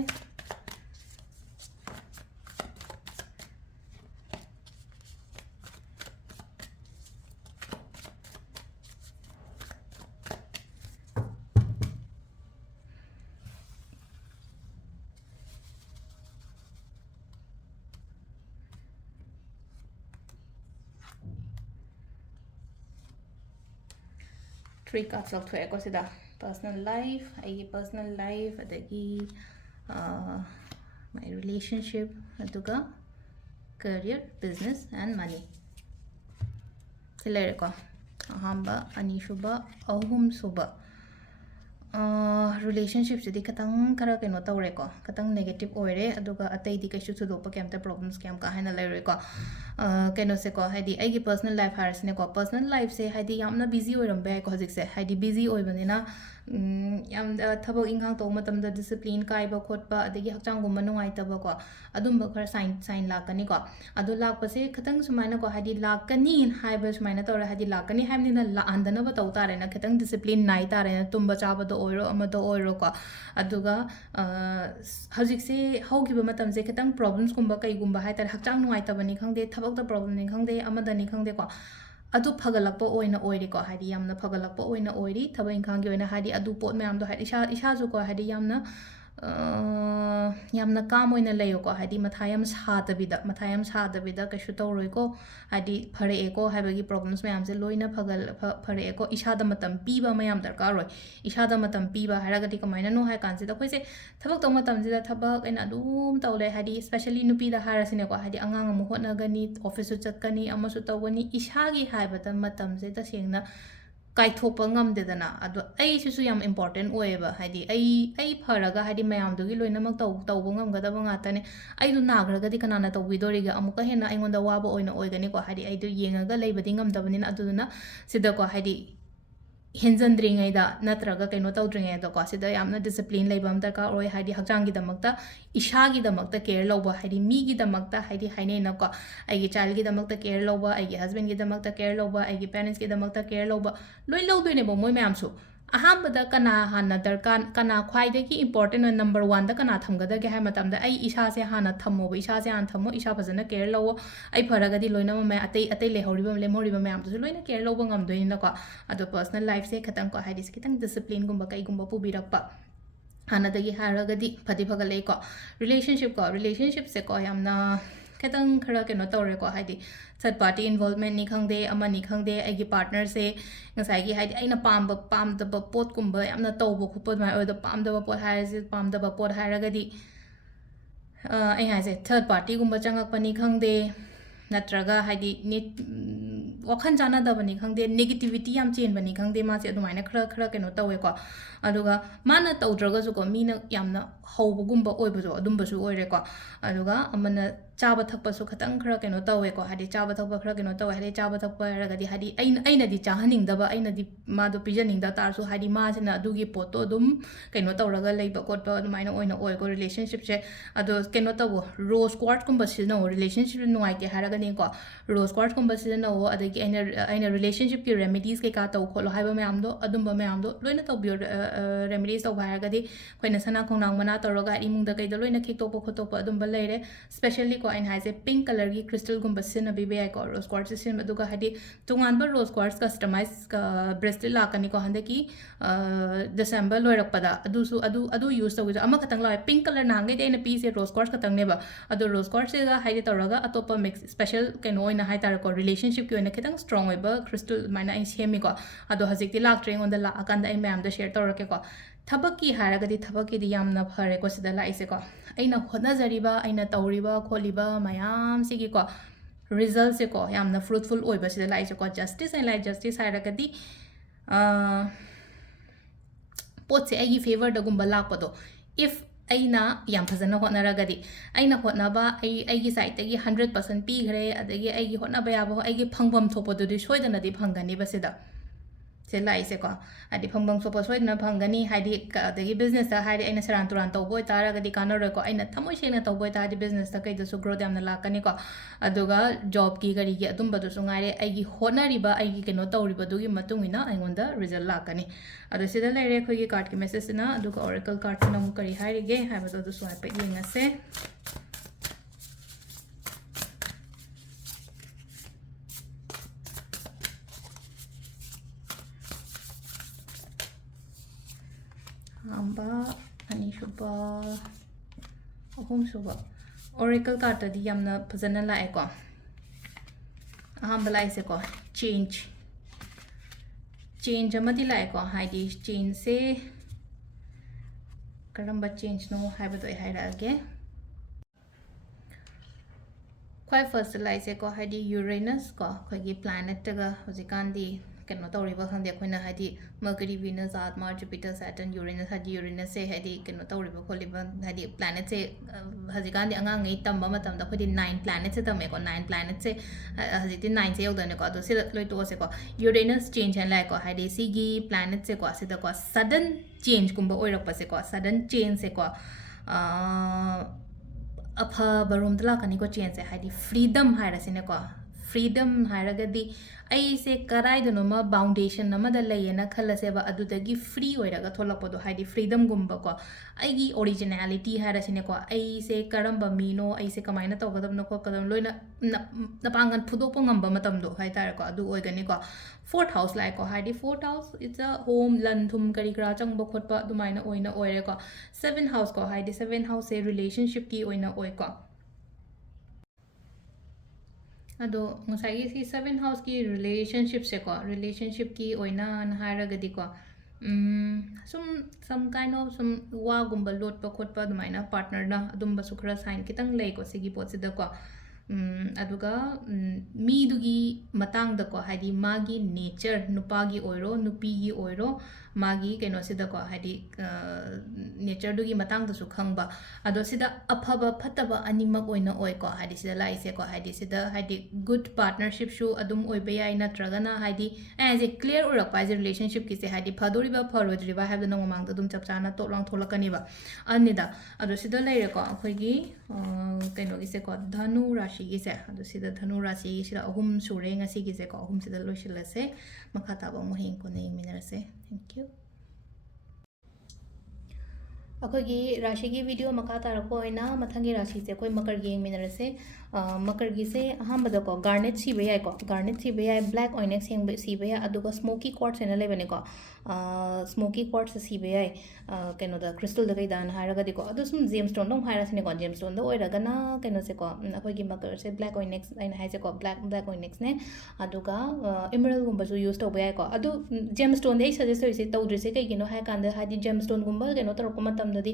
three cards of thwe ko sida personal life adagi my relationship aduga career business and money silere ko ahamba anishuba ahum suba relationship se di katang kara keno tawre ko katang negative oire aduga atai di kaishu thudopa kemta problems kem ka haina lere ko keno se ko hadi ai gi personal life haras ne ko personal life se hadi yamna busy oiram ba ko hojik se hadi busy oibanina yam thabok inghang to matam da discipline kai ba khot ba adagi hakchang gum manungai taba ko adum ba khar sign lakani ko adu lakpa se khatang sumaina ko hadi lakani hai ba sumaina tora hadi lakani haimni na la andana ba tawtare na khatang discipline nai tare na tumba chaba do oiro ama do oiro ko aduga hojik se hogi ba matam se khatang problems gumba kai gumba hai tar hakchang nungai tabani khangde thabok da problem ni khangde amada ni khangde ko adu phagalakpa oina oiri ko hadi yamna phagalakpa oina oiri thaba inkhang gi oina hadi adu pot mayam do hadi isha ju ko hadi yamna kam oina layo ko hadi mathayam sadabida kashu tawroi ko hadi phare eko habagi problems mayam se loina phare eko isha da matam piba mayam darkar roi isha da matam piba haragati kamaina no hai kanse da khoise thabak tong matam jida thabak ena dum tawle hadi especially nupi da harasine ko hadi angang amu hotna gani office su chatkani amasu tawani isha gi haibata matam se ta sengna kaithokpa ngamdedana ado ai sisu yam important oeba hadi ai pharaga hadi mayam dugi loinamak tawbu ngamgadaba ngatane ai du nagragadi kanana tawbidoriga amuka hena aingonda waba oina oigani ko hadi ai du yengaga leibadi ngamdabanina aduna sida ko hadi ꯍꯦꯟꯖꯟꯗ꯭ꯔꯤꯉꯩꯗ ꯅꯠꯇ꯭ꯔꯒ ꯀꯩꯅꯣ ꯇꯧꯗ꯭ꯔꯤꯉꯩꯗꯀꯣ ꯁꯤꯗ ꯌꯥꯝꯅ discipline ꯂꯩꯕ ꯑꯃ ꯗꯔꯀꯥꯔ ꯑꯣꯏ ꯍꯥꯏꯗꯤ ꯍꯛꯆꯥꯡꯒꯤꯗꯃꯛꯇ ꯏꯁꯥꯒꯤꯗꯃꯛꯇ care ꯂꯧꯕ ꯍꯥꯏꯗꯤ ꯃꯤꯒꯤꯗꯃꯛꯇ ꯍꯥꯏꯗꯤ ꯍꯥꯏꯅꯩꯅꯀꯣ ꯑꯩꯒꯤ ꯆꯥꯏꯜꯒꯤꯗꯃꯛꯇ ꯀꯦꯌꯔ ꯂꯧꯕ ꯑꯩꯒꯤ ꯍꯁꯕꯦꯟꯒꯤꯗꯃꯛꯇ ꯀꯦꯌꯔ ꯂꯧꯕ ꯑꯩꯒꯤ ꯄꯦꯔꯦꯟꯁꯀꯤꯗꯃꯛꯇ ꯀꯦꯌꯔ ꯂꯧꯕ ꯂꯣꯏ ꯂꯧꯗꯣꯏꯅꯦꯕ ꯃꯣꯏ ꯃꯌꯥꯝꯁꯨ ꯑꯍꯥꯟꯕꯗ ꯀꯅꯥ ꯍꯥꯟꯅ ꯗꯔꯀꯥꯔ ꯀꯅꯥ ꯈ꯭ꯋꯥꯏꯗꯒꯤ ꯏꯝꯄꯣꯔꯇꯦꯟ ꯑꯣꯏ ꯅꯝꯕꯔ ꯋꯥꯟꯗ ꯀꯅꯥ ꯊꯝꯒꯗꯒꯦ ꯍꯥꯏꯕ ꯃꯇꯝꯗ ꯑꯩ ꯏꯁꯥꯁꯦ ꯍꯥꯟꯅ ꯊꯝꯃꯣꯕ ꯏꯁꯥꯁꯦ ꯍꯥꯟꯅ ꯊꯝꯃꯣ ꯏꯁꯥ ꯐꯖꯅ ꯀꯦꯌꯔ ꯂꯧꯋꯣ ꯑꯩ ꯐꯔꯒꯗꯤ ꯂꯣꯏꯅꯃꯛ ꯃꯌꯥꯝ ꯑꯇꯩ ꯂꯩꯍꯧꯔꯤꯕ ꯃꯌꯥꯝꯗꯨꯁꯨ ꯂꯣꯏꯅ ꯀꯦꯌꯔ ꯂꯧꯕ ꯉꯝꯗꯣꯏꯅꯤꯅꯀꯣ ꯑꯗꯣ ꯄꯔꯁꯅꯦꯜ ꯂꯥꯏꯐꯁꯦ ꯈꯤꯇꯪ ꯀꯣ ꯍꯥꯏꯗꯤ ꯈꯤꯇꯪ ꯗꯤꯁꯤꯄ꯭ꯂꯤꯟꯒꯨꯝꯕ ꯀꯩꯒꯨꯝꯕ ꯄꯨꯕꯤꯔꯛꯄ ꯍꯥꯟꯅꯗꯒꯤ ꯍꯥꯏꯔꯒꯗꯤ ꯐꯗꯤ ꯐꯒꯠꯂꯛꯏꯀꯣ ꯔꯤꯂꯦꯁꯟꯁꯤꯞꯁꯦꯀꯣ ꯌꯥꯝꯅ ꯈꯤꯇꯪ ꯈꯔ ꯀꯩꯅꯣ ꯇꯧꯔꯦꯀꯣ ꯍꯥꯏꯗꯤ ꯊꯔꯠ ꯄꯥꯔꯇꯤ ꯏꯟꯚꯣꯜꯞꯃꯦꯟꯅꯤ ꯈꯪꯗꯦ ꯑꯃꯅꯤ ꯈꯪꯗꯦ ꯑꯩꯒꯤ ꯄꯥꯔꯠꯅꯔꯁꯦ ꯉꯁꯥꯏꯒꯤ ꯍꯥꯏꯗꯤ ꯑꯩꯅ ꯄꯥꯝꯗꯕ ꯄꯣꯠꯀꯨꯝꯕ ꯌꯥꯝꯅ ꯇꯧꯕ ꯈꯣꯠꯄ ꯑꯗꯨꯃꯥꯏꯅ ꯑꯣꯏꯗꯣ ꯄꯥꯝꯗꯕ ꯄꯣꯠ ꯍꯥꯏꯔꯒꯗꯤ ꯑꯩ ꯍꯥꯏꯁꯦ ꯊꯔꯠ ꯄꯥꯔꯇꯤꯒꯨꯝꯕ ꯆꯪꯉꯛꯄꯅꯤ ꯈꯪꯗꯦ ꯅꯠꯇ꯭ꯔꯒ ꯍꯥꯏꯗꯤ ꯋꯥꯈꯜ ꯆꯥꯟꯅꯗꯕꯅꯤ ꯈꯪꯗे ꯅꯦꯒꯦꯇꯤꯕꯤꯇꯤ ꯌꯥꯝ ꯆꯦꯟꯕꯅꯤ ꯈꯪꯗꯦ ꯃꯥꯁꯦ ꯑꯗꯨꯃꯥꯏꯅ ꯈꯔ ꯀꯩꯅꯣ ꯇꯧꯋꯦꯀꯣ ꯑꯗꯨꯒ ꯃꯥꯅ ꯇꯧꯗ꯭ꯔꯒꯁꯨꯀꯣ ꯃꯤꯅ ꯌꯥꯝꯅ ꯍꯧꯕꯒꯨꯝꯕ ꯑꯣꯏꯕꯗꯣ ꯑꯗꯨꯝꯕꯁꯨ ꯑꯣꯏꯔꯦꯀꯣ ꯑꯗꯨꯒ ꯑꯃꯅ ꯆꯥꯕ ꯊꯛꯄꯁꯨ ꯈꯤꯇꯪ ꯈꯔ ꯀꯩꯅꯣ ꯇꯧꯋꯦꯀꯣ ꯍꯥꯏꯗꯤ ꯆꯥꯕ ꯊꯛꯄ ꯈꯔ ꯀꯩꯅꯣ ꯇꯧꯋꯦ ꯍꯥꯏꯗꯤ ꯆꯥꯕ ꯊꯛꯄ ꯍꯥꯏꯔꯒꯗꯤ ꯍꯥꯏꯗꯤ ꯑꯩꯅꯗꯤ ꯆꯥꯍꯟꯅꯤꯡꯗꯕ ꯑꯩꯅꯗꯤ ꯃꯥꯗꯣ ꯄꯤꯖꯅꯤꯡꯗ ꯇꯥꯔꯁꯨ ꯍꯥꯏꯗꯤ ꯃꯥꯁꯤꯅ ꯑꯗꯨꯒꯤ ꯄꯣꯠꯇꯣ ꯑꯗꯨꯝ ꯀꯩꯅꯣ ꯇꯧꯔꯒ ꯂꯩꯕ ꯈꯣꯠꯄ ꯑꯗꯨꯃꯥꯏꯅ ꯑꯣꯏꯅ ꯑꯣꯏꯀꯣ ꯔꯤꯂꯦꯁꯟꯁꯤꯞꯁꯦ ꯑꯗꯣ ꯀꯩꯅꯣ ꯇꯧꯋꯣ ꯔꯣꯁ ꯀ꯭ꯋꯥꯔꯠꯀꯨꯝꯕ ꯁꯤꯖꯤꯟꯅꯧ ꯔꯤꯂꯦꯁꯟꯁꯤꯞ ꯅꯨꯡꯉꯥꯏꯇꯦ ꯍꯥꯏꯔꯒꯅꯤꯀꯣ ꯔꯣꯁ ꯀ꯭ꯋꯥꯔꯠꯀꯨꯝꯕ ꯁꯤꯖꯤꯟꯅꯧꯋꯣ ꯑꯗꯒꯤ ꯑꯩꯅ ꯔꯤꯂꯦꯁꯟꯁꯤꯞꯀꯤ ꯔꯦꯃꯤꯗꯤꯁ ꯀꯩꯀꯥ ꯇꯧ ꯈꯣꯠꯂꯣ ꯍꯥꯏꯕ ꯃꯌꯥꯝꯗꯣ ꯑꯗꯨꯝꯕ ꯃꯌꯥꯝꯗꯣ ꯂꯣꯏꯅ ꯇꯧꯕꯤꯌꯣ ꯔꯦꯃꯤꯗꯤꯁ ꯇꯧꯕ ꯍꯥꯏꯔꯒꯗꯤ ꯑꯩꯈꯣꯏꯅ ꯁꯅꯥ ꯈꯣꯡꯅꯥꯡ ꯃꯅꯥ ꯇꯧꯔꯒ ꯏꯃꯨꯡꯗ ꯀꯩꯗ ꯂꯣꯏꯅ ꯈꯤꯛꯇꯣꯛꯄ ꯈꯣꯠꯇꯣꯛꯄ ꯑꯗꯨꯝꯕ ꯂꯩꯔꯦ ꯁ꯭ꯄꯦꯁꯦꯜꯂꯤꯀꯣ ꯑꯩꯅ ꯍꯥꯏꯁꯦ ꯄꯤꯡ ꯀꯂꯔꯒꯤ ꯀ꯭ꯔꯤꯁꯇꯜꯒꯨꯝꯕ ꯁꯤꯖꯤꯟꯅꯕꯤꯕ ꯌꯥꯏꯀꯣ ꯔꯣꯁ ꯀ꯭ꯋꯥꯔꯠꯁ ꯁꯤꯖꯤꯟꯅꯕ ꯑꯗꯨꯒ ꯍꯥꯏꯗꯤ ꯇꯣꯉꯥꯟꯕ ꯔꯣꯁ ꯀ꯭ꯋꯥꯔꯠꯁ ꯀꯁꯇꯃꯥꯏꯁ ꯕ꯭ꯔꯦꯁꯂꯦꯠ ꯂꯥꯛꯀꯅꯤꯀꯣ ꯍꯟꯗꯛꯀꯤ ꯗꯤꯁꯦꯝꯕꯔ ꯂꯣꯏꯔꯛꯄꯗ ꯑꯗꯨ ꯌꯨꯁ ꯇꯧꯕꯤꯗꯣ ꯑꯃꯈꯛꯇꯪ ꯂꯥꯛꯑꯦ ꯄꯤꯡ ꯀꯂꯔ ꯅꯍꯥꯟꯒꯩꯗꯤ ꯑꯩꯅ ꯄꯤꯁꯦ ꯔꯣꯁ ꯀ꯭ꯋꯥꯔꯠꯁ ꯈꯛꯇꯪꯅꯦꯕ ꯑꯗꯣ ꯔꯣꯁ ꯀ꯭ꯋꯥꯔꯠꯁꯤꯒ ꯍꯥꯏꯗꯤ ꯇꯧꯔꯒ ꯑꯇꯣꯞꯄ ꯃꯤꯛꯁ ꯁ꯭ꯄꯦꯁꯦꯜ ꯀꯩꯅꯣ ꯑꯣꯏꯅ ꯍꯥꯏꯇꯥꯔꯦꯀꯣ ꯔꯤꯂꯦꯁꯟꯁꯤꯞꯀꯤ ꯑꯣꯏꯅ ꯈꯤꯇꯪ ꯁ꯭ꯇ꯭ꯔꯣꯡ ꯑꯣꯏꯕ crystal ꯑꯗꯨꯃꯥꯏꯅ ꯑꯩ ꯁꯦꯝꯃꯤꯀꯣ ꯑꯗꯣ ꯍꯧꯖꯤꯛꯇꯤ ꯂꯥꯛꯇ꯭ꯔꯦ ꯑꯩꯉꯣꯟꯗ ꯂꯥꯛꯑꯀꯥꯟꯗ ꯑꯩ ꯃꯌꯥꯝꯗ ꯁꯦꯌꯔ ꯇꯧꯔꯛꯀꯦꯀꯣ ꯊꯕꯛꯀꯤ ꯍꯥꯏꯔꯒꯗꯤ ꯊꯕꯛꯀꯤꯗꯤ ꯌꯥꯝꯅ ꯐꯔꯦꯀꯣ ꯁꯤꯗ ꯂꯥꯛꯏꯁꯦꯀꯣ ꯑꯩꯅ ꯍꯣꯠꯅꯖꯔꯤꯕ ꯑꯩꯅ ꯇꯧꯔꯤꯕ ꯈꯣꯠꯂꯤꯕ ꯃꯌꯥꯝꯁꯤꯒꯤꯀꯣ ꯔꯤꯖꯜꯠꯁꯦꯀꯣ ꯌꯥꯝꯅ ꯐ꯭ꯔꯨꯠꯐꯨꯜ ꯑꯣꯏꯕꯁꯤꯗ ꯂꯥꯛꯏꯁꯦꯀꯣ ꯖꯁꯇꯤꯁ ꯑꯦꯟ ꯂꯥꯏꯛ ꯖꯁꯇꯤꯁ ꯍꯥꯏꯔꯒꯗꯤ ꯄꯣꯠꯁꯦ ꯑꯩꯒꯤ ꯐꯦꯚꯔꯗꯒꯨꯝꯕ ꯂꯥꯛꯄꯗꯣ ꯏꯐ ꯑꯩꯅ ꯌꯥꯝ ꯐꯖꯅ ꯍꯣꯠꯅꯔꯒꯗꯤ ꯑꯩꯅ ꯍꯣꯠꯅꯕ ꯑꯩꯒꯤ ꯁꯥꯏꯠꯇꯒꯤ 100% ꯄꯤꯈ꯭ꯔꯦ ꯑꯗꯒꯤ ꯑꯩꯒꯤ ꯍꯣꯠꯅꯕ ꯌꯥꯕ ꯑꯩꯒꯤ ꯐꯪꯐꯝ ꯊꯣꯛꯄꯗꯨꯗꯤ ꯁꯣꯏꯗꯅꯗꯤ ꯐꯪꯒꯅꯤꯕ ꯁꯤꯗ ꯁꯤ ꯂꯥꯛꯏꯁꯦꯀꯣ ꯍꯥꯏꯗꯤ ꯐꯪꯐꯝ ꯊꯣꯛꯄ ꯁꯣꯏꯗꯅ ꯐꯪꯒꯅꯤ ꯍꯥꯏꯗꯤ ꯑꯗꯒꯤ ꯕꯤꯖꯅꯦꯁꯇ ꯍꯥꯏꯗꯤ ꯑꯩꯅ ꯁꯦꯔꯥꯟ ꯇꯨꯔꯥꯟ ꯇꯧꯕ ꯑꯣꯏꯇꯥꯔꯒꯗꯤ ꯀꯥꯟꯅꯔꯣꯏꯀꯣ ꯑꯩꯅ ꯊꯃꯣꯏ ꯁꯦꯡꯅ ꯇꯧꯕ ꯑꯣꯏꯇꯥꯔꯗꯤ ꯕꯤꯖꯅꯦꯁꯇ ꯀꯩꯗꯁꯨ ꯒ꯭ꯔꯣꯠ ꯌꯥꯝꯅ ꯂꯥꯛꯀꯅꯤꯀꯣ ꯑꯗꯨꯒ ꯖꯣꯕꯀꯤ ꯀꯔꯤꯒꯤ ꯑꯗꯨꯝꯕꯗꯨꯁꯨ ꯉꯥꯏꯔꯦ ꯑꯩꯒꯤ ꯍꯣꯠꯅꯔꯤꯕ ꯑꯩꯒꯤ ꯀꯩꯅꯣ ꯇꯧꯔꯤꯕꯗꯨꯒꯤ ꯃꯇꯨꯡ ꯏꯟꯅ ꯑꯩꯉꯣꯟꯗ ꯔꯤꯖꯜ ꯂꯥꯛꯀꯅꯤ ꯑꯗꯣ ꯁꯤꯗ ꯂꯩꯔꯦ ꯑꯩꯈꯣꯏꯒꯤ ꯀꯥꯔꯠꯀꯤ ꯃꯦꯁꯦꯖꯁꯤꯅ ꯑꯗꯨꯒ ꯑꯣꯔꯦꯀꯜ ꯀꯥꯔꯠꯁꯤꯅ ꯑꯃꯨꯛ ꯀꯔꯤ ꯍꯥꯏꯔꯤꯒꯦ ꯍꯥꯏꯕꯗꯣ ꯑꯗꯨꯁꯨ ꯍꯥꯏꯐꯦꯠ ꯌꯦꯡꯉꯁꯦ ꯑꯍꯥꯟꯕ ꯑꯅꯤꯁꯨꯕ ꯑꯍꯨꯝꯁꯨꯕ ꯑꯣꯔꯦꯀꯜ ꯀꯥꯔꯠꯇꯗꯤ ꯌꯥꯝꯅ ꯐꯖꯅ ꯂꯥꯛꯑꯦꯀꯣ ꯑꯍꯥꯟꯕ ꯂꯥꯛꯏꯁꯦꯀꯣ ꯆꯦꯟꯖ ꯑꯃꯗꯤ ꯂꯥꯛꯑꯦꯀꯣ ꯍꯥꯏꯗꯤ ꯆꯦꯟꯖꯁꯦ ꯀꯔꯝꯕ ꯆꯦꯟꯖꯅꯣ ꯍꯥꯏꯕꯗꯣ ꯑꯩ ꯍꯥꯏꯔꯛꯑꯒꯦ ꯈ꯭ꯋꯥꯏ ꯐꯥꯔꯁꯇ ꯂꯥꯛꯏꯁꯦꯀꯣ ꯍꯥꯏꯗꯤ ꯌꯨꯔꯦꯅꯁ ꯀꯣ ꯑꯩꯈꯣꯏꯒꯤ ꯄ꯭ꯂꯥꯅꯦꯠꯇꯒ ꯍꯧꯖꯤꯛꯀꯥꯟꯗꯤ ꯀꯩꯅꯣ ꯇꯧꯔꯤꯕ ꯈꯪꯗꯦ ꯑꯩꯈꯣꯏꯅ ꯍꯥꯏꯗꯤ ꯃꯔꯀꯔꯤ ꯚꯤꯅꯁ ꯑꯥꯔꯊ ꯃꯥꯔꯁ ꯖꯨꯄꯤꯇꯔ ꯁꯦꯇꯔꯟ ꯌꯨꯔꯦꯅꯁ ꯍꯥꯏꯗꯤ ꯌꯨꯔꯦꯅꯁꯁꯦ ꯍꯥꯏꯗꯤ ꯀꯩꯅꯣ ꯇꯧꯔꯤꯕ ꯈꯣꯠꯂꯤꯕ ꯍꯥꯏꯗꯤ ꯄ꯭ꯂꯥꯅꯦꯠꯁꯦ ꯍꯧꯖꯤꯛꯀꯥꯟꯗꯤ ꯑꯉꯥꯡꯉꯩ ꯇꯝꯕ ꯃꯇꯝꯗ ꯑꯩꯈꯣꯏꯗꯤ 9 ꯄ꯭ꯂꯥꯅꯦꯠꯁꯦ ꯇꯝꯃꯦꯀꯣ 9 ꯄ꯭ꯂꯥꯅꯦꯠꯁꯦ ꯍꯧꯖꯤꯛꯇꯤ 9ꯁꯦ ꯌꯧꯗꯣꯏꯅꯦꯀꯣ ꯑꯗꯣ ꯁꯤꯗ ꯂꯣꯏ ꯇꯣꯛꯑꯁꯦꯀꯣ ꯌꯨꯔꯦꯅꯁ ꯆꯦꯟꯖ ꯍꯥꯏꯅ ꯂꯥꯛꯑꯦꯀꯣ ꯍꯥꯏꯗꯤ ꯁꯤꯒꯤ ꯄ꯭ꯂꯥꯅꯦꯠꯁꯦꯀꯣ ꯁꯤꯗꯀꯣ ꯁꯗꯟ ꯆꯦꯟꯖꯀꯨꯝꯕ ꯑꯣꯏꯔꯛꯄꯁꯦꯀꯣ ꯁꯗꯟ ꯆꯦꯟꯖꯁꯦꯀꯣ ꯑꯐꯕꯔꯣꯝꯗ ꯂꯥꯛꯀꯅꯤꯀꯣ ꯆꯦꯟꯖꯁꯦ ꯍꯥꯏꯗꯤ ꯐ꯭रीडम ꯍꯥꯏꯔꯁꯤꯅꯦꯀꯣ ꯐ꯭रीडम ꯍꯥꯏꯔꯒꯗꯤ ꯑꯩꯁꯦ ꯀꯗꯥꯏꯗꯅꯣꯃ ꯕꯥꯎꯟꯗꯦꯁꯟ ꯑꯃꯗ ꯂꯩꯌꯦꯅ ꯈꯜꯂꯁꯦꯕ ꯑꯗꯨꯗꯒꯤ ꯐ꯭री ꯑꯣꯏꯔꯒ ꯊꯣꯛꯂꯛꯄꯗꯣ ꯍꯥꯏꯗꯤ ꯐ꯭रीडमꯒꯨꯝꯕꯀꯣ ꯑꯩꯒꯤ ꯑꯣꯔꯤꯖꯤꯅꯦꯂꯤꯇꯤ ꯍꯥꯏꯔꯁꯤꯅꯦꯀꯣ ꯑꯩꯁꯦ ꯀꯔꯝꯕ ꯃꯤꯅꯣ ꯑꯩꯁꯦ ꯀꯃꯥꯏꯅ ꯇꯧꯒꯗꯕꯅꯣ ꯈꯣꯠꯀꯗꯕꯅꯣ ꯂꯣꯏꯅ ꯅꯄꯥꯡꯒꯜ ꯐꯨꯗꯣꯛꯄ ꯉꯝꯕ ꯃꯇꯝꯗꯣ ꯍꯥꯏꯇꯥꯔꯦꯀꯣ ꯑꯗꯨ ꯑꯣꯏꯒꯅꯤꯀꯣ ꯐꯣꯔꯠ ꯍꯥꯎꯁ ꯂꯥꯛꯑꯦꯀꯣ ꯍꯥꯏꯗꯤ ꯐꯣꯔꯠ ꯍꯥꯎꯁ ꯏꯠꯁ ꯑ ꯍꯣꯝ ꯂꯟ ꯊꯨꯝ ꯀꯔꯤ ꯀꯔꯥ ꯆꯪꯕ ꯈꯣꯠꯄ ꯑꯗꯨꯃꯥꯏꯅ ꯑꯣꯏꯔꯦꯀꯣ ꯁꯦꯚꯦꯟ ꯍꯥꯎꯁ ꯀꯣ ꯍꯥꯏꯗꯤ ꯁꯦꯚꯦꯟ ꯍꯥꯎꯁꯁꯦ ꯔꯤꯂꯦꯁꯟꯁꯤꯞꯀꯤ ꯑꯣꯏꯅ ꯑꯣꯏꯀꯣ ꯑꯗꯣ ꯉꯁꯥꯏꯒꯤ ꯁꯤ ꯁꯦꯚꯦꯟ ꯍꯥꯎꯁꯀꯤ ꯔꯤꯂꯦꯁꯟꯁꯤꯞꯁꯦꯀꯣ ꯔꯤꯂꯦꯁꯟꯁꯤꯞꯀꯤ ꯑꯣꯏꯅ ꯍꯥꯏꯔꯒꯗꯤꯀꯣ ꯁꯝ ꯀꯥꯏꯟ ꯑꯣꯐ ꯁꯨꯝ ꯋꯥꯒꯨꯝꯕ ꯂꯣꯠꯄ ꯈꯣꯠꯄ ꯑꯗꯨꯃꯥꯏꯅ ꯄꯥꯔꯠꯅꯔꯅ ꯑꯗꯨꯝꯕꯁꯨ ꯈꯔ ꯁꯥꯏꯟ ꯈꯤꯇꯪ ꯂꯩꯀꯣ ꯁꯤꯒꯤ ꯄꯣꯠꯁꯤꯗꯀꯣ ꯑꯗꯨꯒ ꯃꯤꯗꯨꯒꯤ ꯃꯇꯥꯡꯗꯀꯣ ꯍꯥꯏꯗꯤ ꯃꯥꯒꯤ ꯅꯦꯆꯔ ꯅꯨꯄꯥꯒꯤ ꯑꯣꯏꯔꯣ ꯅꯨꯄꯤꯒꯤ ꯑꯣꯏꯔꯣ ꯃꯥꯒꯤ ꯀꯩꯅꯣꯁꯤꯗꯀꯣ ꯍꯥꯏꯗꯤ ꯅꯦꯆꯔꯗꯨꯒꯤ ꯃꯇꯥꯡꯗꯁꯨ ꯈꯪꯕ ꯑꯗꯣ ꯁꯤꯗ ꯑꯐꯕ ꯐꯠꯇꯕ ꯑꯅꯤꯃꯛ ꯑꯣꯏꯅ ꯑꯣꯏꯀꯣ ꯍꯥꯏꯗꯤ ꯁꯤꯗ ꯂꯥꯛꯏꯁꯦꯀꯣ ꯍꯥꯏꯗꯤ ꯁꯤꯗ ꯍꯥꯏꯗꯤ ꯒꯨꯗ ꯄꯥꯔꯠꯅꯔꯁꯤꯞꯁꯨ ꯑꯗꯨꯝ ꯑꯣꯏꯕ ꯌꯥꯏ ꯅꯠꯇ꯭ꯔꯒꯅ ꯍꯥꯏꯗꯤ ꯍꯥꯏꯁꯦ ꯀ꯭ꯂꯤꯌꯔ ꯑꯣꯏꯔꯛꯄ ꯍꯥꯏꯁꯦ ꯔꯤꯂꯦꯁꯟꯁꯤꯞꯀꯤꯁꯦ ꯍꯥꯏꯗꯤ ꯐꯗꯣꯔꯤꯕ ꯐꯔꯣꯏꯗ꯭ꯔꯤꯕ ꯍꯥꯏꯕꯗꯣ ꯅꯪ ꯃꯃꯥꯡꯗ ꯑꯗꯨꯝ ꯆꯞ ꯆꯥꯅ ꯇꯣꯞ ꯂꯥꯎ ꯊꯣꯛꯂꯛꯀꯅꯤꯕ ꯑꯅꯤꯗ ꯑꯗꯣ ꯁꯤꯗ ꯂꯩꯔꯦꯀꯣ ꯑꯩꯈꯣꯏꯒꯤ ꯀꯩꯅꯣꯒꯤꯁꯦꯀꯣ ꯙꯅꯨ ꯔꯥಶꯤꯒꯤꯁꯦ ꯑꯗꯣ ꯁꯤꯗ ꯙꯅꯨ ꯔꯥಶꯤꯒꯤꯁꯤꯗ ꯑꯍꯨꯝ ꯁꯨꯔꯦ ꯉꯁꯤꯒꯤꯁꯦꯀꯣ ꯑꯍꯨꯝꯁꯤꯗ ꯂꯣꯏꯁꯤꯜꯂꯁꯦ ꯃꯈꯥ ꯇꯥꯕ ꯑꯃꯨꯛ ꯍꯌꯦꯡ ꯀꯣꯟꯅ ꯌꯦꯡꯃꯤꯟꯅꯔꯁꯦ ꯊꯦꯡꯛ ꯌꯨ ꯑꯩꯈꯣꯏꯒꯤ ꯔꯥಶꯤꯒꯤ ꯚꯤꯗꯤꯑꯣ ꯃꯈꯥ ꯇꯥꯔꯛꯄ ꯑꯣꯏꯅ ꯃꯊꯪꯒꯤ ꯔꯥಶꯤꯁꯦ ꯑꯩꯈꯣꯏ ꯃꯀꯔꯒꯤ ꯌꯦꯡꯃꯤꯟꯅꯔꯁꯦ ꯃꯀꯔꯒꯤꯁꯦ ꯑꯍꯥꯟꯕꯗꯀꯣ ꯒꯥꯔꯅꯦꯠ ꯁꯤꯕ ꯌꯥꯏꯀꯣ ꯒꯥꯔꯅꯦꯠ ꯁꯤꯕ ꯌꯥꯏ ꯕ꯭ꯂꯦꯛ ꯑꯣꯏꯅꯦꯛ ꯁꯤꯕ ꯌꯥꯏ ꯑꯗꯨꯒ ꯁ꯭ꯃꯣꯀꯤ ꯀ꯭ꯋꯥꯔꯠꯁ ꯍꯥꯏꯅ ꯂꯩꯕꯅꯦꯀꯣ ꯁ꯭ꯃꯣꯀꯤ ꯀ꯭ꯋꯥꯔꯠꯁ ꯁꯤꯕ ꯌꯥꯏ ꯀꯩꯅꯣꯗ ꯈ꯭ꯔꯤꯁꯇꯜꯗ ꯀꯩꯗꯥꯅ ꯍꯥꯏꯔꯒꯗꯤꯀꯣ ꯑꯗꯣ ꯁꯨꯝ ꯖꯦꯝ ꯁ꯭ꯇꯣꯟꯗ ꯑꯃꯨꯛ ꯍꯥꯏꯔꯁꯤꯅꯦꯀꯣ ꯖꯦꯝ ꯁ꯭ꯇꯣꯟꯗ ꯑꯣꯏꯔꯒꯅ ꯀꯩꯅꯣꯁꯦꯀꯣ ꯑꯩꯈꯣꯏꯒꯤ ꯃꯀꯔꯁꯦ ꯕ꯭ꯂꯦꯛ ꯑꯣꯏꯅꯦꯛꯁ ꯑꯩꯅ ꯍꯥꯏꯁꯦꯀꯣ ꯕ꯭ꯂꯦꯛ ꯑꯣꯏꯅꯦꯛꯁꯅꯦ ꯑꯗꯨꯒ ꯏꯃꯔꯜꯒꯨꯝꯕꯁꯨ ꯌꯨꯁ ꯇꯧꯕ ꯌꯥꯏꯀꯣ ꯑꯗꯣ ꯖꯦꯝ ꯁ꯭ꯇꯣꯟꯗꯤ ꯑꯩ ꯁꯖꯦꯁ ꯇꯧꯔꯤꯁꯦ ꯇꯧꯗ꯭ꯔꯤꯁꯦ ꯀꯩꯒꯤꯅꯣ ꯍꯥꯏ ꯀꯥꯟꯗ ꯍꯥꯏꯗꯤ ꯖꯦꯝ ꯁ꯭ꯇꯣꯟꯒꯨꯝꯕ ꯀꯩꯅꯣ ꯇꯧꯔꯛꯄ ꯃꯇꯝꯗꯗꯤ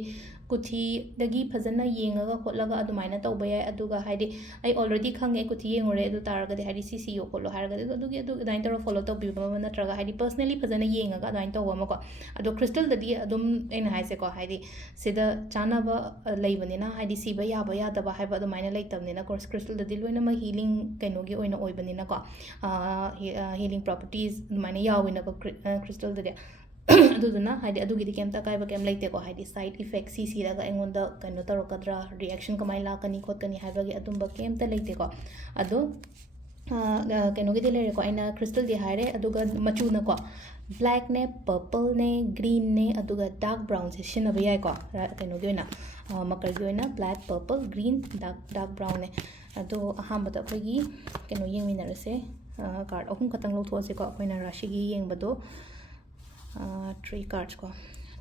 ꯀꯨꯊꯤꯗꯒꯤ ꯐꯖꯅ ꯌꯦꯡꯉꯒ ꯈꯣꯠꯂꯒ ꯑꯗꯨꯃꯥꯏꯅ ꯇꯧꯕ ꯌꯥꯏ ꯑꯗꯨꯒ ꯍꯥꯏꯗꯤ ꯑꯩ ꯑꯣꯜꯔꯦꯗꯤ ꯈꯪꯉꯦ ꯀꯨꯊꯤ ꯌꯦꯡꯉꯨꯔꯦ ꯑꯗꯨ ꯇꯥꯔꯒꯗꯤ ꯍꯥꯏꯗꯤ ꯁꯤ ꯁꯤꯌꯣ ꯈꯣꯠꯂꯣ ꯍꯥꯏꯔꯒꯗꯤ ꯑꯗꯨꯃꯥꯏꯅ ꯇꯧꯔꯒ ꯐꯣꯂꯣ ꯇꯧꯕꯤꯕ ꯑꯃ ꯅꯠꯇ꯭ꯔꯒ ꯍꯥꯏꯗꯤ ꯄꯔꯁꯅꯦꯂꯤ ꯐꯖꯅ ꯌꯦꯡꯉꯒ ꯑꯗꯨꯃꯥꯏꯅ ꯇꯧꯕ ꯑꯃꯀꯣ ꯑꯗꯣ ꯈ꯭ꯔꯤꯁꯇꯜꯗꯗꯤ ꯑꯗꯨꯝ ꯑꯩꯅ ꯍꯥꯏꯁꯦꯀꯣ ꯍꯥꯏꯗꯤ ꯁꯤꯗ ꯆꯥꯅꯕ ꯂꯩꯕꯅꯤ나 ꯍꯥꯏꯗꯤ ꯁꯤꯕ ꯌꯥꯕ ꯌꯥꯗꯕ ꯍꯥꯏꯕ ꯑꯗꯨꯃꯥꯏꯅ ꯂꯩꯇꯕꯅꯤꯅ ꯈ꯭ꯔꯤꯁꯇꯜꯗꯗꯤ ꯂꯣꯏꯅꯃꯛ ꯍꯤꯂꯤꯡ ꯀꯩꯅꯣꯒꯤ ꯑꯣꯏꯅ ꯑꯣꯏꯕꯅꯤꯅꯀꯣ ꯍꯤꯂꯤꯡ ꯄ꯭ꯔꯣꯄꯔꯇꯤꯁ ꯑꯗꯨꯃꯥꯏꯅ ꯌꯥꯎꯋꯤꯅꯀꯣ ꯈ꯭ꯔꯤꯁꯇꯜꯗꯗꯤ ꯑꯗꯨꯗꯨꯅ ꯍꯥꯏꯗꯤ ꯑꯗꯨꯒꯤꯗꯤ ꯀꯩꯝꯇ ꯑꯀꯥꯏꯕ ꯀꯩꯝ ꯂꯩꯇꯦꯀꯣ ꯍꯥꯏꯗꯤ ꯁꯥꯏꯠ ꯏꯐꯦꯛ ꯁꯤ ꯁꯤꯔꯒ ꯑꯩꯉꯣꯟꯗ ꯀꯩꯅꯣ ꯇꯧꯔꯛꯀꯗ꯭ꯔꯥ ꯔꯤꯑꯦꯛꯁꯟ ꯀꯃꯥꯏꯅ ꯂꯥꯛꯀꯅꯤ ꯈꯣꯠꯀꯅꯤ ꯍꯥꯏꯕꯒꯤ ꯑꯗꯨꯝꯕ ꯀꯩꯝꯇ ꯂꯩꯇꯦꯀꯣ ꯑꯗꯣ ꯀꯩꯅꯣꯒꯤꯗꯤ ꯂꯩꯔꯦꯀꯣ ꯑꯩꯅ ꯈ꯭ꯔꯤꯁꯇꯜꯗꯤ ꯍꯥꯏꯔꯦ ꯑꯗꯨꯒ ꯃꯆꯨꯅꯀꯣ ꯕ꯭ꯂꯦꯛꯅꯦ ꯄꯔꯄꯜꯅꯦ ꯒ꯭ꯔꯤꯟꯅꯦ ꯑꯗꯨꯒ ꯗꯥꯔꯛ ꯕ꯭ꯔꯥꯎꯟꯁꯦ ꯁꯤꯖꯤꯟꯅꯕ ꯌꯥꯏꯀꯣ ꯀꯩꯅꯣꯒꯤ ꯑꯣꯏꯅ ꯃꯀꯔꯒꯤ ꯑꯣꯏꯅ ꯕ꯭ꯂꯦꯛ ꯄꯔꯄꯜ ꯒ꯭ꯔꯤꯟ ꯗꯥꯔꯛ ꯕ꯭ꯔꯥꯎꯟꯅꯦ ꯑꯗꯣ ꯑꯍꯥꯟꯕꯗ ꯑꯩꯈꯣꯏꯒꯤ ꯀꯩꯅꯣ ꯌꯦꯡꯃꯤꯟꯅꯔꯁꯦ ꯀꯥꯔꯠ ꯑꯍꯨꯝ ꯈꯛꯇꯪ ꯂꯧꯊꯣꯛꯑꯁꯦꯀꯣ ꯑꯩꯈꯣꯏꯅ ꯔꯥಶꯤꯒꯤ ꯌꯦꯡꯕꯗꯣ 3 cards ko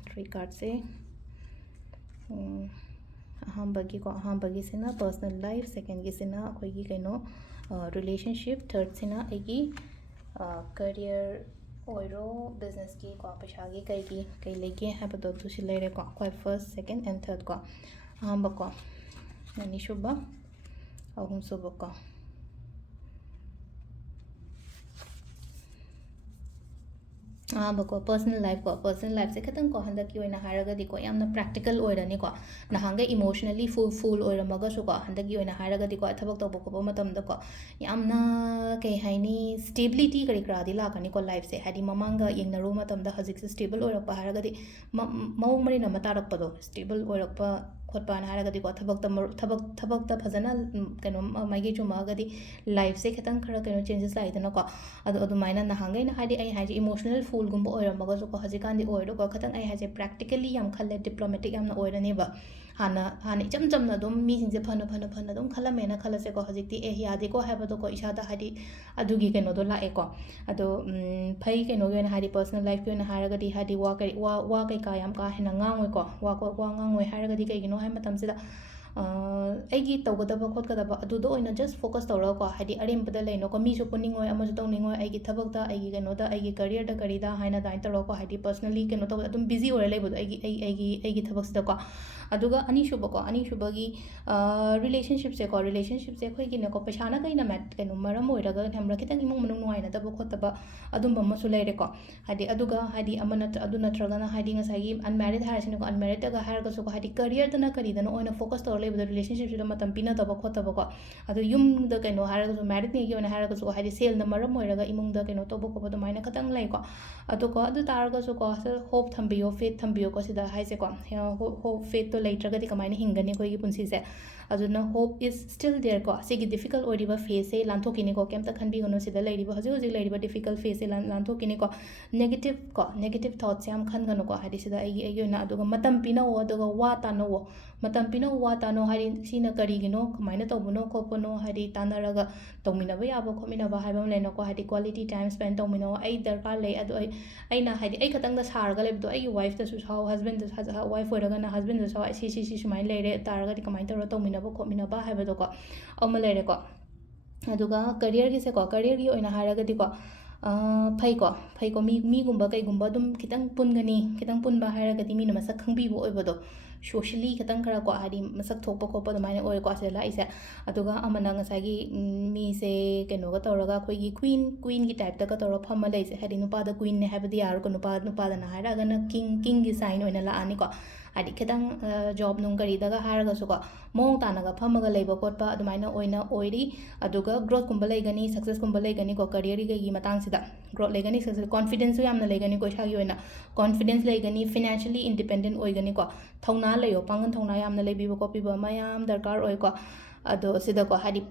3 cards se ꯑꯍꯥꯟꯕꯒꯤꯁꯤꯅ ꯄꯔꯁꯅꯦꯜ ꯂꯥꯏꯐ ꯁꯦꯀꯦꯟꯒꯤꯁꯤꯅ ꯑꯩꯈꯣꯏꯒꯤ ꯀꯩꯅꯣ ꯔꯤꯂꯦꯁꯟꯁꯤꯞ ꯊꯔꯗꯁꯤꯅ ꯑꯩꯒꯤ ꯀꯔꯤꯌꯔ ꯑꯣꯏꯔꯣ ꯕꯤꯖꯤꯅꯦꯁꯀꯤ ꯀꯣ ꯄꯩꯁꯥꯒꯤ ꯀꯩꯒꯤ ꯀꯩ ꯂꯩꯒꯦ ꯍꯥꯏꯕꯗꯣ ꯑꯗꯨ ꯁꯤ ꯂꯩꯔꯦꯀꯣ ꯑꯩꯈꯣꯏ ꯐꯥꯔꯁꯠ ꯁꯦꯀꯦꯟ ꯑꯦꯟ ꯊꯔꯗ ꯀꯣ ꯑꯍꯥꯟꯕ ꯀꯣ ꯑꯅꯤꯁꯨꯕ ꯑꯍꯨꯝꯁꯨꯕ ꯀꯣ ꯑꯍꯥꯟꯕꯀꯣ ꯄꯔꯁꯅꯦꯜ ꯂꯥꯏꯐꯁꯦ ꯈꯤꯇꯪꯀꯣ ꯍꯟꯗꯛꯀꯤ ꯑꯣꯏꯅ ꯍꯥꯏꯔꯒꯗꯤꯀꯣ ꯌꯥꯝꯅ ꯄ꯭ꯔꯦꯛꯇꯤꯀꯦꯜ ꯑꯣꯏꯔꯅꯤꯀꯣ ꯅꯍꯥꯟꯒꯩ ꯏꯃꯣꯁꯅꯦꯜꯂꯤ ꯐꯨꯜ ꯑꯣꯏꯔꯝꯃꯒꯁꯨꯀꯣ ꯍꯟꯗꯛꯀꯤ ꯑꯣꯏꯅ ꯍꯥꯏꯔꯒꯗꯤꯀꯣ ꯊꯕꯛ ꯇꯧꯕ ꯈꯣꯠꯄ ꯃꯇꯝꯗꯀꯣ ꯌꯥꯝꯅ ꯀꯩ ꯍꯥꯏꯅꯤ ꯁ꯭ꯇꯦꯕꯤꯂꯤꯇꯤ ꯀꯔꯤ ꯀꯔꯥꯗꯤ ꯂꯥꯛꯀꯅꯤꯀꯣ ꯂꯥꯏꯐꯁꯦ ꯍꯥꯏꯗꯤ ꯃꯃꯥꯡꯒ ꯌꯦꯡꯅꯔꯨꯕ ꯃꯇꯝꯗ ꯍꯧꯖꯤꯛꯁꯦ ꯁ꯭ꯇꯦꯕꯜ ꯑꯣꯏꯔꯛꯄ ꯍꯥꯏꯔꯒꯗꯤ ꯃꯑꯣꯡ ꯃꯔꯤꯟ ꯑꯃ ꯇꯥꯔꯛꯄꯗꯣ ꯁ꯭ꯇꯦꯕꯜ ꯑꯣꯏꯔꯛꯄ ꯈꯣꯠꯄꯅ ꯍꯥꯏꯔꯒꯗꯤꯀꯣ ꯊꯕꯛꯇ ꯐꯖꯅ ꯀꯩꯅꯣ ꯃꯥꯏꯒꯩ ꯆꯨꯝꯃꯛꯑꯒꯗꯤ ꯂꯥꯏꯐꯁꯦ ꯈꯤꯇꯪ ꯈꯔ ꯀꯩꯅꯣ ꯆꯦꯟꯖꯦꯁ ꯂꯥꯛꯏꯗꯅꯀꯣ ꯑꯗꯣ ꯑꯗꯨꯃꯥꯏꯅ ꯅꯍꯥꯟꯒꯩꯅ ꯍꯥꯏꯗꯤ ꯑꯩ ꯍꯥꯏꯁꯦ ꯏꯃꯣꯁꯅꯦꯜ ꯐꯨꯜꯒꯨꯝꯕ ꯑꯣꯏꯔꯝꯃꯒꯁꯨꯀꯣ ꯍꯧꯖꯤꯛꯀꯥꯟꯗꯤ ꯑꯣꯏꯔꯣꯀꯣ ꯈꯤꯇꯪ ꯑꯩ ꯍꯥꯏꯁꯦ ꯄ꯭ꯔꯦꯛꯇꯤꯀꯦꯜꯂꯤ ꯌꯥꯝ ꯈꯜꯂꯦ ꯗꯤꯄ꯭ꯂꯣꯃꯦꯇꯤꯛ ꯌꯥꯝꯅ ꯑꯣꯏꯔꯅꯦꯕ ꯍꯥꯟꯅ ꯏꯆꯝ ꯆꯝꯅ ꯑꯗꯨꯝ ꯃꯤꯁꯤꯡꯁे ꯐꯅ ꯑꯗꯨꯝ ꯈꯜꯂꯝꯃꯦꯅ ꯈꯜꯂꯁꯦꯀꯣ ꯍꯧꯖꯤꯛꯇꯤ ꯌꯥꯗꯦꯀꯣ ꯍꯥꯏꯕꯗꯣꯀꯣ ꯏꯁꯥꯗ ꯍꯥꯏꯗꯤ ꯑꯗꯨꯒꯤ ꯀꯩꯅꯣꯗꯣ ꯂꯥꯛꯑꯦꯀꯣ ꯑꯗꯣ ꯐꯩ ꯀꯩꯅꯣꯒꯤ ꯑꯣꯏꯅ ꯍꯥꯏꯗꯤ ꯄꯔꯁꯅꯦꯜ ꯂꯥꯏꯐꯀꯤ ꯑꯣꯏꯅ ꯍꯥꯏꯔꯒꯗꯤ ꯍꯥꯏꯗꯤ ꯋꯥ ꯀꯩꯀꯥ ꯌꯥꯝ ꯀꯥ ꯍꯦꯟꯅ ꯉꯥꯡꯉꯣꯏꯀꯣ ꯋꯥ ꯉꯥꯡꯉꯣꯏ ꯍꯥꯏꯔꯒꯗꯤ ꯀꯩꯒꯤꯅꯣ ꯍꯥꯏ ꯃꯇꯝꯁꯤꯗ ꯑꯩꯒꯤ ꯇꯧꯒꯗꯕ ꯈꯣꯠꯀꯗꯕ ꯑꯗꯨꯗ ꯑꯣꯏꯅ ꯖꯁ ꯐꯣꯀꯁ ꯇꯧꯔꯒꯀꯣ ꯍꯥꯏꯗꯤ ꯑꯔꯦꯝꯕꯗ ꯂꯩꯅꯣꯀꯣ ꯃꯤꯁꯨ ꯄꯨꯅꯤꯡꯉꯣꯏ ꯑꯃꯁꯨ ꯇꯧꯅꯤꯡꯉꯣꯏ ꯑꯩꯒꯤ ꯊꯕꯛꯇ ꯑꯩꯒꯤ ꯀꯩꯅꯣꯗ ꯑꯩꯒꯤ ꯀꯔꯤꯌꯔꯗ ꯀꯔꯤꯗ ꯍꯥꯏꯅ ꯑꯗꯨꯃꯥꯏꯅ ꯇꯧꯔꯒꯀꯣ ꯍꯥꯏꯗꯤ ꯄꯔꯁꯅꯦꯜꯂꯤ ꯀꯩꯅꯣ ꯇꯧꯕꯗ ꯑꯗꯨꯝ ꯕꯤꯖꯤ ꯑꯣꯏꯔ ꯂꯩꯕꯗꯣ ꯑꯩꯒꯤ ꯊꯕꯛꯁꯤꯗꯀꯣ ꯑꯗꯨꯒ ꯑꯅꯤꯁꯨꯕꯒꯤ ꯔꯤꯂꯦꯁꯟꯁꯤꯞꯁꯦ ꯑꯩꯈꯣꯏꯒꯤꯅꯦꯀꯣ ꯄꯩꯁꯥꯅ ꯀꯩꯅ ꯀꯩꯅꯣ ꯃꯔꯝ ꯑꯣꯏꯔꯒ ꯈꯪꯕ꯭ꯔꯥ ꯈꯤꯇꯪ ꯏꯃꯨꯡ ꯃꯅꯨꯡ ꯅꯨꯡꯉꯥꯏꯅꯗꯕ ꯈꯣꯠꯇꯕ ꯑꯗꯨꯝꯕ ꯑꯃꯁꯨ ꯂꯩꯔꯦꯀꯣ ꯍꯥꯏꯗꯤ ꯑꯗꯨꯒ ꯍꯥꯏꯗꯤ ꯑꯗꯨ ꯅꯠꯇ꯭ꯔꯒꯅ ꯍꯥꯏꯗꯤ ꯉꯁꯥꯏꯒꯤ ꯑꯟꯃꯦꯔꯤꯠ ꯍꯥꯏꯔꯁꯤꯅꯀꯣ ꯑꯟꯃꯦꯔꯤꯠꯇꯒ ꯍꯥꯏꯔꯒꯁꯨꯀꯣ ꯍꯥꯏꯗꯤ ꯀꯔꯤꯌꯔꯗꯅ ꯀꯔꯤꯗꯅ ꯑꯣꯏꯅ ꯐꯣꯀꯁ ꯇꯧꯔ ꯂꯩꯕꯗꯣ ꯔꯤꯂꯦꯁꯟꯁꯤꯞꯁꯤꯗ ꯃꯇꯝ ꯄꯤꯅꯗꯕ ꯈꯣꯠꯇꯕꯀꯣ ꯑꯗꯣ ꯌꯨꯝꯗ ꯀꯩꯅꯣ ꯍꯥꯏꯔꯒꯁꯨ ꯃꯦꯔꯤꯠꯅꯦꯒꯤ ꯑꯣꯏꯅ ꯍꯥꯏꯔꯒꯁꯨ ꯍꯥꯏꯗꯤ ꯁꯦꯜꯅ ꯃꯔꯝ ꯑꯣꯏꯔꯒ ꯏꯃꯨꯡꯗ ꯀꯩꯅꯣ ꯇꯧꯕ ꯈꯣꯠꯄ ꯑꯗꯨꯃꯥꯏꯅ ꯈꯇꯪ ꯂꯩꯀꯣ ꯑꯗꯨꯀꯣ ꯑꯗꯨ ꯇꯥꯔꯒꯁꯨꯀꯣ ꯍꯣꯞ ꯊꯝꯕꯤꯌꯣ ꯐꯦꯠ ꯊꯝꯕꯤꯌꯣꯀꯣ ꯁꯤꯗ ꯍꯥꯏꯁꯦꯀꯣ ꯍꯣꯞ ꯐꯦꯠꯇꯣ ꯂꯩꯇ꯭ꯔꯒꯗꯤ ꯀꯃꯥꯏꯅ ꯍꯤꯡꯒꯅꯤ ꯑꯩꯈꯣꯏꯒꯤ ꯄꯨꯟꯁꯤꯁꯦ ꯑꯗꯨꯅ ꯍꯣꯞ ꯏꯁ ꯁ꯭ꯇꯤꯜ ꯗꯦꯌꯔ ꯀꯣ ꯁꯤꯒꯤ ꯗꯤꯐꯤꯀꯜ ꯑꯣꯏꯔꯤꯕ ꯐꯦꯁꯁꯦ ꯂꯥꯟꯊꯣꯛꯈꯤꯅꯤꯀꯣ ꯀꯩꯝꯇ ꯈꯟꯕꯤꯒꯅꯨ ꯁꯤꯗ ꯂꯩꯔꯤꯕ ꯍꯧꯖꯤꯛ ꯂꯩꯔꯤꯕ ꯗꯤꯐꯤꯀꯜ ꯐꯦꯁꯁꯦ ꯂꯥꯟꯊꯣꯛꯈꯤꯅꯤꯀꯣ ꯅꯦꯒꯦꯇꯤቭ ꯊꯣꯠꯁꯦ ꯌꯥꯝ ꯈꯟꯒꯅꯨꯀꯣ ꯍꯥꯏꯗꯤ ꯁꯤꯗ ꯑꯩꯒꯤ ꯑꯣꯏꯅ ꯑꯗꯨꯒ ꯃꯇꯝ ꯄꯤꯅꯧꯋꯣ ꯑꯗꯨꯒ ꯋꯥ ꯇꯥꯅꯧꯋꯣ ꯃꯇꯝ ꯄꯤꯅꯧ ꯋꯥ ꯇꯥꯅꯧ ꯍꯥꯏꯗꯤ ꯁꯤꯅ ꯀꯔꯤꯒꯤꯅꯣ ꯀꯃꯥꯏꯅ ꯇꯧꯕꯅꯣ ꯈꯣꯠꯄꯅꯣ ꯍꯥꯏꯗꯤ ꯇꯥꯟꯅꯔꯒ ꯇꯧꯃꯤꯟꯅꯕ ꯌꯥꯕ ꯈꯣꯠꯃꯤꯟꯅꯕ ꯍꯥꯏꯕ ꯑꯃ ꯂꯩꯅꯀꯣ ꯍꯥꯏꯗꯤ ꯀ꯭ꯋꯥꯂꯤꯇꯤ ꯇꯥꯏꯝ ꯁ꯭ꯄꯦꯟ ꯇꯧꯃꯤꯟꯅꯧ ꯑꯩ ꯗꯔꯀꯥꯔ ꯂꯩ ꯑꯗꯣ ꯑꯩꯅ ꯍꯥꯏꯗꯤ ꯑꯩ ꯈꯛꯇꯪꯗ ꯁꯥꯔꯒ ꯂꯩꯕꯗꯣ ꯑꯩꯒꯤ ꯋꯥꯏꯐꯇꯁꯨ ꯁꯥꯎ ꯍꯁꯕꯦꯟꯗ ꯋꯥꯏꯐ ꯑꯣꯏꯔꯒꯅ ꯍꯁꯕꯦꯟꯗꯁꯨ ꯁꯥꯎ ꯁꯤ ꯁꯨꯃꯥꯏꯅ ꯂꯩꯔꯦ ꯇꯥꯔꯒꯗꯤ ꯀꯃꯥꯏꯅ ꯇꯧꯔꯒ ꯇꯧꯃꯤꯟꯅꯕ ꯈꯣꯠꯃꯤꯟꯅꯕ ꯍꯥꯏꯕꯗꯣꯀꯣ ꯑꯃ ꯂꯩꯔꯦꯀꯣ ꯑꯗꯨꯒ ꯀꯔꯤꯌꯔꯒꯤ ꯑꯣꯏꯅ ꯍꯥꯏꯔꯒꯗꯤꯀꯣ ꯐꯩꯀꯣ ꯃꯤꯒꯨꯝꯕ ꯀꯩꯒꯨꯝꯕ ꯑꯗꯨꯝ ꯈꯤꯇꯪ ꯄꯨꯟꯒꯅꯤ ꯈꯤꯇꯪ ꯄꯨꯟꯕ ꯍꯥꯏꯔꯒꯗꯤ ꯃꯤꯅ ꯃꯁꯛ ꯈꯪꯕꯤꯕ ꯑꯣꯏꯕꯗꯣ socially ꯈꯤꯇꯪ ꯈꯔ ꯀꯣ ꯍꯥꯏꯗꯤ ꯃꯁꯛ ꯊꯣꯛꯄ ꯈꯣꯠꯄ ꯑꯗꯨꯃꯥꯏꯅ ꯑꯣꯏꯀꯣ ꯁꯤꯗ ꯂꯥꯛꯏꯁꯦ ꯑꯗꯨꯒ ꯑꯃꯅ ꯉꯁꯥꯏꯒꯤ ꯃꯤꯁꯦ ꯀꯩꯅꯣꯒ ꯇꯧꯔꯒ ꯑꯩꯈꯣꯏꯒꯤ ꯀ꯭ꯋꯤꯟꯒꯤ ꯇꯥꯏꯞꯇꯒ ꯇꯧꯔꯒ ꯐꯝꯃ ꯂꯩꯁꯦ ꯍꯥꯏꯗꯤ ꯅꯨꯄꯥꯗ ꯀ꯭ꯋꯤꯟꯅꯦ ꯍꯥꯏꯕꯗꯤ ꯌꯥꯔꯣꯏꯀꯣ ꯅꯨꯄꯥꯗꯅ ꯍꯥꯏꯔꯛꯑꯒꯅ ꯀꯤꯡꯒꯤ ꯁꯥꯏꯟ ꯑꯣꯏꯅ ꯂꯥꯛꯑꯅꯤꯀꯣ ꯍꯥꯏꯗꯤ ꯈꯤꯇꯪ ꯖꯣꯕ ꯅꯨꯡ ꯀꯔꯤꯗꯒ ꯍꯥꯏꯔꯒꯁꯨꯀꯣ ꯃꯑꯣꯡ ꯇꯥꯅꯒ ꯐꯝꯃꯒ ꯂꯩꯕ ꯈꯣꯠꯄ ꯑꯗꯨꯃꯥꯏꯅ ꯑꯣꯏꯅ ꯑꯣꯏꯔꯤ ꯑꯗꯨꯒ ꯒ꯭ꯔꯣꯠꯀꯨꯝꯕ ꯂꯩꯒꯅꯤ ꯁꯛꯁꯦꯁꯀꯨꯝꯕ ꯂꯩꯒꯅꯤꯀꯣ ꯀꯔꯤꯌꯔꯒꯤ ꯀꯩꯒꯤ ꯃꯇꯥꯡꯁꯤꯗ ꯒ꯭ꯔꯣꯠ ꯂꯩꯒꯅꯤ ꯁꯛꯁꯦꯁ ꯀꯣꯟꯐꯤꯗꯦꯟꯁꯁꯨ ꯌꯥꯝꯅ ꯂꯩꯒꯅꯤꯀꯣ ꯏꯁꯥꯒꯤ ꯑꯣꯏꯅ ꯀꯣꯟꯐꯤꯗꯦꯟꯁ ꯂꯩꯒꯅꯤ ꯐꯤꯅꯥꯟꯁꯤꯌꯦꯂꯤ ꯏꯟꯗꯤꯄꯦꯟꯗꯦꯟ ꯑꯣꯏꯒꯅꯤꯀꯣ ꯊꯧꯅꯥ ꯂꯩꯌꯣ ꯄꯥꯡꯒꯜ ꯊꯧꯅꯥ ꯌꯥꯝꯅ ꯂꯩꯕꯤꯕ ꯈꯣꯠꯄꯤꯕ ꯃꯌꯥꯝ ꯗꯔꯀꯥꯔ ꯑꯣꯏꯀꯣ ꯑꯗꯣ ꯁꯤꯗꯀꯣ ꯍꯥꯏꯗꯤ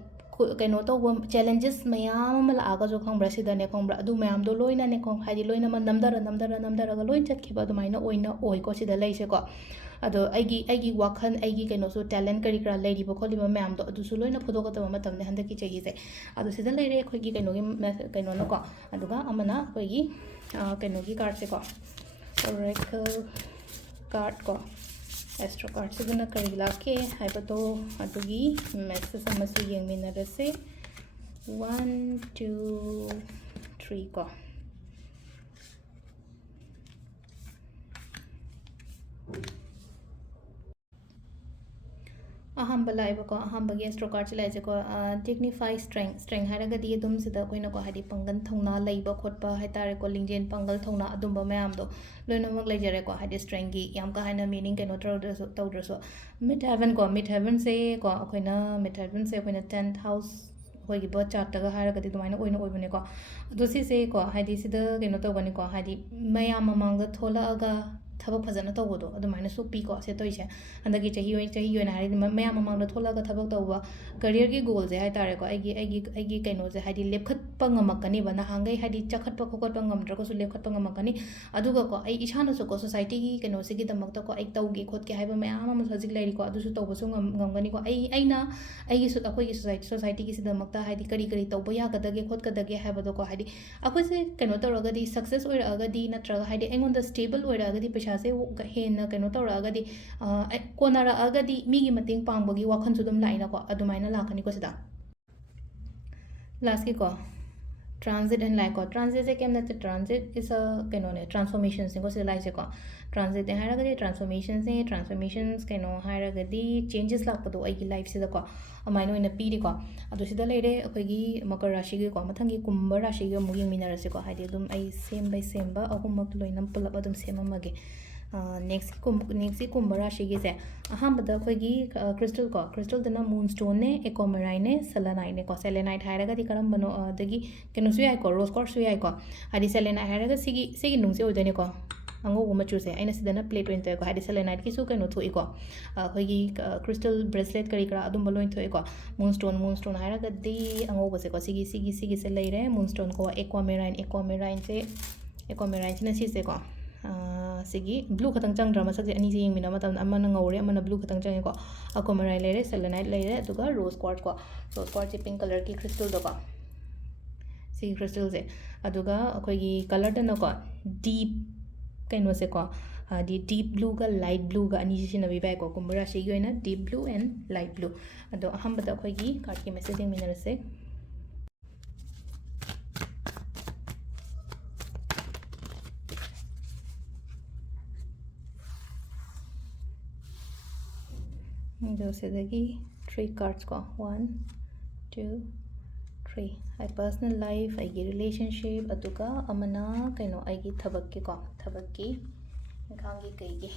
ꯀꯩꯅꯣ ꯇꯧꯕ ꯆꯦꯂꯦꯟꯖꯦꯁ ꯃꯌꯥम ꯑꯃ ꯂꯥꯛꯑꯒꯁꯨ ꯈꯪꯕ꯭ꯔꯥ ꯁꯤꯗꯅꯦ ꯈꯪꯕ꯭ꯔꯥ ꯑꯗꯨ ꯃꯌꯥꯝꯗꯣ ꯂꯣꯏꯅꯅꯦꯀꯣ ꯍꯥꯏꯗꯤ ꯂꯣꯏꯅꯃꯛ ꯅꯝꯊꯔꯒ ꯂꯣꯏ ꯆꯠꯈꯤꯕ ꯑꯗꯨꯃꯥꯏꯅ ꯑꯣꯏꯀꯣ ꯁꯤꯗ ꯂꯩꯁꯦꯀꯣ ꯑꯗꯣ ꯑꯩꯒꯤ ꯋꯥꯈꯜ ꯑꯩꯒꯤ ꯀꯩꯅꯣꯁꯨ ꯇꯦꯂꯦꯟ ꯀꯔꯤ ꯀꯔꯥ ꯂꯩꯔꯤꯕ ꯈꯣꯠꯂꯤꯕ ꯃꯌꯥꯝꯗꯣ ꯑꯗꯨꯁꯨ ꯂꯣꯏꯅ ꯐꯨꯗꯣꯛꯀꯗꯕ ꯃꯇꯝꯅꯦ ꯍꯟꯗꯛꯀꯤ ꯆꯍꯤꯁꯦ ꯑꯗꯣ ꯁꯤꯗ ꯂꯩꯔꯦ ꯑꯩꯈꯣꯏꯒꯤ ꯀꯩꯅꯣꯒꯤ ꯀꯩꯅꯣꯅꯀꯣ ꯑꯗꯨꯒ ꯑꯃꯅ ꯑꯩꯈꯣꯏꯒꯤ ꯀꯩꯅꯣꯒꯤ ꯀꯥꯔꯠꯁꯦꯀꯣ oracle card ko astro card siguna kari lake haibato adugi message amasu yengminarase 1 2 3 ko ahamba laiba ko ahamba gi astro card chilai je ko dignify strength haragadi adum sida koina ko hadi pangan thongna leiba khotpa haitare ko lingjen pangal thongna adumba mayam do loinamak leijare ko hadi strength gi yam ka haina meaning keno tawdraso mid heaven se ko koina mid heaven se koina 10th house hoigi ba chart taga haragadi dumaina oina oibane ko ado si se ko hadi sida keno tawgani ko hadi mayam mamang da thola aga थबक फजन तौबदो अदुमाइना सु P को से तोइसे हंदगी चही होइना हारि मया ममांग थोलगा थबक तौबा career की गोल जे high तारे को आइगी कैनो जे हाइदि लेपखत ngमकनी बना हांगै हाइदि चखत पखोकत ngमद्रको सु लेपखत ngमकनी अदुगा को आई इसाना सु को सोसाइटी की कैनो सिगी दमक को आई तौगे खोत के हाइबा मया मम सजिक लैरि को अदुसु तौबसु ngमगनी को आइना आइगी सु अखोई सोसाइटी की सिदमक ता हाइदि करी करी तौबा यागदगे खोतकदगे हाइबदो को हाइदि अखोइ से कैनो तौरगदि सक्सेस ओइरगदि नत्रगा हाइदि एंगोंदा स्टेबल ओइरगदि पैसा से हेन कैनो तौरगदि कोनारगदि मीगी मतेंग पांगबगी वाखन सुदम लाइना को अदुमाइना लाखनी को सिदा लास्ट की को ट्रांजिट एंड लाइक को ट्रांजिट से केम नते ट्रांजिट इज अ कैनो ने ट्रांसफॉर्मेशन से को से लाइक से को ट्रांजिट हाइरगदि ट्रांसफॉर्मेशंस कैनो हाइरगदि चेंजेस लापदो आइगी लाइफ से को अमाइनो इन पीरी को अदु सिदा लेरे अखोगी मकर राशि की को मथंगी कुंभ राशि की मुगी मिनरसे को हाइदि दुम आई सेम अहुमक लोइनम पुलप अदुम सेममगे नेक्स्ट की कुंभ राशि की से अहमद अखोगी क्रिस्टल दना मून स्टोन ने एकोमेराइन ने सेलेनाइट ने को सेलेनाइट हाइरगदि करम बनो अदगी केनुसु याइ को रोज क्वार्ट्स याइ को हाइदि सेलेनाइट हाइरगा सिगी नुंगसे ओइदने को अंगो मचू से आइना सिदना प्लेट ओइन तो हाइदि सेलेनाइट की सु कैनो थोइ को अखोगी क्रिस्टल ब्रेसलेट करी करा अदुम बलोइन थोइ को मून स्टोन हाइरगदि अंगो बसे को सिगी से लेरे मून स्टोन को एकोमेराइन से सी से को सिगी ब्लू खतंग चंग मसक से अनी से यंगमिना मतम अमन ngौरे अमन ब्लू खतंग चंगे को अकोमेराइन लेरे सेलेनाइट लेरे अदुगा रोज क्वार्ट्स से पिंक कलर की क्रिस्टल दो को सी क्रिस्टल से अदुगा अखोगी कलर दन को डीप कैनो से को दी डीप ब्लू का लाइट ब्लू का अनी से नबी बाय को कुंभ राशि की होइना deep blue and light blue अदो अहमद अखोगी कार्ड की मैसेज यंगमिनरसे थ्री कार्ड्स को 1 2 3 आई पर्सनल लाइफ आई रिलेशनशिप अदुगा अमना कैनो आई थबक की इंखांगी कईगी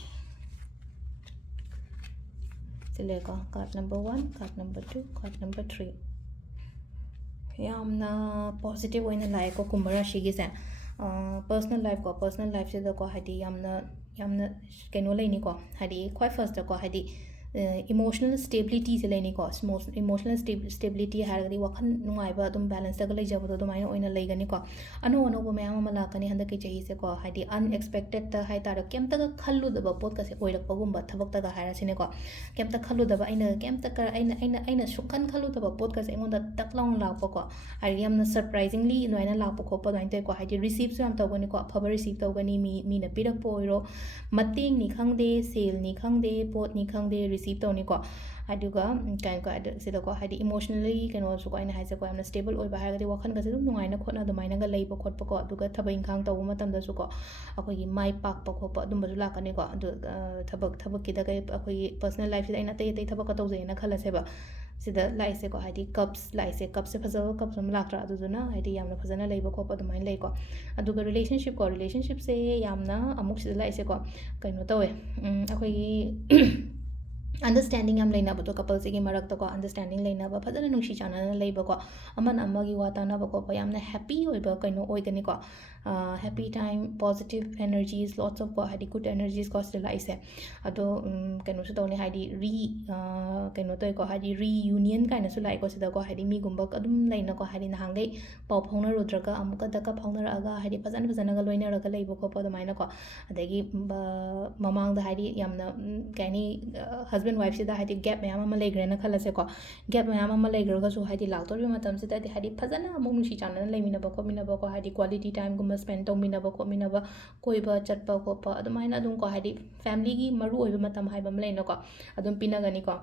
सिलेको card number 1 card number 2 card number 3 यामना पॉजिटिव ओइना लाइक को कुंभ राशि की से पर्सनल लाइफ से को हाइदि यामना कैनो लेनी को हाइदि क्वाइ फर्स्ट को हाइदि इमोशनल स्टेबिलिटी से लेनी को इमोशनल स्टेबिलिटी हारगदी वखन नुंगाइबा अदुम बैलेंस तक लेजबदो दुमाइना ओइना लेगनी को अनो मयाम अमा लाकनी हंदकी चही से को हाइदि अनएक्सपेक्टेड ता हाइ तार केम तक खल्लुदबा पोत का से ओइरकपगुम्बा थबक तक हाइरासिने को केम तक खल्लुदबा आइना सुखन खल्लुदबा पोत का से एंगोंदा तक लाउन लापो को हाइदि यामना सरप्राइजिंगली नोइना लापो खोपा दोइन ते को हाइदि रिसीव सु याम तौगनी को अफबा रिसीव तौगनी मीना पिरकपो ओइरो मतेंग नि खंगदे सेल नि खंगदे पोत नि खंगदे receive tawni ko aduga kain ko sida ko haidi emotionally keno su ko aina haise ko amna stable oi ba hagadi wakhan ga dum nungai na khotna dumaina ga leiba khotpa ko aduga thabai khang tawu matam da su ko akoi gi mai pak pa khopa dum bazu lakani ko adu thabak ki da kai akoi personal life sida aina tei thabak ka tawje na khala se ba sida laise ko haidi cups laise cups se phazaba cups am lakra aduna haidi yamna phazana leiba khopa dumain lei ko aduga relationship se yamna amuk sida laise ko kaino tawe akoi gi understanding am laina ba to couple se gi marak to ko understanding laina ba phadana nungshi chana na leiba ko amana amagi wata na ba ko yamna happy oi ba kaino oi gani ko happy time positive energies lots of hadi good energies ko still aise ado kaino su tawni hadi kaino toy ko hadi reunion kaina su lai ko sida ko hadi mi gumba adum laina ko hadi nahangai pau phawna rudraka amuka daka phawna raga hadi phazana ga loina raga leiba ko pa maina ko adagi mamang da hadi yamna kaini husband wife sida hadi gap mayam ama legre na khala se ko gap mayam ama legre ga su hadi laktor bi matam sida hadi phazana amu nushi chana leimina ba ko hadi quality time gum spend to mina ba ko mina ba koi ba chat pa ko pa adumaina adum ko hadi family gi maru oi ba matam hai ba mlei na ko adum pinagani ko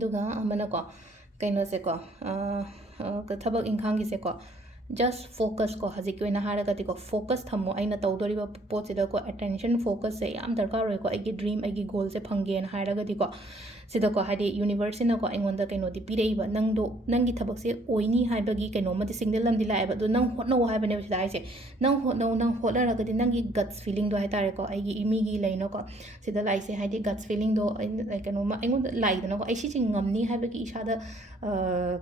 duga amana ko kaino se ko ka thabak inkhang gi se ko just focus ko haji ko na hara gati ko focus thamo aina tawdori ba pot sida ko attention focus se yam darkar roi ko agi dream agi goal se phange na hara gati ko sida ko hadi universe na ko aingonda kaino di pirei ba nangdo nangi thabak se oini hai ba gi kaino mati single lam di lai ba do nang hotno hai ba ne sida ai se nang hotla ra gati nangi guts feeling do hai tare ko ai gi imi gi lai no ko sida lai se hadi guts feeling do kaino ma aingonda lai da no ko ai si ching ngamni hai ba gi isada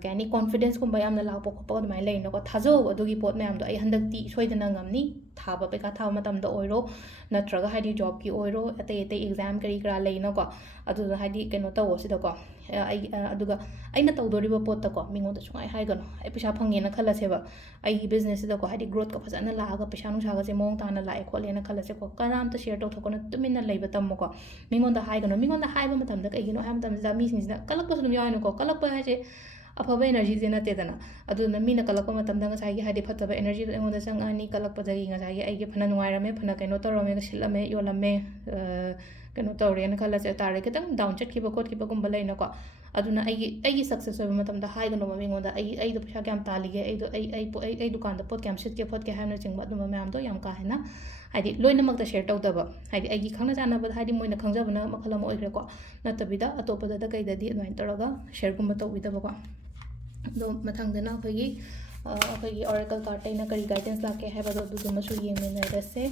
kani confidence kum ba yamna lakpo ko mai lai no ko thajo adugi pot mayam do ai handak ti soidana ngamni thaba pe ka thaw matam da oiro natraga hadi job ki oiro ate exam kari kra lai no ko adu hadi keno tawo sida ko ai aduga aina tawdori ba pot ta ko mingo da sungai hai gano ai pisa phange na khala se ba ai business sida ko hadi growth ka phajana la ga pisa nu saga se mong ta na lai khole na khala se ko kanam ta share to thokona tumina leiba tam ko mingo da hai gano mingo da hai ba matam da kai gino hai matam da mi sin sida kalak pa sum yaw no ko kalak pa ha je afaba energy je na te dana aduna mina kalak pa matam da ngasai gi hadi phataba energy da engon da sang ani kalak pa dagi ngasai gi ai gi phana nuai rame phana kaino torome ga silame yolame kano tawre na khala se tare kitang down chat ki ba kot ki ba gum balai na ko aduna ai success oi matam da hai gano mingo da ai do pha kyam tali ge ai dukan da pot kyam sit ke pot ke ha na ching ba aduma mam do yam ka hena hadi loinamak da share taw da ba hadi ai gi khangna jana ba hadi moina khangjaba na makhala mo oigre ko natabida atopa da kai da di adwain taraga share gum ba taw ida ba ko do mathang da na khoi oracle card tai na kari guidance la ke ha ba do du ma su ye me na rase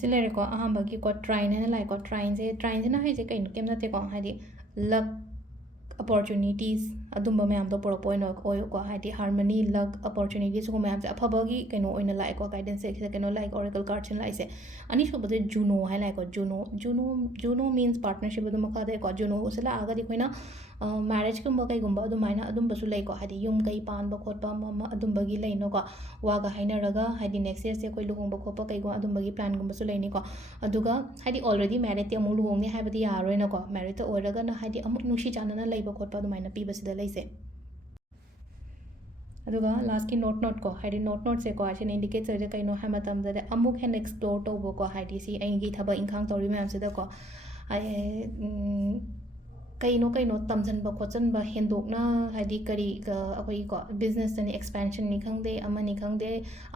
सिलेरे को अहम की को ट्राइन है like को ट्राइन से ना है जे कहीं केम नते को Hadi luck opportunities adumba mayam do poro point ko haidi harmony luck opportunities ko mayam se aphabagi kaino oina lai ko guidance se kaino like oracle card chen lai se ani so bode juno hai lai ko juno means partnership adum ka de ko juno usela aga di koina marriage kumba kai gumba adum maina adum basu lai ko haidi yum kai pan ba khot pa mama adum bagi lai no ko waga haina raga haidi next year se koi luhong ba khot pa kai go adum bagi plan gumba su lai ni ko aduga haidi already married te amul luhong ni haibadi yaroi na ko married to oraga na haidi amuk nushi chana na lai ba khot pa adum maina pi basida lai se aduga last ki note ko haidi note se ko asin indicate se kai no ha matam da amuk hen explore to bo ko haidi si ai gi thaba inkhang tori mayam se da ko ai kaino tamjan ba khochan ba hendok na haidi kari ka akoi ko business ni expansion ni khangde amani khangde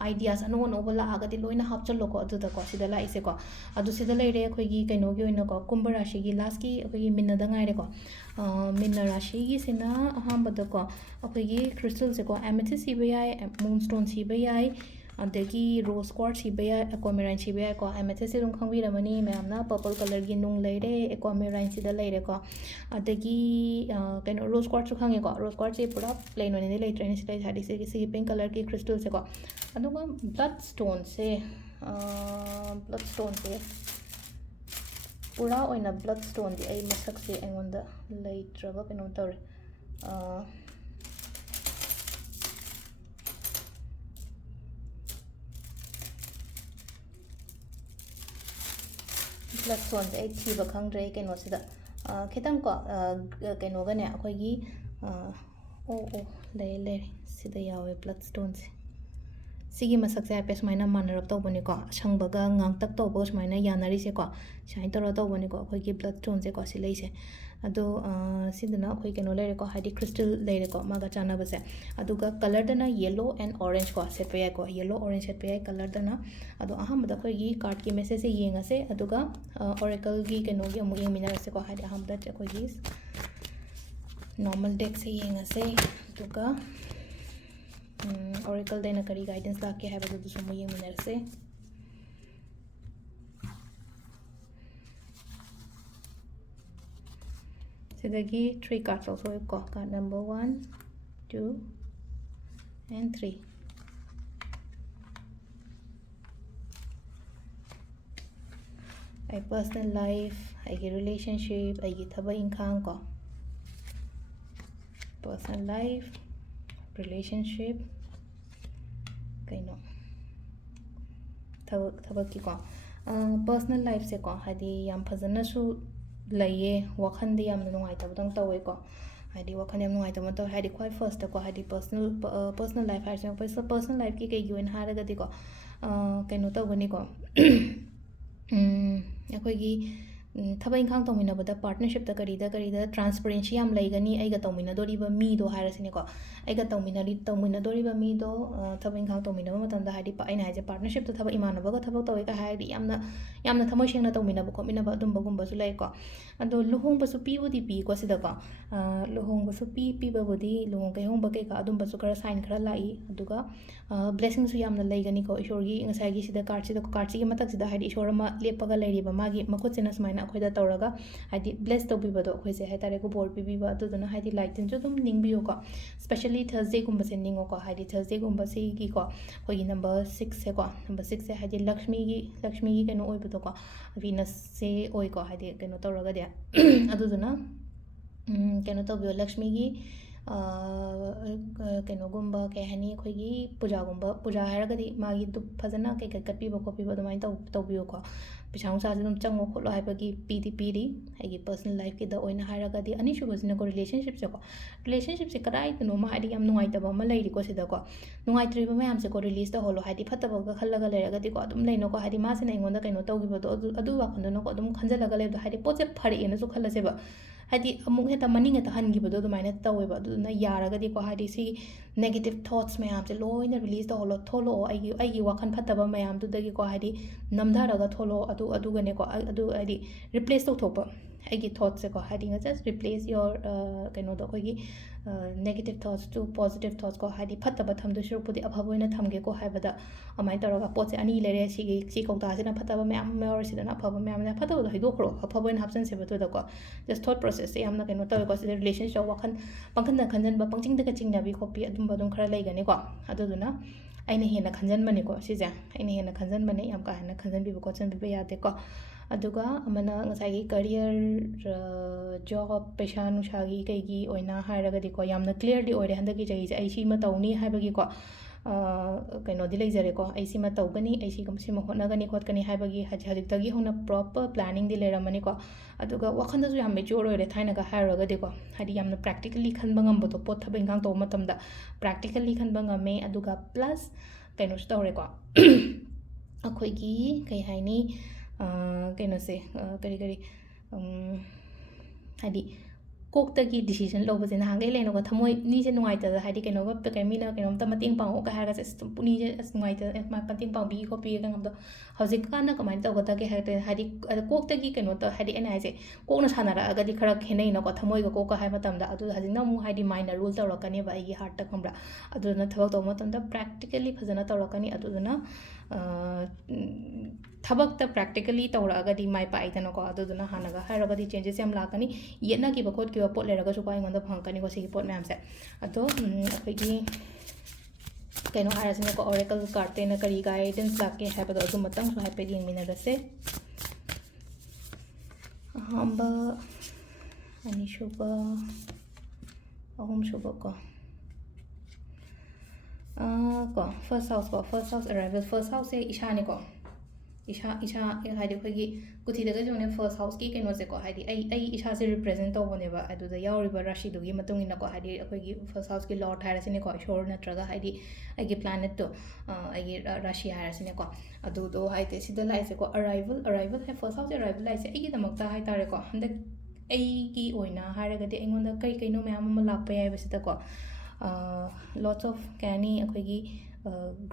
ideas ano no bala aga di loina hapchal ko adu da ko sida lai se ko adu sida lai re akoi gi kaino gi oina ko kumbha rashi gi last ki akoi gi minna da ngai re ko minna rashi gi sina aham ba da ko akoi gi crystal se ko amethyst si ba yai moonstone si ba yai adagi rose quartz si ba yai aquamarine si ba yai ko amethyst se dum khangbi ramani mayam na purple color gi nung lai re aquamarine si da lai re ko adagi kaino rose quartz su khange ko rose quartz se pura plain one ni lai train si lai thadi se pink color ki crystal se ko aduga bloodstone se pura oina bloodstone di ai masak se engonda lai traba kaino tawre bloodstone ai thiba khangdre kaino sida khitang ko kaino ga ne akhoi gi le sida yawe bloodstone se sigi masak se ape smaina manarap tawbani ko sangbaga ngangtak tawbo smaina yanari se ko shain tara tawbani ko akhoi gi bloodstone se ko si leise ado sidana akhoi keno leire ko hadi crystal leire ko maga chana base aduga color dana yellow and orange ko set pay ko yellow orange set pay color dana ado ahamda akhoi gi card ki message se yenga se aduga oracle gi keno gi amu yeng minara se ko hadi ahamda akhoi gi normal deck se yenga se aduga oracle dana kari guidance la ke hai badu sumu yeng minara se sidagi 3 cards also ko card number 1 2 and 3 ai personal life ai relationship ai thaba inkhang ko personal life relationship kaino thaba ki ko personal life se ko hadi yam phajana su laye wakhan de yam nungai tabdang tawe ko hadi wakhan yam nungai tabdang taw hadi quite first ko hadi personal life har se personal life ki kai yuin haraga di ko kaino tawgani ko akhoi gi thaba inkhang tawminabada partnership ta karida transparency yam laigani aiga tawminadoriba mi do harasini ko aiga tawminadoriba mi do thaba inkhang tawminaba matamda hadi pa aina haje partnership ta thaba imanabaga thaba tawe ka hadi yamna thamoi sengna tawminaba ko minaba adumba gumba su lai ko ado luhong basu pi budi pi ko sida ko luhong basu pi babudi luhong kai hong ba kai ka adumba su kara sign kara lai aduga blessing su yamna laigani ko ishor gi ngasai gi sida card gi matak sida hadi ishor ma lepaga lairiba magi makut sina smaina akhoi da tawraga hadi bless tawbibado akhoi se haitare ko bor pibiba aduduna hadi light tin ju dum ningbiyo ko especially thursday gumba se ningo ko hadi thursday gumba se gi ko khoi gi number 6 se ko number 6 se hadi lakshmi gi keno oibado ko venus se oi ko hadi keno tawraga de aduduna keno tawbiyo lakshmi gi कैनोगुम्बा कई हनी अखोगी पूजागुम्बा पूजा हारगदी मागी तु फजना कई कटपीबा खोपीबा अदुमाइन तौबियो को पैसा नुसासे दुम चंगो खोलो हाइबगी पीरी आइगी personal life की the ओइना हारगदी अनी सुबसिना को रिलेशनशिप से कदाई तनो मा हाइदी याम नुंगाइतबा मा लैरि को सिदा को नुंगाइत्रिबा मयाम से को रिलीज द होलो हाइदी फतबगा खल्लगा लेरगदी को अदुम लैनो को हाइदी मासिना इंगोंदा कइनो तौगिबदो अदु वाखंदनो को अदुम खंजलगा लेबदो हाइदी पोचे फरेना सु खल्लसेबा हाइदी अमुक हेता मनिंग हेता हनगिबदो अदुमाइना तौवेबा अदुना यारगदी को हाइदी सी नेगेटिव थॉट्स मयाम से लोइना रिलीज द होलो थोलो आइगी वाखन फतबा मयाम दुदगी को हाइदी नमधारगा थोलो अदुगने को अदु हाइदी रिप्लेस तौथोपा आइगी थॉट्स से को हाइदी जस्ट रिप्लेस योर कइनो दो कोगी negative thoughts to positive thoughts को हाइदी फतबा थमदो शुरुपुदी अफबोइना थमगे को हाइबदा अमाइ तौरगा पोचे अनि लेरे सी कौतासिना फतबा मयाम मेओरसिदना अफबा मयाम ने फतबा हाइदोखरो अफबोइना हापसन सेबतो को जस्ट थॉट प्रोसेस से यामना कइनो तौवे को सिदा रिलेशनशिप वाखन पंखन खंजनबा पंचिंगदगा चिंगनाबी खोपी अदुम खरा लैगने को अदुदुना अइना हेना खंजनबने को सिजे अइना हेना खंजनबने याम का हेना खंजनबीबा को चनबीबा यादे को अदुगा अमना ngसाई करियर जॉब पैसा नुसागी कईगी ओइना हाइरगदी को यामना क्लियरली ओइरे हंदकी जई से आइसी मा तौनी हाइबगी को कइनोदी लेजरे को आइसी मा तौगनी आइसी गमसी मा होनगनी खोतकनी हाइबगी हजितगी होना प्रॉपर प्लानिंग दि लेरमनी को अदुगा वखंदसु याम मेच्योर ओइरे थाइनागा हाइरगदी को हाइदी यामना प्रैक्टिकली खनबा ngambdo पोत थबा इंगांग तौ मतमदा प्रैक्टिकली खनबा ngame अदुगा प्लस कइनोस तौरे को अखोइगी कई हाइनी कइनोसे करी हाइदी कोक्तगी डिसीजन लौबसे नहांगे लेनोगा थमोय नीसे नुंगाइता हाइदी कइनोगा कइमीना कइनोमता मतिंग पांगो का हागा से नीसे नुंगाइता मतिंग पांग बी को पी का ngamdo हौजिक काना कमाइन तौगता के हाइदी कोक्तगी कइनो त हाइदी एना हाइसे कोकना सानारागदी खरा खेनैनो को थमोयगा कोका हाइ मतमदा अदु हाजिना मु हाइदी माइना रूल तौरकनी बा आइगी हार्ट त खमरा अदुना थबक तौ मतमदा प्रैक्टिकली फजना तौरकनी अदुना थबक त प्रैक्टिकली तौरगदी माइ पाइदनो को अदुना हानगा हाइरगदी चेंजेस याम लाकनी येना की बखोत की पोट लेरगा सु पाइंगोंदा फंकनी को सिगी पोट मैम से अदो अखोइगी कइनो हारसिना को ओरेकल कार्ड तेना करी गाइडेंस लाके हाइबदो अदु मतंग सु हाइपे यंगमिनरसे अहंबा अनिशुबा अहम शुबा को first house arrival first house से इशाने को ꯏꯁꯥ ꯍꯥꯏꯗꯤ ꯑꯩꯈꯣꯏꯒꯤ ꯀꯨꯊꯤꯗꯒ ꯌꯦꯡꯉꯨꯅꯦ ꯐꯔꯁ ꯍꯥꯎꯁꯀꯤ ꯀꯩꯅꯣꯁꯦꯀꯣ ꯍꯥꯏꯗꯤ ꯑꯩ ꯏꯁꯥꯁꯦ ꯔꯤꯄ꯭ꯔꯦꯖꯦꯟ ꯇꯧꯕꯅꯦꯕ ꯑꯗꯨꯗ ꯌꯥꯎꯔꯤꯕ ꯔꯥꯁꯤꯗꯨꯒꯤ ꯃꯇꯨꯡ ꯏꯟꯅꯀꯣ ꯍꯥꯏꯗꯤ ꯑꯩꯈꯣꯏꯒꯤ ꯐꯔꯁ ꯍꯥꯎꯁꯀꯤ ꯂꯣꯔꯠ ꯍꯥꯏꯔꯁꯤꯅꯦꯀꯣ ꯏꯁꯣꯔ ꯅꯠꯇ꯭ꯔꯒ ꯍꯥꯏꯗꯤ ꯑꯩꯒꯤ ꯄ꯭ꯂꯥꯅꯦꯠꯇꯣ ꯑꯩꯒꯤ ꯔꯥꯁꯤ ꯍꯥꯏꯔꯁꯤꯅꯦꯀꯣ ꯑꯗꯨꯗꯣ ꯍꯥꯏꯗꯤ ꯁꯤꯗ ꯂꯥꯛꯏꯁꯦꯀꯣ ꯑꯔꯥꯏꯕꯜ ꯐꯔꯁ ꯍꯥꯎꯁ ꯑꯔꯥꯏꯕꯜ ꯂꯥꯛꯏꯁꯦ ꯑꯩꯒꯤꯗꯃꯛꯇ ꯍꯥꯏꯇꯥꯔꯦꯀೋ ꯍꯟꯗꯛ ꯑꯩꯒꯤ ꯑꯣꯏꯅ ꯍꯥꯏꯔꯒꯗꯤ ꯑꯩꯉꯣꯟꯗ ꯀꯩꯅꯣ ꯃꯌꯥꯝ ꯑꯃ ꯂꯥꯛꯄ ꯌꯥꯏꯕꯁꯤꯗꯀꯣ ꯂꯣꯠꯁ ꯑꯣꯐ ꯀꯩ ꯍꯥꯏꯅꯤ ꯑꯩꯈꯣꯏꯒꯤ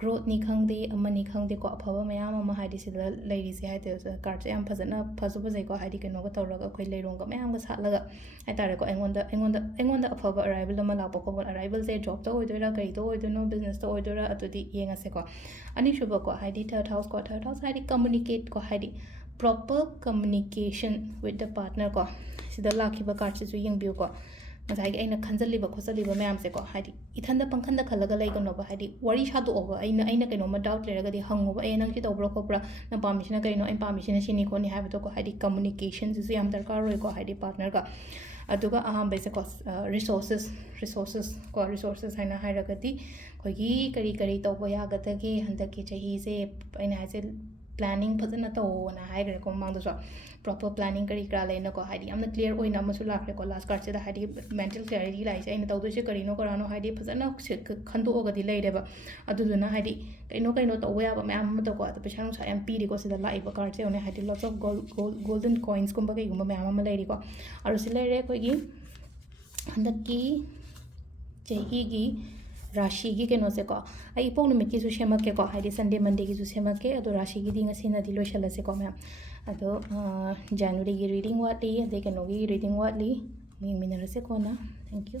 ꯒ꯭ꯔꯣꯠꯅꯤ ꯈꯪꯗꯦ ꯑꯃꯅꯤ ꯈꯪꯗꯦꯀꯣ ꯑꯐꯕ ꯃꯌꯥꯝ ꯑꯃ ꯍꯥꯏꯗꯤ ꯁꯤꯗ ꯂꯩꯔꯤꯁꯦ ꯍꯥꯏꯗꯤ ꯀꯥꯔꯠꯁꯦ ꯌꯥꯝ ꯐꯖꯁꯨ ꯐꯖꯩꯀꯣ ꯍꯥꯏꯗꯤ ꯀꯩꯅꯣꯒ ꯇꯧꯔꯒ ꯑꯩꯈꯣꯏ ꯂꯩꯔꯣꯡꯒ ꯃꯌꯥꯝꯒ ꯁꯥꯠꯂꯒ ꯍꯥꯏꯇꯥꯔꯦꯀꯣ ꯑꯩꯉꯣꯟꯗ ꯑꯐꯕ ꯑꯔꯥꯏꯕꯜ ꯑꯃ ꯂꯥꯛꯄ ꯈꯣꯠꯄ ꯑꯔꯥꯏꯕꯜꯁꯦ ꯖꯣꯕꯇ ꯑꯣꯏꯗꯣꯏꯔꯥ ꯀꯔꯤꯗ ꯑꯣꯏꯗꯣꯏꯅꯣ ꯕꯤꯖꯤꯅꯦꯁꯇ ꯑꯣꯏꯗꯣꯏꯔꯥ ꯑꯗꯨꯗꯤ ꯌꯦꯡꯉꯁꯦꯀꯣ ꯑꯅꯤꯁꯨꯕꯀꯣ ꯍꯥꯏꯗꯤ ꯊꯔꯠ ꯍꯥꯎꯁ ꯍꯥꯏꯗꯤ ꯀꯝꯃꯨꯅꯤꯀꯦꯠ ꯀꯣ ꯍꯥꯏꯗꯤ proper communication with the partner ꯀꯣ ꯁꯤꯗ ꯂꯥꯛꯈꯤꯕ ꯀꯥꯔꯠꯁꯤꯁꯨ ꯌꯦꯡꯕꯤꯌꯨꯀꯣ ꯉꯁꯥꯏꯒꯤ ꯑꯩꯅ ꯈꯟꯖꯜꯂꯤꯕ ꯈꯣꯠꯆꯜꯂꯤꯕ ꯃꯌꯥꯝꯁꯦꯀꯣ ꯍꯥꯏꯗꯤ ꯏꯊꯟꯗ ꯄꯪꯈꯟꯗ ꯈꯜꯂꯒ ꯂꯩꯒꯅꯣꯕ ꯍꯥꯏꯗꯤ ꯋꯥꯔꯤ ꯁꯥꯗꯣꯛꯑꯣꯕ ꯑꯩꯅ ꯀꯩꯅꯣꯝꯃ ꯗꯥꯎꯠ ꯂꯩꯔꯒꯗꯤ ꯍꯪꯉꯣꯕ ꯅꯪ ꯁꯤ ꯇꯧꯕ꯭ꯔꯥ ꯈꯣꯠꯄ꯭ꯔꯥ ꯅꯪ ꯄꯥꯝꯃꯤꯁꯤꯅ ꯀꯩꯅꯣ ꯑꯩꯅ ꯄꯥꯝꯃꯤꯁꯤꯅ ꯁꯤꯅꯤ ꯈꯣꯠꯅꯤ ꯍꯥꯏꯕꯗꯣꯀꯣ ꯍꯥꯏꯗꯤ ꯀꯝꯃꯨꯅꯤꯀꯦꯁꯟꯁꯤꯁꯨ ꯌꯥꯝ ꯗꯔꯀꯥꯔ ꯑꯣꯏꯀꯣ ꯍꯥꯏꯗꯤ ꯄꯥꯔꯠꯅꯔꯒ ꯑꯗꯨꯒ ꯑꯍꯥꯟꯕꯩꯁꯦꯀꯣ ꯔꯤꯁꯣꯔꯁꯦꯁ ꯍꯥꯏꯅ ꯍꯥꯏꯔꯒꯗꯤ ꯑꯩꯈꯣꯏꯒꯤ ꯀꯔꯤ ꯇꯧꯕ ꯌꯥꯒꯗꯒꯦ ꯍꯟꯗꯛꯀꯤ ꯆꯍꯤꯁꯦ ꯑꯩꯅ ꯍꯥꯏꯁꯦ ꯄ꯭ꯂꯥꯅꯤꯡꯐꯖꯅ ꯇꯧꯋꯣꯅ ꯍꯥꯏꯈ꯭ꯔꯦꯀꯣ ꯃꯃꯥꯡꯗꯁꯨ ꯄ꯭ꯔꯣꯄꯔ ꯄ꯭ꯂꯥꯅꯤꯡ ꯀꯔꯤ ꯀꯔꯥ ꯂꯩꯅꯀꯣ ꯍꯥꯏꯗꯤ ꯌꯥꯝꯅ ꯀ꯭ꯂꯤꯌꯔ ꯑꯣꯏꯅ ꯑꯃꯁꯨ ꯂꯥꯛꯈ꯭ꯔꯦꯀꯣ ꯂꯥꯁ ꯀꯥꯔꯠꯁꯤꯗ ꯍꯥꯏꯗꯤ ꯃꯦꯟꯇꯦꯜ ꯀ꯭ꯂꯦꯔꯤꯇꯤ ꯂꯥꯛꯏꯁꯦ ꯑꯩꯅ ꯇꯧꯗꯣꯏꯁꯦ ꯀꯔꯤꯅꯣ ꯍꯥꯏꯗꯤ ꯐꯖꯅ ꯈꯟꯗꯣꯛꯑꯒꯗꯤ ꯂꯩꯔꯦꯕ ꯑꯗꯨꯗꯨꯅ ꯍꯥꯏꯗꯤ ꯀꯩꯅꯣ ꯇꯧꯕ ꯌꯥꯕ ꯃꯌꯥꯝ ꯑꯃ ꯇꯧꯀꯣ ꯑꯗꯣ ꯄꯩꯁꯥ ꯅꯨꯡꯁꯥ ꯌꯥꯝ ꯄꯤꯔꯤꯀꯣ ꯁꯤꯗ ꯂꯥꯛꯏꯕ ꯀꯥꯔꯠꯁꯦ ꯌꯦꯡꯉꯨꯅꯦ ꯍꯥꯏꯗꯤ ꯂꯣꯠꯁ ꯑꯣꯐ ꯒꯣꯜꯗꯟ ꯀꯣꯏꯟꯁꯀꯨꯝꯕ ꯀꯩꯒꯨꯝꯕ ꯃꯌꯥꯝ ꯑꯃ ꯂꯩꯔꯤꯀꯣ ꯑꯗꯨ ꯁꯤ ꯂꯩꯔꯦ ꯑꯩꯈꯣꯏꯒꯤ ꯍꯟꯗꯛꯀꯤ ꯆꯍꯤꯒꯤ ꯔꯥꯁꯤꯒꯤ ꯀꯩꯅꯣꯁꯦꯀꯣ ꯑꯩ ꯏꯄꯣꯛ ꯅꯨꯃꯤꯠꯀꯤꯁꯨ ꯁꯦꯝꯃꯛꯀꯦꯀꯣ ꯍꯥꯏꯗꯤ ꯁꯟꯗꯦ ꯃꯟꯗꯦꯒꯤꯁꯨ ꯁꯦꯝꯃꯛꯀꯦ ꯑꯗꯣ ꯔꯥꯁꯤꯒꯤꯗꯤ ꯉꯁꯤꯅꯗꯤ ꯂꯣꯏꯁꯜꯂꯁꯦꯀꯣ ꯃꯌꯥꯝ ꯑꯗꯣ ꯖꯅꯋꯥꯔꯤꯒꯤ ꯔꯤꯗꯤꯡ ꯋꯥꯠꯂꯤ ꯑꯗꯩ ꯀꯩꯅꯣꯒꯤ ꯔꯤꯗꯤꯡ ꯋꯥꯠꯂꯤ ꯌꯦꯡꯃꯤꯟꯅꯔꯁꯦ ꯀꯣꯟꯅ ꯊꯦꯡꯛ ꯌꯨ